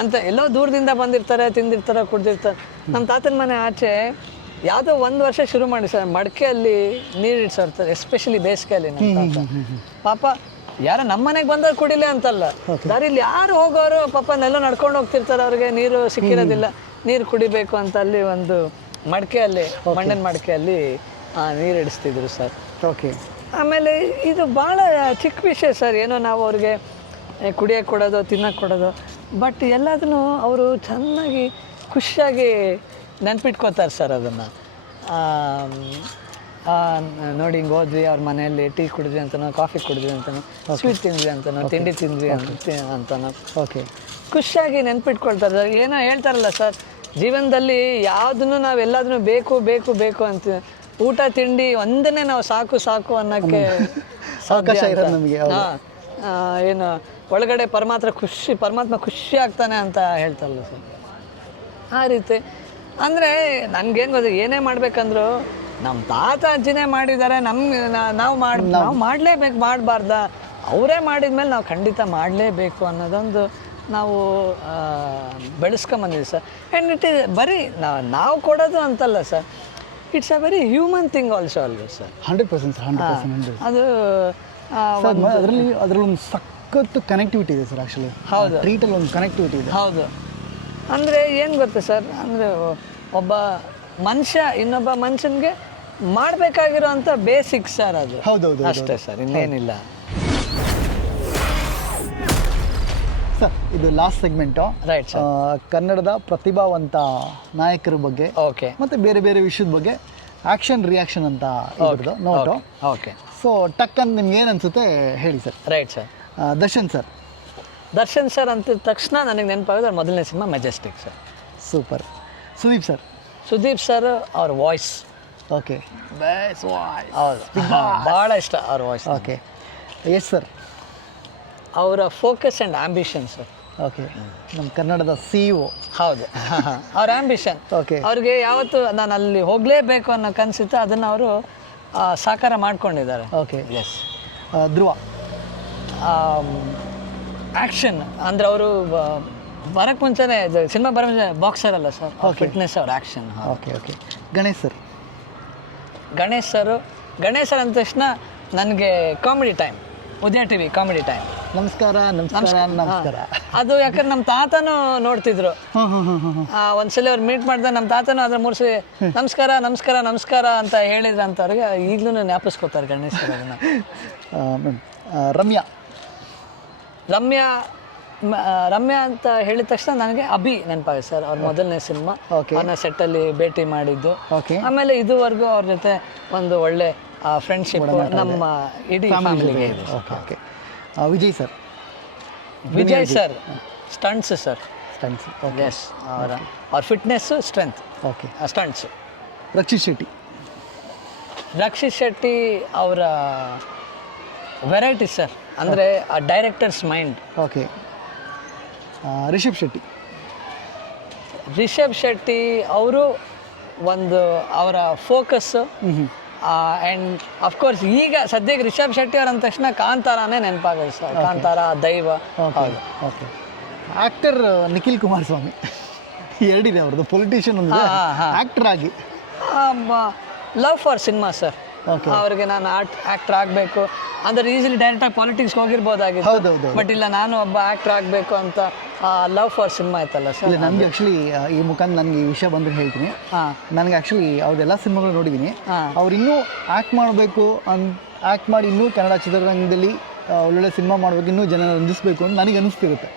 ಅಂತ. ಎಲ್ಲೋ ದೂರದಿಂದ ಬಂದಿರ್ತಾರೆ, ತಿಂದಿರ್ತಾರೆ, ಕುಡ್ದಿರ್ತಾರೆ. ನಮ್ಮ ತಾತನ ಮನೆ ಆಚೆ ಯಾವುದೋ 1 ವರ್ಷ ಶುರು ಮಾಡಿ ಸರ್ ಮಡಿಕೆಯಲ್ಲಿ ನೀರು ಇಡ್ಸಿರ್ತಾರೆ, ಎಸ್ಪೆಷಲಿ ಬೇಸಿಗೆಯಲ್ಲಿ. ನಮ್ಮ ತಾತ ಪಾಪ ಯಾರ ನಮ್ಮ ಮನೆಗೆ ಬಂದವ್ರು ಕುಡಿಲೆ ಅಂತಲ್ಲ, ದಾರಿಲಿ ಯಾರು ಹೋಗೋರು ಪಾಪ ನೆಲ್ಲ ನಡ್ಕೊಂಡು ಹೋಗ್ತಿರ್ತಾರೆ, ಅವ್ರಿಗೆ ನೀರು ಸಿಕ್ಕಿರೋದಿಲ್ಲ, ನೀರು ಕುಡಿಬೇಕು ಅಂತ ಅಲ್ಲಿ ಒಂದು ಮಡಿಕೆಯಲ್ಲಿ, ಮಣ್ಣಿನ ಮಡಿಕೆಯಲ್ಲಿ ನೀರು ಇಡಿಸ್ತಿದ್ರು ಸರ್. ಓಕೆ. ಆಮೇಲೆ ಇದು ಭಾಳ ಚಿಕ್ಕ ವಿಷಯ ಸರ್, ಏನೋ ನಾವು ಅವ್ರಿಗೆ ಕುಡಿಯೋಕ್ಕೆ ಕೊಡೋದು, ತಿನ್ನೋಕ್ಕೆ ಕೊಡೋದು, ಬಟ್ ಎಲ್ಲದನ್ನು ಅವರು ಚೆನ್ನಾಗಿ ಖುಷಿಯಾಗಿ ನೆನ್ಪಿಟ್ಕೋತಾರೆ ಸರ್ ಅದನ್ನು. ನೋಡಿ ಹಿಂಗೆ ಹೋದ್ವಿ ಅವ್ರ ಮನೆಯಲ್ಲಿ, ಟೀ ಕುಡಿದ್ವಿ ಅಂತನೋ, ಕಾಫಿ ಕುಡಿದ್ವಿ ಅಂತನೋ, ಸ್ವೀಟ್ ತಿಂದ್ವಿ ಅಂತನೋ, ತಿಂಡಿ ತಿಂದ್ವಿ ಅಂತನೋ, ಓಕೆ ಖುಷಿಯಾಗಿ ನೆನ್ಪಿಟ್ಕೊಳ್ತಾರೆ ಸರ್. ಏನೋ ಹೇಳ್ತಾರಲ್ಲ ಸರ್, ಜೀವನದಲ್ಲಿ ಯಾವುದನ್ನು ನಾವು ಎಲ್ಲದನ್ನು ಬೇಕು ಬೇಕು ಬೇಕು ಅಂತ, ಊಟ ತಿಂಡಿ ಒಂದನ್ನೇ ನಾವು ಸಾಕು ಸಾಕು ಅನ್ನೋಕ್ಕೆ ಅವಕಾಶ ಇರೋದು ನಮಗೆ. ಏನು ಒಳಗಡೆ ಪರಮಾತ್ಮ ಖುಷಿ ಆಗ್ತಾನೆ ಅಂತ ಹೇಳ್ತಾರಲ್ಲ ಸರ್, ಆ ರೀತಿ. ಅಂದರೆ ನನಗೇನು ಗೊತ್ತು, ಏನೇ ಮಾಡ್ಬೇಕಂದ್ರು ನಮ್ಮ ತಾತ ಅಜ್ಜಿನೇ ಮಾಡಿದ್ದಾರೆ, ನಾವು ಮಾಡಲೇಬೇಕು, ಮಾಡಬಾರ್ದ, ಅವರೇ ಮಾಡಿದ್ಮೇಲೆ ನಾವು ಖಂಡಿತ ಮಾಡಲೇಬೇಕು ಅನ್ನೋದೊಂದು ನಾವು ಬೆಳೆಸ್ಕೊಂಬಂದಿದ್ದೀವಿ ಸರ್. ಆ್ಯಂಡ್ ಇಟ್ ಈಸ್ ಬರೀ ನಾವು ಕೊಡೋದು ಅಂತಲ್ಲ sir, it's a very human thing also ಅಲ್ವ ಸರ್. 100%. ಅದು ಅದರಲ್ಲಿ ಒಂದು ಸಖತ್ತು ಕನೆಕ್ಟಿವಿಟಿ ಇದೆ ಸರ್. ಆ್ಯಕ್ಚುಲಿ ಹೌದು, ಟ್ರೀಟಲ್ಲಿ ಒಂದು ಕನೆಕ್ಟಿವಿಟಿ ಇದೆ. ಹೌದು. ಅಂದರೆ ಏನು ಗೊತ್ತಾ ಸರ್, ಅಂದರೆ ಒಬ್ಬ ಮನುಷ್ಯ ಇನ್ನೊಬ್ಬ ಮನುಷ್ಯನಿಗೆ ಮಾಡಬೇಕಾಗಿರೋ ಅಂಥ ಬೇಸಿಕ್ ಸರ್ ಅದು. ಹೌದೌದು ಅಷ್ಟೇ ಸರ್, ಇನ್ನೇನಿಲ್ಲ ಸರ್. ಇದು ಲಾಸ್ಟ್ ಸೆಗ್ಮೆಂಟು. Right sir. ಕನ್ನಡದ ಪ್ರತಿಭಾವಂತ ನಾಯಕರ ಬಗ್ಗೆ, ಓಕೆ, ಮತ್ತು ಬೇರೆ ಬೇರೆ ವಿಷಯದ ಬಗ್ಗೆ ಆ್ಯಕ್ಷನ್ ರಿಯಾಕ್ಷನ್ ಅಂತ ಇರೋದು ನೋಟು. ಓಕೆ. ಸೊ ಟಕ್ ಅಂತ ನಿಮ್ಗೆ ಏನು ಅನಿಸುತ್ತೆ ಹೇಳಿ sir. Right sir. Darshan sir ಅಂತಿದ ತಕ್ಷಣ ನನಗೆ ನೆನಪಾಗೋದು ಅವ್ರ ಮೊದಲನೇ cinema Majestic sir. Super. Sudeep sir ಅವ್ರ ವಾಯ್ಸ್, ಓಕೆ, ಹೌದು, ಭಾಳ ಇಷ್ಟ ಅವ್ರ ವಾಯ್ಸ್. ಓಕೆ. Yes sir. ಅವರ focus and ambition sir. Okay. ನಮ್ಮ ಕನ್ನಡದ CEO. ಹೌದು, ಅವ್ರ ಆಂಬಿಷನ್. ಓಕೆ. ಅವ್ರಿಗೆ ಯಾವತ್ತು ನಾನು ಅಲ್ಲಿ ಹೋಗಲೇಬೇಕು ಅನ್ನೋ ಕನಸಿತ್ತು, ಅದನ್ನು ಅವರು ಸಾಕಾರ ಮಾಡ್ಕೊಂಡಿದ್ದಾರೆ. ಓಕೆ. ಎಸ್. ಧ್ರುವ ಆ್ಯಕ್ಷನ್ ಅಂದರೆ ಅವರು ಬರೋಕ್ಕೆ ಮುಂಚೆನೇ ಸಿನಿಮಾ ಬರೋ ಮುಂಚೆ ಬಾಕ್ಸರ್ ಅಲ್ಲ ಸರ್, ಫಿಟ್ನೆಸ್ ಅವ್ರ action. Okay okay. Ganesh sir ಅಂದ ತಕ್ಷಣ ನನಗೆ ಕಾಮಿಡಿ ಟೈಮ್, ಉದಯ ಟಿವಿ ಕಾಮಿಡಿ ಟೈಮ್. ನಮಸ್ಕಾರ. ಅದು ಯಾಕಂದ್ರೆ ನಮ್ಮ ತಾತನೂ ನೋಡ್ತಿದ್ರು. ಒಂದ್ಸಲ ಅವ್ರು ಮೀಟ್ ಮಾಡಿದ್ರೆ ನಮ್ಮ ತಾತನೂ ಅದ್ರ 3 ಸಲ ನಮಸ್ಕಾರ ಅಂತ ಹೇಳಿದ್ರು ಅಂತವ್ರಿಗೆ ಈಗಲೂ ಜ್ಞಾಪಿಸ್ಕೋತಾರೆ ಗಣೇಶ್ ಸರ್ ಅದನ್ನು. ರಮ್ಯಾ ಅಂತ ಹೇಳಿದ ತಕ್ಷಣ ನನಗೆ ಅಭಿ ನೆನಪಾಗುತ್ತೆ ಸರ್. ಅವ್ರ ಮೊದಲನೇ ಸಿನಿಮಾ, ಅವ್ರನ್ನ ಸೆಟ್ಟಲ್ಲಿ ಭೇಟಿ ಮಾಡಿದ್ದು. ಆಮೇಲೆ ಇದುವರೆಗೂ ಅವ್ರ ಜೊತೆ ಒಂದು ಒಳ್ಳೆ ಫ್ರೆಂಡ್ಶಿಪ್ ನಮ್ಮ ಇಡೀ ಫ್ಯಾಮಿಲಿಗೆ ಇದೆ. Okay. Vijay sir stunts sir. Yes, ಅವ್ರ fitness, strength. Okay. Stunts. Rakshit Shetty ಅವರ ವೆರೈಟಿ ಸರ್, ಅಂದರೆ ಆ directors mind. Okay. Rishab Shetty ಅವರು ಒಂದು ಅವರ ಫೋಕಸ್ಸು ಆ್ಯಂಡ್ ಅಫ್ಕೋರ್ಸ್ ಈಗ ಸದ್ಯಕ್ಕೆ ರಿಷಬ್ ಶೆಟ್ಟಿ ಅವ್ರ ಅಂದ ತಕ್ಷಣ ಕಾಂತಾರಾನೇ ನೆನಪಾಗುತ್ತೆ ಸರ್. ಕಾಂತಾರ, ದೈವ. ಹೌದು. ಓಕೆ. ಆ್ಯಕ್ಟರ್ ನಿಖಿಲ್ ಕುಮಾರಸ್ವಾಮಿ ಎರಡಿದೆ ಅವ್ರದ್ದು, ಪೊಲಿಟಿಷಿಯನ್ ಒಂದು, ಆ್ಯಕ್ಟರ್ ಆಗಿ ಲವ್ ಫಾರ್ ಸಿನಿಮಾ ಸರ್. ಅವ್ರಿಗೆ ನಾನು ಆ್ಯಕ್ಟರ್ ಆಗಬೇಕು ಅಂದ್ರೆ ಈಸಿಲಿ ಡೈರೆಕ್ಟಾಗಿ ಪಾಲಿಟಿಕ್ಸ್ಗೆ ಹೋಗಿರ್ಬೋದಾಗಿತ್ತು. ಬಟ್ ಇಲ್ಲ, ನಾನು ಒಬ್ಬ ಆ್ಯಕ್ಟರ್ ಆಗಬೇಕು ಅಂತ ಲವ್ ಫಾರ್ ಸಿನಿಮಾ ಆಯ್ತಲ್ಲ ಸರ್. ನನಗೆ ಆ್ಯಕ್ಚುಲಿ ಈ ಮುಖಾಂತರ ನನಗೆ ಈ ವಿಷಯ ಬಂದರೆ ಹೇಳ್ತೀನಿ. ನನಗೆ ಆ್ಯಕ್ಚುಲಿ ಅವ್ರದ್ದೆಲ್ಲ ಸಿನಿಮಾಗಳು ನೋಡಿದ್ದೀನಿ. ಅವ್ರು ಇನ್ನೂ ಆ್ಯಕ್ಟ್ ಮಾಡಬೇಕು ಆ್ಯಕ್ಟ್ ಮಾಡಿ ಇನ್ನೂ ಕನ್ನಡ ಚಿತ್ರರಂಗದಲ್ಲಿ ಒಳ್ಳೊಳ್ಳೆ ಸಿನಿಮಾ ಮಾಡಬೇಕು, ಇನ್ನೂ ಜನ ರಂಜಿಸಬೇಕು ಅಂತ ನನಗೆ ಅನಿಸ್ತಿರುತ್ತೆ.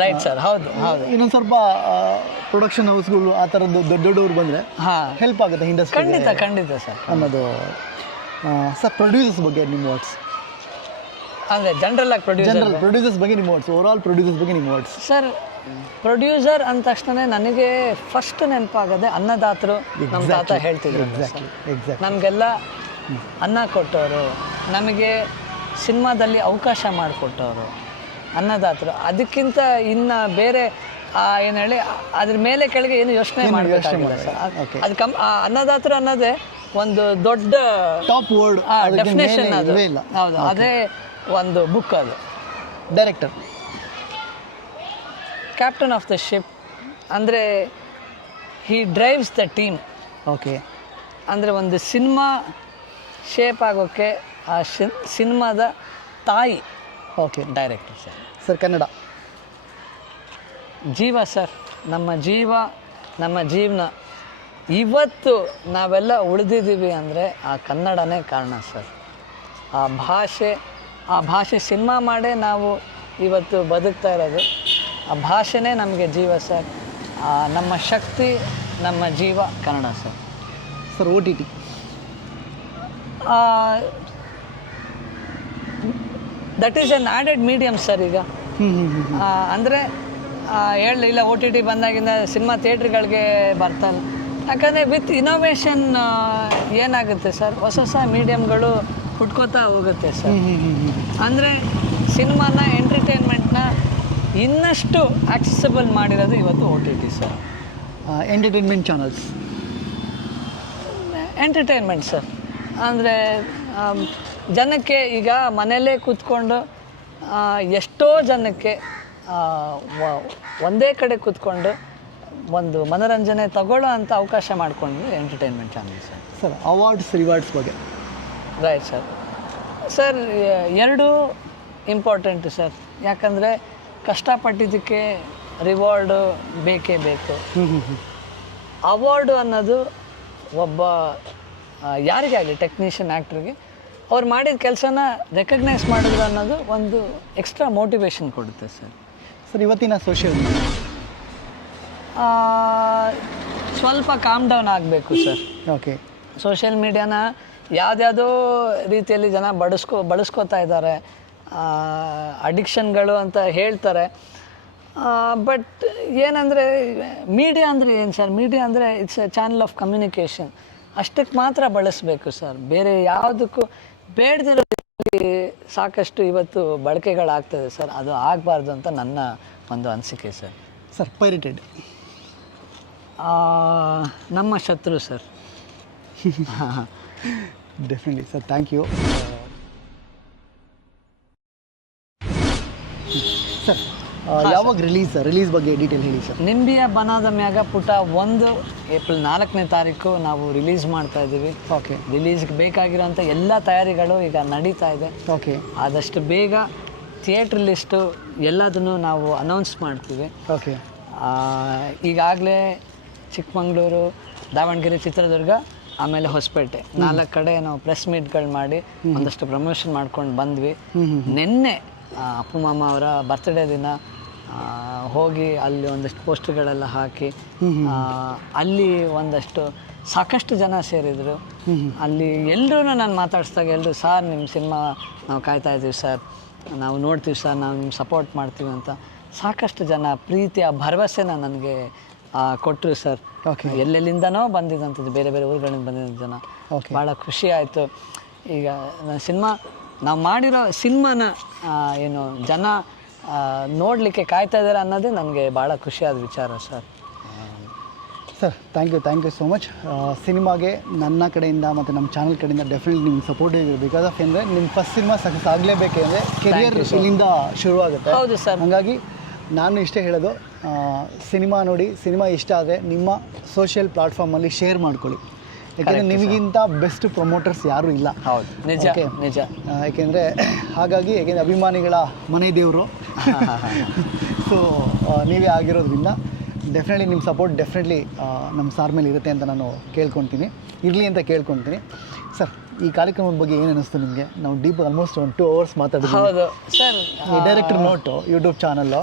Right sir. ಹೌದು ಹೌದು. ಇನ್ನೊಂದು ಸ್ವಲ್ಪ ಪ್ರೊಡಕ್ಷನ್ ಹೌಸ್ಗಳು ಆ ಥರದ್ದು ದೊಡ್ಡವ್ರು ಬಂದರೆ ಹೆಲ್ಪ್ ಆಗುತ್ತೆ ಇಂಡಸ್ಟ್ರಿ. ಖಂಡಿತ ಖಂಡಿತ ಸರ್ ಅನ್ನೋದು. ಸರ್, ಪ್ರೊಡ್ಯೂಸರ್ಸ್ ಬಗ್ಗೆ ನಿಮ್ಮ ವರ್ಡ್ಸ್ ಅಂದರೆ ಜನರಲ್ ಆಗಿ ಪ್ರೊಡ್ಯೂಸರ್ಸ್ ಬಗ್ಗೆ ನಿಮ್ಮ ವರ್ಡ್ಸ್, ಓವರ್ ಆಲ್ ಪ್ರೊಡ್ಯೂಸರ್ಸ್ ಬಗ್ಗೆ ನಿಮ್ಮ ವರ್ಡ್ಸ್. ಸರ್, ಪ್ರೊಡ್ಯೂಸರ್ ಅಂದ ತಕ್ಷಣ ನನಗೆ ಫಸ್ಟ್ ನೆನಪಾಗದೆ ಅನ್ನದಾತರು. ನಮ್ಮ ತಾತ ಹೇಳ್ತಿದ್ರು, ನಮಗೆಲ್ಲ ಅನ್ನ ಕೊಟ್ಟವರು, ನಮಗೆ ಸಿನಿಮಾದಲ್ಲಿ ಅವಕಾಶ ಮಾಡಿಕೊಟ್ಟವರು ಅನ್ನದಾತರು. ಅದಕ್ಕಿಂತ ಇನ್ನು ಬೇರೆ ಏನು ಹೇಳಿ ಅದ್ರ ಮೇಲೆ ಕೆಳಗೆ ಏನು ಯೋಚನೆ ಮಾಡಬೇಕಾಗಿಲ್ಲ ಸರ್. ಅದು ಅನ್ನದಾತರು ಅನ್ನೋದೇ ಒಂದು ದೊಡ್ಡ ಟಾಪ್ ವರ್ಡ್, ಡೆಫಿನೇಷನ್. ಅದು ಹೌದು, ಅದೇ ಒಂದು ಬುಕ್. ಅದು director, captain of the ship ಅಂದರೆ ಹಿ ಡ್ರೈವ್ಸ್ ದ ಟೀಮ್. ಓಕೆ. ಅಂದರೆ ಒಂದು ಸಿನಿಮಾ ಶೇಪ್ ಆಗೋಕ್ಕೆ ಆ ಸಿನಿಮಾದ ತಾಯಿ. Okay. Director sir. Sir, Kannada ಜೀವ ಸರ್. ನಮ್ಮ ಜೀವ, ನಮ್ಮ ಜೀವನ. ಇವತ್ತು ನಾವೆಲ್ಲ ಉಳಿದಿದ್ದೀವಿ ಅಂದರೆ ಆ ಕನ್ನಡನೇ ಕಾರಣ ಸರ್. ಆ ಭಾಷೆ ಸಿನಿಮಾ ಮಾಡೇ ನಾವು ಇವತ್ತು ಬದುಕ್ತಾ ಇರೋದು. ಆ ಭಾಷೆನೇ ನಮಗೆ ಜೀವ ಸರ್. ನಮ್ಮ ಶಕ್ತಿ, ನಮ್ಮ ಜೀವ Kannada sir. Sir, OTT that is N added medium sir. ಈಗ ಅಂದರೆ ಹೇಳಲಿಲ್ಲ, OTT ಬಂದಾಗಿಂದ ಸಿನಿಮಾ ಥಿಯೇಟ್ರ್ಗಳಿಗೆ ಬರ್ತಾನೆ. ಯಾಕಂದರೆ ವಿತ್ ಇನೋವೇಷನ್ ಏನಾಗುತ್ತೆ ಸರ್, ಹೊಸ ಹೊಸ ಮೀಡಿಯಮ್ಗಳು ಹುಟ್ಕೋತಾ ಹೋಗುತ್ತೆ ಸರ್. ಅಂದರೆ ಸಿನಿಮಾನ, ಎಂಟರ್ಟೈನ್ಮೆಂಟ್ನ ಇನ್ನಷ್ಟು ಆಕ್ಸೆಸಿಬಲ್ ಮಾಡಿರೋದು ಇವತ್ತು OTT sir. Entertainment channels, entertainment sir. ಅಂದರೆ ಜನಕ್ಕೆ ಈಗ ಮನೆಯಲ್ಲೇ ಕೂತ್ಕೊಂಡು ಎಷ್ಟೋ ಜನಕ್ಕೆ ಒಂದೇ ಕಡೆ ಕೂತ್ಕೊಂಡು ಒಂದು ಮನೋರಂಜನೆ ತಗೊಳ್ಳೋ ಅಂಥ ಅವಕಾಶ ಮಾಡಿಕೊಂಡು entertainment channel sir. Sir, awards rewards ಬಗ್ಗೆ. Right sir. ಸರ್, ಎರಡೂ ಇಂಪಾರ್ಟೆಂಟು ಸರ್. ಯಾಕಂದರೆ ಕಷ್ಟಪಟ್ಟಿದ್ದಕ್ಕೆ ರಿವಾರ್ಡು ಬೇಕೇ ಬೇಕು. ಅವಾರ್ಡು ಅನ್ನೋದು ಒಬ್ಬ ಯಾರಿಗೇ ಆಗಲಿ, ಟೆಕ್ನಿಷಿಯನ್, ಆ್ಯಕ್ಟ್ರಿಗೆ ಅವ್ರು ಮಾಡಿದ ಕೆಲಸನ ರೆಕಗ್ನೈಸ್ ಮಾಡಿದ್ರು ಅನ್ನೋದು ಒಂದು ಎಕ್ಸ್ಟ್ರಾ ಮೋಟಿವೇಶನ್ ಕೊಡುತ್ತೆ ಸರ್. ಸರ್, ಇವತ್ತಿನ ಸೋಷಿಯಲ್ ಮೀಡಿಯಾ ಸ್ವಲ್ಪ ಕಾಮ್ ಡೌನ್ ಆಗಬೇಕು ಸರ್. ಓಕೆ. ಸೋಷಿಯಲ್ ಮೀಡಿಯಾನ ಯಾವುದ್ಯಾವುದೋ ರೀತಿಯಲ್ಲಿ ಜನ ಬಳಸ್ಕೋತಾ ಇದ್ದಾರೆ, ಅಡಿಕ್ಷನ್ಗಳು ಅಂತ ಹೇಳ್ತಾರೆ. ಬಟ್ ಏನಂದರೆ ಮೀಡಿಯಾ ಅಂದರೆ ಏನು ಸರ್? ಮೀಡಿಯಾ ಅಂದರೆ it's A channel of communication. ಅಷ್ಟಕ್ಕೆ ಮಾತ್ರ ಬಳಸಬೇಕು ಸರ್. ಬೇರೆ ಯಾವುದಕ್ಕೂ ಬೇಡದಿರೋ ಸಾಕಷ್ಟು ಇವತ್ತು ಬಳಕೆಗಳಾಗ್ತದೆ ಸರ್. ಅದು ಆಗಬಾರ್ದು ಅಂತ ನನ್ನ ಒಂದು ಅನಿಸಿಕೆ ಸರ್. ಸರ್, ಪೈರೇಟೆಡ್ ನಮ್ಮ ಶತ್ರು sir. Definitely sir, thank you sir. ಯಾವಾಗ ರಿಲೀಸ್ ಬಗ್ಗೆ ಡೀಟೇಲ್ ಹೇಳಿ ಸರ್. ನಿಂಬಿಯ ಬನಾದ ಮ್ಯಾಗ ಪುಟ 1 ಏಪ್ರಿಲ್ 4ನೇ ತಾರೀಕು ನಾವು ರಿಲೀಸ್ ಮಾಡ್ತಾ ಇದ್ದೀವಿ. ಓಕೆ. ರಿಲೀಸ್ಗೆ ಬೇಕಾಗಿರೋಂಥ ಎಲ್ಲ ತಯಾರಿಗಳು ಈಗ ನಡೀತಾ ಇದೆ. ಓಕೆ. ಆದಷ್ಟು ಬೇಗ ಥಿಯೇಟ್ರ್ ಲಿಸ್ಟು ಎಲ್ಲದನ್ನು ನಾವು ಅನೌನ್ಸ್ ಮಾಡ್ತೀವಿ. ಓಕೆ. ಈಗಾಗಲೇ ಚಿಕ್ಕಮಗಳೂರು, ದಾವಣಗೆರೆ, ಚಿತ್ರದುರ್ಗ, ಆಮೇಲೆ ಹೊಸಪೇಟೆ 4 ಕಡೆ ನಾವು ಪ್ರೆಸ್ ಮೀಟ್ಗಳು ಮಾಡಿ ಒಂದಷ್ಟು ಪ್ರಮೋಷನ್ ಮಾಡ್ಕೊಂಡು ಬಂದ್ವಿ. ನಿನ್ನೆ ಅಪ್ಪು ಮಾಮ ಅವರ ಬರ್ತ್ಡೇ ದಿನ ಹೋಗಿ ಅಲ್ಲಿ ಒಂದಷ್ಟು ಪೋಸ್ಟ್ಗಳೆಲ್ಲ ಹಾಕಿ ಅಲ್ಲಿ ಒಂದಷ್ಟು ಸಾಕಷ್ಟು ಜನ ಸೇರಿದರು. ಅಲ್ಲಿ ಎಲ್ಲರೂ ನಾನು ಮಾತಾಡಿಸ್ದಾಗ ಎಲ್ಲರೂ, ಸರ್ ನಿಮ್ಮ ಸಿನಿಮಾ ನಾವು ಕಾಯ್ತಾ ಇದ್ದೀವಿ ಸರ್, ನಾವು ನೋಡ್ತೀವಿ ಸರ್, ನಾವು ನಿಮ್ಮ ಸಪೋರ್ಟ್ ಮಾಡ್ತೀವಿ ಅಂತ ಸಾಕಷ್ಟು ಜನ ಪ್ರೀತಿಯ ಭರವಸೆನ ನನಗೆ ಕೊಟ್ಟರು ಸರ್. ಓಕೆ. ಎಲ್ಲೆಲ್ಲಿಂದನೋ ಬಂದಿದ್ದಂಥದ್ದು, ಬೇರೆ ಬೇರೆ ಊರುಗಳಿಂದ ಬಂದಿದ್ದ ಜನ. ಭಾಳ ಖುಷಿ ಆಯಿತು. ಈಗ ಸಿನಿಮಾ ನಾವು ಮಾಡಿರೋ ಸಿನಿಮಾನ ಏನು ಜನ ನೋಡಲಿಕ್ಕೆ ಕಾಯ್ತಾ ಇದ್ದಾರೆ ಅನ್ನೋದೇ ನನಗೆ ಭಾಳ ಖುಷಿಯಾದ ವಿಚಾರ sir. Sir thank you so much. ಸಿನಿಮಾಗೆ ನನ್ನ ಕಡೆಯಿಂದ ಮತ್ತು ನಮ್ಮ ಚಾನಲ್ ಕಡೆಯಿಂದ ಡೆಫಿನೆಟ್ಲಿ ನಿಮ್ಗೆ ಸಪೋರ್ಟ್ ಇದೆ. ಬಿಕಾಸ್ ಆಫ್ ಅಂದರೆ ನಿಮ್ಮ ಫಸ್ಟ್ ಸಿನಿಮಾ ಸಕ್ಸಸ್ ಆಗಲೇಬೇಕೆಂದರೆ ಕೆರಿಯರ್ ಇಲ್ಲಿಂದ ಶುರುವಾಗುತ್ತೆ. ಹೌದು ಸರ್. ಹಾಗಾಗಿ ನಾನು ಇಷ್ಟೇ ಹೇಳೋದು, ಸಿನಿಮಾ ನೋಡಿ, ಸಿನಿಮಾ ಇಷ್ಟ ಆದರೆ ನಿಮ್ಮ ಸೋಷಿಯಲ್ ಪ್ಲಾಟ್ಫಾರ್ಮಲ್ಲಿ ಶೇರ್ ಮಾಡ್ಕೊಳ್ಳಿ. ಯಾಕೆಂದರೆ ನಿಮಗಿಂತ ಬೆಸ್ಟ್ ಪ್ರಮೋಟರ್ಸ್ ಯಾರೂ ಇಲ್ಲ. ಹೌದು, ನಿಜ ನಿಜ. ಯಾಕೆಂದರೆ ಯಾಕೆಂದರೆ ಅಭಿಮಾನಿಗಳ ಮನೆ ದೇವರು. ಸೊ ನೀವೇ ಆಗಿರೋದ್ರಿಂದ ಡೆಫಿನೆಟ್ಲಿ ನಿಮ್ಮ ಸಪೋರ್ಟ್ ಡೆಫಿನೆಟ್ಲಿ ನಮ್ಮ ಸಾರ್ ಮೇಲೆ ಇರುತ್ತೆ ಅಂತ ನಾನು ಇರಲಿ ಅಂತ ಕೇಳ್ಕೊತೀನಿ. ಸರ್, ಈ ಕಾರ್ಯಕ್ರಮದ ಬಗ್ಗೆ ಏನು ಅನ್ನಿಸ್ತು ನಿಮಗೆ? ನಾವು ಡೀಪ್ ಆಲ್ಮೋಸ್ಟ್ 2 hours ಮಾತಾಡಿದ್ವಿ. ಹೌದು sir. Director note YouTube channel.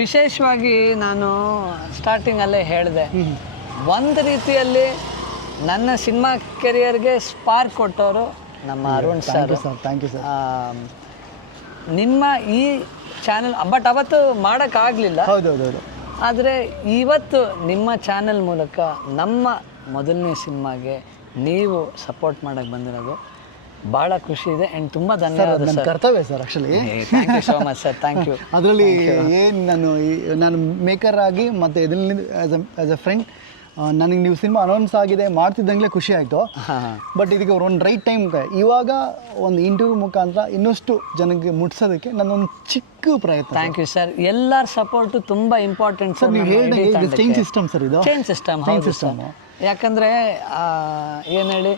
ವಿಶೇಷವಾಗಿ ನಾನು ಸ್ಟಾರ್ಟಿಂಗಲ್ಲೇ ಹೇಳಿದೆ, ಒಂದು ರೀತಿಯಲ್ಲಿ ನನ್ನ ಸಿನಿಮಾ ಕೆರಿಯರ್ಗೆ ಸ್ಪಾರ್ಕ್ ಕೊಟ್ಟವರು ನಮ್ಮ Arun sir. Thank you sir. ನಿಮ್ಮ ಈ ಚಾನಲ್ ಬಟ್ ಅವತ್ತು ಮಾಡೋಕ್ಕಾಗಲಿಲ್ಲ. ಹೌದೌದೌದು. ಆದರೆ ಇವತ್ತು ನಿಮ್ಮ ಚಾನಲ್ ಮೂಲಕ ನಮ್ಮ ಮೊದಲನೇ ಸಿನಿಮಾಗೆ ನೀವು ಸಪೋರ್ಟ್ ಮಾಡೋಕ್ಕೆ ಬಂದಿರೋದು ಭಾಳ ಖುಷಿ ಇದೆ. ಆ್ಯಂಡ್ ತುಂಬ ಧನ್ಯವಾದ ನನ್ನ ಕರ್ತವ್ಯ sir. Actually thank you so much sir. Thank you. ಅದರಲ್ಲಿ ಏನು ನಾನು ಮೇಕರ್ ಆಗಿ ಮತ್ತು ಇದರಲ್ಲಿ ಆ್ಯಸ್ ಎ ಫ್ರೆಂಡ್ ನನಗೆ ನೀವು ಸಿನಿಮಾ ಅನೌನ್ಸ್ ಆಗಿದೆ ಮಾಡ್ತಿದ್ದಂಗೆ ಖುಷಿ ಆಯಿತು. ಬಟ್ ಇದಕ್ಕೆ ಒಂದು ರೈಟ್ ಟೈಮ್, ಇವಾಗ ಒಂದು ಇಂಟರ್ವ್ಯೂ ಮುಖಾಂತರ ಇನ್ನಷ್ಟು ಜನಕ್ಕೆ ಮುಟ್ಸೋದಕ್ಕೆ ನನ್ನೊಂದು ಚಿಕ್ಕ ಪ್ರಯತ್ನ. Thank you sir. ಎಲ್ಲರ ಸಪೋರ್ಟು ತುಂಬ ಇಂಪಾರ್ಟೆಂಟ್ ಸರ್. ನೀವು ಹೇಳಿದಂಗೆ ಚೇಂಜ್ ಸಿಸ್ಟಮ್ ಸರ್, ಇದು ಚೇಂಜ್ ಸಿಸ್ಟಮ್. ಯಾಕಂದರೆ ಏನು ಹೇಳಿ,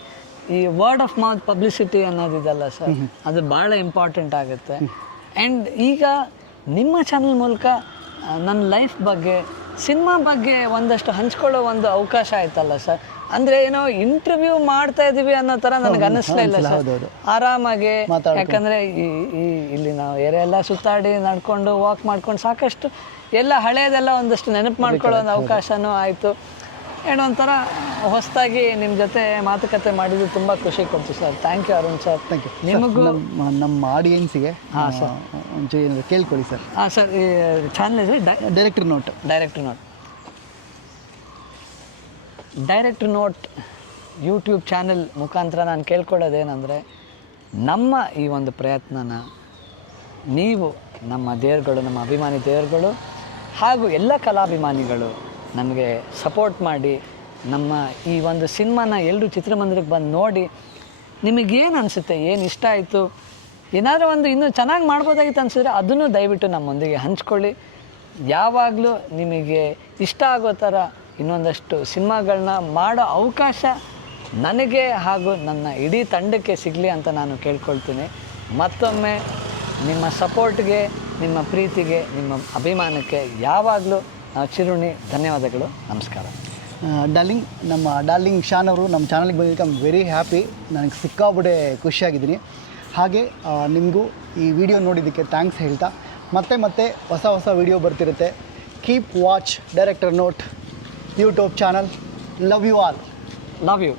ಈ ವರ್ಡ್ ಆಫ್ ಮೌತ್ ಪಬ್ಲಿಸಿಟಿ ಅನ್ನೋದಿದೆಲ್ಲ ಸರ್, ಅದು ಭಾಳ ಇಂಪಾರ್ಟೆಂಟ್ ಆಗುತ್ತೆ. ಆ್ಯಂಡ್ ಈಗ ನಿಮ್ಮ ಚಾನಲ್ ಮೂಲಕ ನನ್ನ ಲೈಫ್ ಬಗ್ಗೆ, ಸಿನಿಮಾ ಬಗ್ಗೆ ಒಂದಷ್ಟು ಹಂಚ್ಕೊಳ್ಳೋ ಒಂದು ಅವಕಾಶ ಆಯ್ತಲ್ಲ ಸರ್. ಅಂದರೆ ಏನೋ ಇಂಟರ್ವ್ಯೂ ಮಾಡ್ತಾ ಇದ್ದೀವಿ ಅನ್ನೋ ಥರ ನನಗೆ ಅನ್ನಿಸ್ಲೇ ಇಲ್ಲ ಸರ್. ಆರಾಮಾಗಿ, ಯಾಕಂದರೆ ಇಲ್ಲಿ ನಾವು ಏರಿಯೆಲ್ಲ ಸುತ್ತಾಡಿ ನಡ್ಕೊಂಡು ವಾಕ್ ಮಾಡ್ಕೊಂಡು ಸಾಕಷ್ಟು ಎಲ್ಲ ಹಳೇದೆಲ್ಲ ಒಂದಷ್ಟು ನೆನಪು ಮಾಡ್ಕೊಳ್ಳೋ ಒಂದು ಅವಕಾಶನೂ ಆಯಿತು. ಏನೋ ಒಂಥರ ಹೊಸದಾಗಿ ನಿಮ್ಮ ಜೊತೆ ಮಾತುಕತೆ ಮಾಡಿದ್ದು ತುಂಬ ಖುಷಿ ಕೊಡ್ತು sir. Thank you Arun sir. Thank you. ನಿಮಗೂ ನಮ್ಮ ಆಡಿಯನ್ಸಿಗೆ ಹಾಂ ಸರ್ ಒಂಚೂರು ಕೇಳ್ಕೊಳ್ಳಿ ಸರ್. ಹಾಂ ಸರ್. ಈ ಚಾನಲ್ ಇದೆ ಡೈರೆಕ್ಟರ್ ನೋಟ್ ಯೂಟ್ಯೂಬ್ ಚಾನಲ್ ಮುಖಾಂತರ ನಾನು ಕೇಳ್ಕೊಳ್ಳೋದೇನೆಂದರೆ, ನಮ್ಮ ಈ ಒಂದು ಪ್ರಯತ್ನನ ನೀವು, ನಮ್ಮ ದೇವರುಗಳು, ನಮ್ಮ ಅಭಿಮಾನಿ ದೇವರುಗಳು ಹಾಗೂ ಎಲ್ಲ ಕಲಾಭಿಮಾನಿಗಳು ನಮಗೆ ಸಪೋರ್ಟ್ ಮಾಡಿ, ನಮ್ಮ ಈ ಒಂದು ಸಿನಿಮಾನ ಎಲ್ಲರೂ ಚಿತ್ರಮಂದಿರಕ್ಕೆ ಬಂದು ನೋಡಿ ನಿಮಗೇನು ಅನಿಸುತ್ತೆ, ಏನು ಇಷ್ಟ ಆಯಿತು, ಏನಾದರೂ ಒಂದು ಇನ್ನೂ ಚೆನ್ನಾಗಿ ಮಾಡ್ಬೋದಾಗಿತ್ತು ಅನಿಸಿದ್ರೆ ಅದನ್ನು ದಯವಿಟ್ಟು ನಮ್ಮೊಂದಿಗೆ ಹಂಚ್ಕೊಳ್ಳಿ. ಯಾವಾಗಲೂ ನಿಮಗೆ ಇಷ್ಟ ಆಗೋ ಥರ ಇನ್ನೊಂದಷ್ಟು ಸಿನಿಮಾಗಳನ್ನ ಮಾಡೋ ಅವಕಾಶ ನನಗೆ ಹಾಗೂ ನನ್ನ ಇಡೀ ತಂಡಕ್ಕೆ ಸಿಗಲಿ ಅಂತ ನಾನು ಕೇಳ್ಕೊಳ್ತೀನಿ. ಮತ್ತೊಮ್ಮೆ ನಿಮ್ಮ ಸಪೋರ್ಟ್ಗೆ, ನಿಮ್ಮ ಪ್ರೀತಿಗೆ, ನಿಮ್ಮ ಅಭಿಮಾನಕ್ಕೆ ಯಾವಾಗಲೂ ನಾವು ಚಿರುಣಿ ಧನ್ಯವಾದಗಳು. ನಮಸ್ಕಾರ. ನಮ್ಮ ಡಾರ್ಲಿಂಗ್ ಶಾನ್ ಅವರು ನಮ್ಮ ಚಾನಲ್ಗೆ ಬಂದಿದ್ದಕ್ಕೆ ಐ ಆಮ್ ವೆರಿ ಹ್ಯಾಪಿ. ನನಗೆ ಸಿಕ್ಕಾಬಿಟ್ಟೆ ಖುಷಿಯಾಗಿದ್ದೀನಿ. ಹಾಗೆ ನಿಮಗೂ ಈ ವಿಡಿಯೋ ನೋಡಿದ್ದಕ್ಕೆ ಥ್ಯಾಂಕ್ಸ್ ಹೇಳ್ತಾ, ಮತ್ತೆ ಹೊಸ ವಿಡಿಯೋ ಬರ್ತಿರುತ್ತೆ. Keep watch director note YouTube channel. Love you all. Love you.